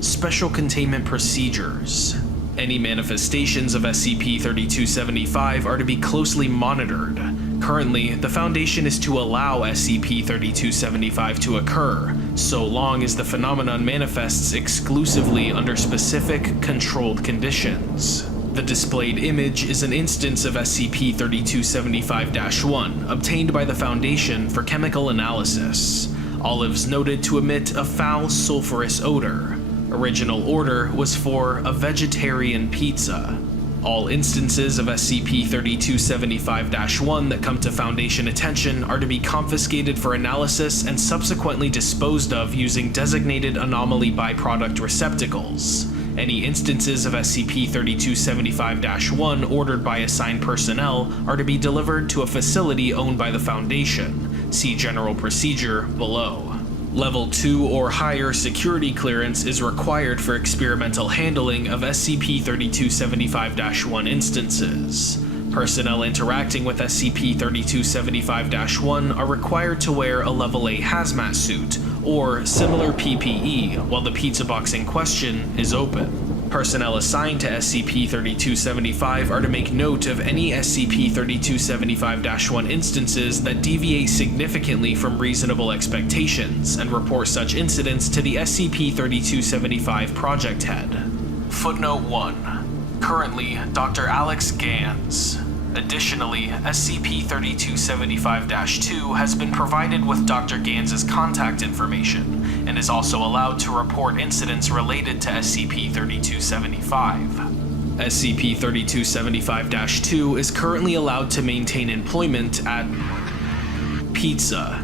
Special containment procedures. Any manifestations of SCP-3275 are to be closely monitored. Currently, the Foundation is to allow SCP-3275 to occur, so long as the phenomenon manifests exclusively under specific, controlled conditions. The displayed image is an instance of SCP-3275-1, obtained by the Foundation for chemical analysis. Olives noted to emit a foul sulfurous odor. Original order was for a vegetarian pizza. All instances of SCP-3275-1 that come to Foundation attention are to be confiscated for analysis and subsequently disposed of using designated anomaly byproduct receptacles. Any instances of SCP-3275-1 ordered by assigned personnel are to be delivered to a facility owned by the Foundation. See General Procedure below. Level 2 or higher security clearance is required for experimental handling of SCP-3275-1 instances. Personnel interacting with SCP-3275-1 are required to wear a Level A hazmat suit or similar PPE while the pizza box in question is open. Personnel assigned to SCP-3275 are to make note of any SCP-3275-1 instances that deviate significantly from reasonable expectations and report such incidents to the SCP-3275 Project Head. Footnote 1. Currently, Dr. Alex Gans. Additionally, SCP-3275-2 has been provided with Dr. Gans's contact information and is also allowed to report incidents related to SCP-3275. SCP-3275-2 is currently allowed to maintain employment at Pizza.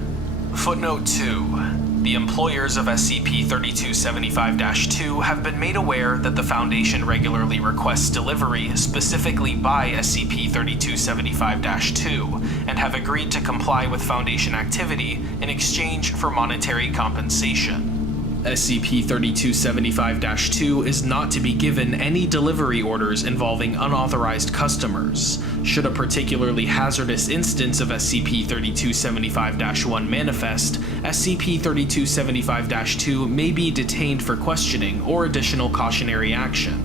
Footnote 2. The employers of SCP-3275-2 have been made aware that the Foundation regularly requests delivery specifically by SCP-3275-2 and have agreed to comply with Foundation activity in exchange for monetary compensation. SCP-3275-2 is not to be given any delivery orders involving unauthorized customers. Should a particularly hazardous instance of SCP-3275-1 manifest, SCP-3275-2 may be detained for questioning or additional cautionary action.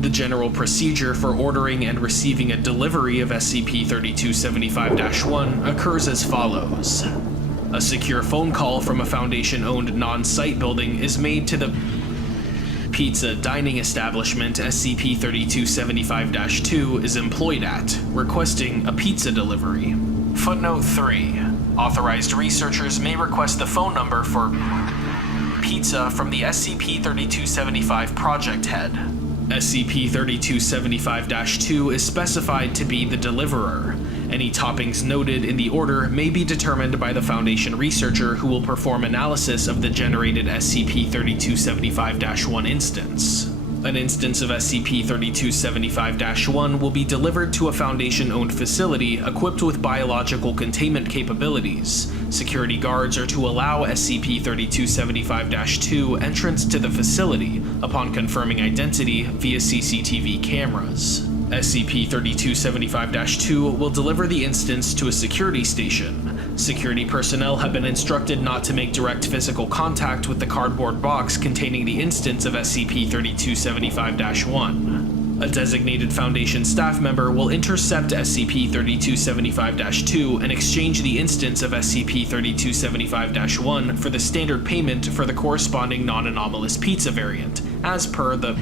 The general procedure for ordering and receiving a delivery of SCP-3275-1 occurs as follows. A secure phone call from a Foundation-owned non-site building is made to the pizza dining establishment SCP-3275-2 is employed at, requesting a pizza delivery. Footnote 3. Authorized researchers may request the phone number for pizza from the SCP-3275 Project Head. SCP-3275-2 is specified to be the deliverer. Any toppings noted in the order may be determined by the Foundation researcher who will perform analysis of the generated SCP-3275-1 instance. An instance of SCP-3275-1 will be delivered to a Foundation-owned facility equipped with biological containment capabilities. Security guards are to allow SCP-3275-2 entrance to the facility upon confirming identity via CCTV cameras. SCP-3275-2 will deliver the instance to a security station. Security personnel have been instructed not to make direct physical contact with the cardboard box containing the instance of SCP-3275-1. A designated Foundation staff member will intercept SCP-3275-2 and exchange the instance of SCP-3275-1 for the standard payment for the corresponding non-anomalous pizza variant, as per the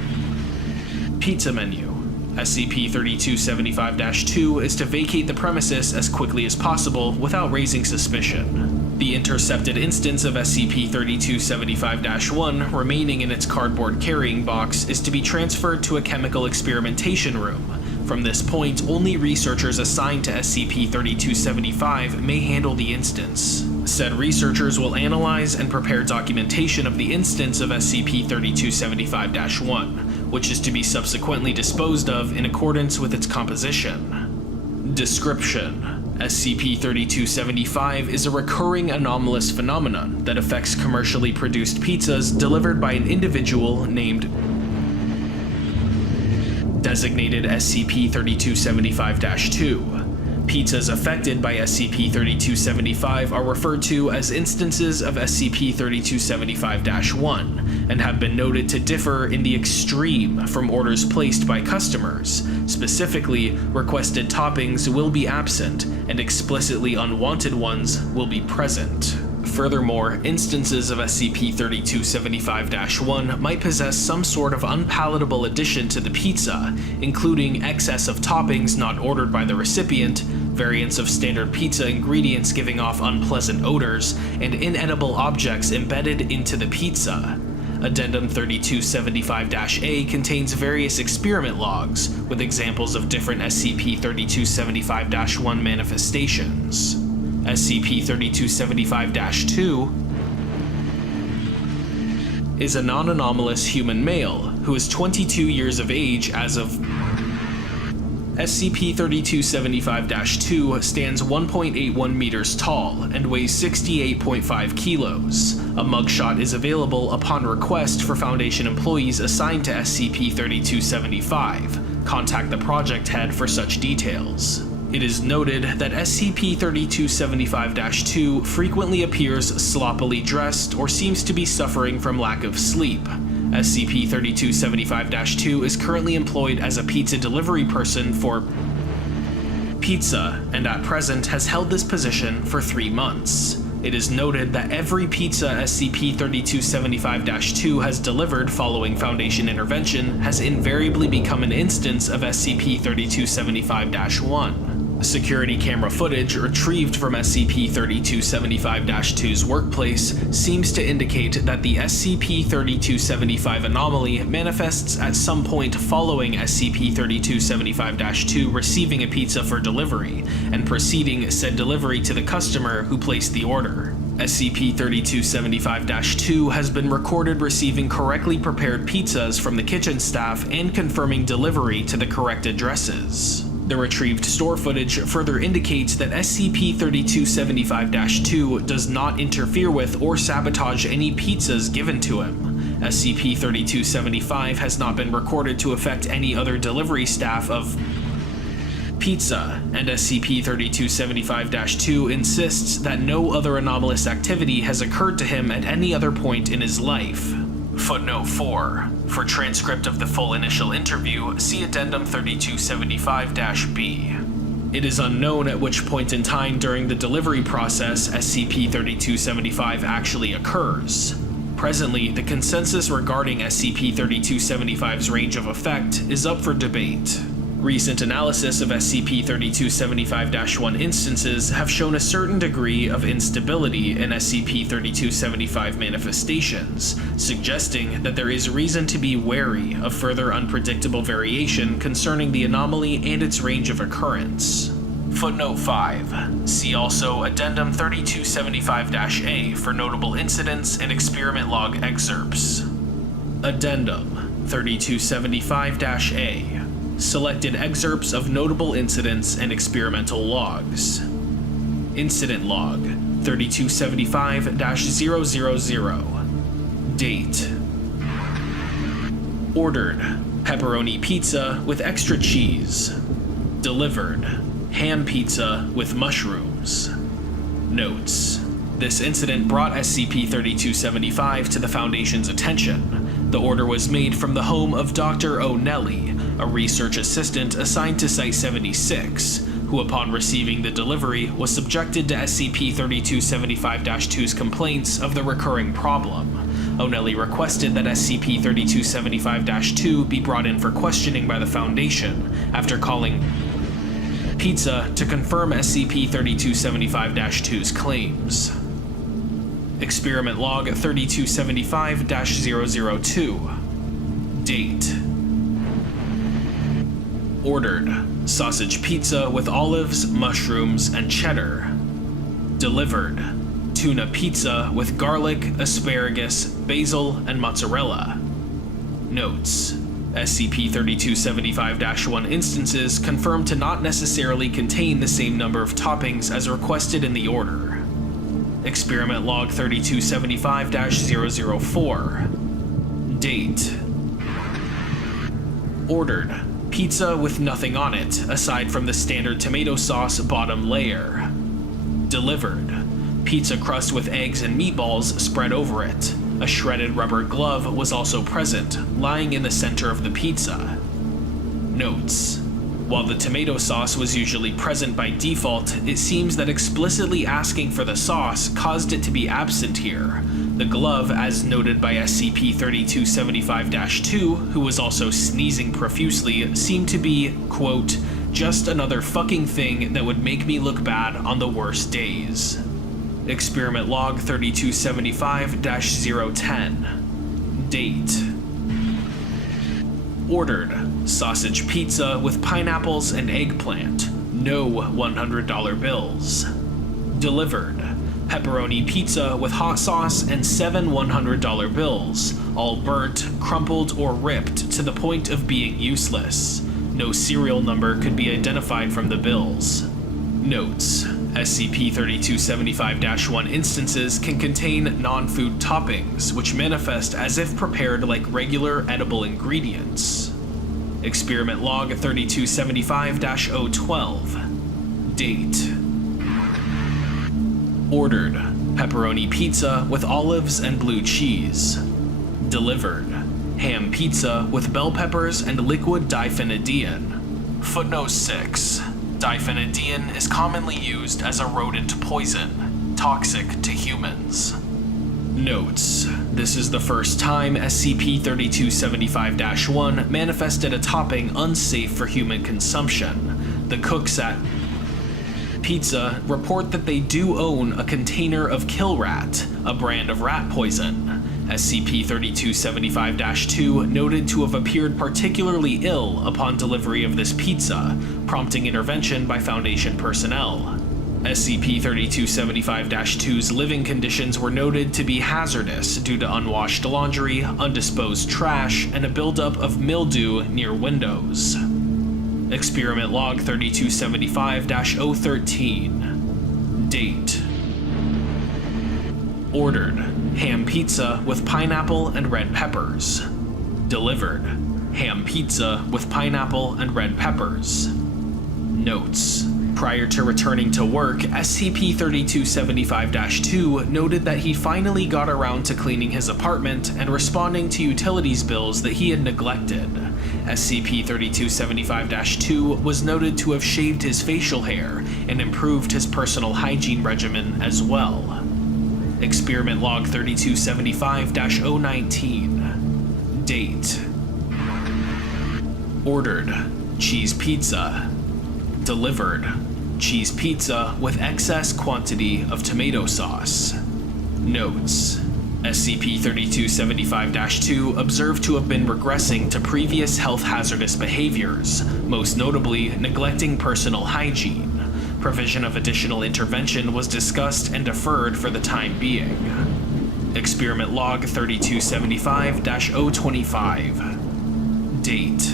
pizza menu. SCP-3275-2 is to vacate the premises as quickly as possible without raising suspicion. The intercepted instance of SCP-3275-1 remaining in its cardboard carrying box is to be transferred to a chemical experimentation room. From this point, only researchers assigned to SCP-3275 may handle the instance. Said researchers will analyze and prepare documentation of the instance of SCP-3275-1, which is to be subsequently disposed of in accordance with its composition. Description: SCP-3275 is a recurring anomalous phenomenon that affects commercially produced pizzas delivered by an individual named designated SCP-3275-2. Pizzas affected by SCP-3275 are referred to as instances of SCP-3275-1 and have been noted to differ in the extreme from orders placed by customers. Specifically, requested toppings will be absent and explicitly unwanted ones will be present. Furthermore, instances of SCP-3275-1 might possess some sort of unpalatable addition to the pizza, including excess of toppings not ordered by the recipient, variants of standard pizza ingredients giving off unpleasant odors, and inedible objects embedded into the pizza. Addendum 3275-A contains various experiment logs with examples of different SCP-3275-1 manifestations. SCP-3275-2 is a non-anomalous human male who is 22 years of age as of SCP-3275-2 stands 1.81 meters tall and weighs 68.5 kilos. A mugshot is available upon request for Foundation employees assigned to SCP-3275. Contact the project head for such details. It is noted that SCP-3275-2 frequently appears sloppily dressed or seems to be suffering from lack of sleep. SCP-3275-2 is currently employed as a pizza delivery person for pizza, and at present has held this position for 3 months. It is noted that every pizza SCP-3275-2 has delivered following Foundation intervention has invariably become an instance of SCP-3275-1. Security camera footage retrieved from SCP-3275-2's workplace seems to indicate that the SCP-3275 anomaly manifests at some point following SCP-3275-2 receiving a pizza for delivery and preceding said delivery to the customer who placed the order. SCP-3275-2 has been recorded receiving correctly prepared pizzas from the kitchen staff and confirming delivery to the correct addresses. The retrieved store footage further indicates that SCP-3275-2 does not interfere with or sabotage any pizzas given to him. SCP-3275 has not been recorded to affect any other delivery staff of pizza, and SCP-3275-2 insists that no other anomalous activity has occurred to him at any other point in his life. Footnote 4. For transcript of the full initial interview, see Addendum 3275-B. It is unknown at which point in time during the delivery process SCP-3275 actually occurs. Presently, the consensus regarding SCP-3275's range of effect is up for debate. Recent analysis of SCP-3275-1 instances have shown a certain degree of instability in SCP-3275 manifestations, suggesting that there is reason to be wary of further unpredictable variation concerning the anomaly and its range of occurrence. Footnote 5. See also Addendum 3275-A for notable incidents and experiment log excerpts. Addendum 3275-A. Selected excerpts of notable incidents and experimental logs. Incident Log 3275-000. Date. Ordered pepperoni pizza with extra cheese. Delivered ham pizza with mushrooms. Notes. This incident brought SCP-3275 to the Foundation's attention. The order was made from the home of Dr. O'Nelly, a research assistant assigned to Site-76, who upon receiving the delivery was subjected to SCP-3275-2's complaints of the recurring problem. O'Nelly requested that SCP-3275-2 be brought in for questioning by the Foundation, after calling Pizza to confirm SCP-3275-2's claims. Experiment Log 3275-002. Date. Ordered sausage pizza with olives, mushrooms, and cheddar. Delivered tuna pizza with garlic, asparagus, basil, and mozzarella. Notes. SCP-3275-1 instances confirmed to not necessarily contain the same number of toppings as requested in the order. Experiment Log 3275-004. Date. Ordered pizza with nothing on it aside from the standard tomato sauce bottom layer. Delivered pizza crust with eggs and meatballs spread over it. A shredded rubber glove was also present, lying in the center of the pizza. Notes. While the tomato sauce was usually present by default, it seems that explicitly asking for the sauce caused it to be absent here. The glove, as noted by SCP-3275-2, who was also sneezing profusely, seemed to be, quote, just another fucking thing that would make me look bad on the worst days. Experiment Log 3275-010. Date. Ordered sausage pizza with pineapples and eggplant. No $100 bills. Delivered pepperoni pizza with hot sauce and 7 $100 bills, all burnt, crumpled, or ripped to the point of being useless. No serial number could be identified from the bills. Notes: SCP-3275-1 instances can contain non-food toppings, which manifest as if prepared like regular edible ingredients. Experiment Log 3275-012. Date. Ordered pepperoni pizza with olives and blue cheese. Delivered ham pizza with bell peppers and liquid diphenhydramine. Footnote 6. Diphenhydramine is commonly used as a rodent poison, toxic to humans. Notes: this is the first time SCP-3275-1 manifested a topping unsafe for human consumption. The cooks at Pizza report that they do own a container of Kill Rat, a brand of rat poison. SCP-3275-2 noted to have appeared particularly ill upon delivery of this pizza, prompting intervention by Foundation personnel. SCP-3275-2's living conditions were noted to be hazardous due to unwashed laundry, undisposed trash, and a buildup of mildew near windows. Experiment Log 3275-013. Date. Ordered ham pizza with pineapple and red peppers. Delivered ham pizza with pineapple and red peppers. Notes: prior to returning to work, SCP-3275-2 noted that he finally got around to cleaning his apartment and responding to utilities bills that he had neglected. SCP-3275-2 was noted to have shaved his facial hair and improved his personal hygiene regimen as well. Experiment Log 3275-019. Date. Ordered cheese pizza. Delivered cheese pizza with excess quantity of tomato sauce. Notes: SCP-3275-2 observed to have been regressing to previous health hazardous behaviors, most notably neglecting personal hygiene. Provision of additional intervention was discussed and deferred for the time being. Experiment Log 3275-025. Date.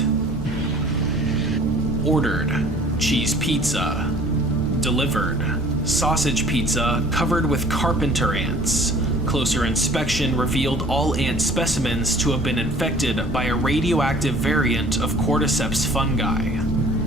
Ordered cheese pizza. Delivered sausage pizza covered with carpenter ants. Closer inspection revealed all ant specimens to have been infected by a radioactive variant of cordyceps fungi.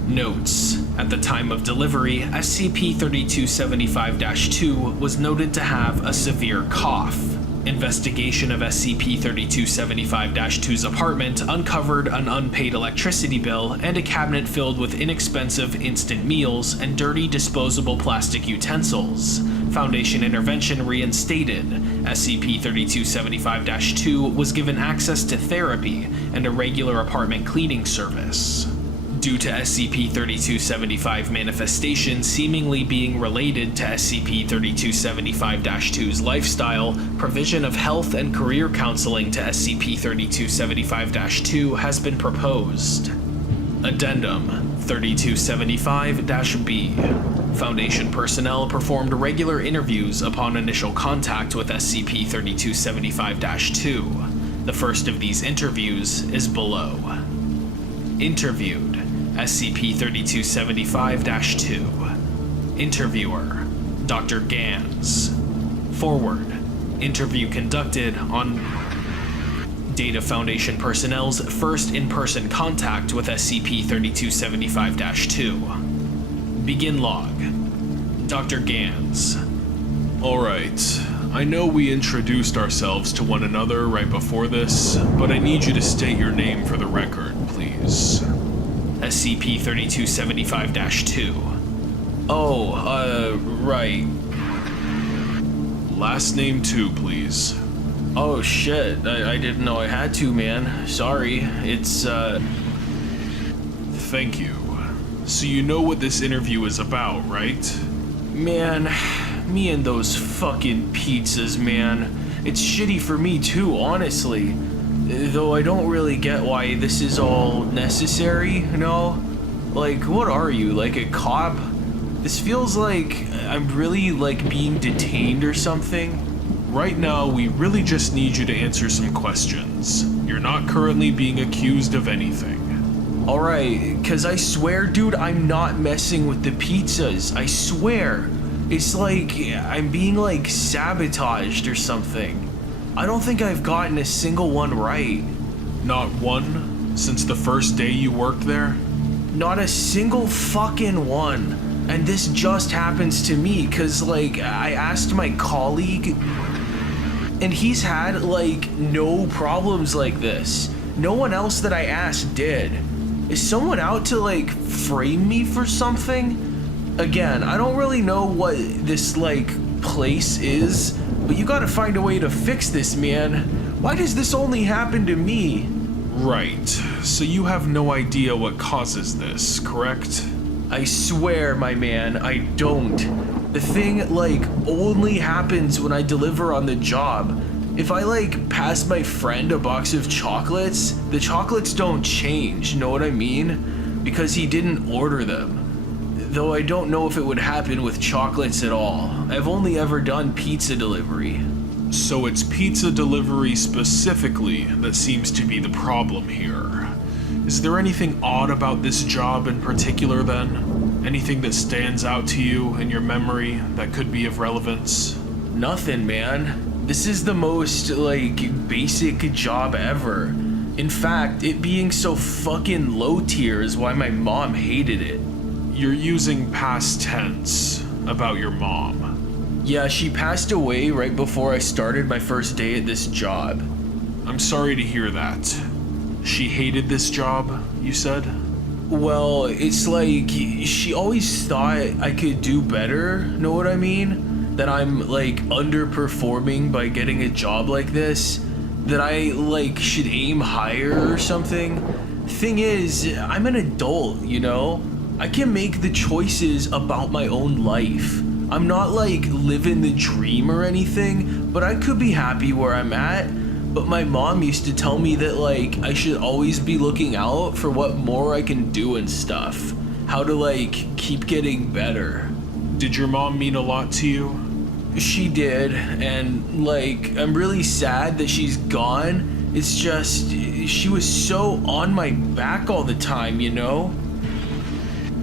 Notes: at the time of delivery, SCP-3275-2 was noted to have a severe cough. Investigation of SCP-3275-2's apartment uncovered an unpaid electricity bill and a cabinet filled with inexpensive instant meals and dirty disposable plastic utensils. Foundation intervention reinstated. SCP-3275-2 was given access to therapy and a regular apartment cleaning service. Due to SCP-3275 manifestations seemingly being related to SCP-3275-2's lifestyle, provision of health and career counseling to SCP-3275-2 has been proposed. Addendum 3275-B. Foundation personnel performed regular interviews upon initial contact with SCP-3275-2. The first of these interviews is below. Interviewed SCP-3275-2. Interviewer Dr. Gans. Forward. Interview conducted on Data Foundation personnel's first in-person contact with SCP-3275-2. Begin log. Dr. Gans. Alright, I know we introduced ourselves to one another right before this, but I need you to state your name for the record, please. SCP-3275-2. Oh, right. Last name too, please. Oh shit, I didn't know I had to, man. Sorry, it's, Thank you. So you know what this interview is about, right? Man, me and those fucking pizzas, man. It's shitty for me too, honestly. Though I don't really get why this is all necessary, you know? Like, what are you, like a cop? This feels like I'm really, like, being detained or something. Right now, we really just need you to answer some questions. You're not currently being accused of anything. Alright, cause I swear, dude, I'm not messing with the pizzas. I swear. It's like I'm being, like, sabotaged or something. I don't think I've gotten a single one right. Not one? Since the first day you worked there? Not a single fucking one. And this just happens to me, cause, like, I asked my colleague, and he's had, like, no problems like this. No one else that I asked did. Is someone out to, like, frame me for something? Again, I don't really know what this, like, place is, but you gotta find a way to fix this, man. Why does this only happen to me? Right. So you have no idea what causes this, correct? I swear, my man, I don't. The thing, like, only happens when I deliver on the job. If I, like, pass my friend a box of chocolates, the chocolates don't change, know what I mean? Because he didn't order them. Though I don't know if it would happen with chocolates at all. I've only ever done pizza delivery. So it's pizza delivery specifically that seems to be the problem here. Is there anything odd about this job in particular then? Anything that stands out to you in your memory that could be of relevance? Nothing, man. This is the most, like, basic job ever. In fact, it being so fucking low tier is why my mom hated it. You're using past tense about your mom. Yeah, she passed away right before I started my first day at this job. I'm sorry to hear that. She hated this job, you said? Well, it's like, she always thought I could do better, know what I mean? That I'm, like, underperforming by getting a job like this. That I, like, should aim higher or something. Thing is, I'm an adult, you know? I can make the choices about my own life. I'm not, like, living the dream or anything, but I could be happy where I'm at. But my mom used to tell me that, like, I should always be looking out for what more I can do and stuff. How to, like, keep getting better. Did your mom mean a lot to you? She did, and, like, I'm really sad that she's gone. It's just, she was so on my back all the time, you know?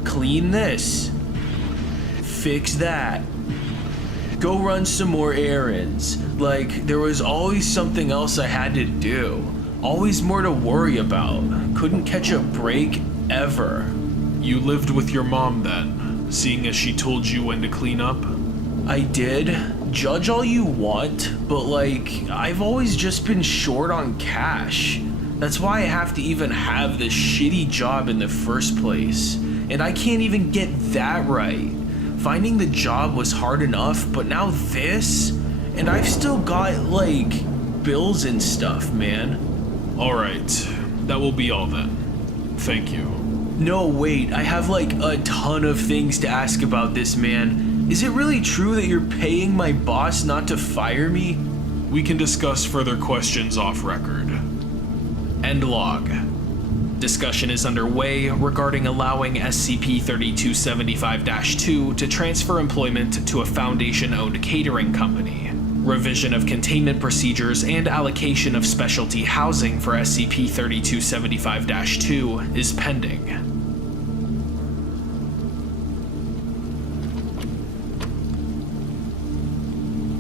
Clean this. Fix that. Go run some more errands. Like, there was always something else I had to do. Always more to worry about. Couldn't catch a break, ever. You lived with your mom then, seeing as she told you when to clean up? I did. Judge all you want, but, like, I've always just been short on cash. That's why I have to even have this shitty job in the first place. And I can't even get that right. Finding the job was hard enough, but now this? And I've still got, like, bills and stuff, man. Alright, that will be all then. Thank you. No, wait, I have, like, a ton of things to ask about this, man. Is it really true that you're paying my boss not to fire me? We can discuss further questions off record. End log. Discussion is underway regarding allowing SCP-3275-2 to transfer employment to a Foundation-owned catering company. Revision of containment procedures and allocation of specialty housing for SCP-3275-2 is pending.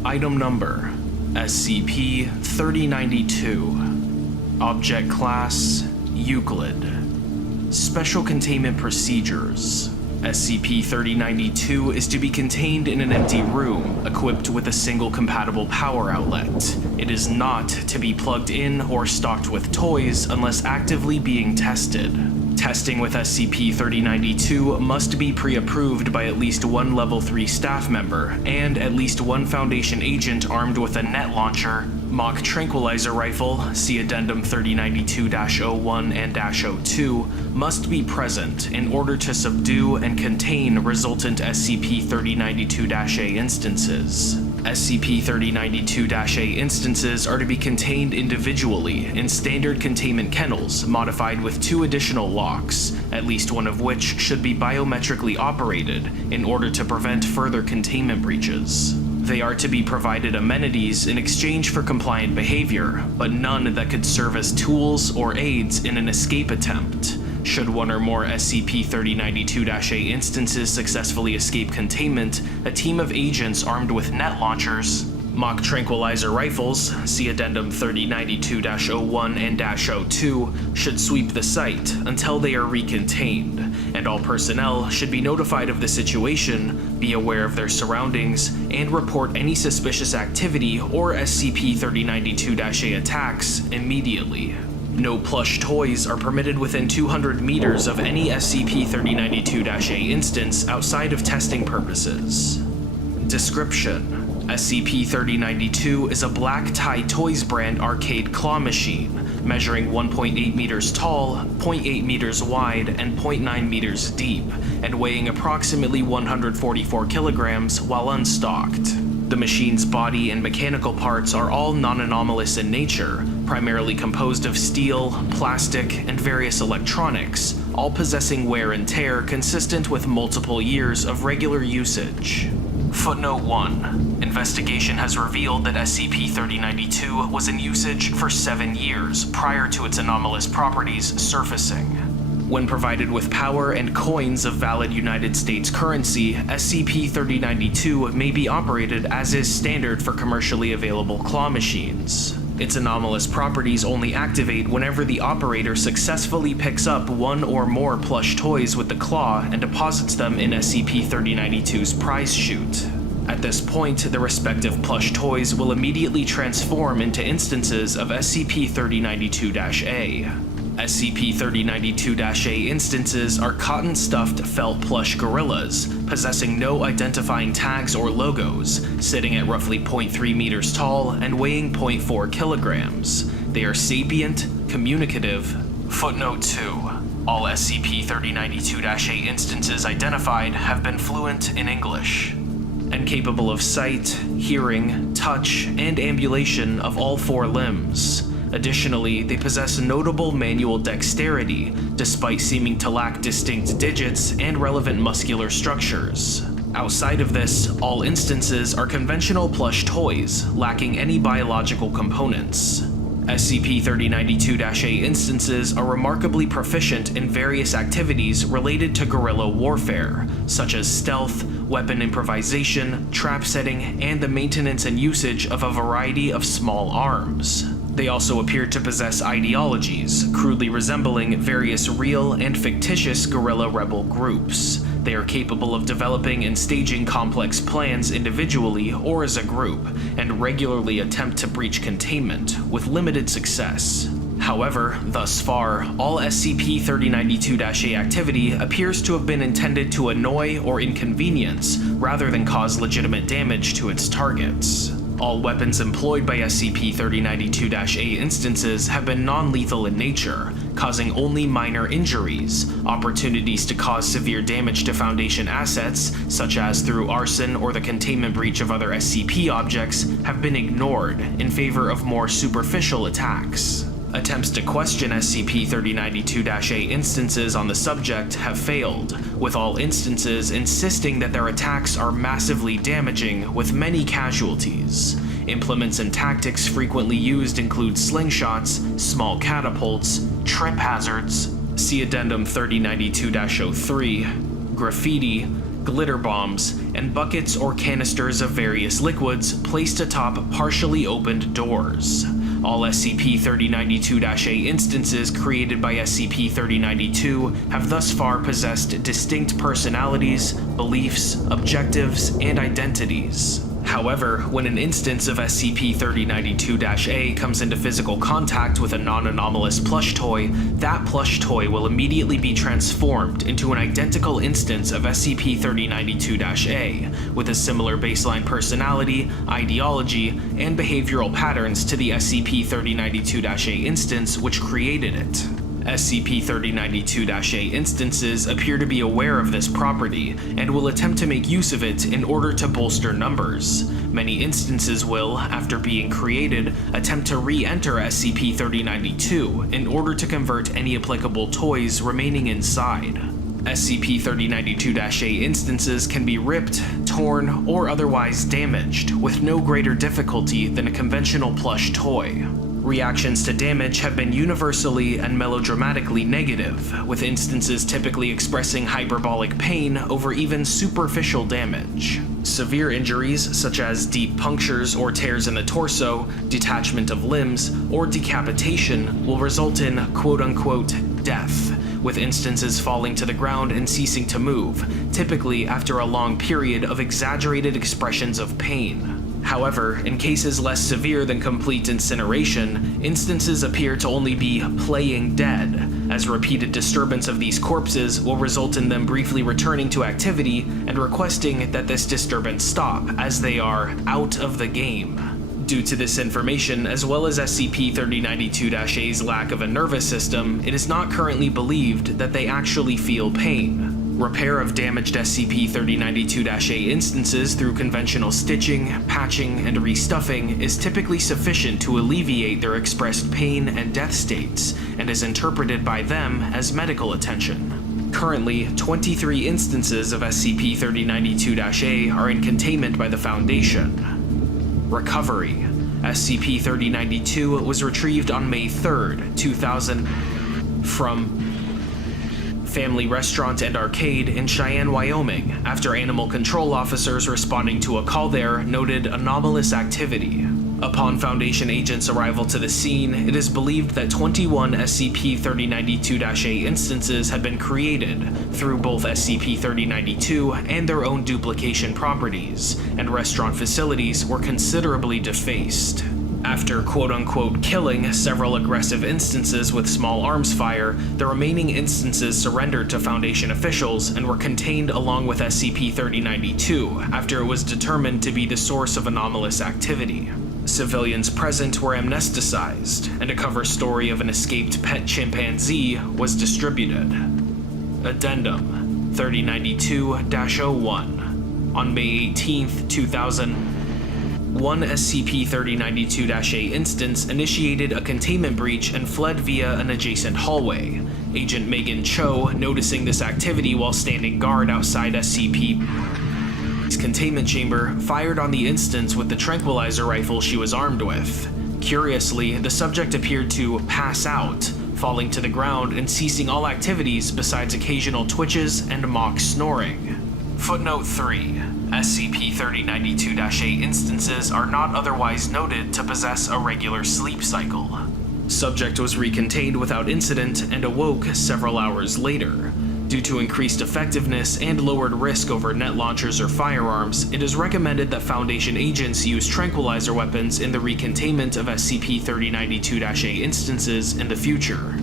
Item number: SCP-3092. Object Class: Euclid. Special Containment Procedures. SCP-3092 is to be contained in an empty room, equipped with a single compatible power outlet. It is not to be plugged in or stocked with toys unless actively being tested. Testing with SCP-3092 must be pre-approved by at least one Level 3 staff member, and at least one Foundation agent armed with a net launcher, mock tranquilizer rifle, see Addendum 3092-01 and -02, must be present in order to subdue and contain resultant SCP-3092-A instances. SCP-3092-A instances are to be contained individually in standard containment kennels modified with 2 additional locks, at least one of which should be biometrically operated in order to prevent further containment breaches. They are to be provided amenities in exchange for compliant behavior, but none that could serve as tools or aids in an escape attempt. Should one or more SCP-3092-A instances successfully escape containment, a team of agents armed with net launchers, mock tranquilizer rifles, see Addendum 3092-01 and -02, should sweep the site until they are recontained, and all personnel should be notified of the situation, be aware of their surroundings, and report any suspicious activity or SCP-3092-A attacks immediately. No plush toys are permitted within 200 meters of any SCP-3092-A instance outside of testing purposes. Description: SCP-3092 is a black Tie Toys brand arcade claw machine, measuring 1.8 meters tall, 0.8 meters wide, and 0.9 meters deep, and weighing approximately 144 kilograms while unstocked. The machine's body and mechanical parts are all non-anomalous in nature, primarily composed of steel, plastic, and various electronics, all possessing wear and tear consistent with multiple years of regular usage. Footnote 1. Investigation has revealed that SCP-3092 was in usage for 7 years prior to its anomalous properties surfacing. When provided with power and coins of valid United States currency, SCP-3092 may be operated as is standard for commercially available claw machines. Its anomalous properties only activate whenever the operator successfully picks up one or more plush toys with the claw and deposits them in SCP-3092's prize chute. At this point, the respective plush toys will immediately transform into instances of SCP-3092-A. SCP-3092-A instances are cotton-stuffed felt plush gorillas, possessing no identifying tags or logos, sitting at roughly 0.3 meters tall and weighing 0.4 kilograms. They are sapient, communicative. Footnote 2. All SCP-3092-A instances identified have been fluent in English, and capable of sight, hearing, touch, and ambulation of all 4 limbs. Additionally, they possess notable manual dexterity, despite seeming to lack distinct digits and relevant muscular structures. Outside of this, all instances are conventional plush toys, lacking any biological components. SCP-3092-A instances are remarkably proficient in various activities related to guerrilla warfare, such as stealth, weapon improvisation, trap setting, and the maintenance and usage of a variety of small arms. They also appear to possess ideologies, crudely resembling various real and fictitious guerrilla rebel groups. They are capable of developing and staging complex plans individually or as a group, and regularly attempt to breach containment, with limited success. However, thus far, all SCP-3092-A activity appears to have been intended to annoy or inconvenience, rather than cause legitimate damage to its targets. All weapons employed by SCP-3092-A instances have been non-lethal in nature, causing only minor injuries. Opportunities to cause severe damage to Foundation assets, such as through arson or the containment breach of other SCP objects, have been ignored in favor of more superficial attacks. Attempts to question SCP-3092-A instances on the subject have failed, with all instances insisting that their attacks are massively damaging with many casualties. Implements and tactics frequently used include slingshots, small catapults, trip hazards, see Addendum 3092-03, graffiti, glitter bombs, and buckets or canisters of various liquids placed atop partially opened doors. All SCP-3092-A instances created by SCP-3092 have thus far possessed distinct personalities, beliefs, objectives, and identities. However, when an instance of SCP-3092-A comes into physical contact with a non-anomalous plush toy, that plush toy will immediately be transformed into an identical instance of SCP-3092-A, with a similar baseline personality, ideology, and behavioral patterns to the SCP-3092-A instance which created it. SCP-3092-A instances appear to be aware of this property and will attempt to make use of it in order to bolster numbers. Many instances will, after being created, attempt to re-enter SCP-3092 in order to convert any applicable toys remaining inside. SCP-3092-A instances can be ripped, torn, or otherwise damaged with no greater difficulty than a conventional plush toy. Reactions to damage have been universally and melodramatically negative, with instances typically expressing hyperbolic pain over even superficial damage. Severe injuries, such as deep punctures or tears in the torso, detachment of limbs, or decapitation, will result in quote-unquote death, with instances falling to the ground and ceasing to move, typically after a long period of exaggerated expressions of pain. However, in cases less severe than complete incineration, instances appear to only be playing dead, as repeated disturbance of these corpses will result in them briefly returning to activity and requesting that this disturbance stop, as they are out of the game. Due to this information, as well as SCP-3092-A's lack of a nervous system, it is not currently believed that they actually feel pain. Repair of damaged SCP-3092-A instances through conventional stitching, patching, and restuffing is typically sufficient to alleviate their expressed pain and death states, and is interpreted by them as medical attention. Currently, 23 instances of SCP-3092-A are in containment by the Foundation. Recovery. SCP-3092 was retrieved on May 3rd, 2000 from Family Restaurant and Arcade in Cheyenne, Wyoming, after animal control officers responding to a call there noted anomalous activity. Upon Foundation agents' arrival to the scene, it is believed that 21 SCP-3092-A instances had been created through both SCP-3092 and their own duplication properties, and restaurant facilities were considerably defaced. After quote-unquote killing several aggressive instances with small arms fire, the remaining instances surrendered to Foundation officials and were contained along with SCP-3092 after it was determined to be the source of anomalous activity. Civilians present were amnesticized, and a cover story of an escaped pet chimpanzee was distributed. Addendum 3092-01. On May 18th, 2000, one SCP-3092-A instance initiated a containment breach and fled via an adjacent hallway. Agent Megan Cho, noticing this activity while standing guard outside SCP's containment chamber, fired on the instance with the tranquilizer rifle she was armed with. Curiously, the subject appeared to pass out, falling to the ground and ceasing all activities besides occasional twitches and mock snoring. Footnote 3. SCP-3092-A instances are not otherwise noted to possess a regular sleep cycle. Subject was recontained without incident and awoke several hours later. Due to increased effectiveness and lowered risk over net launchers or firearms, it is recommended that Foundation agents use tranquilizer weapons in the recontainment of SCP-3092-A instances in the future.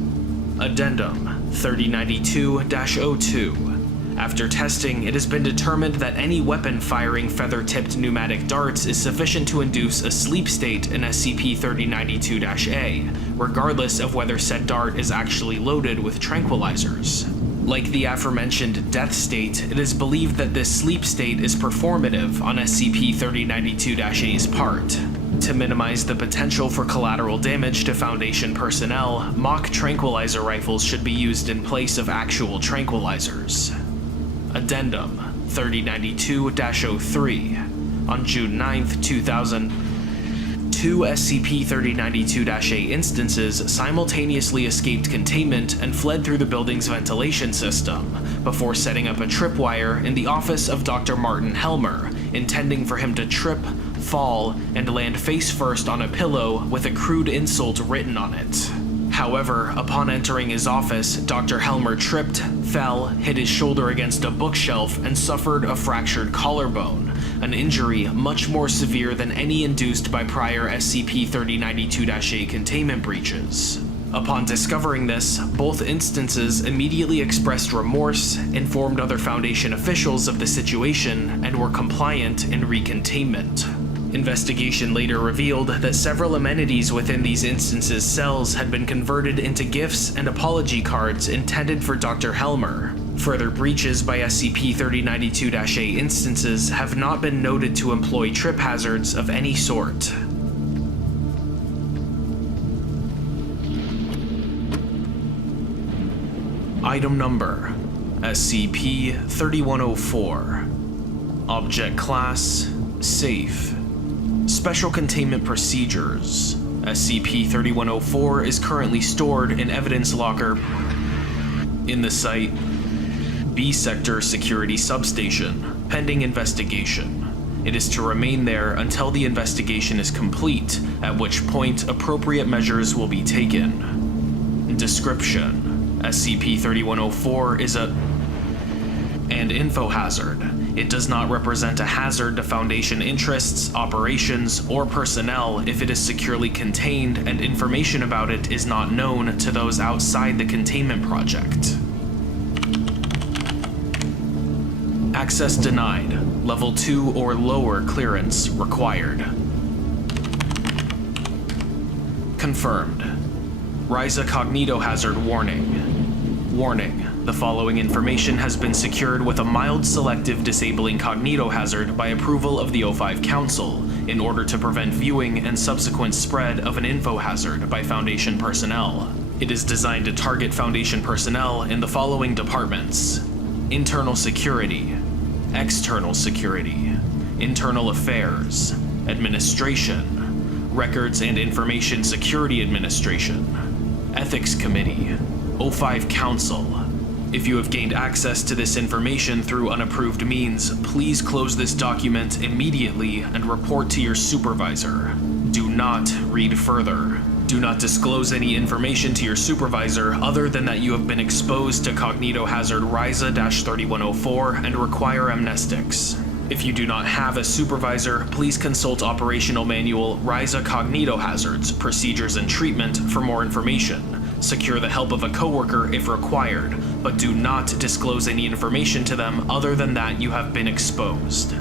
Addendum 3092-02. After testing, it has been determined that any weapon firing feather-tipped pneumatic darts is sufficient to induce a sleep state in SCP-3092-A, regardless of whether said dart is actually loaded with tranquilizers. Like the aforementioned death state, it is believed that this sleep state is performative on SCP-3092-A's part. To minimize the potential for collateral damage to Foundation personnel, mock tranquilizer rifles should be used in place of actual tranquilizers. Addendum 3092-03. On June 9th, 2000, two SCP-3092-A instances simultaneously escaped containment and fled through the building's ventilation system, before setting up a tripwire in the office of Dr. Martin Helmer, intending for him to trip, fall, and land face first on a pillow with a crude insult written on it. However, upon entering his office, Dr. Helmer tripped, fell, hit his shoulder against a bookshelf, and suffered a fractured collarbone, an injury much more severe than any induced by prior SCP-3092-A containment breaches. Upon discovering this, both instances immediately expressed remorse, informed other Foundation officials of the situation, and were compliant in recontainment. Investigation later revealed that several amenities within these instances' cells had been converted into gifts and apology cards intended for Dr. Helmer. Further breaches by SCP-3092-A instances have not been noted to employ trip hazards of any sort. Item Number: SCP-3104. Object Class: Safe. Special Containment Procedures: SCP-3104 is currently stored in Evidence Locker in the Site B Sector Security Substation, pending investigation. It is to remain there until the investigation is complete, at which point appropriate measures will be taken. Description: SCP-3104 is an info hazard. It does not represent a hazard to Foundation interests, operations, or personnel if it is securely contained and information about it is not known to those outside the containment project. Access denied. Level 2 or lower clearance required. Confirmed. Ryza Cognitohazard Warning. Warning. The following information has been secured with a mild selective disabling cognitohazard by approval of the O5 Council in order to prevent viewing and subsequent spread of an info hazard by Foundation personnel. It is designed to target Foundation personnel in the following departments: Internal Security, External Security, Internal Affairs, Administration, Records and Information Security Administration, Ethics Committee, O5 Council. If you have gained access to this information through unapproved means, please close this document immediately and report to your supervisor. Do not read further. Do not disclose any information to your supervisor other than that you have been exposed to cognitohazard Ryza-3104 and require amnestics. If you do not have a supervisor, please consult Operational Manual Ryza Cognitohazards, Procedures and Treatment for more information. Secure the help of a coworker if required, but do not disclose any information to them other than that you have been exposed.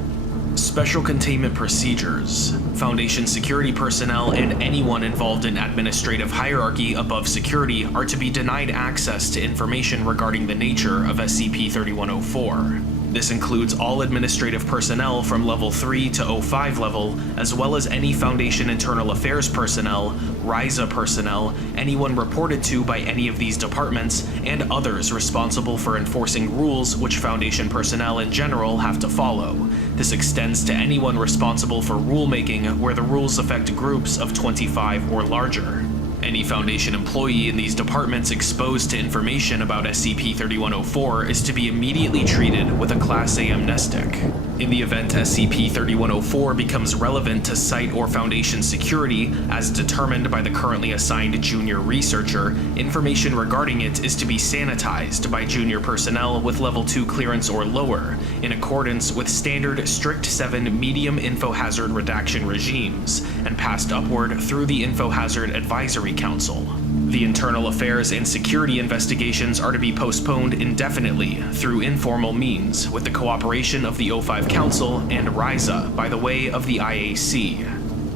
Special Containment Procedures. Foundation security personnel and anyone involved in administrative hierarchy above security are to be denied access to information regarding the nature of SCP-3104. This includes all administrative personnel from Level 3 to O5 level, as well as any Foundation Internal Affairs personnel, Ryza personnel, anyone reported to by any of these departments, and others responsible for enforcing rules which Foundation personnel in general have to follow. This extends to anyone responsible for rulemaking where the rules affect groups of 25 or larger. Any Foundation employee in these departments exposed to information about SCP-3104 is to be immediately treated with a Class A amnestic. In the event SCP-3104 becomes relevant to Site or Foundation security, as determined by the currently assigned junior researcher, information regarding it is to be sanitized by junior personnel with Level 2 clearance or lower, in accordance with standard Strict 7 medium info hazard redaction regimes, and passed upward through the Info Hazard Advisory Council. The internal affairs and security investigations are to be postponed indefinitely through informal means with the cooperation of the O5 Council and Ryza by the way of the IAC.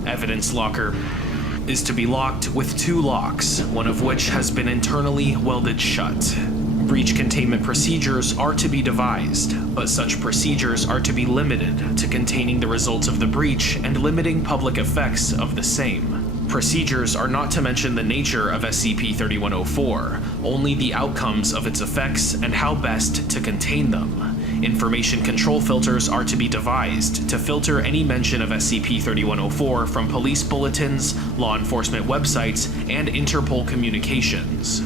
Evidence Locker is to be locked with 2 locks, one of which has been internally welded shut. Breach containment procedures are to be devised, but such procedures are to be limited to containing the results of the breach and limiting public effects of the same. Procedures are not to mention the nature of SCP-3104, only the outcomes of its effects and how best to contain them. Information control filters are to be devised to filter any mention of SCP-3104 from police bulletins, law enforcement websites, and Interpol communications.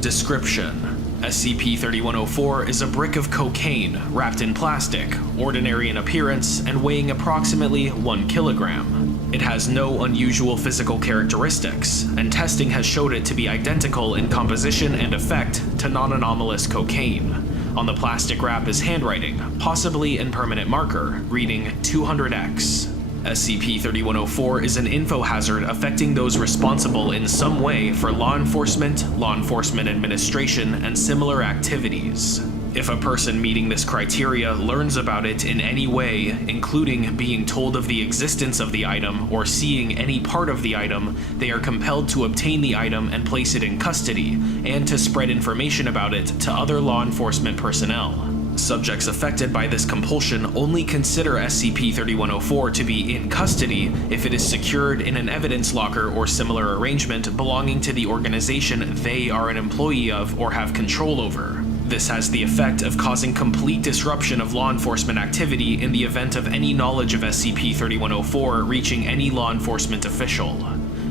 Description: SCP-3104 is a brick of cocaine wrapped in plastic, ordinary in appearance, and weighing approximately 1 kilogram. It has no unusual physical characteristics, and testing has showed it to be identical in composition and effect to non-anomalous cocaine. On the plastic wrap is handwriting, possibly in permanent marker, reading 200X. SCP-3104 is an info hazard affecting those responsible in some way for law enforcement administration, and similar activities. If a person meeting this criteria learns about it in any way, including being told of the existence of the item or seeing any part of the item, they are compelled to obtain the item and place it in custody, and to spread information about it to other law enforcement personnel. Subjects affected by this compulsion only consider SCP-3104 to be in custody if it is secured in an evidence locker or similar arrangement belonging to the organization they are an employee of or have control over. This has the effect of causing complete disruption of law enforcement activity in the event of any knowledge of SCP-3104 reaching any law enforcement official.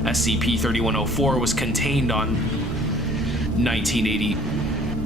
SCP-3104 was contained on 1980.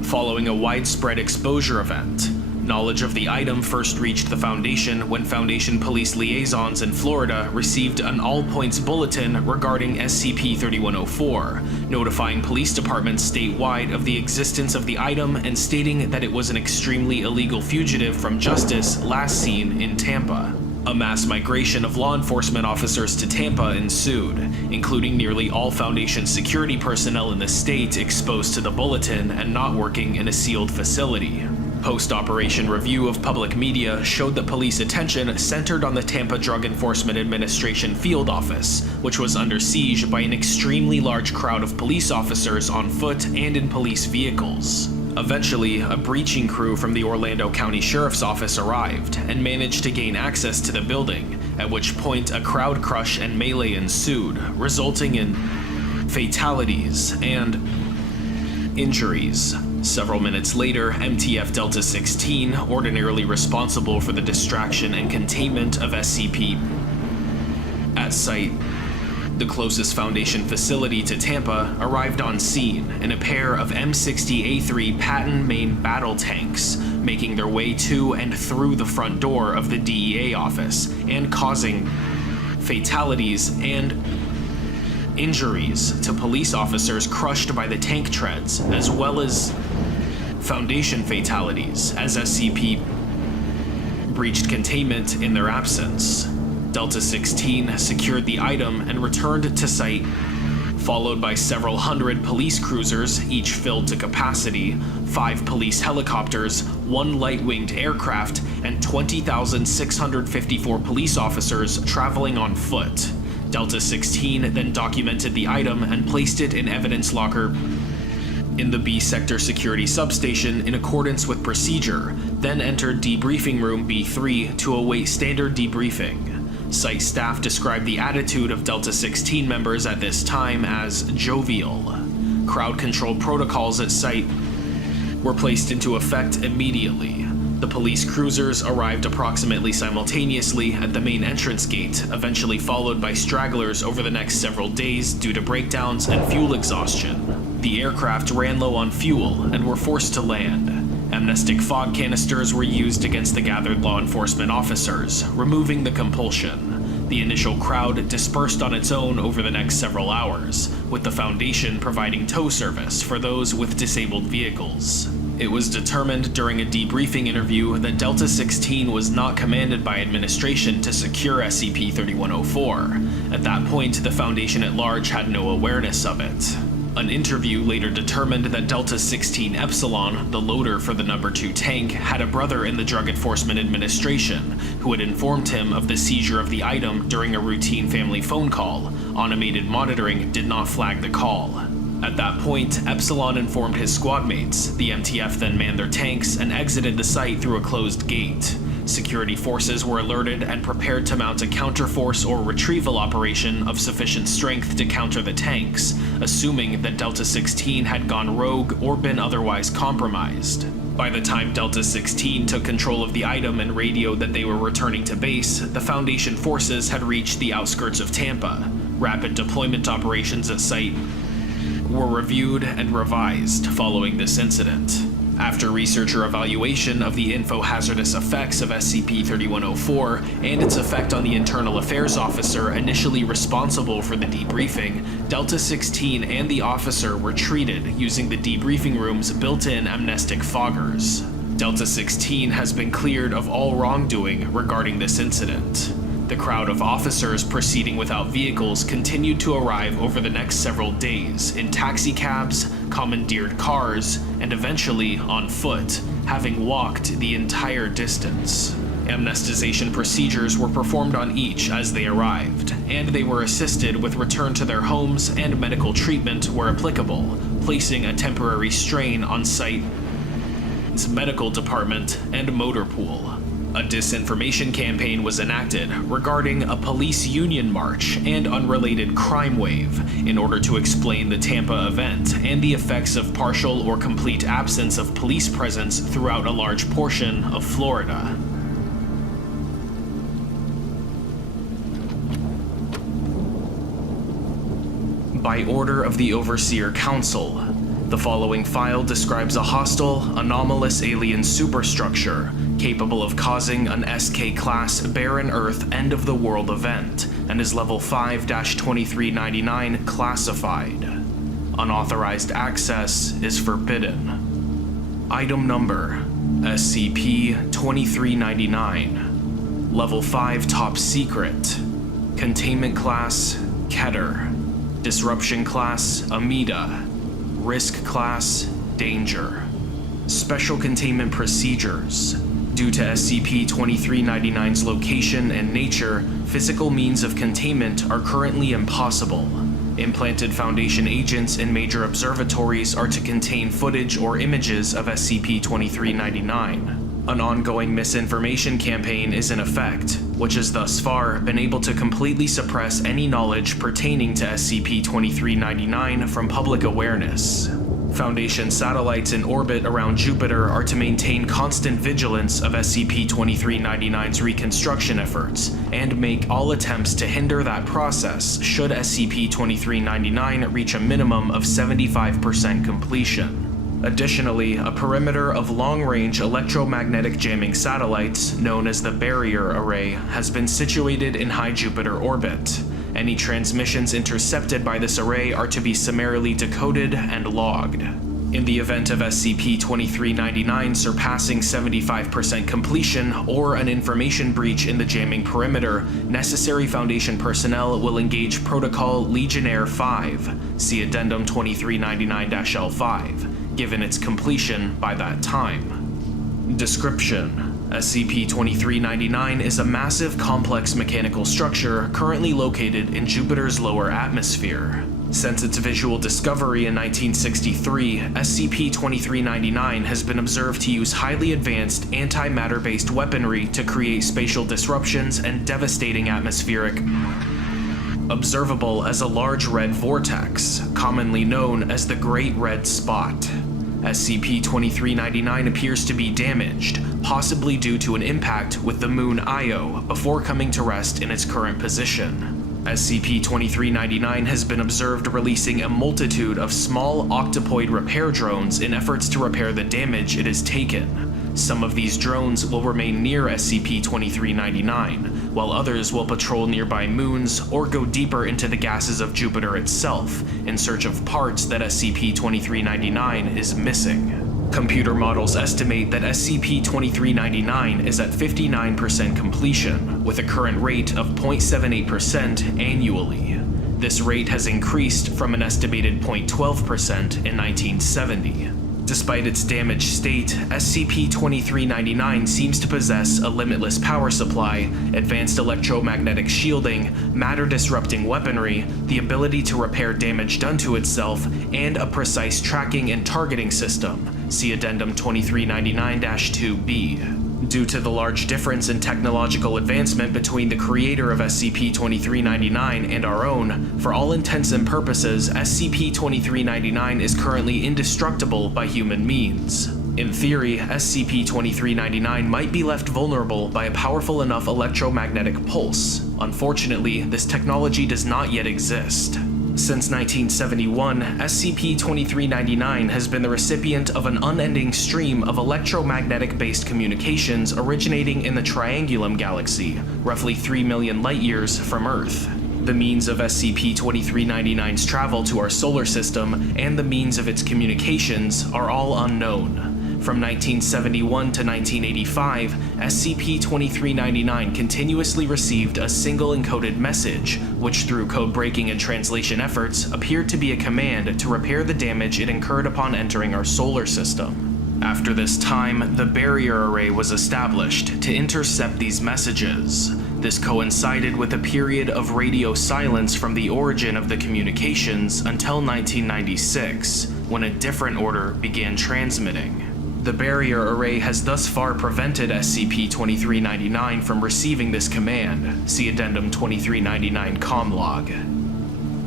Following a widespread exposure event, knowledge of the item first reached the Foundation when Foundation police liaisons in Florida received an all-points bulletin regarding SCP-3104, notifying police departments statewide of the existence of the item and stating that it was an extremely illegal fugitive from justice last seen in Tampa. A mass migration of law enforcement officers to Tampa ensued, including nearly all Foundation security personnel in the state exposed to the bulletin and not working in a sealed facility. Post-operation review of public media showed that police attention centered on the Tampa Drug Enforcement Administration field office, which was under siege by an extremely large crowd of police officers on foot and in police vehicles. Eventually, a breaching crew from the Orlando County Sheriff's Office arrived and managed to gain access to the building, at which point a crowd crush and melee ensued, resulting in fatalities and injuries. Several minutes later, MTF Delta 16, ordinarily responsible for the distraction and containment of SCP at site, the closest Foundation facility to Tampa, arrived on scene in a pair of M60A3 Patton main battle tanks, making their way to and through the front door of the DEA office and causing fatalities and injuries to police officers crushed by the tank treads, as well as Foundation fatalities as SCP breached containment in their absence. Delta 16 secured the item and returned to site, followed by several hundred police cruisers, each filled to capacity, 5 police helicopters, 1 light-winged aircraft, and 20,654 police officers traveling on foot. Delta 16 then documented the item and placed it in evidence locker in the B Sector Security Substation in accordance with procedure, then entered debriefing room B3 to await standard debriefing. Site staff described the attitude of Delta 16 members at this time as jovial. Crowd control protocols at site were placed into effect immediately. The police cruisers arrived approximately simultaneously at the main entrance gate, eventually followed by stragglers over the next several days due to breakdowns and fuel exhaustion. The aircraft ran low on fuel and were forced to land. Amnestic fog canisters were used against the gathered law enforcement officers, removing the compulsion. The initial crowd dispersed on its own over the next several hours, with the Foundation providing tow service for those with disabled vehicles. It was determined during a debriefing interview that Delta 16 was not commanded by administration to secure SCP-3104. At that point, the Foundation at large had no awareness of it. An interview later determined that Delta 16 Epsilon, the loader for the number 2 tank, had a brother in the Drug Enforcement Administration who had informed him of the seizure of the item during a routine family phone call. Automated monitoring did not flag the call. At that point, Epsilon informed his squad mates. The MTF then manned their tanks and exited the site through a closed gate. Security forces were alerted and prepared to mount a counterforce or retrieval operation of sufficient strength to counter the tanks, assuming that Delta 16 had gone rogue or been otherwise compromised. By the time Delta 16 took control of the item and radioed that they were returning to base, the Foundation forces had reached the outskirts of Tampa. Rapid deployment operations at site were reviewed and revised following this incident. After researcher evaluation of the info-hazardous effects of SCP-3104 and its effect on the Internal Affairs Officer initially responsible for the debriefing, Delta 16 and the officer were treated using the debriefing room's built-in amnestic foggers. Delta 16 has been cleared of all wrongdoing regarding this incident. The crowd of officers proceeding without vehicles continued to arrive over the next several days in taxicabs, commandeered cars, and eventually on foot, having walked the entire distance. Amnestization procedures were performed on each as they arrived, and they were assisted with return to their homes and medical treatment where applicable, placing a temporary strain on site's medical department and motor pool. A disinformation campaign was enacted regarding a police union march and unrelated crime wave in order to explain the Tampa event and the effects of partial or complete absence of police presence throughout a large portion of Florida. By order of the Overseer Council, the following file describes a hostile, anomalous alien superstructure capable of causing an SK-class barren Earth end-of-the-world event and is level 5-2399 classified. Unauthorized access is forbidden. Item number: SCP-2399. Level 5 top secret. Containment class: Keter. Disruption class: Amida. Risk class: Danger. Special containment procedures. Due to SCP-2399's location and nature, physical means of containment are currently impossible. Implanted Foundation agents in major observatories are to contain footage or images of SCP-2399. An ongoing misinformation campaign is in effect, which has thus far been able to completely suppress any knowledge pertaining to SCP-2399 from public awareness. Foundation satellites in orbit around Jupiter are to maintain constant vigilance of SCP-2399's reconstruction efforts, and make all attempts to hinder that process should SCP-2399 reach a minimum of 75% completion. Additionally, a perimeter of long-range electromagnetic jamming satellites, known as the Barrier Array, has been situated in high Jupiter orbit. Any transmissions intercepted by this array are to be summarily decoded and logged. In the event of SCP-2399 surpassing 75% completion or an information breach in the jamming perimeter, necessary Foundation personnel will engage Protocol Legionnaire 5, see Addendum 2399-L5, given its completion by that time. Description: SCP-2399 is a massive complex mechanical structure currently located in Jupiter's lower atmosphere. Since its visual discovery in 1963, SCP-2399 has been observed to use highly advanced antimatter-based weaponry to create spatial disruptions and devastating atmospheric observable as a large red vortex, commonly known as the Great Red Spot. SCP-2399 appears to be damaged, possibly due to an impact with the moon Io before coming to rest in its current position. SCP-2399 has been observed releasing a multitude of small octopoid repair drones in efforts to repair the damage it has taken. Some of these drones will remain near SCP-2399, while others will patrol nearby moons or go deeper into the gases of Jupiter itself in search of parts that SCP-2399 is missing. Computer models estimate that SCP-2399 is at 59% completion, with a current rate of 0.78% annually. This rate has increased from an estimated 0.12% in 1970. Despite its damaged state, SCP-2399 seems to possess a limitless power supply, advanced electromagnetic shielding, matter-disrupting weaponry, the ability to repair damage done to itself, and a precise tracking and targeting system. See Addendum 2399-2B. Due to the large difference in technological advancement between the creator of SCP-2399 and our own, for all intents and purposes, SCP-2399 is currently indestructible by human means. In theory, SCP-2399 might be left vulnerable by a powerful enough electromagnetic pulse. Unfortunately, this technology does not yet exist. Since 1971, SCP-2399 has been the recipient of an unending stream of electromagnetic-based communications originating in the Triangulum Galaxy, roughly 3 million light-years from Earth. The means of SCP-2399's travel to our solar system and the means of its communications are all unknown. From 1971 to 1985, SCP-2399 continuously received a single encoded message, which through code breaking and translation efforts appeared to be a command to repair the damage it incurred upon entering our solar system. After this time, the barrier array was established to intercept these messages. This coincided with a period of radio silence from the origin of the communications until 1996, when a different order began transmitting. The barrier array has thus far prevented SCP-2399 from receiving this command. See Addendum 2399 Comlog.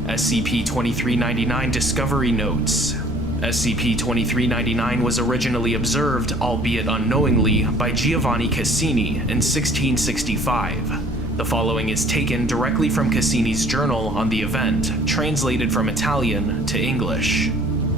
SCP-2399 Discovery Notes. SCP-2399 was originally observed, albeit unknowingly, by Giovanni Cassini in 1665. The following is taken directly from Cassini's journal on the event, translated from Italian to English.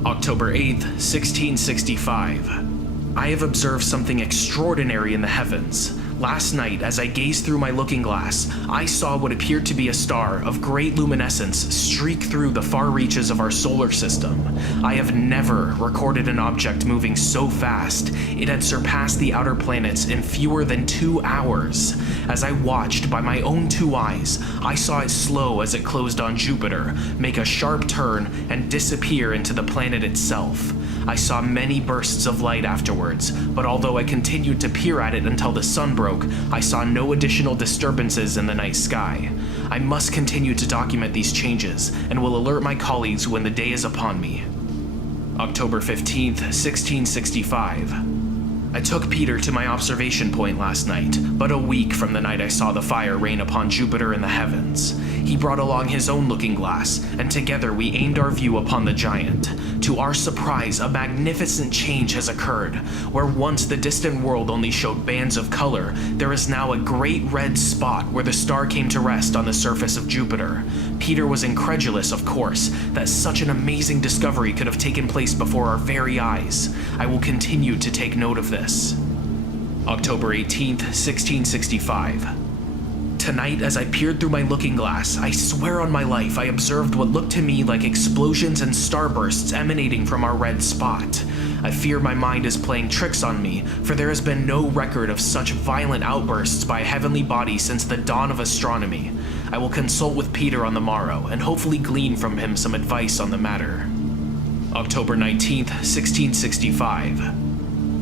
October 8, 1665. I have observed something extraordinary in the heavens. Last night, as I gazed through my looking glass, I saw what appeared to be a star of great luminescence streak through the far reaches of our solar system. I have never recorded an object moving so fast. It had surpassed the outer planets in fewer than 2 hours. As I watched by my own 2 eyes, I saw it slow as it closed on Jupiter, make a sharp turn, and disappear into the planet itself. I saw many bursts of light afterwards, but although I continued to peer at it until the sun broke, I saw no additional disturbances in the night sky. I must continue to document these changes, and will alert my colleagues when the day is upon me. October 15th, 1665. I took Peter to my observation point last night, but a week from the night I saw the fire rain upon Jupiter in the heavens. He brought along his own looking glass, and together we aimed our view upon the giant. To our surprise, a magnificent change has occurred. Where once the distant world only showed bands of color, there is now a great red spot where the star came to rest on the surface of Jupiter. Peter was incredulous, of course, that such an amazing discovery could have taken place before our very eyes. I will continue to take note of this. October 18th, 1665. Tonight, as I peered through my looking glass, I swear on my life I observed what looked to me like explosions and starbursts emanating from our red spot. I fear my mind is playing tricks on me, for there has been no record of such violent outbursts by a heavenly body since the dawn of astronomy. I will consult with Peter on the morrow, and hopefully glean from him some advice on the matter. October 19th, 1665.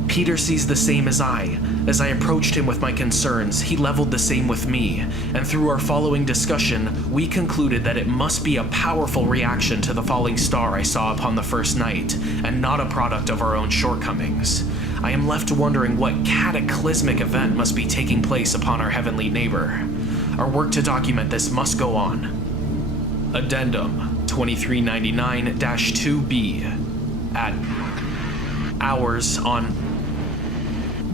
Peter sees the same as I. As I approached him with my concerns, he leveled the same with me, and through our following discussion, we concluded that it must be a powerful reaction to the falling star I saw upon the first night, and not a product of our own shortcomings. I am left wondering what cataclysmic event must be taking place upon our heavenly neighbor. Our work to document this must go on. Addendum 2399-2B. At hours on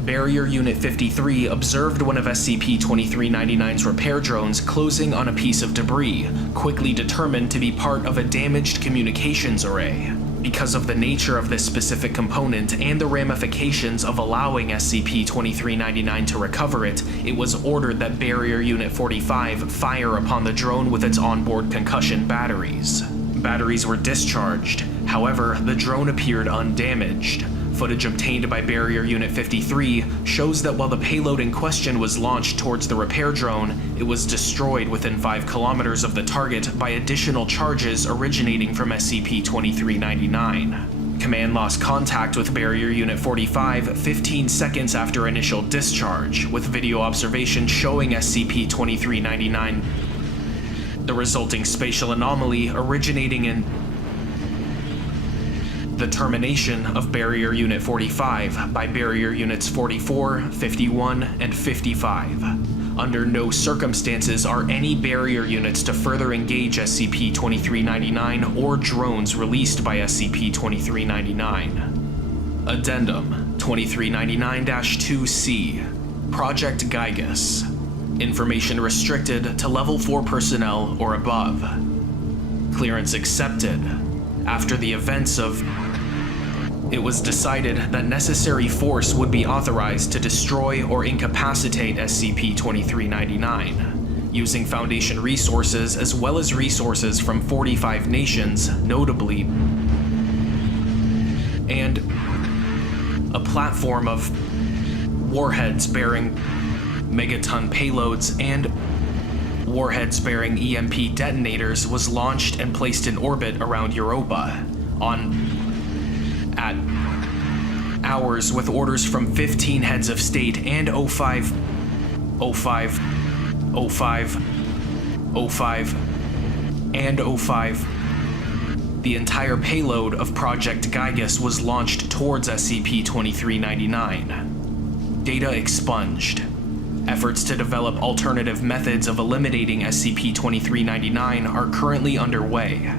Barrier Unit 53 observed one of SCP-2399's repair drones closing on a piece of debris, quickly determined to be part of a damaged communications array. Because of the nature of this specific component and the ramifications of allowing SCP-2399 to recover it, it was ordered that Barrier Unit 45 fire upon the drone with its onboard concussion batteries. Batteries were discharged, however, the drone appeared undamaged. Footage obtained by Barrier Unit 53 shows that while the payload in question was launched towards the repair drone, it was destroyed within 5 kilometers of the target by additional charges originating from SCP-2399. Command lost contact with Barrier Unit 45 15 seconds after initial discharge, with video observation showing SCP-2399. The resulting spatial anomaly originating in the termination of Barrier Unit 45 by Barrier Units 44, 51, and 55. Under no circumstances are any barrier units to further engage SCP-2399 or drones released by SCP-2399. Addendum 2399-2C. Project Gygus. Information restricted to Level 4 personnel or above. Clearance accepted. After the events of... It was decided that necessary force would be authorized to destroy or incapacitate SCP-2399, using Foundation resources as well as resources from 45 nations, notably, and a platform of warheads bearing megaton payloads and warheads bearing EMP detonators was launched and placed in orbit around Europa at hours with orders from 15 heads of state and 05, and 05. The entire payload of Project Gygus was launched towards SCP-2399. Data expunged. Efforts to develop alternative methods of eliminating SCP-2399 are currently underway.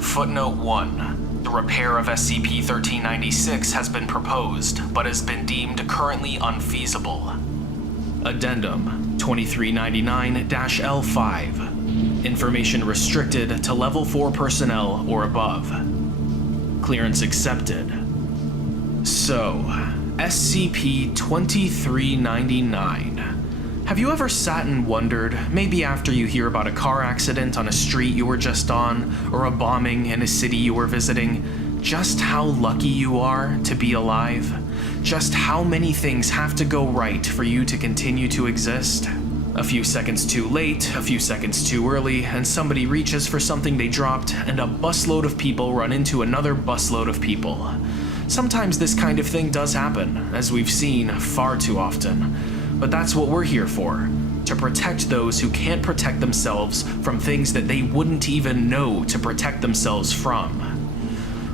Footnote 1. The repair of SCP-1396 has been proposed, but has been deemed currently unfeasible. Addendum 2399-L5. Information restricted to Level 4 personnel or above. Clearance accepted. So, SCP-2399. Have you ever sat and wondered, maybe after you hear about a car accident on a street you were just on, or a bombing in a city you were visiting, just how lucky you are to be alive? Just how many things have to go right for you to continue to exist? A few seconds too late, a few seconds too early, and somebody reaches for something they dropped, and a busload of people run into another busload of people. Sometimes this kind of thing does happen, as we've seen far too often. But that's what we're here for, to protect those who can't protect themselves from things that they wouldn't even know to protect themselves from.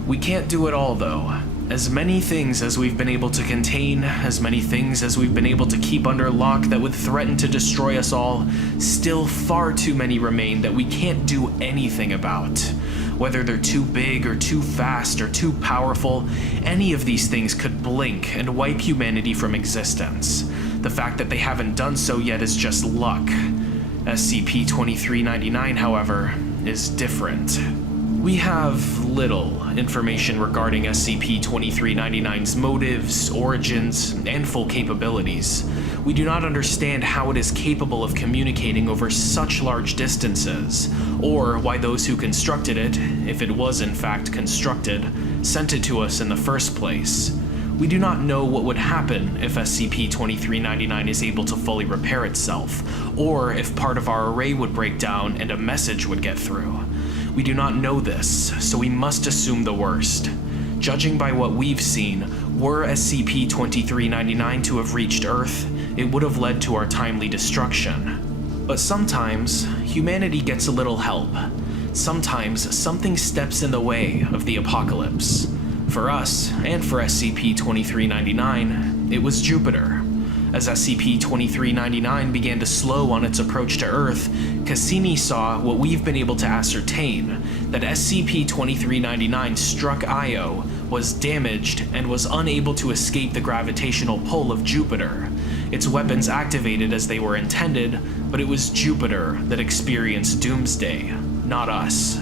We can't do it all though. As many things as we've been able to contain, as many things as we've been able to keep under lock that would threaten to destroy us all, still far too many remain that we can't do anything about. Whether they're too big or too fast or too powerful, any of these things could blink and wipe humanity from existence. The fact that they haven't done so yet is just luck. SCP-2399, however, is different. We have little information regarding SCP-2399's motives, origins, and full capabilities. We do not understand how it is capable of communicating over such large distances, or why those who constructed it, if it was in fact constructed, sent it to us in the first place. We do not know what would happen if SCP-2399 is able to fully repair itself, or if part of our array would break down and a message would get through. We do not know this, so we must assume the worst. Judging by what we've seen, were SCP-2399 to have reached Earth, it would have led to our timely destruction. But sometimes, humanity gets a little help. Sometimes, something steps in the way of the apocalypse. For us, and for SCP-2399, it was Jupiter. As SCP-2399 began to slow on its approach to Earth, Cassini saw what we've been able to ascertain, that SCP-2399 struck Io, was damaged, and was unable to escape the gravitational pull of Jupiter. Its weapons activated as they were intended, but it was Jupiter that experienced doomsday, not us.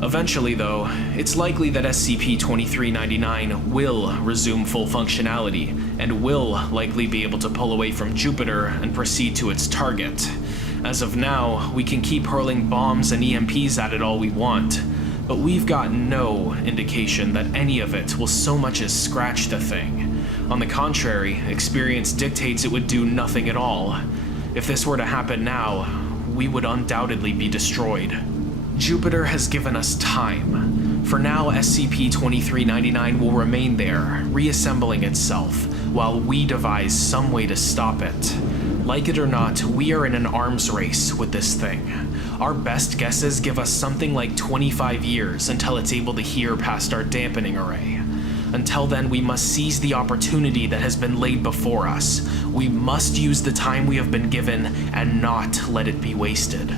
Eventually, though, it's likely that SCP-2399 will resume full functionality, and will likely be able to pull away from Jupiter and proceed to its target. As of now, we can keep hurling bombs and EMPs at it all we want, but we've got no indication that any of it will so much as scratch the thing. On the contrary, experience dictates it would do nothing at all. If this were to happen now, we would undoubtedly be destroyed. Jupiter has given us time. For now, SCP-2399 will remain there, reassembling itself, while we devise some way to stop it. Like it or not, we are in an arms race with this thing. Our best guesses give us something like 25 years until it's able to hear past our dampening array. Until then, we must seize the opportunity that has been laid before us. We must use the time we have been given and not let it be wasted.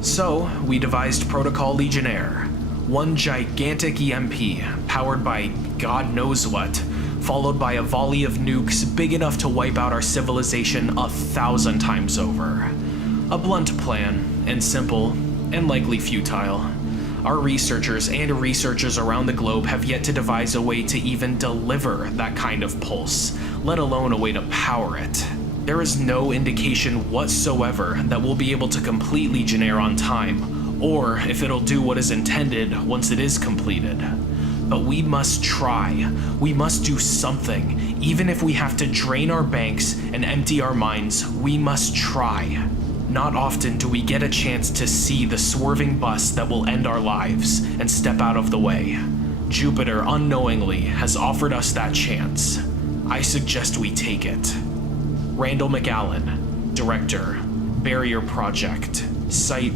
So, we devised Protocol Legionnaire, one gigantic EMP, powered by God knows what, followed by a volley of nukes big enough to wipe out our civilization 1,000 times over. A blunt plan, and simple, and likely futile. Our researchers and researchers around the globe have yet to devise a way to even deliver that kind of pulse, let alone a way to power it. There is no indication whatsoever that we'll be able to complete Legionnaire on time, or if it'll do what is intended once it is completed. but we must try. We must do something. Even if we have to drain our banks and empty our minds, we must try. Not often do we get a chance to see the swerving bus that will end our lives and step out of the way. Jupiter unknowingly has offered us that chance. I suggest we take it. Randall McAllen, Director, Barrier Project, Site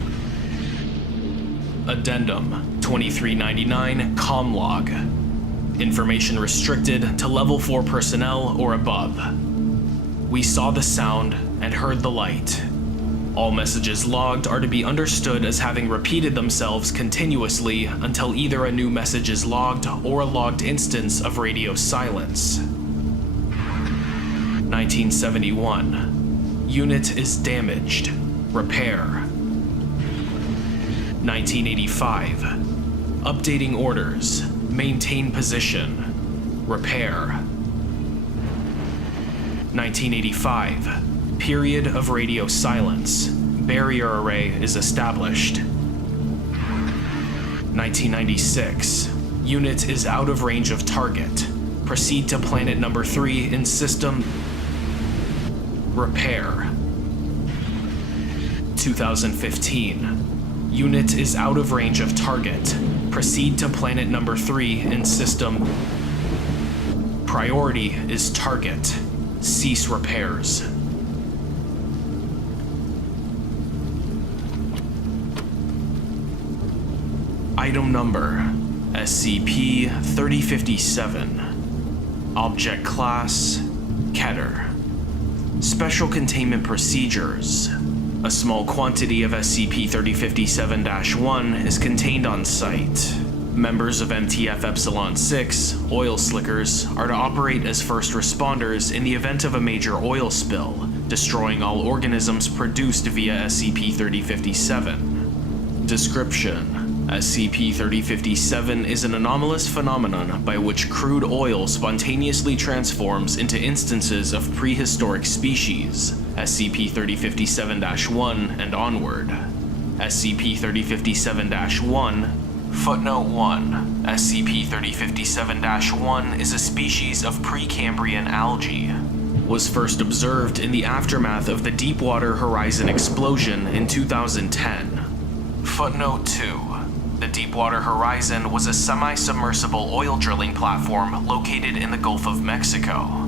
Addendum 2399 Comlog. Information restricted to Level 4 personnel or above. We saw the sound and heard the light. All messages logged are to be understood as having repeated themselves continuously until either a new message is logged or a logged instance of radio silence. 1971. Unit is damaged. Repair. 1985. Updating orders. Maintain position. Repair. 1985. Period of radio silence. Barrier array is established. 1996. Unit is out of range of target. Proceed to planet number 3 in system. Repair. 2015. Unit is out of range of target. Proceed to planet number 3 in system. Priority is target. Cease repairs. Item number SCP-3057. Object class Keter. Special containment procedures. A small quantity of SCP-3057-1 is contained on site. Members of MTF Epsilon 6, oil slickers, are to operate as first responders in the event of a major oil spill, destroying all organisms produced via SCP-3057. Description: SCP-3057 is an anomalous phenomenon by which crude oil spontaneously transforms into instances of prehistoric species, SCP-3057-1 and onward. SCP-3057-1 Footnote 1. SCP-3057-1 is a species of Precambrian algae. Was first observed in the aftermath of the Deepwater Horizon explosion in 2010. Footnote 2. The Deepwater Horizon was a semi-submersible oil drilling platform located in the Gulf of Mexico.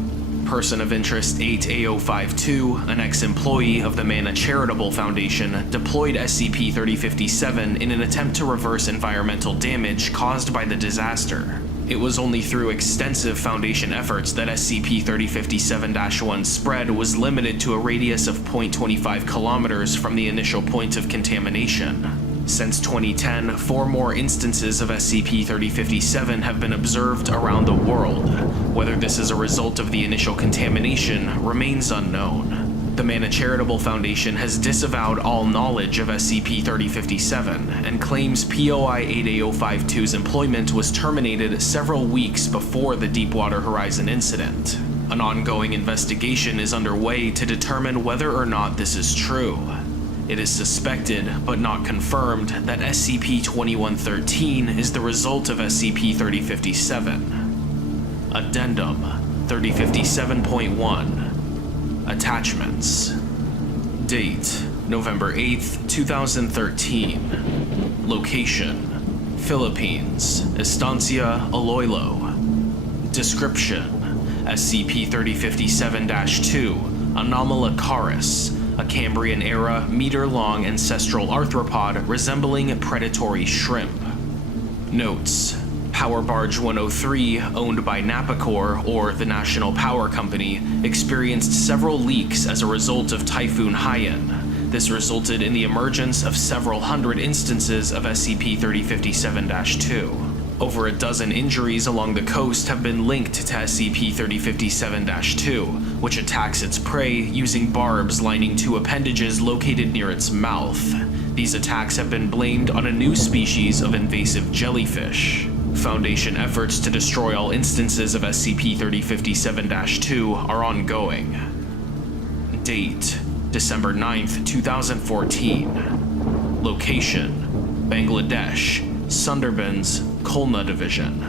Person of Interest 8A052, an ex-employee of the Mana Charitable Foundation, deployed SCP-3057 in an attempt to reverse environmental damage caused by the disaster. It was only through extensive Foundation efforts that SCP-3057-1's spread was limited to a radius of 0.25 kilometers from the initial point of contamination. Since 2010, 4 more instances of SCP-3057 have been observed around the world. Whether this is a result of the initial contamination remains unknown. The Mana Charitable Foundation has disavowed all knowledge of SCP-3057 and claims POI 8A052's employment was terminated several weeks before the Deepwater Horizon incident. An ongoing investigation is underway to determine whether or not this is true. It is suspected, but not confirmed, that SCP-2113 is the result of SCP-3057. Addendum 3057.1. Attachments. Date: November 8th, 2013. Location: Philippines, Estancia, Iloilo. Description: SCP-3057-2, Anomalocaris, a Cambrian-era, meter-long ancestral arthropod resembling predatory shrimp. Notes: Power Barge 103, owned by Napacor, or the National Power Company, experienced several leaks as a result of Typhoon Haiyan. This resulted in the emergence of several hundred instances of SCP-3057-2. Over a dozen injuries along the coast have been linked to SCP-3057-2, which attacks its prey using barbs lining 2 appendages located near its mouth. These attacks have been blamed on a new species of invasive jellyfish. Foundation efforts to destroy all instances of SCP-3057-2 are ongoing. Date: December 9th, 2014. Location: Bangladesh, Sundarbans, Khulna Division.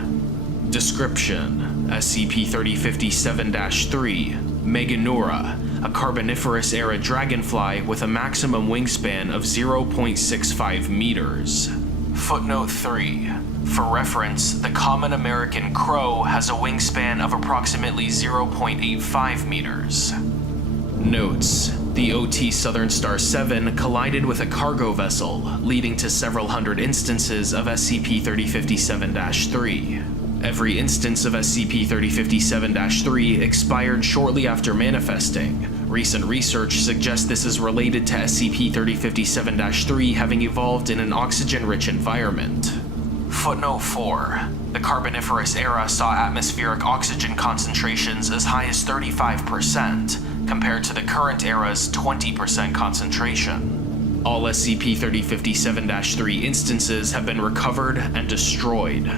Description: SCP-3057-3, Meganura, a Carboniferous-era dragonfly with a maximum wingspan of 0.65 meters. Footnote 3. For reference, the common American crow has a wingspan of approximately 0.85 meters. Notes: the OT Southern Star 7 collided with a cargo vessel, leading to several hundred instances of SCP-3057-3. Every instance of SCP-3057-3 expired shortly after manifesting. Recent research suggests this is related to SCP-3057-3 having evolved in an oxygen-rich environment. Footnote 4. The Carboniferous era saw atmospheric oxygen concentrations as high as 35%, compared to the current era's 20% concentration. All SCP-3057-3 instances have been recovered and destroyed.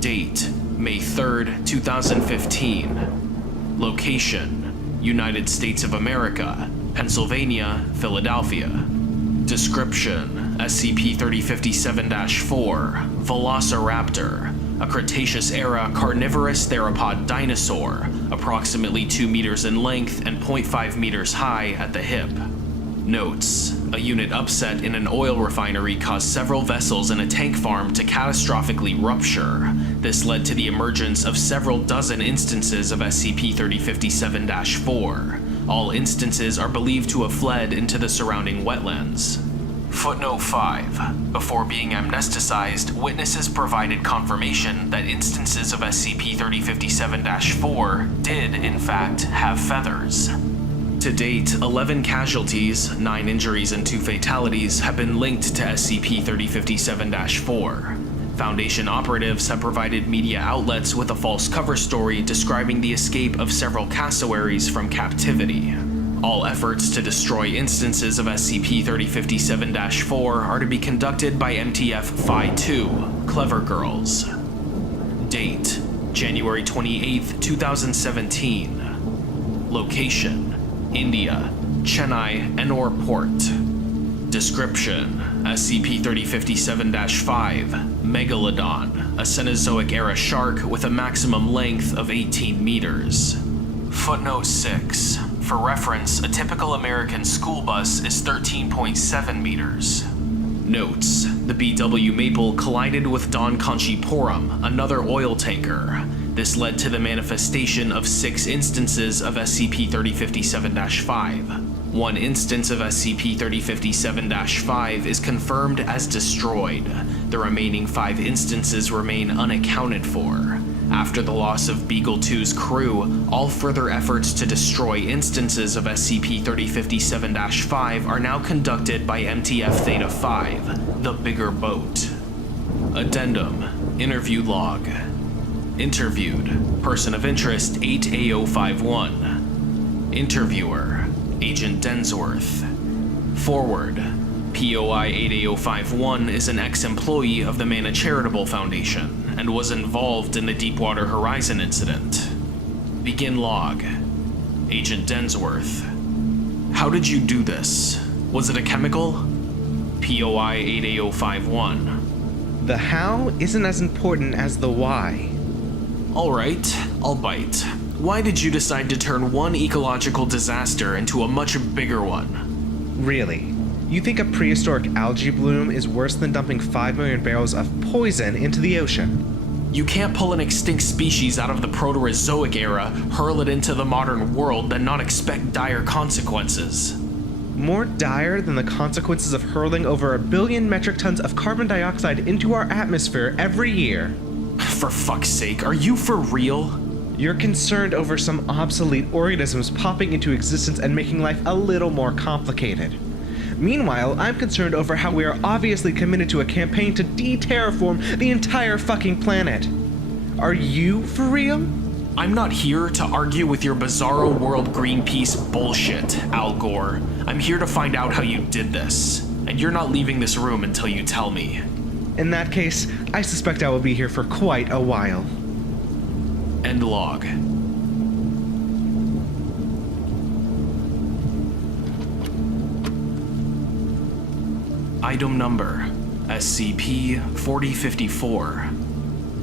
Date: May 3rd, 2015. Location: United States of America, Pennsylvania, Philadelphia. Description: SCP-3057-4, Velociraptor, a Cretaceous-era carnivorous theropod dinosaur, approximately 2 meters in length and 0.5 meters high at the hip. Notes: a unit upset in an oil refinery caused several vessels in a tank farm to catastrophically rupture. This led to the emergence of several dozen instances of SCP-3057-4. All instances are believed to have fled into the surrounding wetlands. Footnote 5. Before being amnesticized, witnesses provided confirmation that instances of SCP-3057-4 did, in fact, have feathers. To date, 11 casualties, 9 injuries, and 2 fatalities have been linked to SCP-3057-4. Foundation operatives have provided media outlets with a false cover story describing the escape of several cassowaries from captivity. All efforts to destroy instances of SCP-3057-4 are to be conducted by MTF Phi 2, Clever Girls. Date: January 28, 2017. Location: India, Chennai, Ennore Port. Description: SCP-3057-5, Megalodon, a Cenozoic-era shark with a maximum length of 18 meters. Footnote 6. For reference, a typical American school bus is 13.7 meters. Notes: the BW Maple collided with Don Conchiporum, another oil tanker. This led to the manifestation of 6 instances of SCP-3057-5. One instance of SCP-3057-5 is confirmed as destroyed. The remaining 5 instances remain unaccounted for. After the loss of Beagle 2's crew, all further efforts to destroy instances of SCP-3057-5 are now conducted by MTF Theta 5, the bigger boat. Addendum: Interview Log. Interviewed: Person of Interest 8AO51. Interviewer: Agent Densworth. Forward: POI 8AO51 is an ex-employee of the Mana Charitable Foundation and was involved in the Deepwater Horizon incident. Begin log. Agent Densworth: how did you do this? Was it a chemical? POI 8AO51. The how isn't as important as the why. Alright, I'll bite. Why did you decide to turn one ecological disaster into a much bigger one? Really? You think a prehistoric algae bloom is worse than dumping 5 million barrels of poison into the ocean? You can't pull an extinct species out of the Proterozoic era, hurl it into the modern world, then not expect dire consequences. More dire than the consequences of hurling over 1 billion metric tons of carbon dioxide into our atmosphere every year. For fuck's sake, are you for real? You're concerned over some obsolete organisms popping into existence and making life a little more complicated. Meanwhile, I'm concerned over how we are obviously committed to a campaign to de-terraform the entire fucking planet. Are you for real? I'm not here to argue with your bizarro world Greenpeace bullshit, Al Gore. I'm here to find out how you did this. And you're not leaving this room until you tell me. In that case, I suspect I will be here for quite a while. End log. Item number: SCP-4054.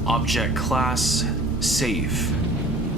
Object class, safe.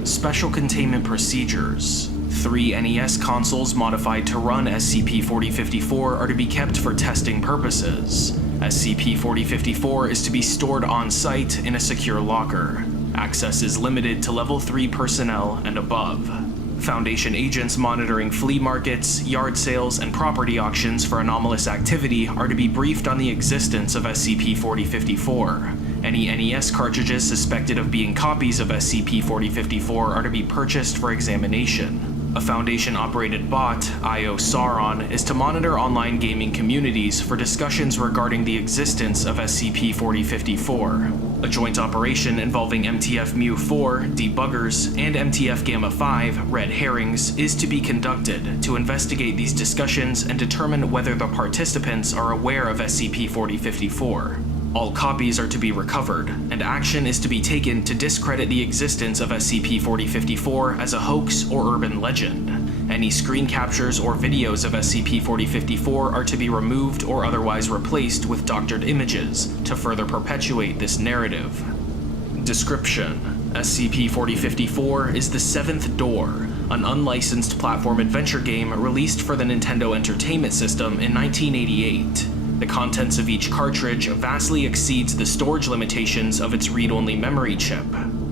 Special containment procedures. 3 NES consoles modified to run SCP-4054 are to be kept for testing purposes. SCP-4054 is to be stored on-site in a secure locker. Access is limited to Level 3 personnel and above. Foundation agents monitoring flea markets, yard sales, and property auctions for anomalous activity are to be briefed on the existence of SCP-4054. Any NES cartridges suspected of being copies of SCP-4054 are to be purchased for examination. A Foundation-operated bot, IO Sauron, is to monitor online gaming communities for discussions regarding the existence of SCP-4054. A joint operation involving MTF-Mu-4, debuggers, and MTF-Gamma-5, red herrings, is to be conducted to investigate these discussions and determine whether the participants are aware of SCP-4054. All copies are to be recovered, and action is to be taken to discredit the existence of SCP-4054 as a hoax or urban legend. Any screen captures or videos of SCP-4054 are to be removed or otherwise replaced with doctored images to further perpetuate this narrative. Description: SCP-4054 is the Seventh Door, an unlicensed platform adventure game released for the Nintendo Entertainment System in 1988. The contents of each cartridge vastly exceeds the storage limitations of its read-only memory chip.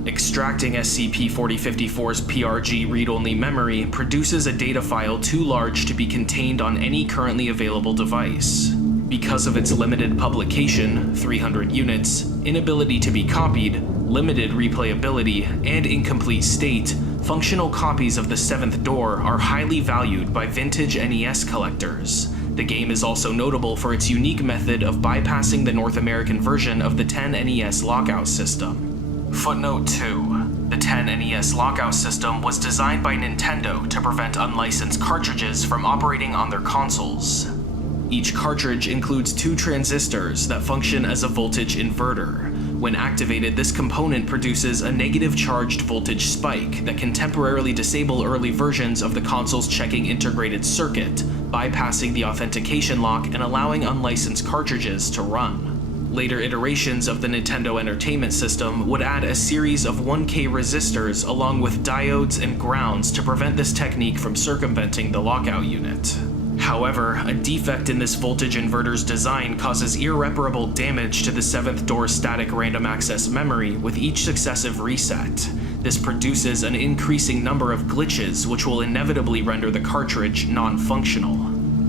Extracting SCP-4054's PRG read-only memory produces a data file too large to be contained on any currently available device. Because of its limited publication, 300 units, inability to be copied, limited replayability, and incomplete state, functional copies of the Seventh Door are highly valued by vintage NES collectors. The game is also notable for its unique method of bypassing the North American version of the 10 NES lockout system. Footnote 2. The 10 NES lockout system was designed by Nintendo to prevent unlicensed cartridges from operating on their consoles. Each cartridge includes 2 transistors that function as a voltage inverter. When activated, this component produces a negative charged voltage spike that can temporarily disable early versions of the console's checking integrated circuit, bypassing the authentication lock and allowing unlicensed cartridges to run. Later iterations of the Nintendo Entertainment System would add a series of 1K resistors along with diodes and grounds to prevent this technique from circumventing the lockout unit. However, a defect in this voltage inverter's design causes irreparable damage to the Seventh Door static random access memory with each successive reset. This produces an increasing number of glitches which will inevitably render the cartridge non-functional.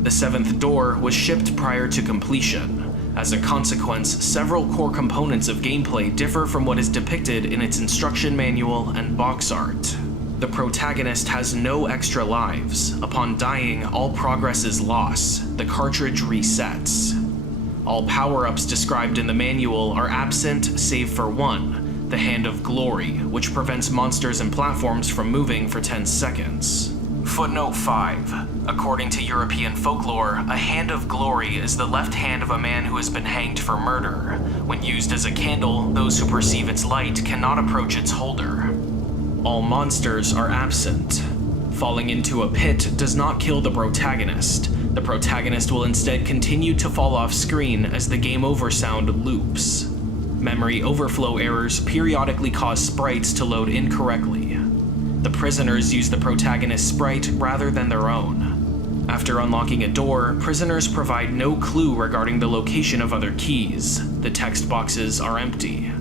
The Seventh Door was shipped prior to completion. As a consequence, several core components of gameplay differ from what is depicted in its instruction manual and box art. The protagonist has no extra lives. Upon dying, all progress is lost. The cartridge resets. All power-ups described in the manual are absent save for one, the Hand of Glory, which prevents monsters and platforms from moving for 10 seconds. Footnote 5. According to European folklore, a Hand of Glory is the left hand of a man who has been hanged for murder. When used as a candle, those who perceive its light cannot approach its holder. All monsters are absent. Falling into a pit does not kill the protagonist. The protagonist will instead continue to fall off screen as the game over sound loops. Memory overflow errors periodically cause sprites to load incorrectly. The prisoners use the protagonist's sprite rather than their own. After unlocking a door, prisoners provide no clue regarding the location of other keys. The text boxes are empty.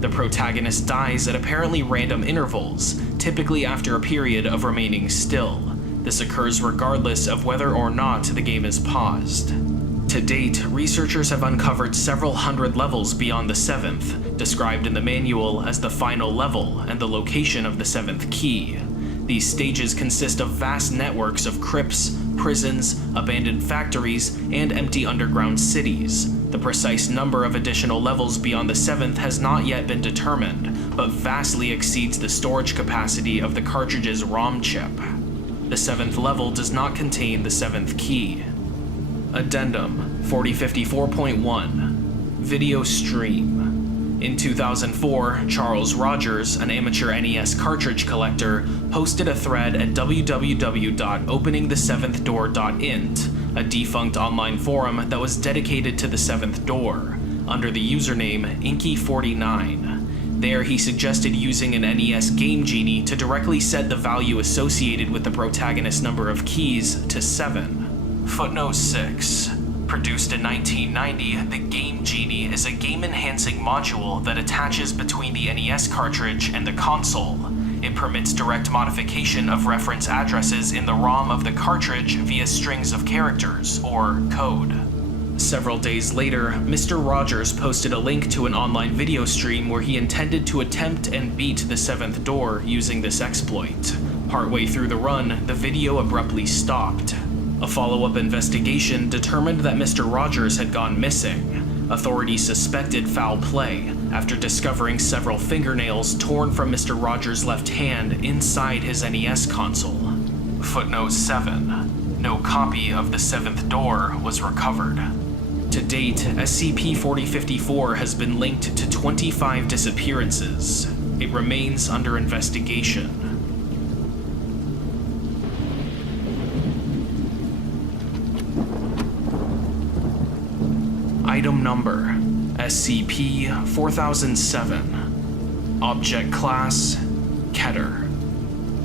The protagonist dies at apparently random intervals, typically after a period of remaining still. This occurs regardless of whether or not the game is paused. To date, researchers have uncovered several hundred levels beyond the 7th, described in the manual as the final level and the location of the 7th key. These stages consist of vast networks of crypts, prisons, abandoned factories, and empty underground cities. The precise number of additional levels beyond the 7th has not yet been determined, but vastly exceeds the storage capacity of the cartridge's ROM chip. The 7th level does not contain the 7th key. Addendum 4054.1 Video Stream. In 2004, Charles Rogers, an amateur NES cartridge collector, posted a thread at www.openingtheseventhdoor.int, a defunct online forum that was dedicated to the Seventh Door, under the username Inky49. There, he suggested using an NES Game Genie to directly set the value associated with the protagonist's number of keys to 7. Footnote 6. Produced in 1990, the Game Genie is a game-enhancing module that attaches between the NES cartridge and the console. It permits direct modification of reference addresses in the ROM of the cartridge via strings of characters, or code. Several days later, Mr. Rogers posted a link to an online video stream where he intended to attempt and beat the 7th door using this exploit. Partway through the run, the video abruptly stopped. A follow-up investigation determined that Mr. Rogers had gone missing. Authorities suspected foul play after discovering several fingernails torn from Mr. Rogers' left hand inside his NES console. Footnote 7. No copy of the 7th door was recovered. To date, SCP-4054 has been linked to 25 disappearances. It remains under investigation. Item Number: SCP-4007. Object Class: Keter.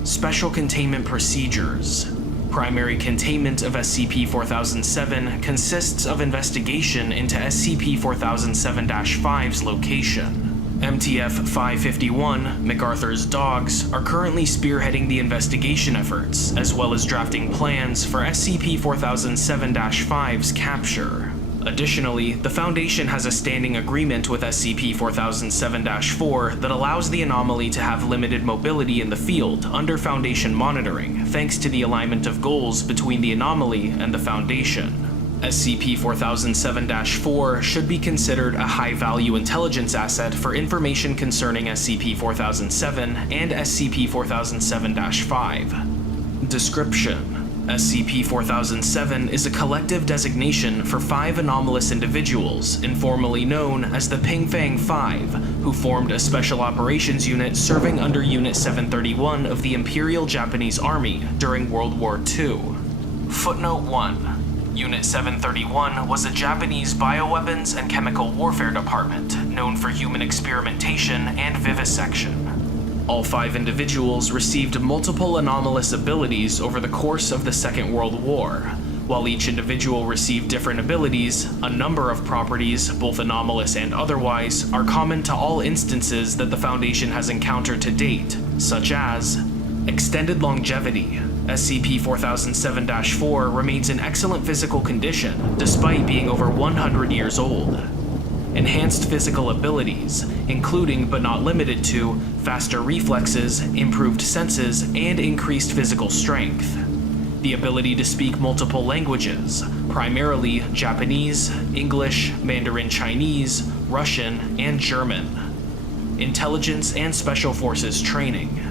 Special Containment Procedures. Primary containment of SCP-4007 consists of investigation into SCP-4007-5's location. MTF-551, MacArthur's dogs, are currently spearheading the investigation efforts, as well as drafting plans for SCP-4007-5's capture. Additionally, the Foundation has a standing agreement with SCP-4007-4 that allows the anomaly to have limited mobility in the field under Foundation monitoring, thanks to the alignment of goals between the anomaly and the Foundation. SCP-4007-4 should be considered a high-value intelligence asset for information concerning SCP-4007 and SCP-4007-5. Description: SCP-4007 is a collective designation for 5 anomalous individuals, informally known as the Ping Fang 5, who formed a special operations unit serving under Unit 731 of the Imperial Japanese Army during World War II. Footnote 1. Unit 731 was a Japanese bioweapons and chemical warfare department known for human experimentation and vivisection. All 5 individuals received multiple anomalous abilities over the course of the Second World War. While each individual received different abilities, a number of properties, both anomalous and otherwise, are common to all instances that the Foundation has encountered to date, such as extended longevity. SCP-4007-4 remains in excellent physical condition, despite being over 100 years old. Enhanced physical abilities, including but not limited to faster reflexes, improved senses, and increased physical strength. The ability to speak multiple languages, primarily Japanese, English, Mandarin Chinese, Russian, and German. Intelligence and Special Forces training.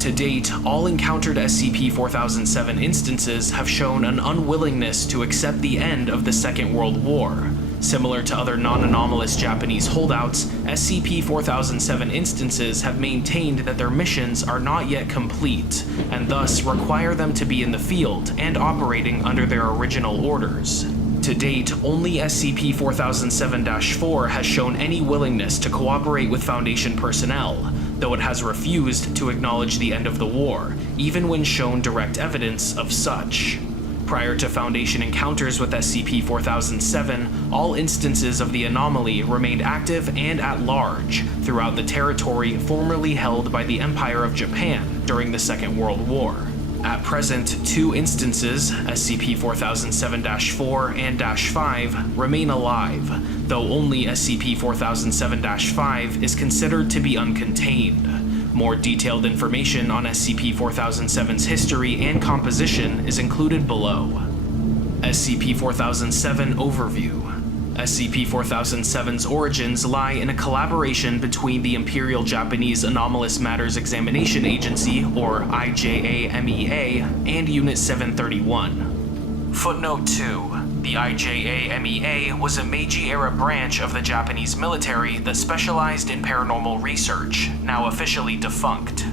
To date, all encountered SCP-4007 instances have shown an unwillingness to accept the end of the Second World War. Similar to other non-anomalous Japanese holdouts, SCP-4007 instances have maintained that their missions are not yet complete, and thus require them to be in the field and operating under their original orders. To date, only SCP-4007-4 has shown any willingness to cooperate with Foundation personnel, though it has refused to acknowledge the end of the war, even when shown direct evidence of such. Prior to Foundation encounters with SCP-4007, all instances of the anomaly remained active and at large throughout the territory formerly held by the Empire of Japan during the Second World War. At present, 2 instances, SCP-4007-4 and -5, remain alive, though only SCP-4007-5 is considered to be uncontained. More detailed information on SCP-4007's history and composition is included below. SCP-4007 Overview. SCP-4007's origins lie in a collaboration between the Imperial Japanese Anomalous Matters Examination Agency, or IJAMEA, and Unit 731. Footnote 2. The IJAMEA was a Meiji-era branch of the Japanese military that specialized in paranormal research, now officially defunct.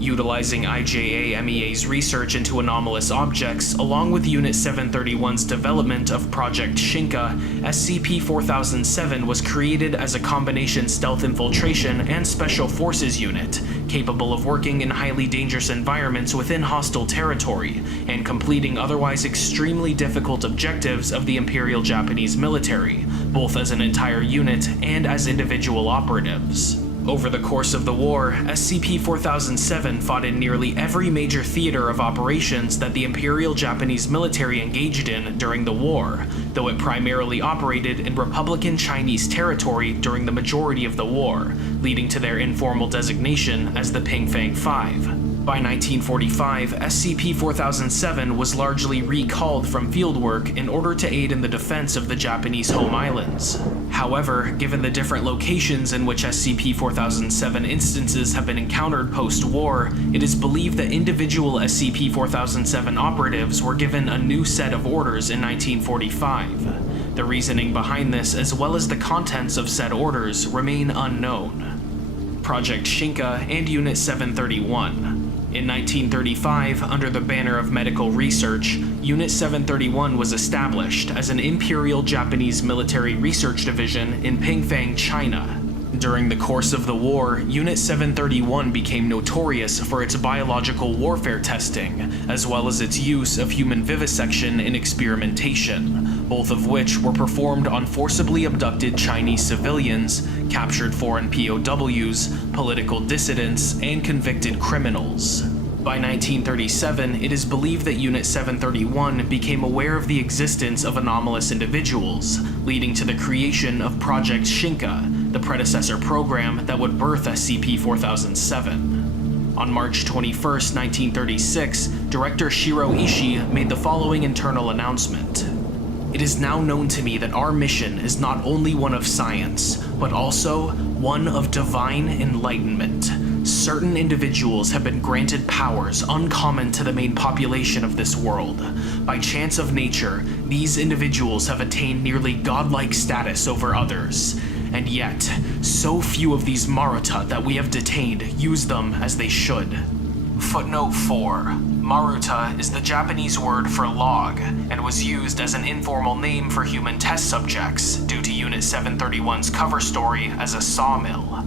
Utilizing IJA-MEA's research into anomalous objects, along with Unit 731's development of Project Shinka, SCP-4007 was created as a combination stealth infiltration and special forces unit, capable of working in highly dangerous environments within hostile territory, and completing otherwise extremely difficult objectives of the Imperial Japanese military, both as an entire unit and as individual operatives. Over the course of the war, SCP-4007 fought in nearly every major theater of operations that the Imperial Japanese military engaged in during the war, though it primarily operated in Republican Chinese territory during the majority of the war, leading to their informal designation as the Ping Fang 5. By 1945, SCP-4007 was largely recalled from fieldwork in order to aid in the defense of the Japanese home islands. However, given the different locations in which SCP-4007 instances have been encountered post-war, it is believed that individual SCP-4007 operatives were given a new set of orders in 1945. The reasoning behind this, as well as the contents of said orders, remain unknown. Project Shinka and Unit 731. In 1935, under the banner of medical research, Unit 731 was established as an Imperial Japanese Military Research Division in Pingfang, China. During the course of the war, Unit 731 became notorious for its biological warfare testing, as well as its use of human vivisection in experimentation, both of which were performed on forcibly abducted Chinese civilians, captured foreign POWs, political dissidents, and convicted criminals. By 1937, it is believed that Unit 731 became aware of the existence of anomalous individuals, leading to the creation of Project Shinka, the predecessor program that would birth SCP-4007. On March 21, 1936, Director Shiro Ishii made the following internal announcement. It is now known to me that our mission is not only one of science, but also one of divine enlightenment. Certain individuals have been granted powers uncommon to the main population of this world. By chance of nature, these individuals have attained nearly godlike status over others. And yet, so few of these Maruta that we have detained use them as they should. Footnote 4. Maruta is the Japanese word for log, and was used as an informal name for human test subjects due to Unit 731's cover story as a sawmill.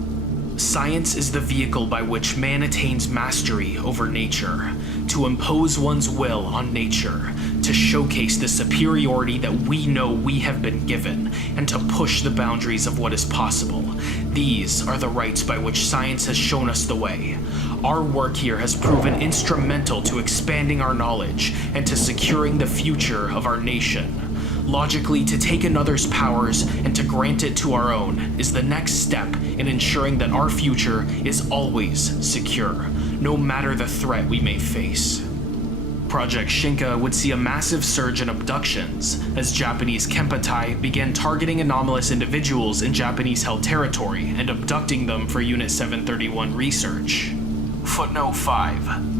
Science is the vehicle by which man attains mastery over nature, to impose one's will on nature, to showcase the superiority that we know we have been given, and to push the boundaries of what is possible. These are the rights by which science has shown us the way. Our work here has proven instrumental to expanding our knowledge and to securing the future of our nation. Logically, to take another's powers and to grant it to our own is the next step in ensuring that our future is always secure, no matter the threat we may face. Project Shinka would see a massive surge in abductions as Japanese Kempeitai began targeting anomalous individuals in Japanese-held territory and abducting them for Unit 731 research. Footnote 5.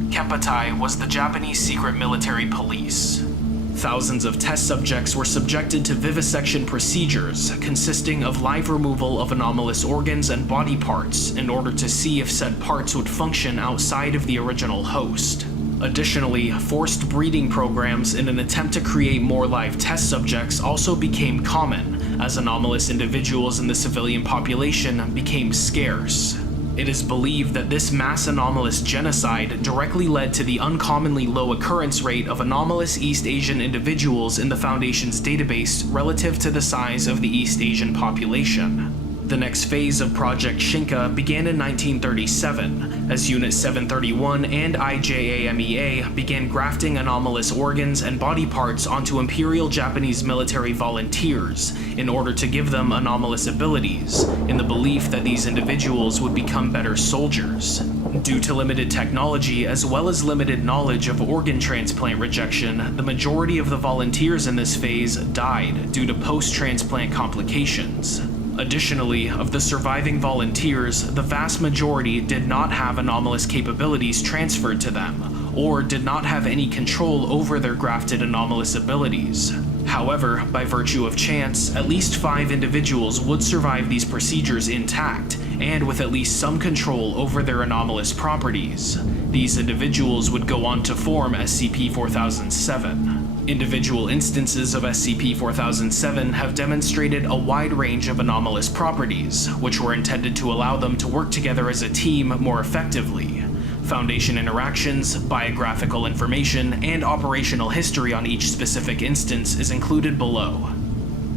Kempeitai was the Japanese secret military police. Thousands of test subjects were subjected to vivisection procedures consisting of live removal of anomalous organs and body parts in order to see if said parts would function outside of the original host. Additionally, forced breeding programs in an attempt to create more live test subjects also became common, as anomalous individuals in the civilian population became scarce. It is believed that this mass anomalous genocide directly led to the uncommonly low occurrence rate of anomalous East Asian individuals in the Foundation's database relative to the size of the East Asian population. The next phase of Project Shinka began in 1937, as Unit 731 and IJA-MEA began grafting anomalous organs and body parts onto Imperial Japanese military volunteers in order to give them anomalous abilities, in the belief that these individuals would become better soldiers. Due to limited technology as well as limited knowledge of organ transplant rejection, the majority of the volunteers in this phase died due to post-transplant complications. Additionally, of the surviving volunteers, the vast majority did not have anomalous capabilities transferred to them, or did not have any control over their grafted anomalous abilities. However, by virtue of chance, at least 5 individuals would survive these procedures intact, and with at least some control over their anomalous properties. These individuals would go on to form SCP-4007. Individual instances of SCP-4007 have demonstrated a wide range of anomalous properties, which were intended to allow them to work together as a team more effectively. Foundation interactions, biographical information, and operational history on each specific instance is included below.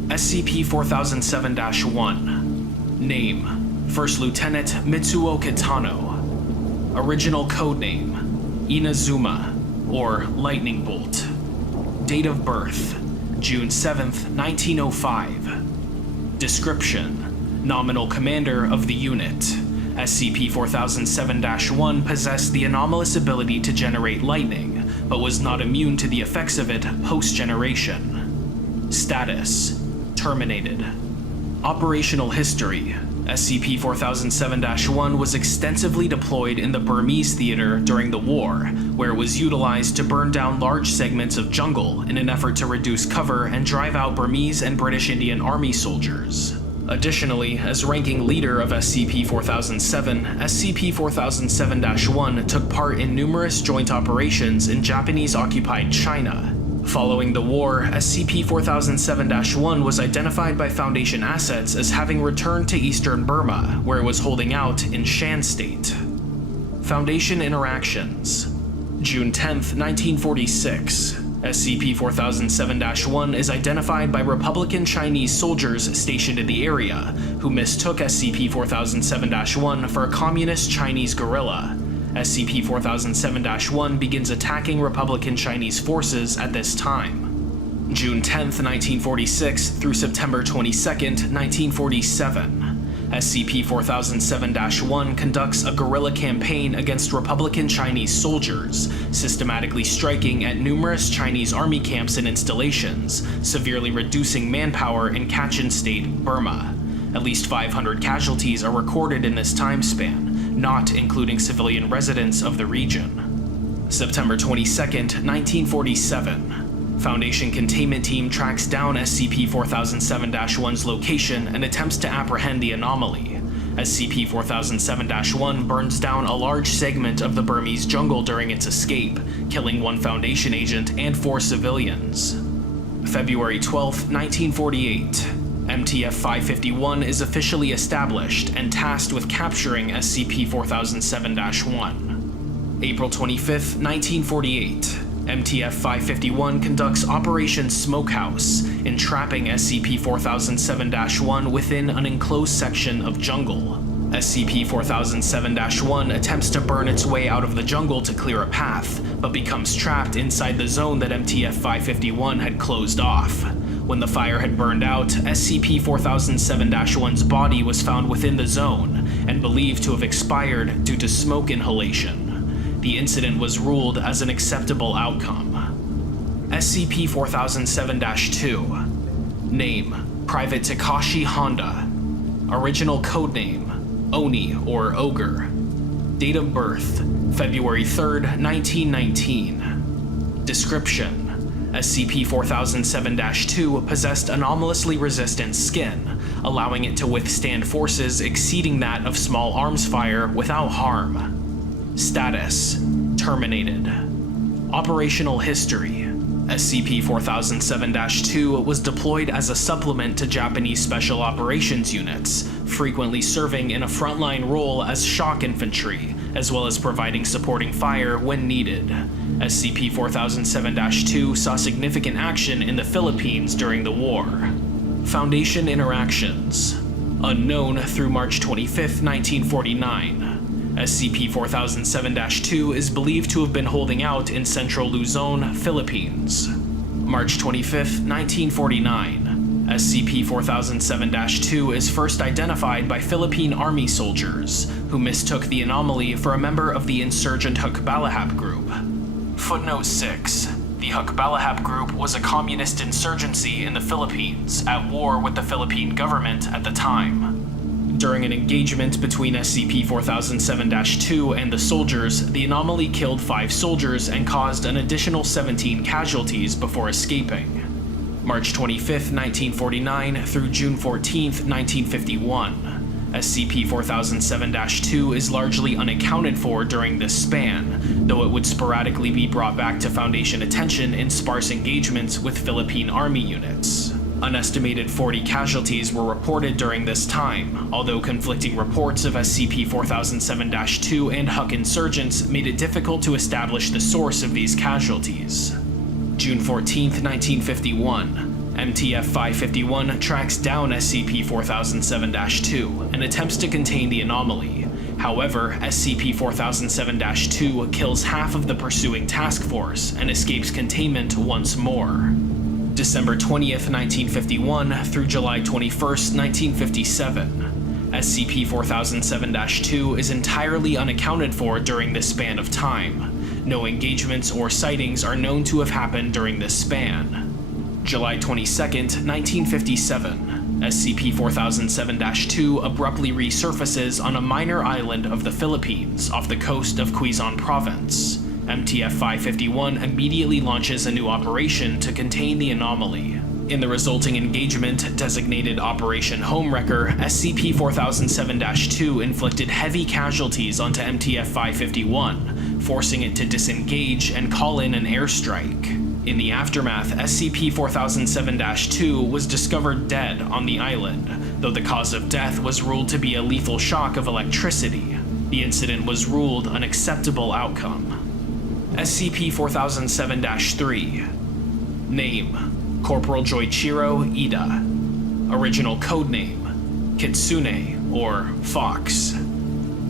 SCP-4007-1. Name: First Lieutenant Mitsuo Kitano. Original codename: Inazuma, or Lightning Bolt. Date of birth: June 7th, 1905. Description: Nominal commander of the unit. SCP-4007-1 possessed the anomalous ability to generate lightning, but was not immune to the effects of it post-generation. Status: terminated. Operational history: SCP-4007-1 was extensively deployed in the Burmese theater during the war, where it was utilized to burn down large segments of jungle in an effort to reduce cover and drive out Burmese and British Indian Army soldiers. Additionally, as ranking leader of SCP-4007, SCP-4007-1 took part in numerous joint operations in Japanese-occupied China. Following the war, SCP-4007-1 was identified by Foundation assets as having returned to eastern Burma, where it was holding out in Shan State. Foundation interactions: June 10th, 1946. SCP-4007-1 is identified by Republican Chinese soldiers stationed in the area, who mistook SCP-4007-1 for a communist Chinese guerrilla. SCP-4007-1 begins attacking Republican Chinese forces at this time. June 10th, 1946 through September 22nd, 1947. SCP-4007-1 conducts a guerrilla campaign against Republican Chinese soldiers, systematically striking at numerous Chinese army camps and installations, severely reducing manpower in Kachin State, Burma. At least 500 casualties are recorded in this time span, not including civilian residents of the region. September 22nd, 1947. Foundation containment team tracks down SCP-4007-1's location and attempts to apprehend the anomaly. SCP-4007-1 burns down a large segment of the Burmese jungle during its escape, killing one Foundation agent and 4 civilians. February 12, 1948. MTF-551 is officially established and tasked with capturing SCP-4007-1. April 25, 1948. MTF-551 conducts Operation Smokehouse, entrapping SCP-4007-1 within an enclosed section of jungle. SCP-4007-1 attempts to burn its way out of the jungle to clear a path, but becomes trapped inside the zone that MTF-551 had closed off. When the fire had burned out, SCP-4007-1's body was found within the zone, and believed to have expired due to smoke inhalation. The incident was ruled as an acceptable outcome. SCP-4007-2. Name: Private Takashi Honda. Original codename: Oni or Ogre. Date of birth: February 3rd, 1919. Description: SCP-4007-2 possessed anomalously resistant skin, allowing it to withstand forces exceeding that of small arms fire without harm. Status: terminated. Operational history: SCP-4007-2 was deployed as a supplement to Japanese Special Operations units, frequently serving in a frontline role as shock infantry, as well as providing supporting fire when needed. SCP-4007-2 saw significant action in the Philippines during the war. Foundation interactions: unknown through March 25, 1949. SCP-4007-2 is believed to have been holding out in central Luzon, Philippines. March 25, 1949. SCP-4007-2 is first identified by Philippine Army soldiers, who mistook the anomaly for a member of the insurgent Hukbalahap group. Footnote 6. The Hukbalahap group was a communist insurgency in the Philippines, at war with the Philippine government at the time. During an engagement between SCP-4007-2 and the soldiers, the anomaly killed 5 soldiers and caused an additional 17 casualties before escaping. March 25, 1949 through June 14, 1951. SCP-4007-2 is largely unaccounted for during this span, though it would sporadically be brought back to Foundation attention in sparse engagements with Philippine Army units. An estimated 40 casualties were reported during this time, although conflicting reports of SCP-4007-2 and Huck insurgents made it difficult to establish the source of these casualties. June 14, 1951. MTF-551 tracks down SCP-4007-2 and attempts to contain the anomaly. However, SCP-4007-2 kills half of the pursuing task force and escapes containment once more. December 20th, 1951 through July 21st, 1957. SCP-4007-2 is entirely unaccounted for during this span of time. No engagements or sightings are known to have happened during this span. July 22nd, 1957. SCP-4007-2 abruptly resurfaces on a minor island of the Philippines off the coast of Quezon Province. MTF-551 immediately launches a new operation to contain the anomaly. In the resulting engagement, designated Operation Homewrecker, SCP-4007-2 inflicted heavy casualties onto MTF-551, forcing it to disengage and call in an airstrike. In the aftermath, SCP-4007-2 was discovered dead on the island, though the cause of death was ruled to be a lethal shock of electricity. The incident was ruled an acceptable outcome. SCP-4007-3. Name: Corporal Joichiro Ida. Original codename: Kitsune or Fox.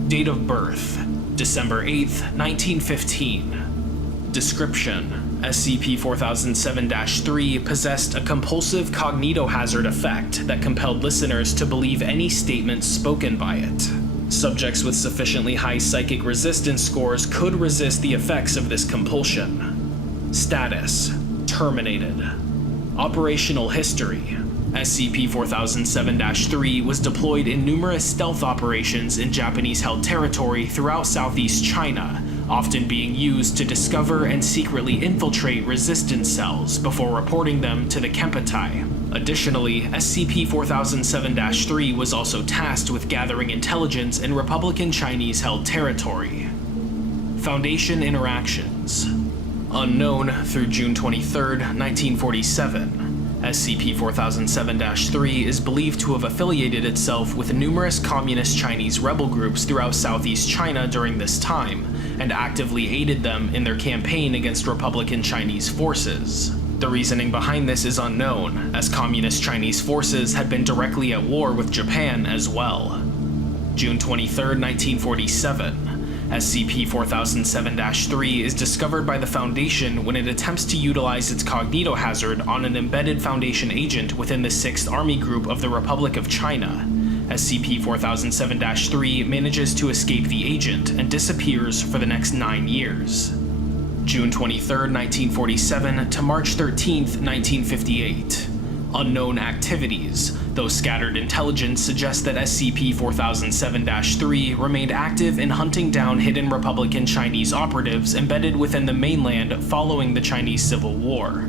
Date of birth: December 8th, 1915. Description: SCP-4007-3 possessed a compulsive cognitohazard effect that compelled listeners to believe any statements spoken by it. Subjects with sufficiently high psychic resistance scores could resist the effects of this compulsion. Status: terminated. Operational history: SCP-4007-3 was deployed in numerous stealth operations in Japanese-held territory throughout Southeast China, often being used to discover and secretly infiltrate resistance cells before reporting them to the Kempeitai. Additionally, SCP-4007-3 was also tasked with gathering intelligence in Republican Chinese-held territory. Foundation interactions: unknown through June 23, 1947. SCP-4007-3 is believed to have affiliated itself with numerous communist Chinese rebel groups throughout Southeast China during this time, and actively aided them in their campaign against Republican Chinese forces. The reasoning behind this is unknown, as communist Chinese forces had been directly at war with Japan as well. June 23, 1947. SCP-4007-3 is discovered by the Foundation when it attempts to utilize its cognitohazard on an embedded Foundation agent within the 6th Army Group of the Republic of China. SCP-4007-3 manages to escape the agent and disappears for the next 9 years. June 23, 1947 to March 13, 1958. Unknown activities, though scattered intelligence suggests that SCP-4007-3 remained active in hunting down hidden Republican Chinese operatives embedded within the mainland following the Chinese Civil War.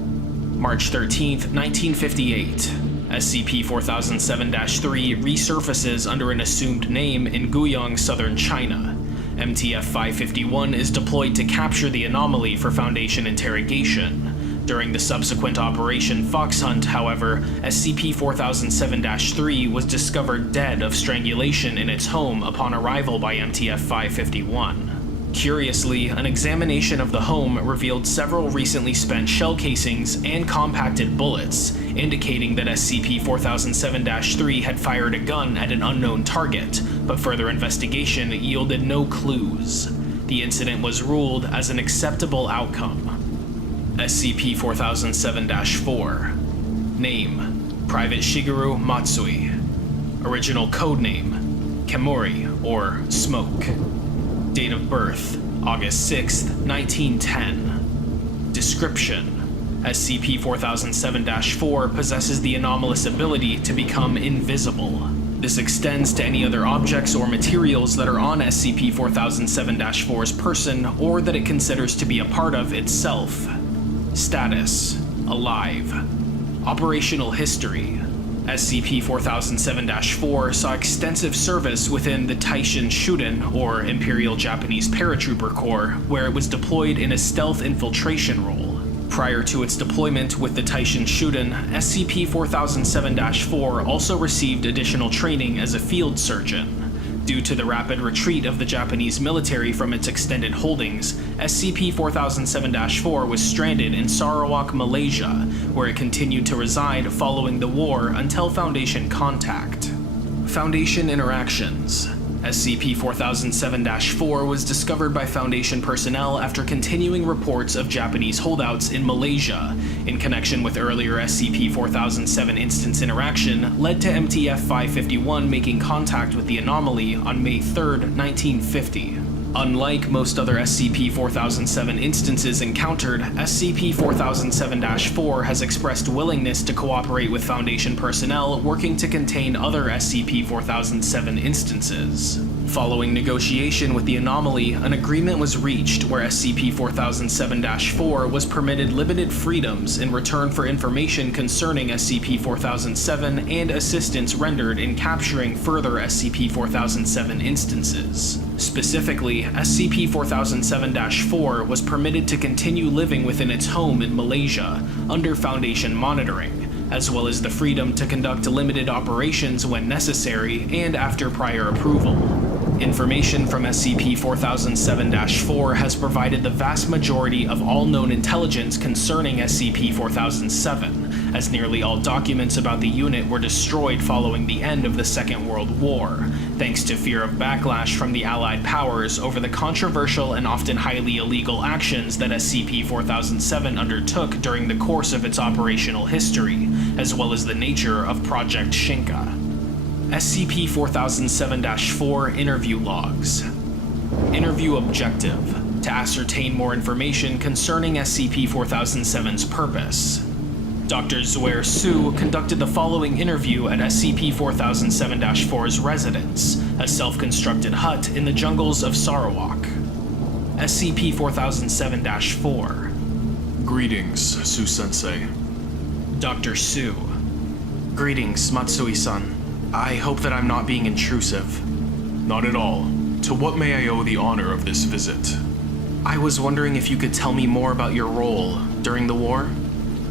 March 13, 1958. SCP-4007-3 resurfaces under an assumed name in Guiyang, southern China. MTF-551 is deployed to capture the anomaly for Foundation interrogation. During the subsequent Operation Fox Hunt, however, SCP-4007-3 was discovered dead of strangulation in its home upon arrival by MTF-551. Curiously, an examination of the home revealed several recently spent shell casings and compacted bullets, indicating that SCP-4007-3 had fired a gun at an unknown target, but further investigation yielded no clues. The incident was ruled as an acceptable outcome. SCP-4007-4. Name: Private Shigeru Matsui. Original codename: Kemori or Smoke. Date of birth: August 6, 1910. Description: SCP-4007-4 possesses the anomalous ability to become invisible. This extends to any other objects or materials that are on SCP-4007-4's person or that it considers to be a part of itself. Status: alive. Operational history: SCP-4007-4 saw extensive service within the Taishin Shuden, or Imperial Japanese Paratrooper Corps, where it was deployed in a stealth infiltration role. Prior to its deployment with the Taishin Shuden, SCP-4007-4 also received additional training as a field surgeon. Due to the rapid retreat of the Japanese military from its extended holdings, SCP-4007-4 was stranded in Sarawak, Malaysia, where it continued to reside following the war until Foundation contact. Foundation interactions. SCP-4007-4 was discovered by Foundation personnel after continuing reports of Japanese holdouts in Malaysia, in connection with earlier SCP-4007 instance interaction, led to MTF-551 making contact with the anomaly on May 3, 1950. Unlike most other SCP-4007 instances encountered, SCP-4007-4 has expressed willingness to cooperate with Foundation personnel working to contain other SCP-4007 instances. Following negotiation with the anomaly, an agreement was reached where SCP-4007-4 was permitted limited freedoms in return for information concerning SCP-4007 and assistance rendered in capturing further SCP-4007 instances. Specifically, SCP-4007-4 was permitted to continue living within its home in Malaysia, under Foundation monitoring, as well as the freedom to conduct limited operations when necessary and after prior approval. Information from SCP-4007-4 has provided the vast majority of all known intelligence concerning SCP-4007, as nearly all documents about the unit were destroyed following the end of the Second World War, thanks to fear of backlash from the Allied powers over the controversial and often highly illegal actions that SCP-4007 undertook during the course of its operational history, as well as the nature of Project Shinka. SCP-4007-4 Interview Logs. Interview Objective: to ascertain more information concerning SCP-4007's purpose. Dr. Zuair Su conducted the following interview at SCP-4007-4's residence, a self-constructed hut in the jungles of Sarawak. SCP-4007-4. Greetings, Su-sensei. Dr. Su. Greetings, Matsui-san. I hope that I'm not being intrusive. Not at all. To what may I owe the honor of this visit? I was wondering if you could tell me more about your role during the war?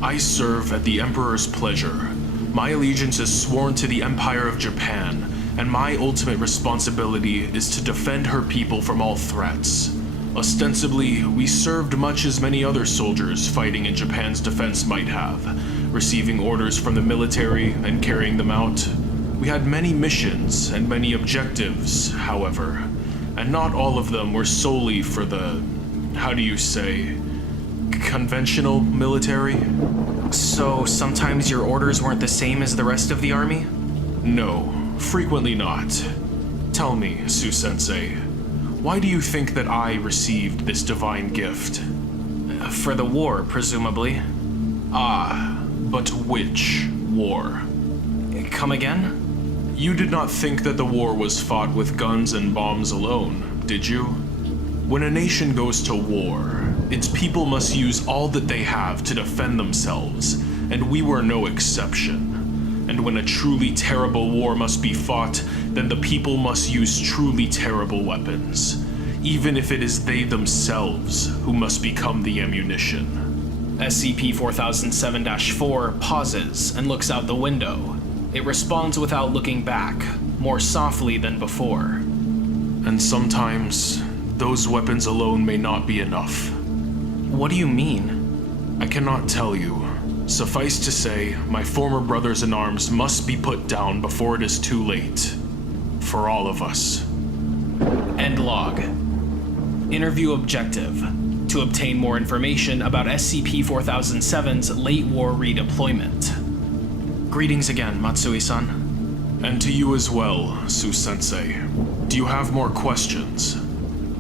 I serve at the Emperor's pleasure. My allegiance is sworn to the Empire of Japan, and my ultimate responsibility is to defend her people from all threats. Ostensibly, we served much as many other soldiers fighting in Japan's defense might have, receiving orders from the military and carrying them out. We had many missions and many objectives, however, and not all of them were solely for the, how do you say, conventional military? So sometimes your orders weren't the same as the rest of the army? No, frequently not. Tell me, Su-sensei, why do you think that I received this divine gift? For the war, presumably. Ah, but which war? Come again? You did not think that the war was fought with guns and bombs alone, did you? When a nation goes to war, its people must use all that they have to defend themselves, and we were no exception. And when a truly terrible war must be fought, then the people must use truly terrible weapons, even if it is they themselves who must become the ammunition. SCP-4007-4 pauses and looks out the window. It responds without looking back, more softly than before. And sometimes, those weapons alone may not be enough. What do you mean? I cannot tell you. Suffice to say, my former brothers in arms must be put down before it is too late. For all of us. End log. Interview objective: to obtain more information about SCP-4007's late war redeployment. Greetings again, Matsui-san. And to you as well, Su-sensei. Do you have more questions?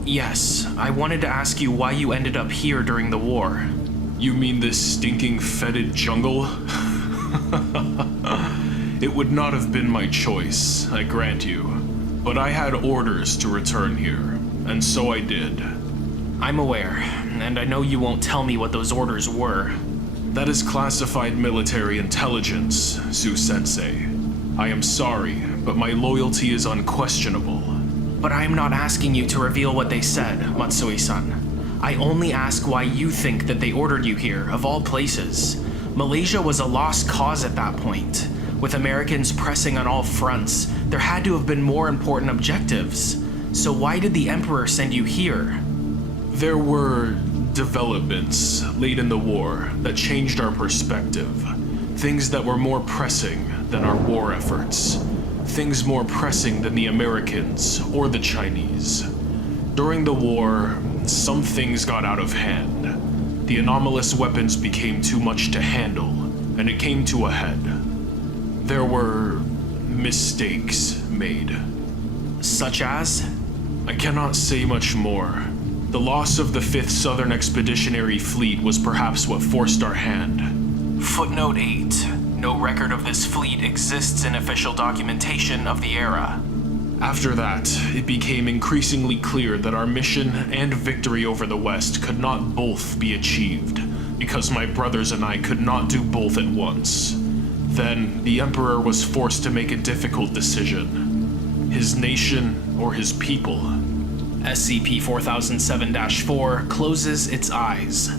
Yes, I wanted to ask you why you ended up here during the war. You mean this stinking, fetid jungle? It would not have been my choice, I grant you. But I had orders to return here, and so I did. I'm aware, and I know you won't tell me what those orders were. That is classified military intelligence, Su-sensei. I am sorry, but my loyalty is unquestionable. But I am not asking you to reveal what they said, Matsui-san. I only ask why you think that they ordered you here, of all places. Malaysia was a lost cause at that point. With Americans pressing on all fronts, there had to have been more important objectives. So why did the Emperor send you here? There were developments late in the war that changed our perspective. Things that were more pressing than our war efforts. Things more pressing than the Americans or the Chinese. During the war, some things got out of hand. The anomalous weapons became too much to handle, and it came to a head. There were mistakes made. Such as? I cannot say much more. The loss of the 5th Southern Expeditionary Fleet was perhaps what forced our hand. Footnote 8. No record of this fleet exists in official documentation of the era. After that, it became increasingly clear that our mission and victory over the West could not both be achieved, because my brothers and I could not do both at once. Then, the Emperor was forced to make a difficult decision. His nation or his people. SCP-4007-4 closes its eyes.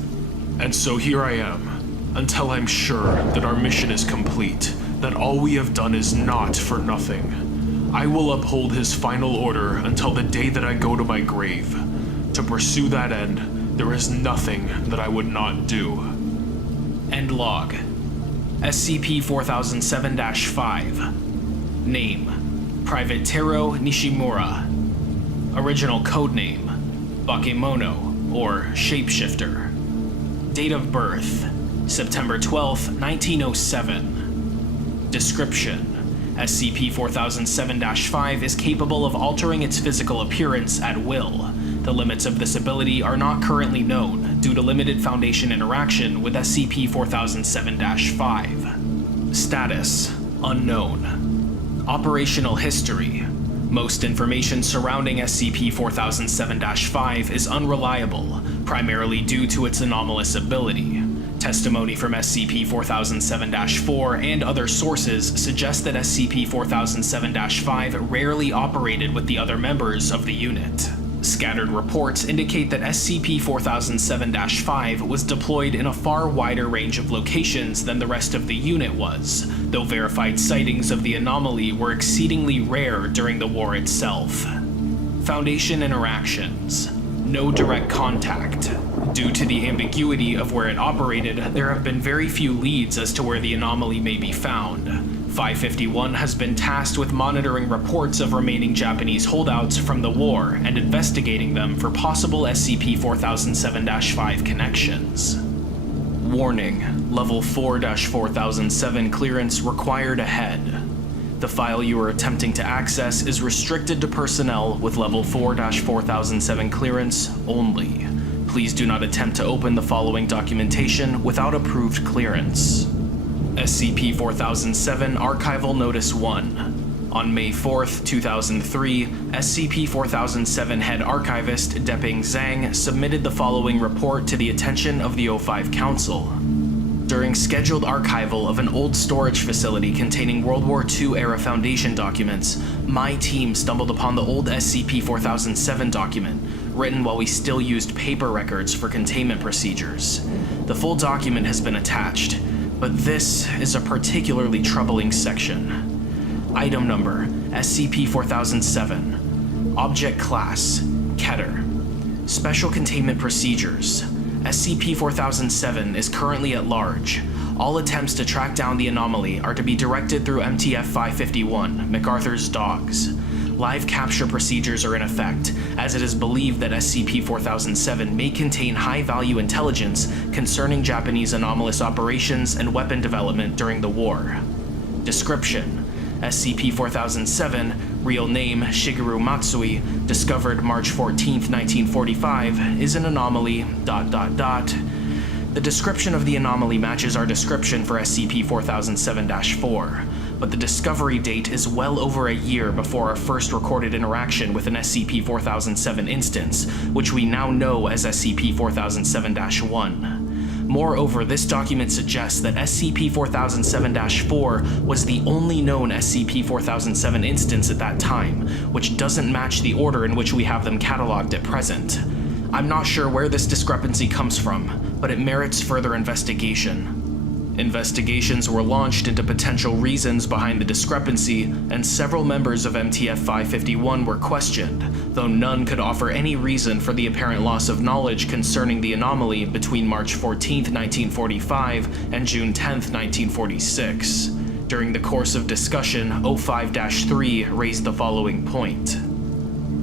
And so here I am, until I'm sure that our mission is complete, that all we have done is not for nothing. I will uphold his final order until the day that I go to my grave. To pursue that end, there is nothing that I would not do. End log. SCP-4007-5. Name: Private Taro Nishimura. Original codename: Bakemono, or Shapeshifter. Date of birth: September 12th, 1907. Description: SCP-4007-5 is capable of altering its physical appearance at will. The limits of this ability are not currently known due to limited Foundation interaction with SCP-4007-5. Status: unknown. Operational history: most information surrounding SCP-4007-5 is unreliable, primarily due to its anomalous ability. Testimony from SCP-4007-4 and other sources suggests that SCP-4007-5 rarely operated with the other members of the unit. Scattered reports indicate that SCP-4007-5 was deployed in a far wider range of locations than the rest of the unit was, though verified sightings of the anomaly were exceedingly rare during the war itself. Foundation interactions: no direct contact. Due to the ambiguity of where it operated, there have been very few leads as to where the anomaly may be found. 551 has been tasked with monitoring reports of remaining Japanese holdouts from the war and investigating them for possible SCP-4007-5 connections. Warning: Level 4-4007 clearance required ahead. The file you are attempting to access is restricted to personnel with Level 4-4007 clearance only. Please do not attempt to open the following documentation without approved clearance. SCP-4007 Archival Notice 1. On May 4th, 2003, SCP-4007 Head Archivist Deping Zhang submitted the following report to the attention of the O5 Council. During scheduled archival of an old storage facility containing World War II-era Foundation documents, my team stumbled upon the old SCP-4007 document, written while we still used paper records for containment procedures. The full document has been attached, but this is a particularly troubling section. Item number: SCP-4007. Object Class: Keter. Special Containment Procedures: SCP-4007 is currently at large. All attempts to track down the anomaly are to be directed through MTF-551, MacArthur's dogs. Live capture procedures are in effect, as it is believed that SCP-4007 may contain high-value intelligence concerning Japanese anomalous operations and weapon development during the war. Description: SCP-4007, real name Shigeru Matsui, discovered March 14, 1945, is an anomaly... The description of the anomaly matches our description for SCP-4007-4, but the discovery date is well over a year before our first recorded interaction with an SCP-4007 instance, which we now know as SCP-4007-1. Moreover, this document suggests that SCP-4007-4 was the only known SCP-4007 instance at that time, which doesn't match the order in which we have them cataloged at present. I'm not sure where this discrepancy comes from, but it merits further investigation. Investigations were launched into potential reasons behind the discrepancy, and several members of MTF-551 were questioned, though none could offer any reason for the apparent loss of knowledge concerning the anomaly between March 14, 1945 and June 10, 1946. During the course of discussion, 05-3 raised the following point.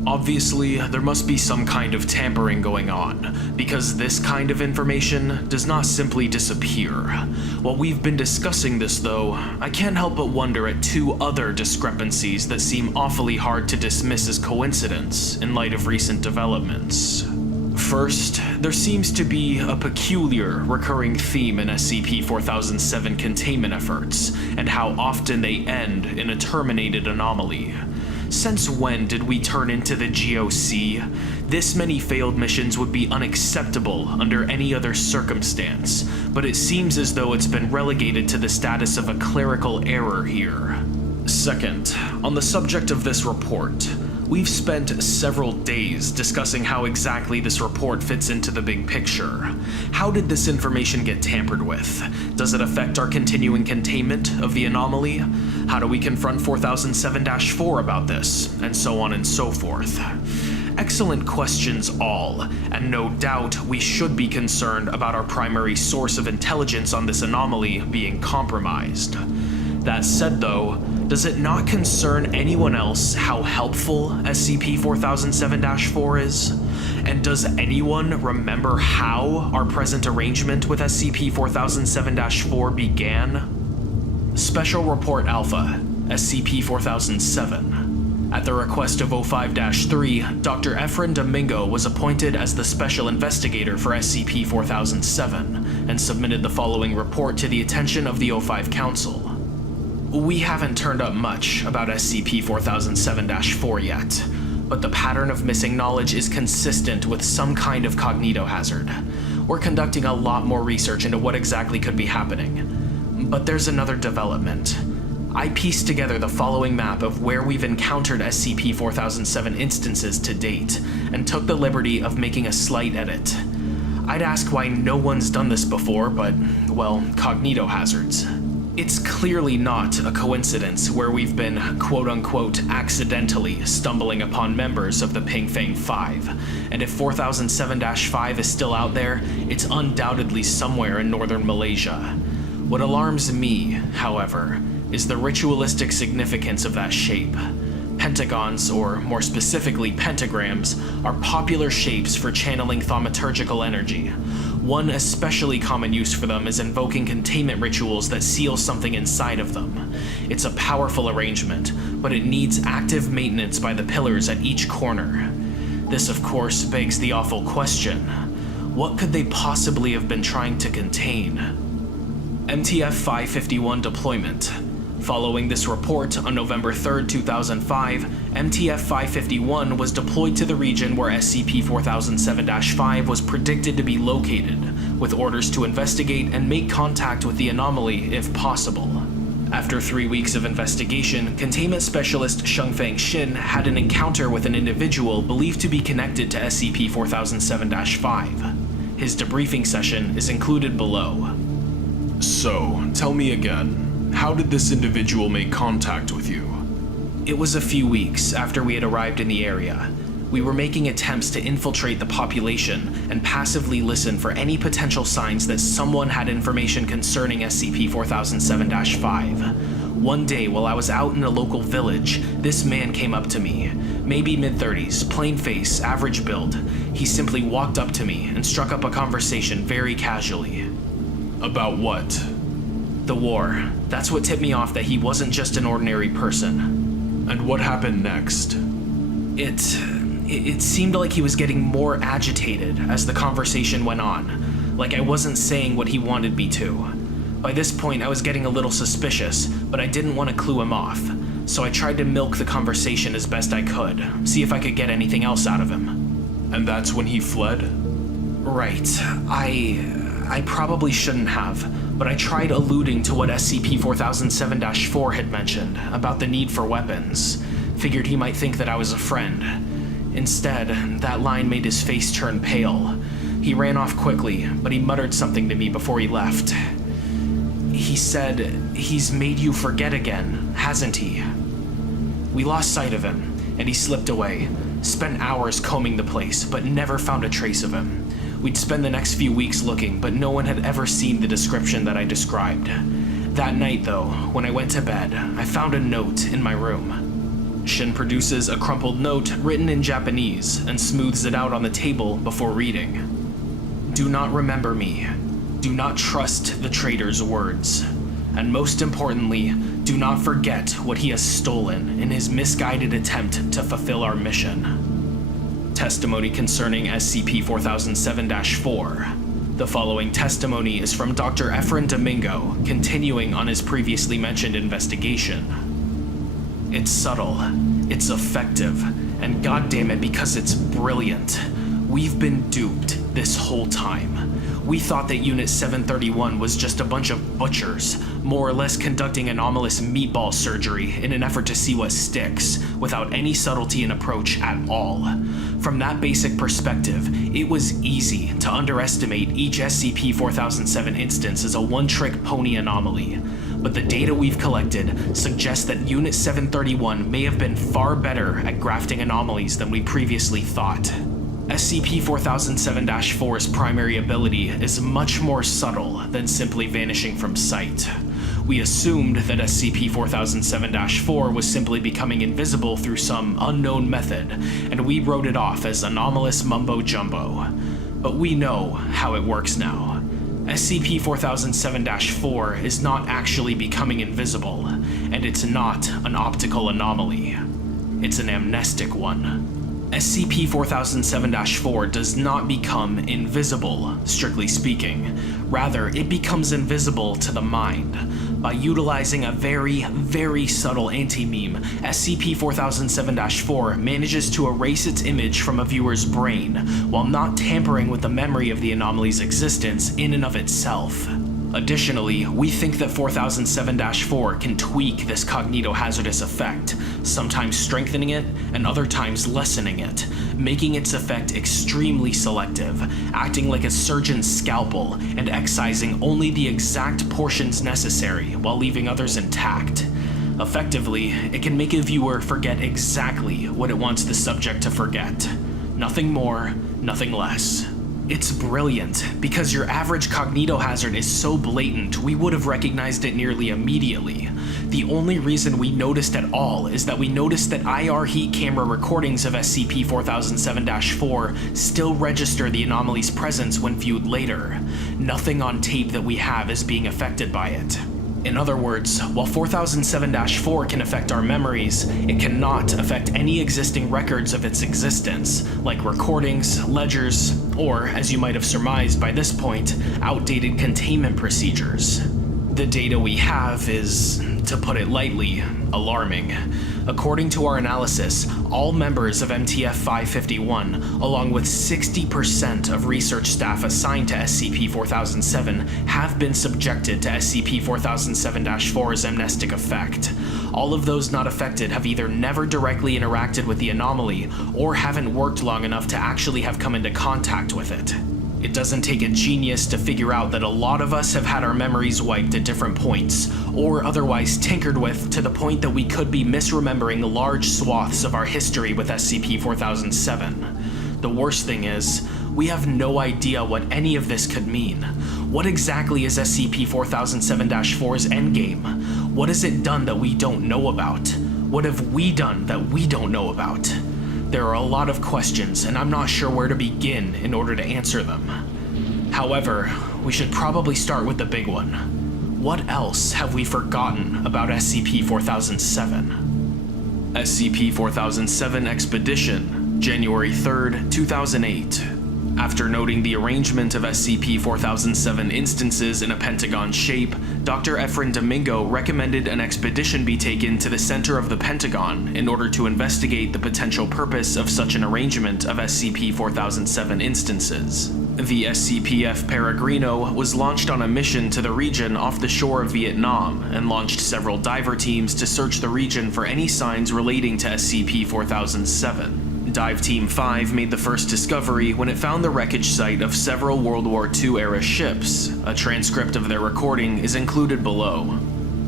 Obviously, there must be some kind of tampering going on, because this kind of information does not simply disappear. While we've been discussing this though, I can't help but wonder at two other discrepancies that seem awfully hard to dismiss as coincidence in light of recent developments. First, there seems to be a peculiar recurring theme in SCP-4007 containment efforts, and how often they end in a terminated anomaly. Since when did we turn into the GOC? This many failed missions would be unacceptable under any other circumstance, but it seems as though it's been relegated to the status of a clerical error here. Second, on the subject of this report, we've spent several days discussing how exactly this report fits into the big picture. How did this information get tampered with? Does it affect our continuing containment of the anomaly? How do we confront 4007-4 about this? And so on and so forth. Excellent questions all, and no doubt we should be concerned about our primary source of intelligence on this anomaly being compromised. That said though, does it not concern anyone else how helpful SCP-4007-4 is? And does anyone remember how our present arrangement with SCP-4007-4 began? Special Report Alpha, SCP-4007. At the request of 05-3, Dr. Efren Domingo was appointed as the Special Investigator for SCP-4007, and submitted the following report to the attention of the O5 Council. We haven't turned up much about SCP-4007-4 yet, but the pattern of missing knowledge is consistent with some kind of cognitohazard. We're conducting a lot more research into what exactly could be happening. But there's another development. I pieced together the following map of where we've encountered SCP-4007 instances to date, and took the liberty of making a slight edit. I'd ask why no one's done this before, but, well, cognitohazards. It's clearly not a coincidence where we've been quote-unquote accidentally stumbling upon members of the Ping Fang 5, and if 4007-5 is still out there, it's undoubtedly somewhere in northern Malaysia. What alarms me, however, is the ritualistic significance of that shape. Pentagons, or more specifically pentagrams, are popular shapes for channeling thaumaturgical energy. One especially common use for them is invoking containment rituals that seal something inside of them. It's a powerful arrangement, but it needs active maintenance by the pillars at each corner. This, of course, begs the awful question: what could they possibly have been trying to contain? MTF-551 deployment. Following this report, on November 3, 2005, MTF-551 was deployed to the region where SCP-4007-5 was predicted to be located, with orders to investigate and make contact with the anomaly if possible. After 3 weeks of investigation, Containment Specialist Shengfeng Xin had an encounter with an individual believed to be connected to SCP-4007-5. His debriefing session is included below. So, tell me again. How did this individual make contact with you? It was a few weeks after we had arrived in the area. We were making attempts to infiltrate the population and passively listen for any potential signs that someone had information concerning SCP-4007-5. One day while I was out in a local village, this man came up to me. Maybe mid-30s, plain face, average build. He simply walked up to me and struck up a conversation very casually. About what? The war. That's what tipped me off that he wasn't just an ordinary person. And what happened next? It seemed like he was getting more agitated as the conversation went on, like I wasn't saying what he wanted me to. By this point, I was getting a little suspicious, but I didn't want to clue him off, so I tried to milk the conversation as best I could, see if I could get anything else out of him. And that's when he fled? Right. I probably shouldn't have, but I tried alluding to what SCP-4007-4 had mentioned about the need for weapons. Figured he might think that I was a friend. Instead, that line made his face turn pale. He ran off quickly, but he muttered something to me before he left. He said, "He's made you forget again, hasn't he?" We lost sight of him, and he slipped away. Spent hours combing the place, but never found a trace of him. We'd spend the next few weeks looking, but no one had ever seen the description that I described. That night, though, when I went to bed, I found a note in my room. Shin produces a crumpled note written in Japanese and smooths it out on the table before reading. "Do not remember me. Do not trust the traitor's words. And most importantly, do not forget what he has stolen in his misguided attempt to fulfill our mission." Testimony concerning SCP-4007-4. The following testimony is from Dr. Efren Domingo, continuing on his previously mentioned investigation. "It's subtle, it's effective, and goddammit because it's brilliant. We've been duped this whole time. We thought that Unit 731 was just a bunch of butchers, more or less conducting anomalous meatball surgery in an effort to see what sticks, without any subtlety in approach at all. From that basic perspective, it was easy to underestimate each SCP-4007 instance as a one-trick pony anomaly. But the data we've collected suggests that Unit 731 may have been far better at grafting anomalies than we previously thought. SCP-4007-4's primary ability is much more subtle than simply vanishing from sight. We assumed that SCP-4007-4 was simply becoming invisible through some unknown method, and we wrote it off as anomalous mumbo-jumbo. But we know how it works now. SCP-4007-4 is not actually becoming invisible, and it's not an optical anomaly. It's an amnestic one. SCP-4007-4 does not become invisible, strictly speaking. Rather, it becomes invisible to the mind. By utilizing a very, very subtle anti-meme, SCP-4007-4 manages to erase its image from a viewer's brain, while not tampering with the memory of the anomaly's existence in and of itself. Additionally, we think that 4007-4 can tweak this cognitohazardous effect, sometimes strengthening it and other times lessening it, making its effect extremely selective, acting like a surgeon's scalpel and excising only the exact portions necessary while leaving others intact. Effectively, it can make a viewer forget exactly what it wants the subject to forget. Nothing more, nothing less. It's brilliant, because your average cognitohazard is so blatant we would have recognized it nearly immediately. The only reason we noticed at all is that we noticed that IR heat camera recordings of SCP-4007-4 still register the anomaly's presence when viewed later. Nothing on tape that we have is being affected by it. In other words, while 4007-4 can affect our memories, it cannot affect any existing records of its existence, like recordings, ledgers, or, as you might have surmised by this point, outdated containment procedures. The data we have is, to put it lightly, alarming. According to our analysis, all members of MTF-551, along with 60% of research staff assigned to SCP-4007, have been subjected to SCP-4007-4's amnestic effect. All of those not affected have either never directly interacted with the anomaly, or haven't worked long enough to actually have come into contact with it. It doesn't take a genius to figure out that a lot of us have had our memories wiped at different points, or otherwise tinkered with to the point that we could be misremembering large swaths of our history with SCP-4007. The worst thing is, we have no idea what any of this could mean. What exactly is SCP-4007-4's endgame? What has it done that we don't know about? What have we done that we don't know about? There are a lot of questions, and I'm not sure where to begin in order to answer them. However, we should probably start with the big one. What else have we forgotten about SCP-4007? SCP-4007 Expedition, January 3rd, 2008. After noting the arrangement of SCP-4007 instances in a pentagon shape, Dr. Efren Domingo recommended an expedition be taken to the center of the Pentagon in order to investigate the potential purpose of such an arrangement of SCP-4007 instances. The SCP-F Peregrino was launched on a mission to the region off the shore of Vietnam and launched several diver teams to search the region for any signs relating to SCP-4007. Dive Team 5 made the first discovery when it found the wreckage site of several World War II-era ships. A transcript of their recording is included below.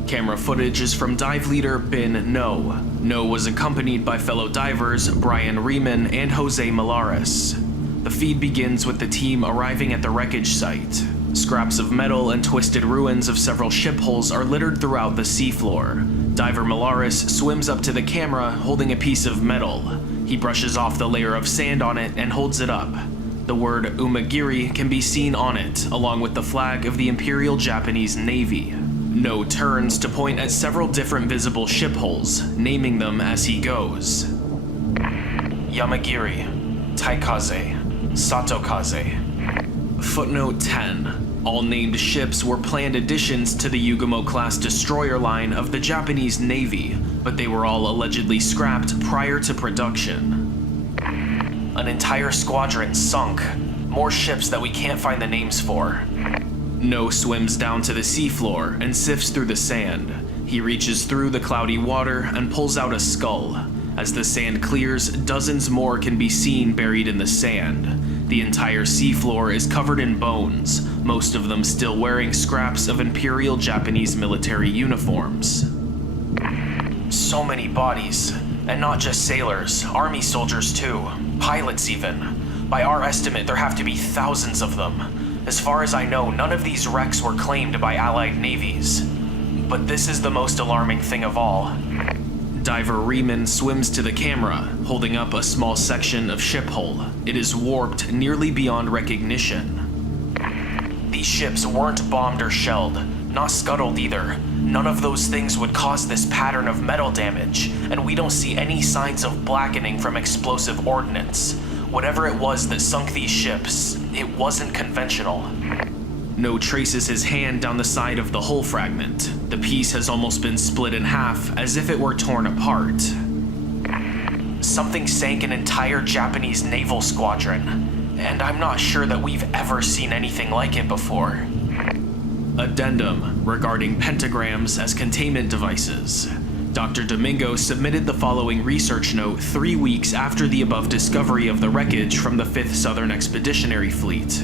Camera footage is from dive leader Bin No. No was accompanied by fellow divers Brian Riemann and Jose Malares. The feed begins with the team arriving at the wreckage site. Scraps of metal and twisted ruins of several ship hulls are littered throughout the seafloor. Diver Malares swims up to the camera holding a piece of metal. He brushes off the layer of sand on it and holds it up. The word Umagiri can be seen on it, along with the flag of the Imperial Japanese Navy. No turns to point at several different visible ship hulls, naming them as he goes. Yamagiri, Taikaze, Satokaze. Footnote 10. All named ships were planned additions to the Yugamo-class destroyer line of the Japanese Navy, but they were all allegedly scrapped prior to production. An entire squadron sunk. More ships that we can't find the names for. No swims down to the seafloor and sifts through the sand. He reaches through the cloudy water and pulls out a skull. As the sand clears, dozens more can be seen buried in the sand. The entire seafloor is covered in bones, most of them still wearing scraps of Imperial Japanese military uniforms. So many bodies, and not just sailors, army soldiers too, pilots even. By our estimate, there have to be thousands of them. As far as I know, none of these wrecks were claimed by Allied navies. But this is the most alarming thing of all. Diver Riemann swims to the camera, holding up a small section of ship hull. It is warped nearly beyond recognition. These ships weren't bombed or shelled, not scuttled either. None of those things would cause this pattern of metal damage, and we don't see any signs of blackening from explosive ordnance. Whatever it was that sunk these ships, it wasn't conventional. No traces his hand down the side of the hull fragment. The piece has almost been split in half, as if it were torn apart. Something sank an entire Japanese naval squadron, and I'm not sure that we've ever seen anything like it before. Addendum regarding pentagrams as containment devices. Dr. Domingo submitted the following research note 3 weeks after the above discovery of the wreckage from the 5th Southern Expeditionary Fleet.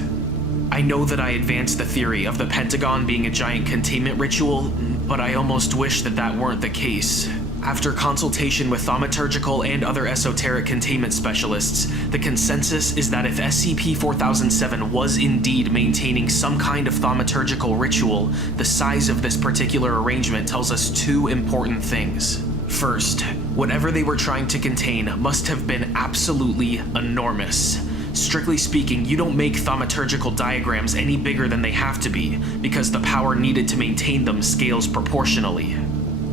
I know that I advanced the theory of the Pentagon being a giant containment ritual, but I almost wish that that weren't the case. After consultation with thaumaturgical and other esoteric containment specialists, the consensus is that if SCP-4007 was indeed maintaining some kind of thaumaturgical ritual, the size of this particular arrangement tells us 2 important things. First, whatever they were trying to contain must have been absolutely enormous. Strictly speaking, you don't make thaumaturgical diagrams any bigger than they have to be, because the power needed to maintain them scales proportionally.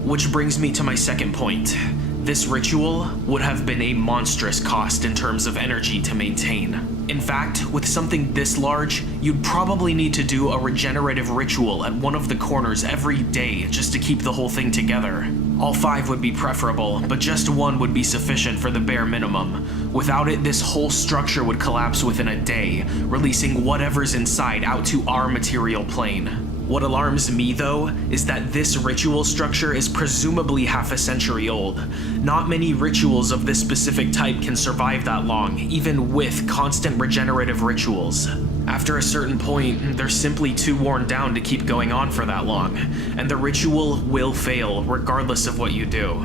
Which brings me to my second point. This ritual would have been a monstrous cost in terms of energy to maintain. In fact, with something this large, you'd probably need to do a regenerative ritual at one of the corners every day just to keep the whole thing together. All 5 would be preferable, but just 1 would be sufficient for the bare minimum. Without it, this whole structure would collapse within a day, releasing whatever's inside out to our material plane. What alarms me, though, is that this ritual structure is presumably half a century old. Not many rituals of this specific type can survive that long, even with constant regenerative rituals. After a certain point, they're simply too worn down to keep going on for that long, and the ritual will fail regardless of what you do.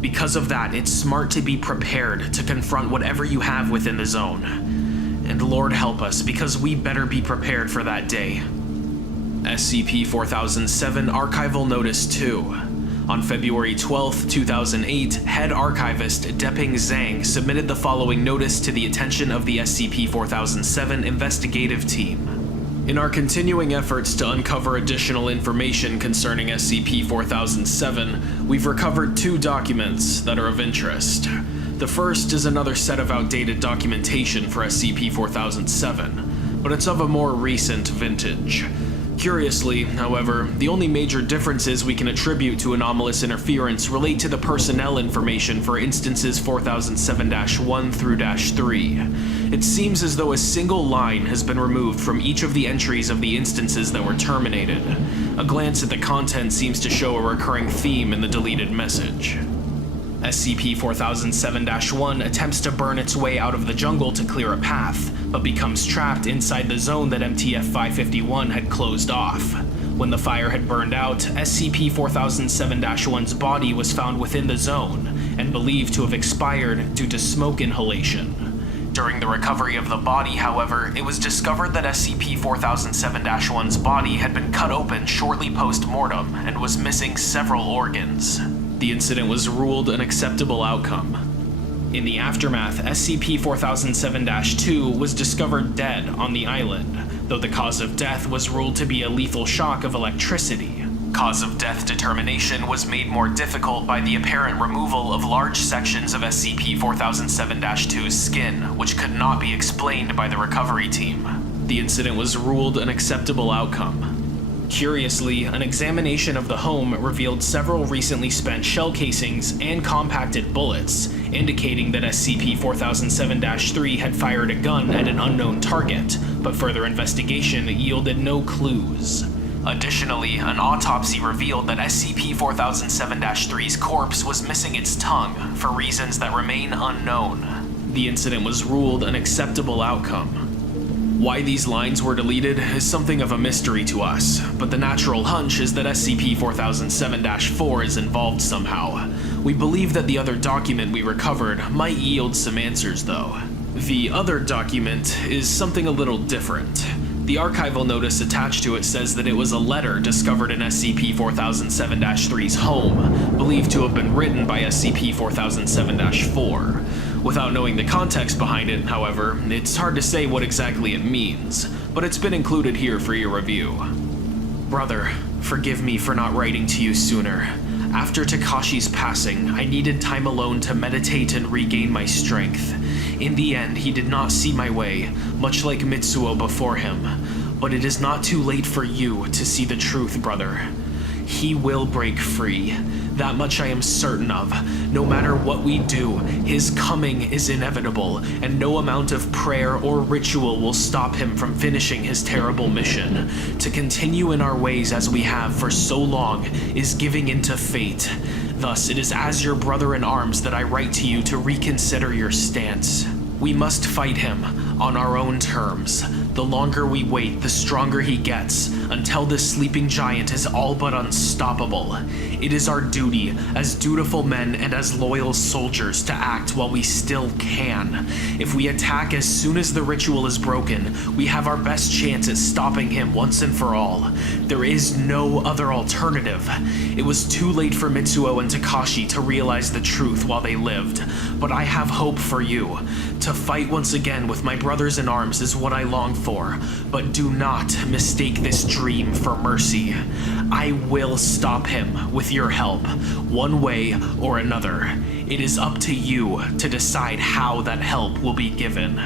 Because of that, it's smart to be prepared to confront whatever you have within the zone. And Lord help us, because we better be prepared for that day. SCP-4007 Archival Notice 2. On February 12, 2008, Head Archivist Deping Zhang submitted the following notice to the attention of the SCP-4007 investigative team. In our continuing efforts to uncover additional information concerning SCP-4007, we've recovered 2 documents that are of interest. The first is another set of outdated documentation for SCP-4007, but it's of a more recent vintage. Curiously, however, the only major differences we can attribute to anomalous interference relate to the personnel information for instances 4007-1 through -3. It seems as though a single line has been removed from each of the entries of the instances that were terminated. A glance at the content seems to show a recurring theme in the deleted message. SCP-4007-1 attempts to burn its way out of the jungle to clear a path, but becomes trapped inside the zone that MTF-551 had closed off. When the fire had burned out, SCP-4007-1's body was found within the zone, and believed to have expired due to smoke inhalation. During the recovery of the body, however, it was discovered that SCP-4007-1's body had been cut open shortly post-mortem and was missing several organs. The incident was ruled an acceptable outcome. In the aftermath, SCP-4007-2 was discovered dead on the island, though the cause of death was ruled to be a lethal shock of electricity. Cause of death determination was made more difficult by the apparent removal of large sections of SCP-4007-2's skin, which could not be explained by the recovery team. The incident was ruled an acceptable outcome. Curiously, an examination of the home revealed several recently spent shell casings and compacted bullets, indicating that SCP-4007-3 had fired a gun at an unknown target, but further investigation yielded no clues. Additionally, an autopsy revealed that SCP-4007-3's corpse was missing its tongue for reasons that remain unknown. The incident was ruled an acceptable outcome. Why these lines were deleted is something of a mystery to us, but the natural hunch is that SCP-4007-4 is involved somehow. We believe that the other document we recovered might yield some answers, though. The other document is something a little different. The archival notice attached to it says that it was a letter discovered in SCP-4007-3's home, believed to have been written by SCP-4007-4. Without knowing the context behind it, however, it's hard to say what exactly it means, but it's been included here for your review. Brother, forgive me for not writing to you sooner. After Takashi's passing, I needed time alone to meditate and regain my strength. In the end, he did not see my way, much like Mitsuo before him. But it is not too late for you to see the truth, brother. He will break free. That much I am certain of. No matter what we do, his coming is inevitable, and no amount of prayer or ritual will stop him from finishing his terrible mission. To continue in our ways as we have for so long is giving in to fate. Thus, it is as your brother in arms that I write to you to reconsider your stance. We must fight him on our own terms. The longer we wait, the stronger he gets, until this sleeping giant is all but unstoppable. It is our duty, as dutiful men and as loyal soldiers, to act while we still can. If we attack as soon as the ritual is broken, we have our best chance at stopping him once and for all. There is no other alternative. It was too late for Mitsuo and Takashi to realize the truth while they lived, but I have hope for you. To fight once again with my brothers in arms is what I long for, but do not mistake this dream for mercy. I will stop him with your help, one way or another. It is up to you to decide how that help will be given.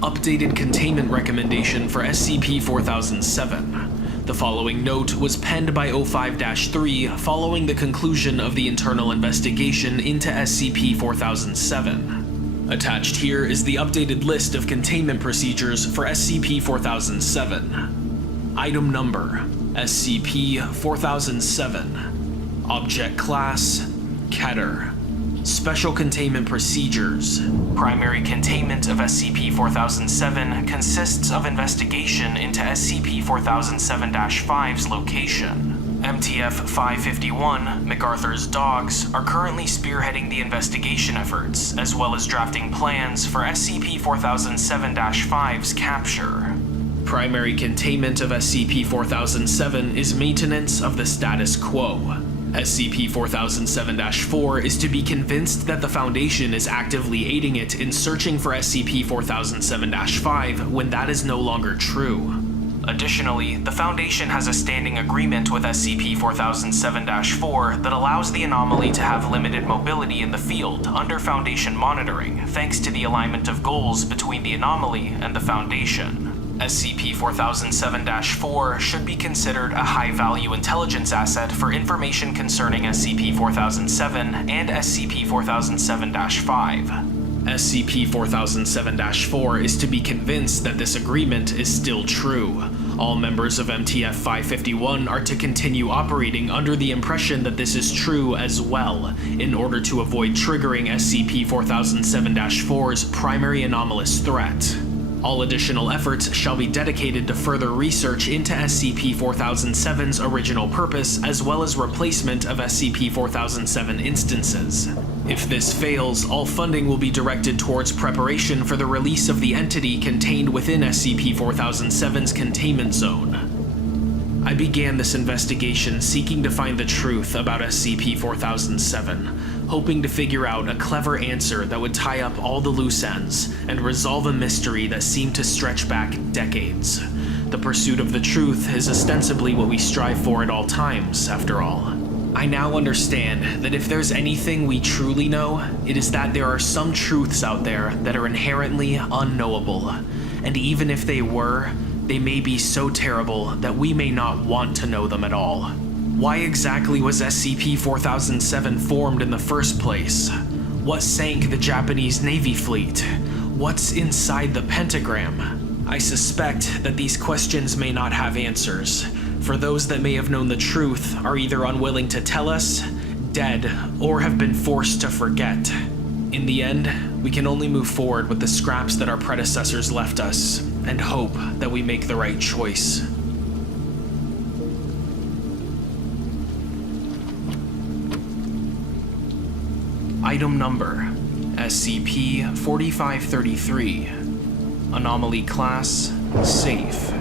Updated containment recommendation for SCP-4007. The following note was penned by 05-3 following the conclusion of the internal investigation into SCP-4007. Attached here is the updated list of containment procedures for SCP-4007. Item number: SCP-4007. Object Class: Keter. Special Containment Procedures. Primary containment of SCP-4007 consists of investigation into SCP-4007-5's location. MTF-551, MacArthur's dogs, are currently spearheading the investigation efforts, as well as drafting plans for SCP-4007-5's capture. Primary containment of SCP-4007 is maintenance of the status quo. SCP-4007-4 is to be convinced that the Foundation is actively aiding it in searching for SCP-4007-5 when that is no longer true. Additionally, the Foundation has a standing agreement with SCP-4007-4 that allows the anomaly to have limited mobility in the field under Foundation monitoring, thanks to the alignment of goals between the anomaly and the Foundation. SCP-4007-4 should be considered a high-value intelligence asset for information concerning SCP-4007 and SCP-4007-5. SCP-4007-4 is to be convinced that this agreement is still true. All members of MTF-551 are to continue operating under the impression that this is true as well, in order to avoid triggering SCP-4007-4's primary anomalous threat. All additional efforts shall be dedicated to further research into SCP-4007's original purpose, as well as replacement of SCP-4007 instances. If this fails, all funding will be directed towards preparation for the release of the entity contained within SCP-4007's containment zone. I began this investigation seeking to find the truth about SCP-4007, hoping to figure out a clever answer that would tie up all the loose ends and resolve a mystery that seemed to stretch back decades. The pursuit of the truth is ostensibly what we strive for at all times, after all. I now understand that if there's anything we truly know, it is that there are some truths out there that are inherently unknowable, and even if they were, they may be so terrible that we may not want to know them at all. Why exactly was SCP-4007 formed in the first place? What sank the Japanese Navy fleet? What's inside the pentagram? I suspect that these questions may not have answers, for those that may have known the truth are either unwilling to tell us, dead, or have been forced to forget. In the end, we can only move forward with the scraps that our predecessors left us, and hope that we make the right choice. Item number: SCP-4533. Anomaly class: Safe.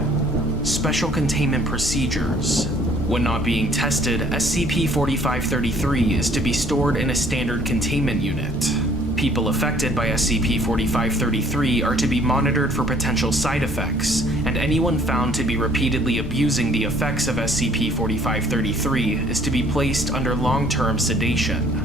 Special containment procedures. When not being tested, SCP-4533 is to be stored in a standard containment unit. People affected by SCP-4533 are to be monitored for potential side effects, and anyone found to be repeatedly abusing the effects of SCP-4533 is to be placed under long-term sedation.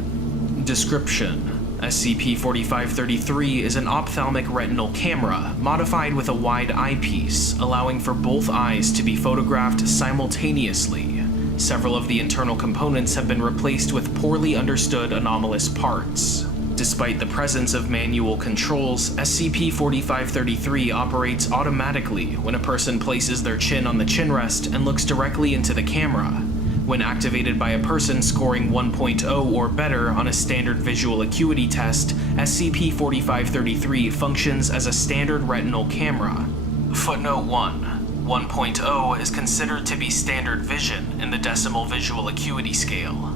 Description: SCP-4533 is an ophthalmic retinal camera modified with a wide eyepiece, allowing for both eyes to be photographed simultaneously. Several of the internal components have been replaced with poorly understood anomalous parts. Despite the presence of manual controls, SCP-4533 operates automatically when a person places their chin on the chin rest and looks directly into the camera. When activated by a person scoring 1.0 or better on a standard visual acuity test, SCP-4533 functions as a standard retinal camera. Footnote 1. 1.0 is considered to be standard vision in the decimal visual acuity scale.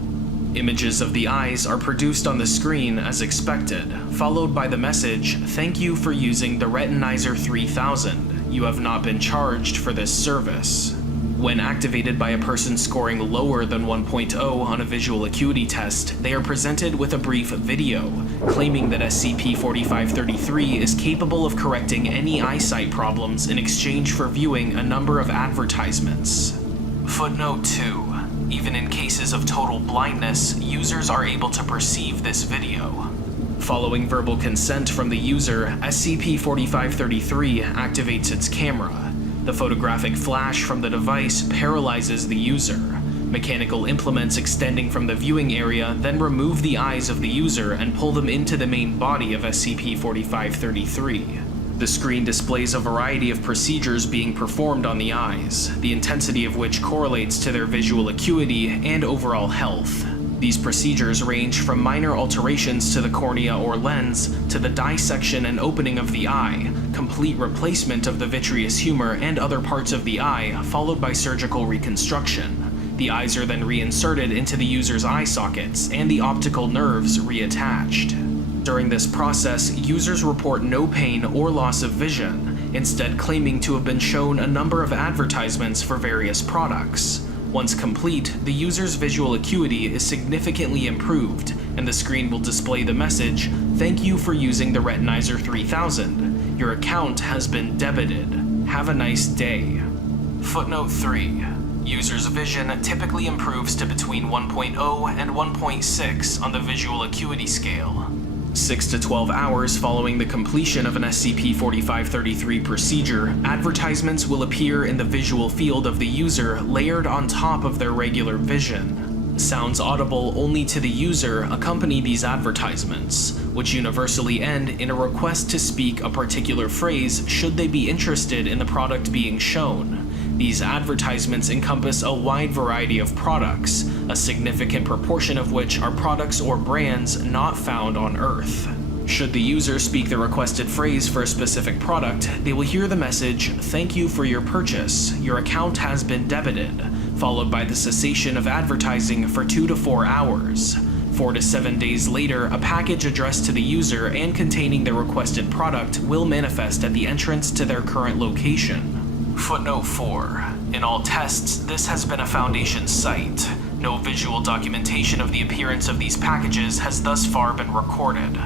Images of the eyes are produced on the screen as expected, followed by the message, "Thank you for using the Retinizer 3000. You have not been charged for this service." When activated by a person scoring lower than 1.0 on a visual acuity test, they are presented with a brief video, claiming that SCP-4533 is capable of correcting any eyesight problems in exchange for viewing a number of advertisements. Footnote 2. Even in cases of total blindness, users are able to perceive this video. Following verbal consent from the user, SCP-4533 activates its camera. The photographic flash from the device paralyzes the user. Mechanical implements extending from the viewing area then remove the eyes of the user and pull them into the main body of SCP-4533. The screen displays a variety of procedures being performed on the eyes, the intensity of which correlates to their visual acuity and overall health. These procedures range from minor alterations to the cornea or lens, to the dissection and opening of the eye, complete replacement of the vitreous humor and other parts of the eye, followed by surgical reconstruction. The eyes are then reinserted into the user's eye sockets, and the optical nerves reattached. During this process, users report no pain or loss of vision, instead claiming to have been shown a number of advertisements for various products. Once complete, the user's visual acuity is significantly improved, and the screen will display the message, "Thank you for using the Retinizer 3000. Your account has been debited. Have a nice day." Footnote 3. User's vision typically improves to between 1.0 and 1.6 on the visual acuity scale. 6 to 12 hours following the completion of an SCP-4533 procedure, advertisements will appear in the visual field of the user layered on top of their regular vision. Sounds audible only to the user accompany these advertisements, which universally end in a request to speak a particular phrase should they be interested in the product being shown. These advertisements encompass a wide variety of products, a significant proportion of which are products or brands not found on Earth. Should the user speak the requested phrase for a specific product, they will hear the message, "Thank you for your purchase. Your account has been debited," followed by the cessation of advertising for 2 to 4 hours. 4 to 7 days later, a package addressed to the user and containing the requested product will manifest at the entrance to their current location. Footnote 4. In all tests, this has been a Foundation site. No visual documentation of the appearance of these packages has thus far been recorded.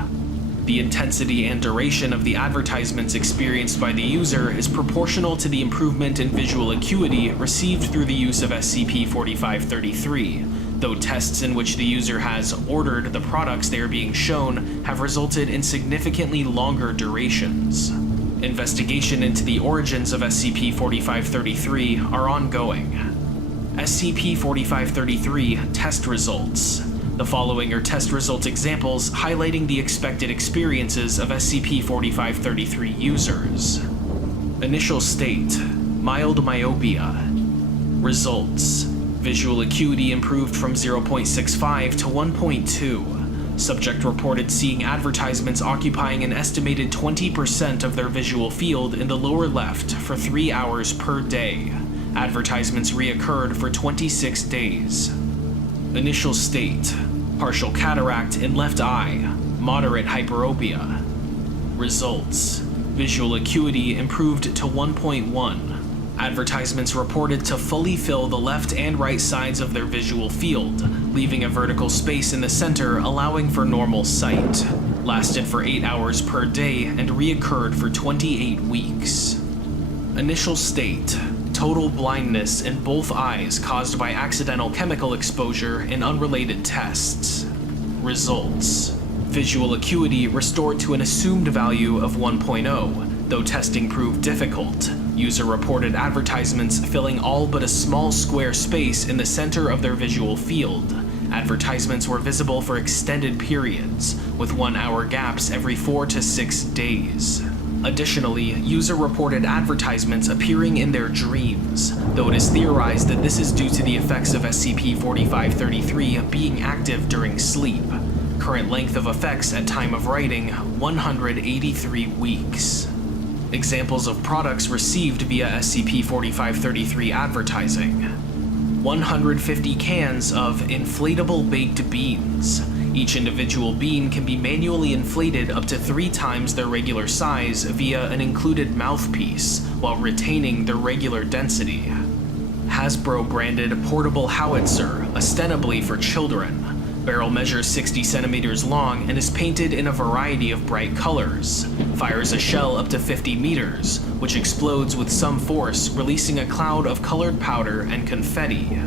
The intensity and duration of the advertisements experienced by the user is proportional to the improvement in visual acuity received through the use of SCP-4533, though tests in which the user has ordered the products they are being shown have resulted in significantly longer durations. Investigation into the origins of SCP-4533 are ongoing. SCP-4533 test results. The following are test result examples highlighting the expected experiences of SCP-4533 users. Initial state: mild myopia. Results: visual acuity improved from 0.65 to 1.2. Subject reported seeing advertisements occupying an estimated 20% of their visual field in the lower left for 3 hours per day. Advertisements reoccurred for 26 days. Initial state: partial cataract in left eye, moderate hyperopia. Results: visual acuity improved to 1.1. Advertisements reported to fully fill the left and right sides of their visual field, leaving a vertical space in the center allowing for normal sight. Lasted for 8 hours per day and reoccurred for 28 weeks. Initial state: total blindness in both eyes caused by accidental chemical exposure in unrelated tests. Results: visual acuity restored to an assumed value of 1.0, though testing proved difficult. User reported advertisements filling all but a small square space in the center of their visual field. Advertisements were visible for extended periods, with 1-hour gaps every 4 to 6 days. Additionally, user reported advertisements appearing in their dreams, though it is theorized that this is due to the effects of SCP-4533 being active during sleep. Current length of effects at time of writing: 183 weeks. Examples of products received via SCP-4533 advertising: 150 cans of inflatable baked beans. Each individual bean can be manually inflated up to 3 times their regular size via an included mouthpiece, while retaining their regular density. Hasbro branded portable howitzer, ostensibly for children. Barrel measures 60 centimeters long and is painted in a variety of bright colors. Fires a shell up to 50 meters, which explodes with some force, releasing a cloud of colored powder and confetti.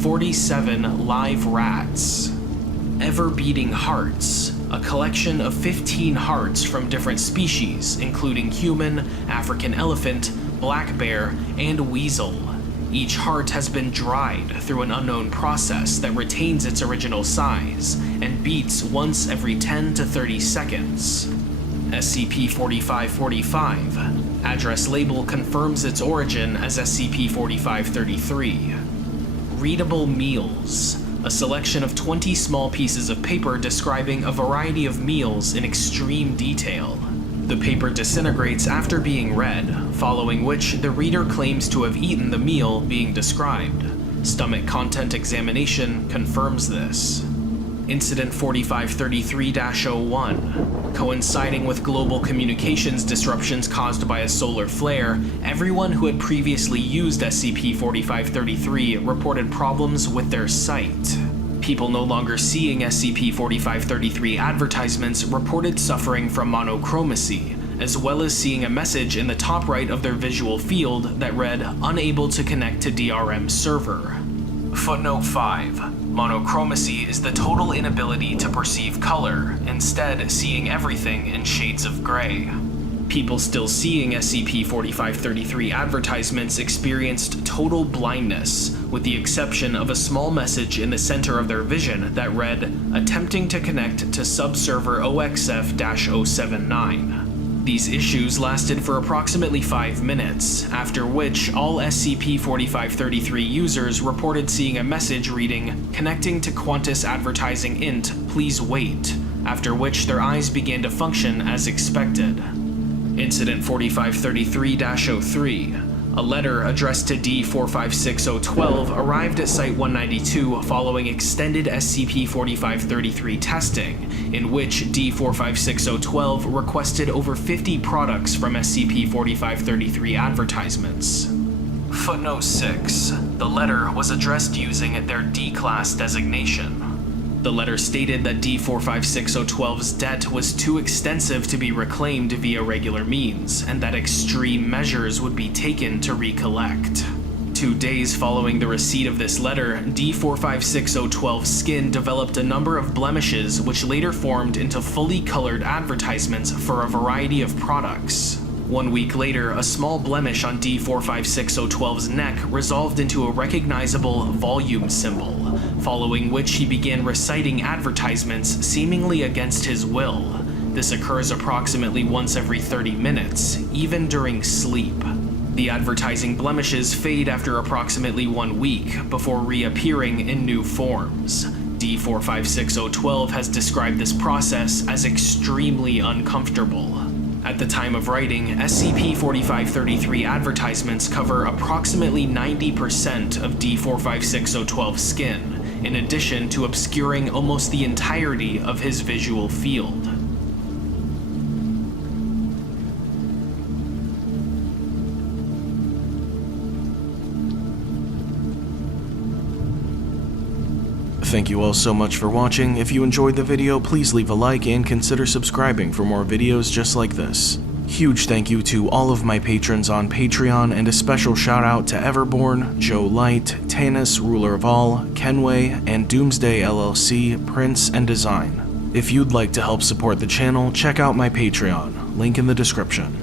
47 live rats. Ever-beating hearts, a collection of 15 hearts from different species, including human, African elephant, black bear, and weasel. Each heart has been dried through an unknown process that retains its original size and beats once every 10 to 30 seconds. SCP-4545. Address label confirms its origin as SCP-4533. Readable meals. A selection of 20 small pieces of paper describing a variety of meals in extreme detail. The paper disintegrates after being read, following which the reader claims to have eaten the meal being described. Stomach content examination confirms this. Incident 4533-01. Coinciding with global communications disruptions caused by a solar flare, everyone who had previously used SCP-4533 reported problems with their sight. People no longer seeing SCP-4533 advertisements reported suffering from monochromacy, as well as seeing a message in the top right of their visual field that read, "Unable to connect to DRM server." Footnote 5. Monochromacy is the total inability to perceive color, instead seeing everything in shades of gray. People still seeing SCP-4533 advertisements experienced total blindness, with the exception of a small message in the center of their vision that read, "Attempting to connect to subserver OXF-079. These issues lasted for approximately 5 minutes, after which all SCP-4533 users reported seeing a message reading, "Connecting to Qantas Advertising Int, please wait," after which their eyes began to function as expected. Incident 4533-03. A letter addressed to D456012 arrived at Site 192 following extended SCP-4533 testing, in which D456012 requested over 50 products from SCP-4533 advertisements. Footnote 6. The letter was addressed using their D-Class designation. The letter stated that D456012's debt was too extensive to be reclaimed via regular means, and that extreme measures would be taken to recollect. 2 days following the receipt of this letter, D456012's skin developed a number of blemishes which later formed into fully colored advertisements for a variety of products. 1 week later, a small blemish on D456012's neck resolved into a recognizable volume symbol, following which he began reciting advertisements seemingly against his will. This occurs approximately once every 30 minutes, even during sleep. The advertising blemishes fade after approximately 1 week, before reappearing in new forms. D456012 has described this process as extremely uncomfortable. At the time of writing, SCP-4533 advertisements cover approximately 90% of D456012's skin, in addition to obscuring almost the entirety of his visual field. Thank you all so much for watching. If you enjoyed the video, please leave a like and consider subscribing for more videos just like this. Huge thank you to all of my patrons on Patreon, and a special shout out to Everborn, Joe Light, Tanis, Ruler of All, Kenway, and Doomsday LLC, Prince, and Design. If you'd like to help support the channel, check out my Patreon, link in the description.